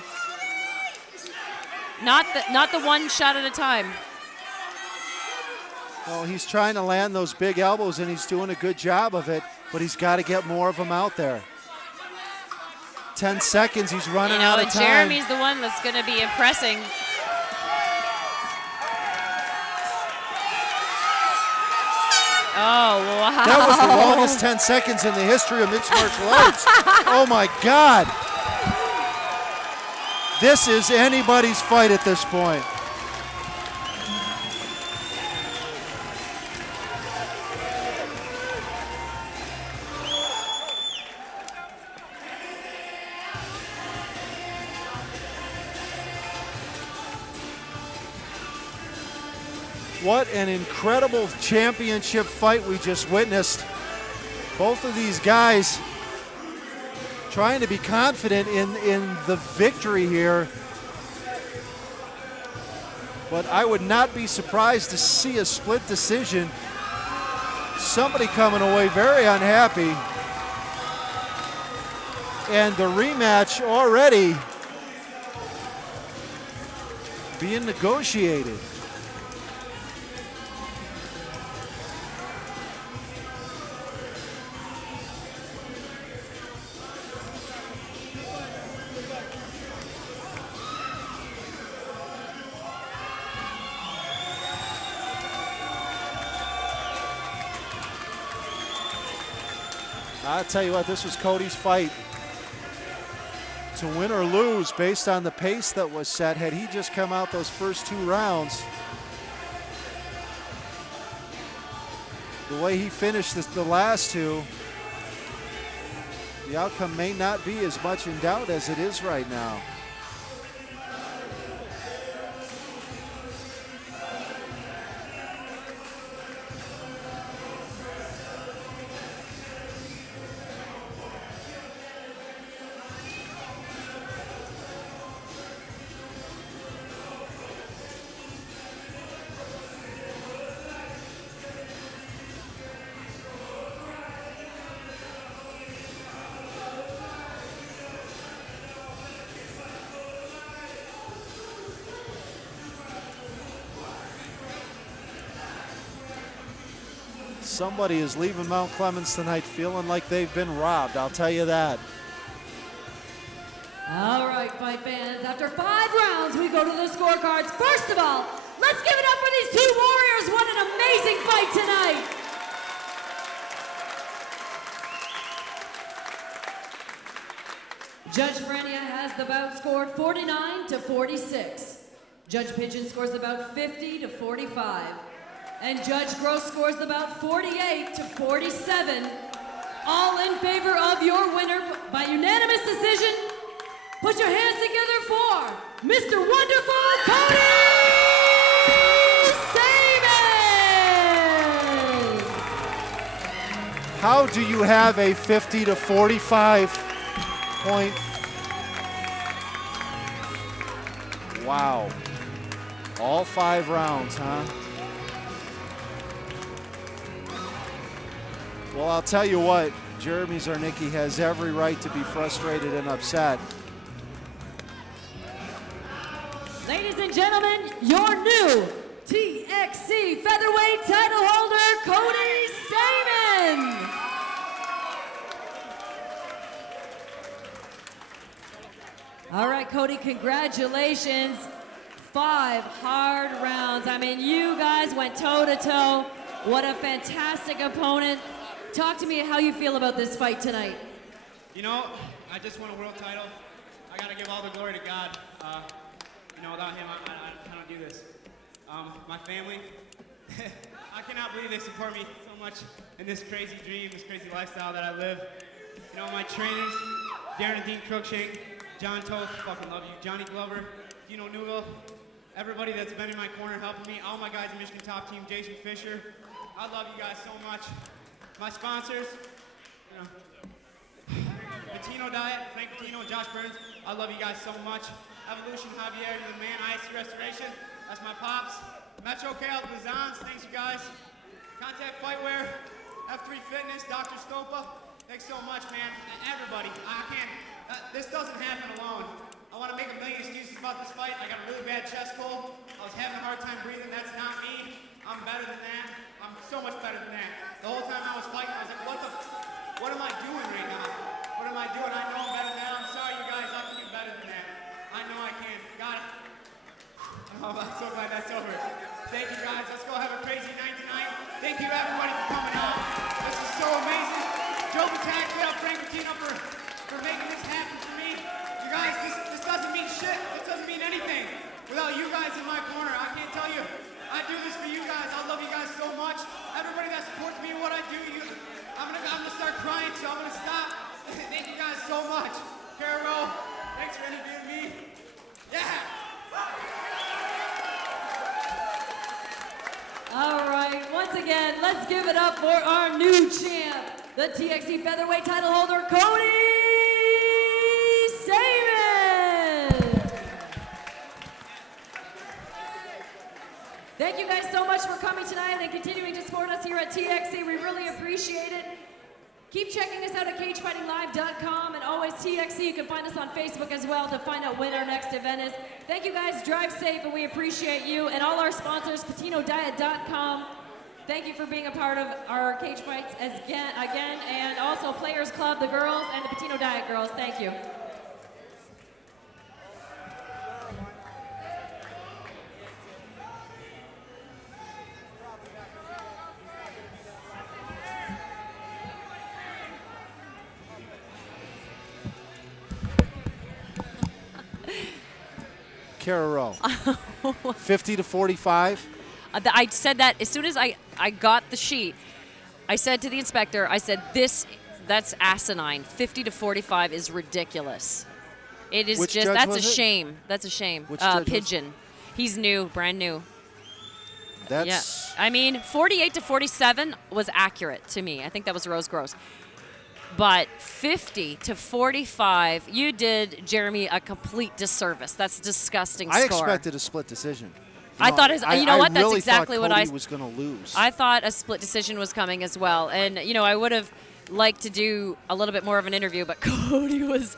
Not the one shot at a time. Well, he's trying to land those big elbows, and he's doing a good job of it, but he's got to get more of them out there. 10 seconds, he's running out of time. Jeremy's the one that's going to be impressing. Oh, wow. That was the longest 10 seconds in the history of mixed martial arts. Oh, my God. This is anybody's fight at this point. What an incredible championship fight we just witnessed. Both of these guys trying to be confident in the victory here. But I would not be surprised to see a split decision. Somebody coming away very unhappy. And the rematch already being negotiated. I'll tell you what, this was Cody's fight to win or lose based on the pace that was set. Had he just come out those first 2 rounds, the way he finished the last 2, the outcome may not be as much in doubt as it is right now. Somebody is leaving Mount Clemens tonight feeling like they've been robbed, I'll tell you that. All right, fight fans, after 5 rounds, we go to the scorecards. First of all, let's give it up for these 2 warriors. What an amazing fight tonight. Judge Frania has the bout scored 49-46. Judge Pigeon scores the bout 50-45. And Judge Gross scores the bout 48-47. All in favor of your winner by unanimous decision. Put your hands together for Mr. Wonderful Cody Stamen! How do you have a 50-45 point? Wow. All 5 rounds, huh? Well, I'll tell you what, Jeremy Zarnicki has every right to be frustrated and upset. Ladies and gentlemen, your new TXC featherweight title holder, Cody Stamen. All right, Cody, congratulations. 5 hard rounds. I mean, you guys went toe-to-toe. What a fantastic opponent. Talk to me how you feel about this fight tonight. You know, I just won a world title. I got to give all the glory to God. You know, without him, I cannot do this. My family, I cannot believe they support me so much in this crazy dream, this crazy lifestyle that I live. You know, my trainers, Darren and Dean Cruikshank, John Toth, fucking love you, Johnny Glover, Dino Newell, everybody that's been in my corner helping me, all my guys in Michigan Top Team, Jason Fisher, I love you guys so much. My sponsors, you know, Patino Diet, Frank Patino and Josh Burns, I love you guys so much. Evolution Javier, the man, Icy Restoration, that's my pops. Metro Kale, Blazans, thanks you guys. Contact Fightwear, F3 Fitness, Dr. Stopa, Thanks so much, man. And everybody, I can't, this doesn't happen alone. I want to make a million excuses about this fight. I got a really bad chest cold. I was having a hard time breathing. That's not me. I'm better than that. I'm so much better than that. The whole time I was fighting, I was like, what am I doing right now? What am I doing? I know I'm better than that. I'm sorry, you guys. I can do better than that. I know I can. Got it. Oh, I'm so glad that's over. Thank you, guys. Let's go have a crazy night tonight. Thank you, everybody, for coming out. This is so amazing. Joe Pataki, Frank Patino for making this happen for me. You guys, this doesn't mean shit. This doesn't mean anything without you guys in my corner. I can't tell you. I do this for you guys. I love you guys so much. Everybody that supports me in what I do, I'm gonna start crying, so I'm gonna stop. Thank you guys so much. Caro, thanks for interviewing me. Yeah. All right, once again, let's give it up for our new champ, the TXC featherweight title holder, Cody Stamen. Thank you guys so much for coming tonight and continuing to support us here at TXC. We really appreciate it. Keep checking us out at cagefightinglive.com and always TXC. You can find us on Facebook as well to find out when our next event is. Thank you guys. Drive safe, and we appreciate you. And all our sponsors, PatinoDiet.com. Thank you for being a part of our cage fights again, and also Players Club, the girls, and the Patino Diet girls. Thank you. Carrero, 50 to 45. I said that as soon as I got the sheet. I said to the inspector, I said, that's asinine. 50 to 45 is ridiculous. It is Which just, judge that's a was it? shame. That's a shame. Which judge was Pigeon. He's new, brand new. That's Yeah. I mean, 48 to 47 was accurate to me. I think that was Rose Gross. But 50 to 45, you did Jeremy a complete disservice. That's a disgusting score. I expected a split decision. I thought, you know what? That's really exactly what Cody was going to lose. I thought a split decision was coming as well. And, you know, I would have liked to do a little bit more of an interview, but Cody was,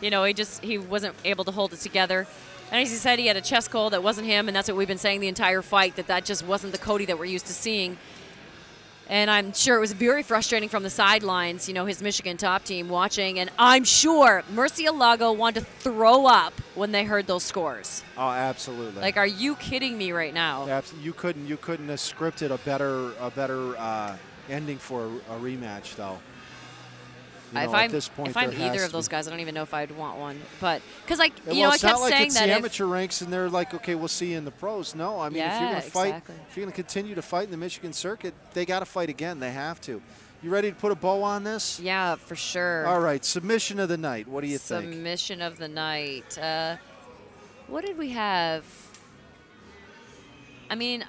you know, he wasn't able to hold it together. And as he said, he had a chest cold. That wasn't him, and that's what we've been saying the entire fight, that just wasn't the Cody that we're used to seeing. And I'm sure it was very frustrating from the sidelines, you know, his Michigan top team watching. And I'm sure Murcielago wanted to throw up when they heard those scores. Oh, absolutely. Like, are you kidding me right now? You couldn't have scripted a better ending for a rematch, though. You know, at this point, if I'm there has either of to those be. guys, I don't even know if I'd want one. But because, like, Well, you know, I it's kept not like saying it's that the if amateur ranks and they're like, okay, we'll see you in the pros. No, I mean, if you're going to fight, exactly. if you're going to continue to fight in the Michigan circuit, they got to fight again. They have to. You ready to put a bow on this? Yeah, for sure. All right, submission of the night. What do you think? Submission of the night. What did we have? I mean,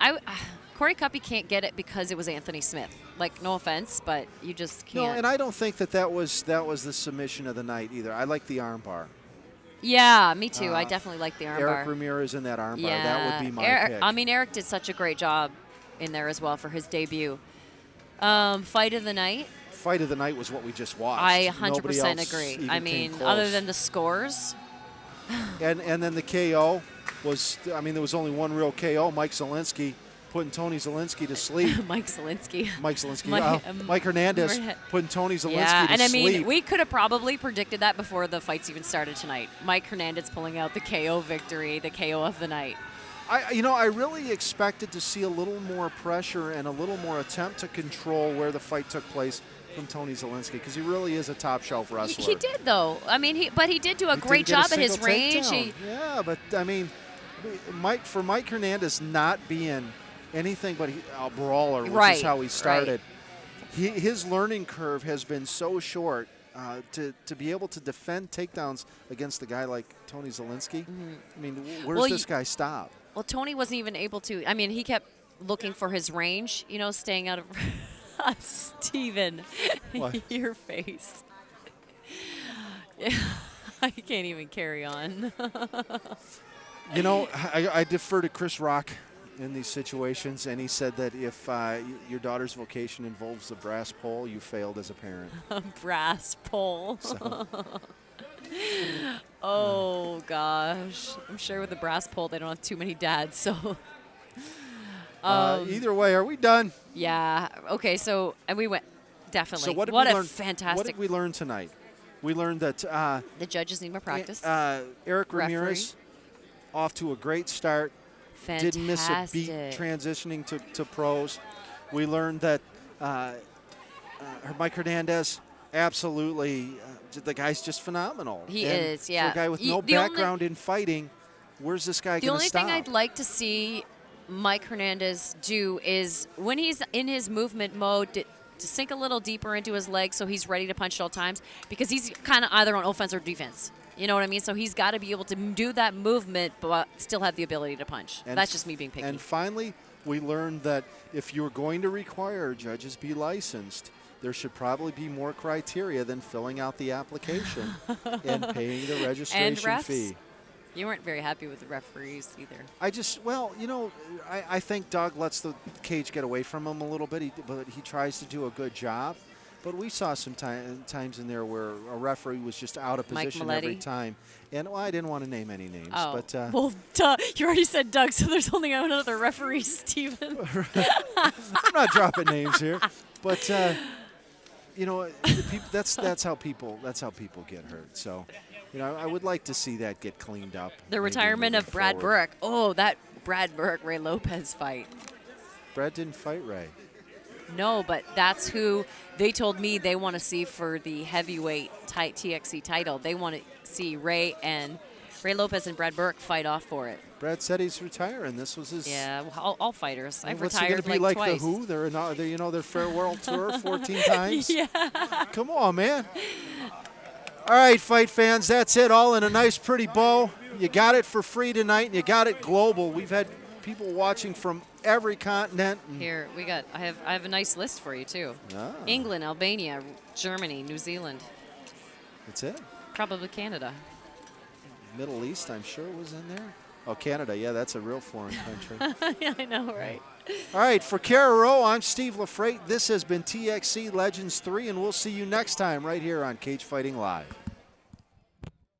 Corey Cuppy can't get it because it was Anthony Smith. Like, no offense, but you just can't. No, and I don't think that was the submission of the night either. I like the armbar. Yeah, me too. I definitely like the armbar. Eric Ramirez in that armbar. Yeah. That would be my pick. I mean, Eric did such a great job in there as well for his debut. Fight of the night. Fight of the night was what we just watched. I Nobody 100% else agree. even I came mean, close. other than the scores. And then the KO was, I mean, there was only one real KO. Mike Zielinski putting Tony Zielinski to sleep. Mike Zielinski. Mike Hernandez putting Tony Zielinski to sleep. And I mean, we could have probably predicted that before the fights even started tonight. Mike Hernandez pulling out the KO victory, the KO of the night. I really expected to see a little more pressure and a little more attempt to control where the fight took place from Tony Zielinski, because he really is a top shelf wrestler. He did, though. I mean, he did do a great job at his range. Yeah, but I mean, Mike Hernandez not being anything but a brawler, which is how he started. His learning curve has been so short to be able to defend takedowns against a guy like Tony Zielinski. I mean, where does this guy stop? Well, Tony wasn't even able to. I mean, he kept looking for his range, you know, staying out of Steven, your face. I can't even carry on. You know, I defer to Chris Rock in these situations, and he said that if your daughter's vocation involves the brass pole, you failed as a parent. Brass pole. So. Oh gosh, I'm sure with the brass pole they don't have too many dads. So. Either way, are we done? Yeah. Okay. So and we went definitely. So what a learn, fantastic. What did we learn tonight? We learned that the judges need more practice. Eric Ramirez off to a great start. Fantastic. Didn't miss a beat transitioning to pros. We learned that Mike Hernandez, absolutely, the guy's just phenomenal. He is, yeah. For a guy with no background in fighting, where's this guy going to stop? The only thing I'd like to see Mike Hernandez do is when he's in his movement mode to sink a little deeper into his legs so he's ready to punch at all times, because he's kind of either on offense or defense. You know what I mean? So he's got to be able to do that movement but still have the ability to punch. And that's just me being picky. And finally, we learned that if you're going to require judges be licensed, there should probably be more criteria than filling out the application and paying the registration fee. You weren't very happy with the referees either. Well, you know, I think Doug lets the cage get away from him a little bit, but he tries to do a good job. But we saw some times in there where a referee was just out of position every time. And I didn't want to name any names. Oh, but, well, duh, you already said Doug, so there's only another referee, Steven. I'm not dropping names here. But, you know, that's how people get hurt. So, you know, I would like to see that get cleaned up. The retirement of Brad Burke. Oh, that Brad Burke, Ray Lopez fight. Brad didn't fight Ray. No, but that's who they told me they want to see for the heavyweight TXC title. They want to see Ray Lopez and Brad Burke fight off for it. Brad said he's retiring. This was his. Yeah, all fighters. I've what's retired it gonna be like twice. The Who? They're their farewell tour 14 times. Yeah. Come on, man. All right, fight fans, that's it. All in a nice, pretty bow. You got it for free tonight, and you got it global. We've had people watching from every continent. Here I have a nice list for you too. Ah. England, Albania, Germany, New Zealand. That's it. Probably Canada. Middle East, I'm sure, was in there. Oh, Canada, yeah, that's a real foreign country. Yeah, I know, right? All right, for Kara Rowe, I'm Steve LaFrate. This has been TXC Legends 3, and we'll see you next time right here on Cage Fighting Live.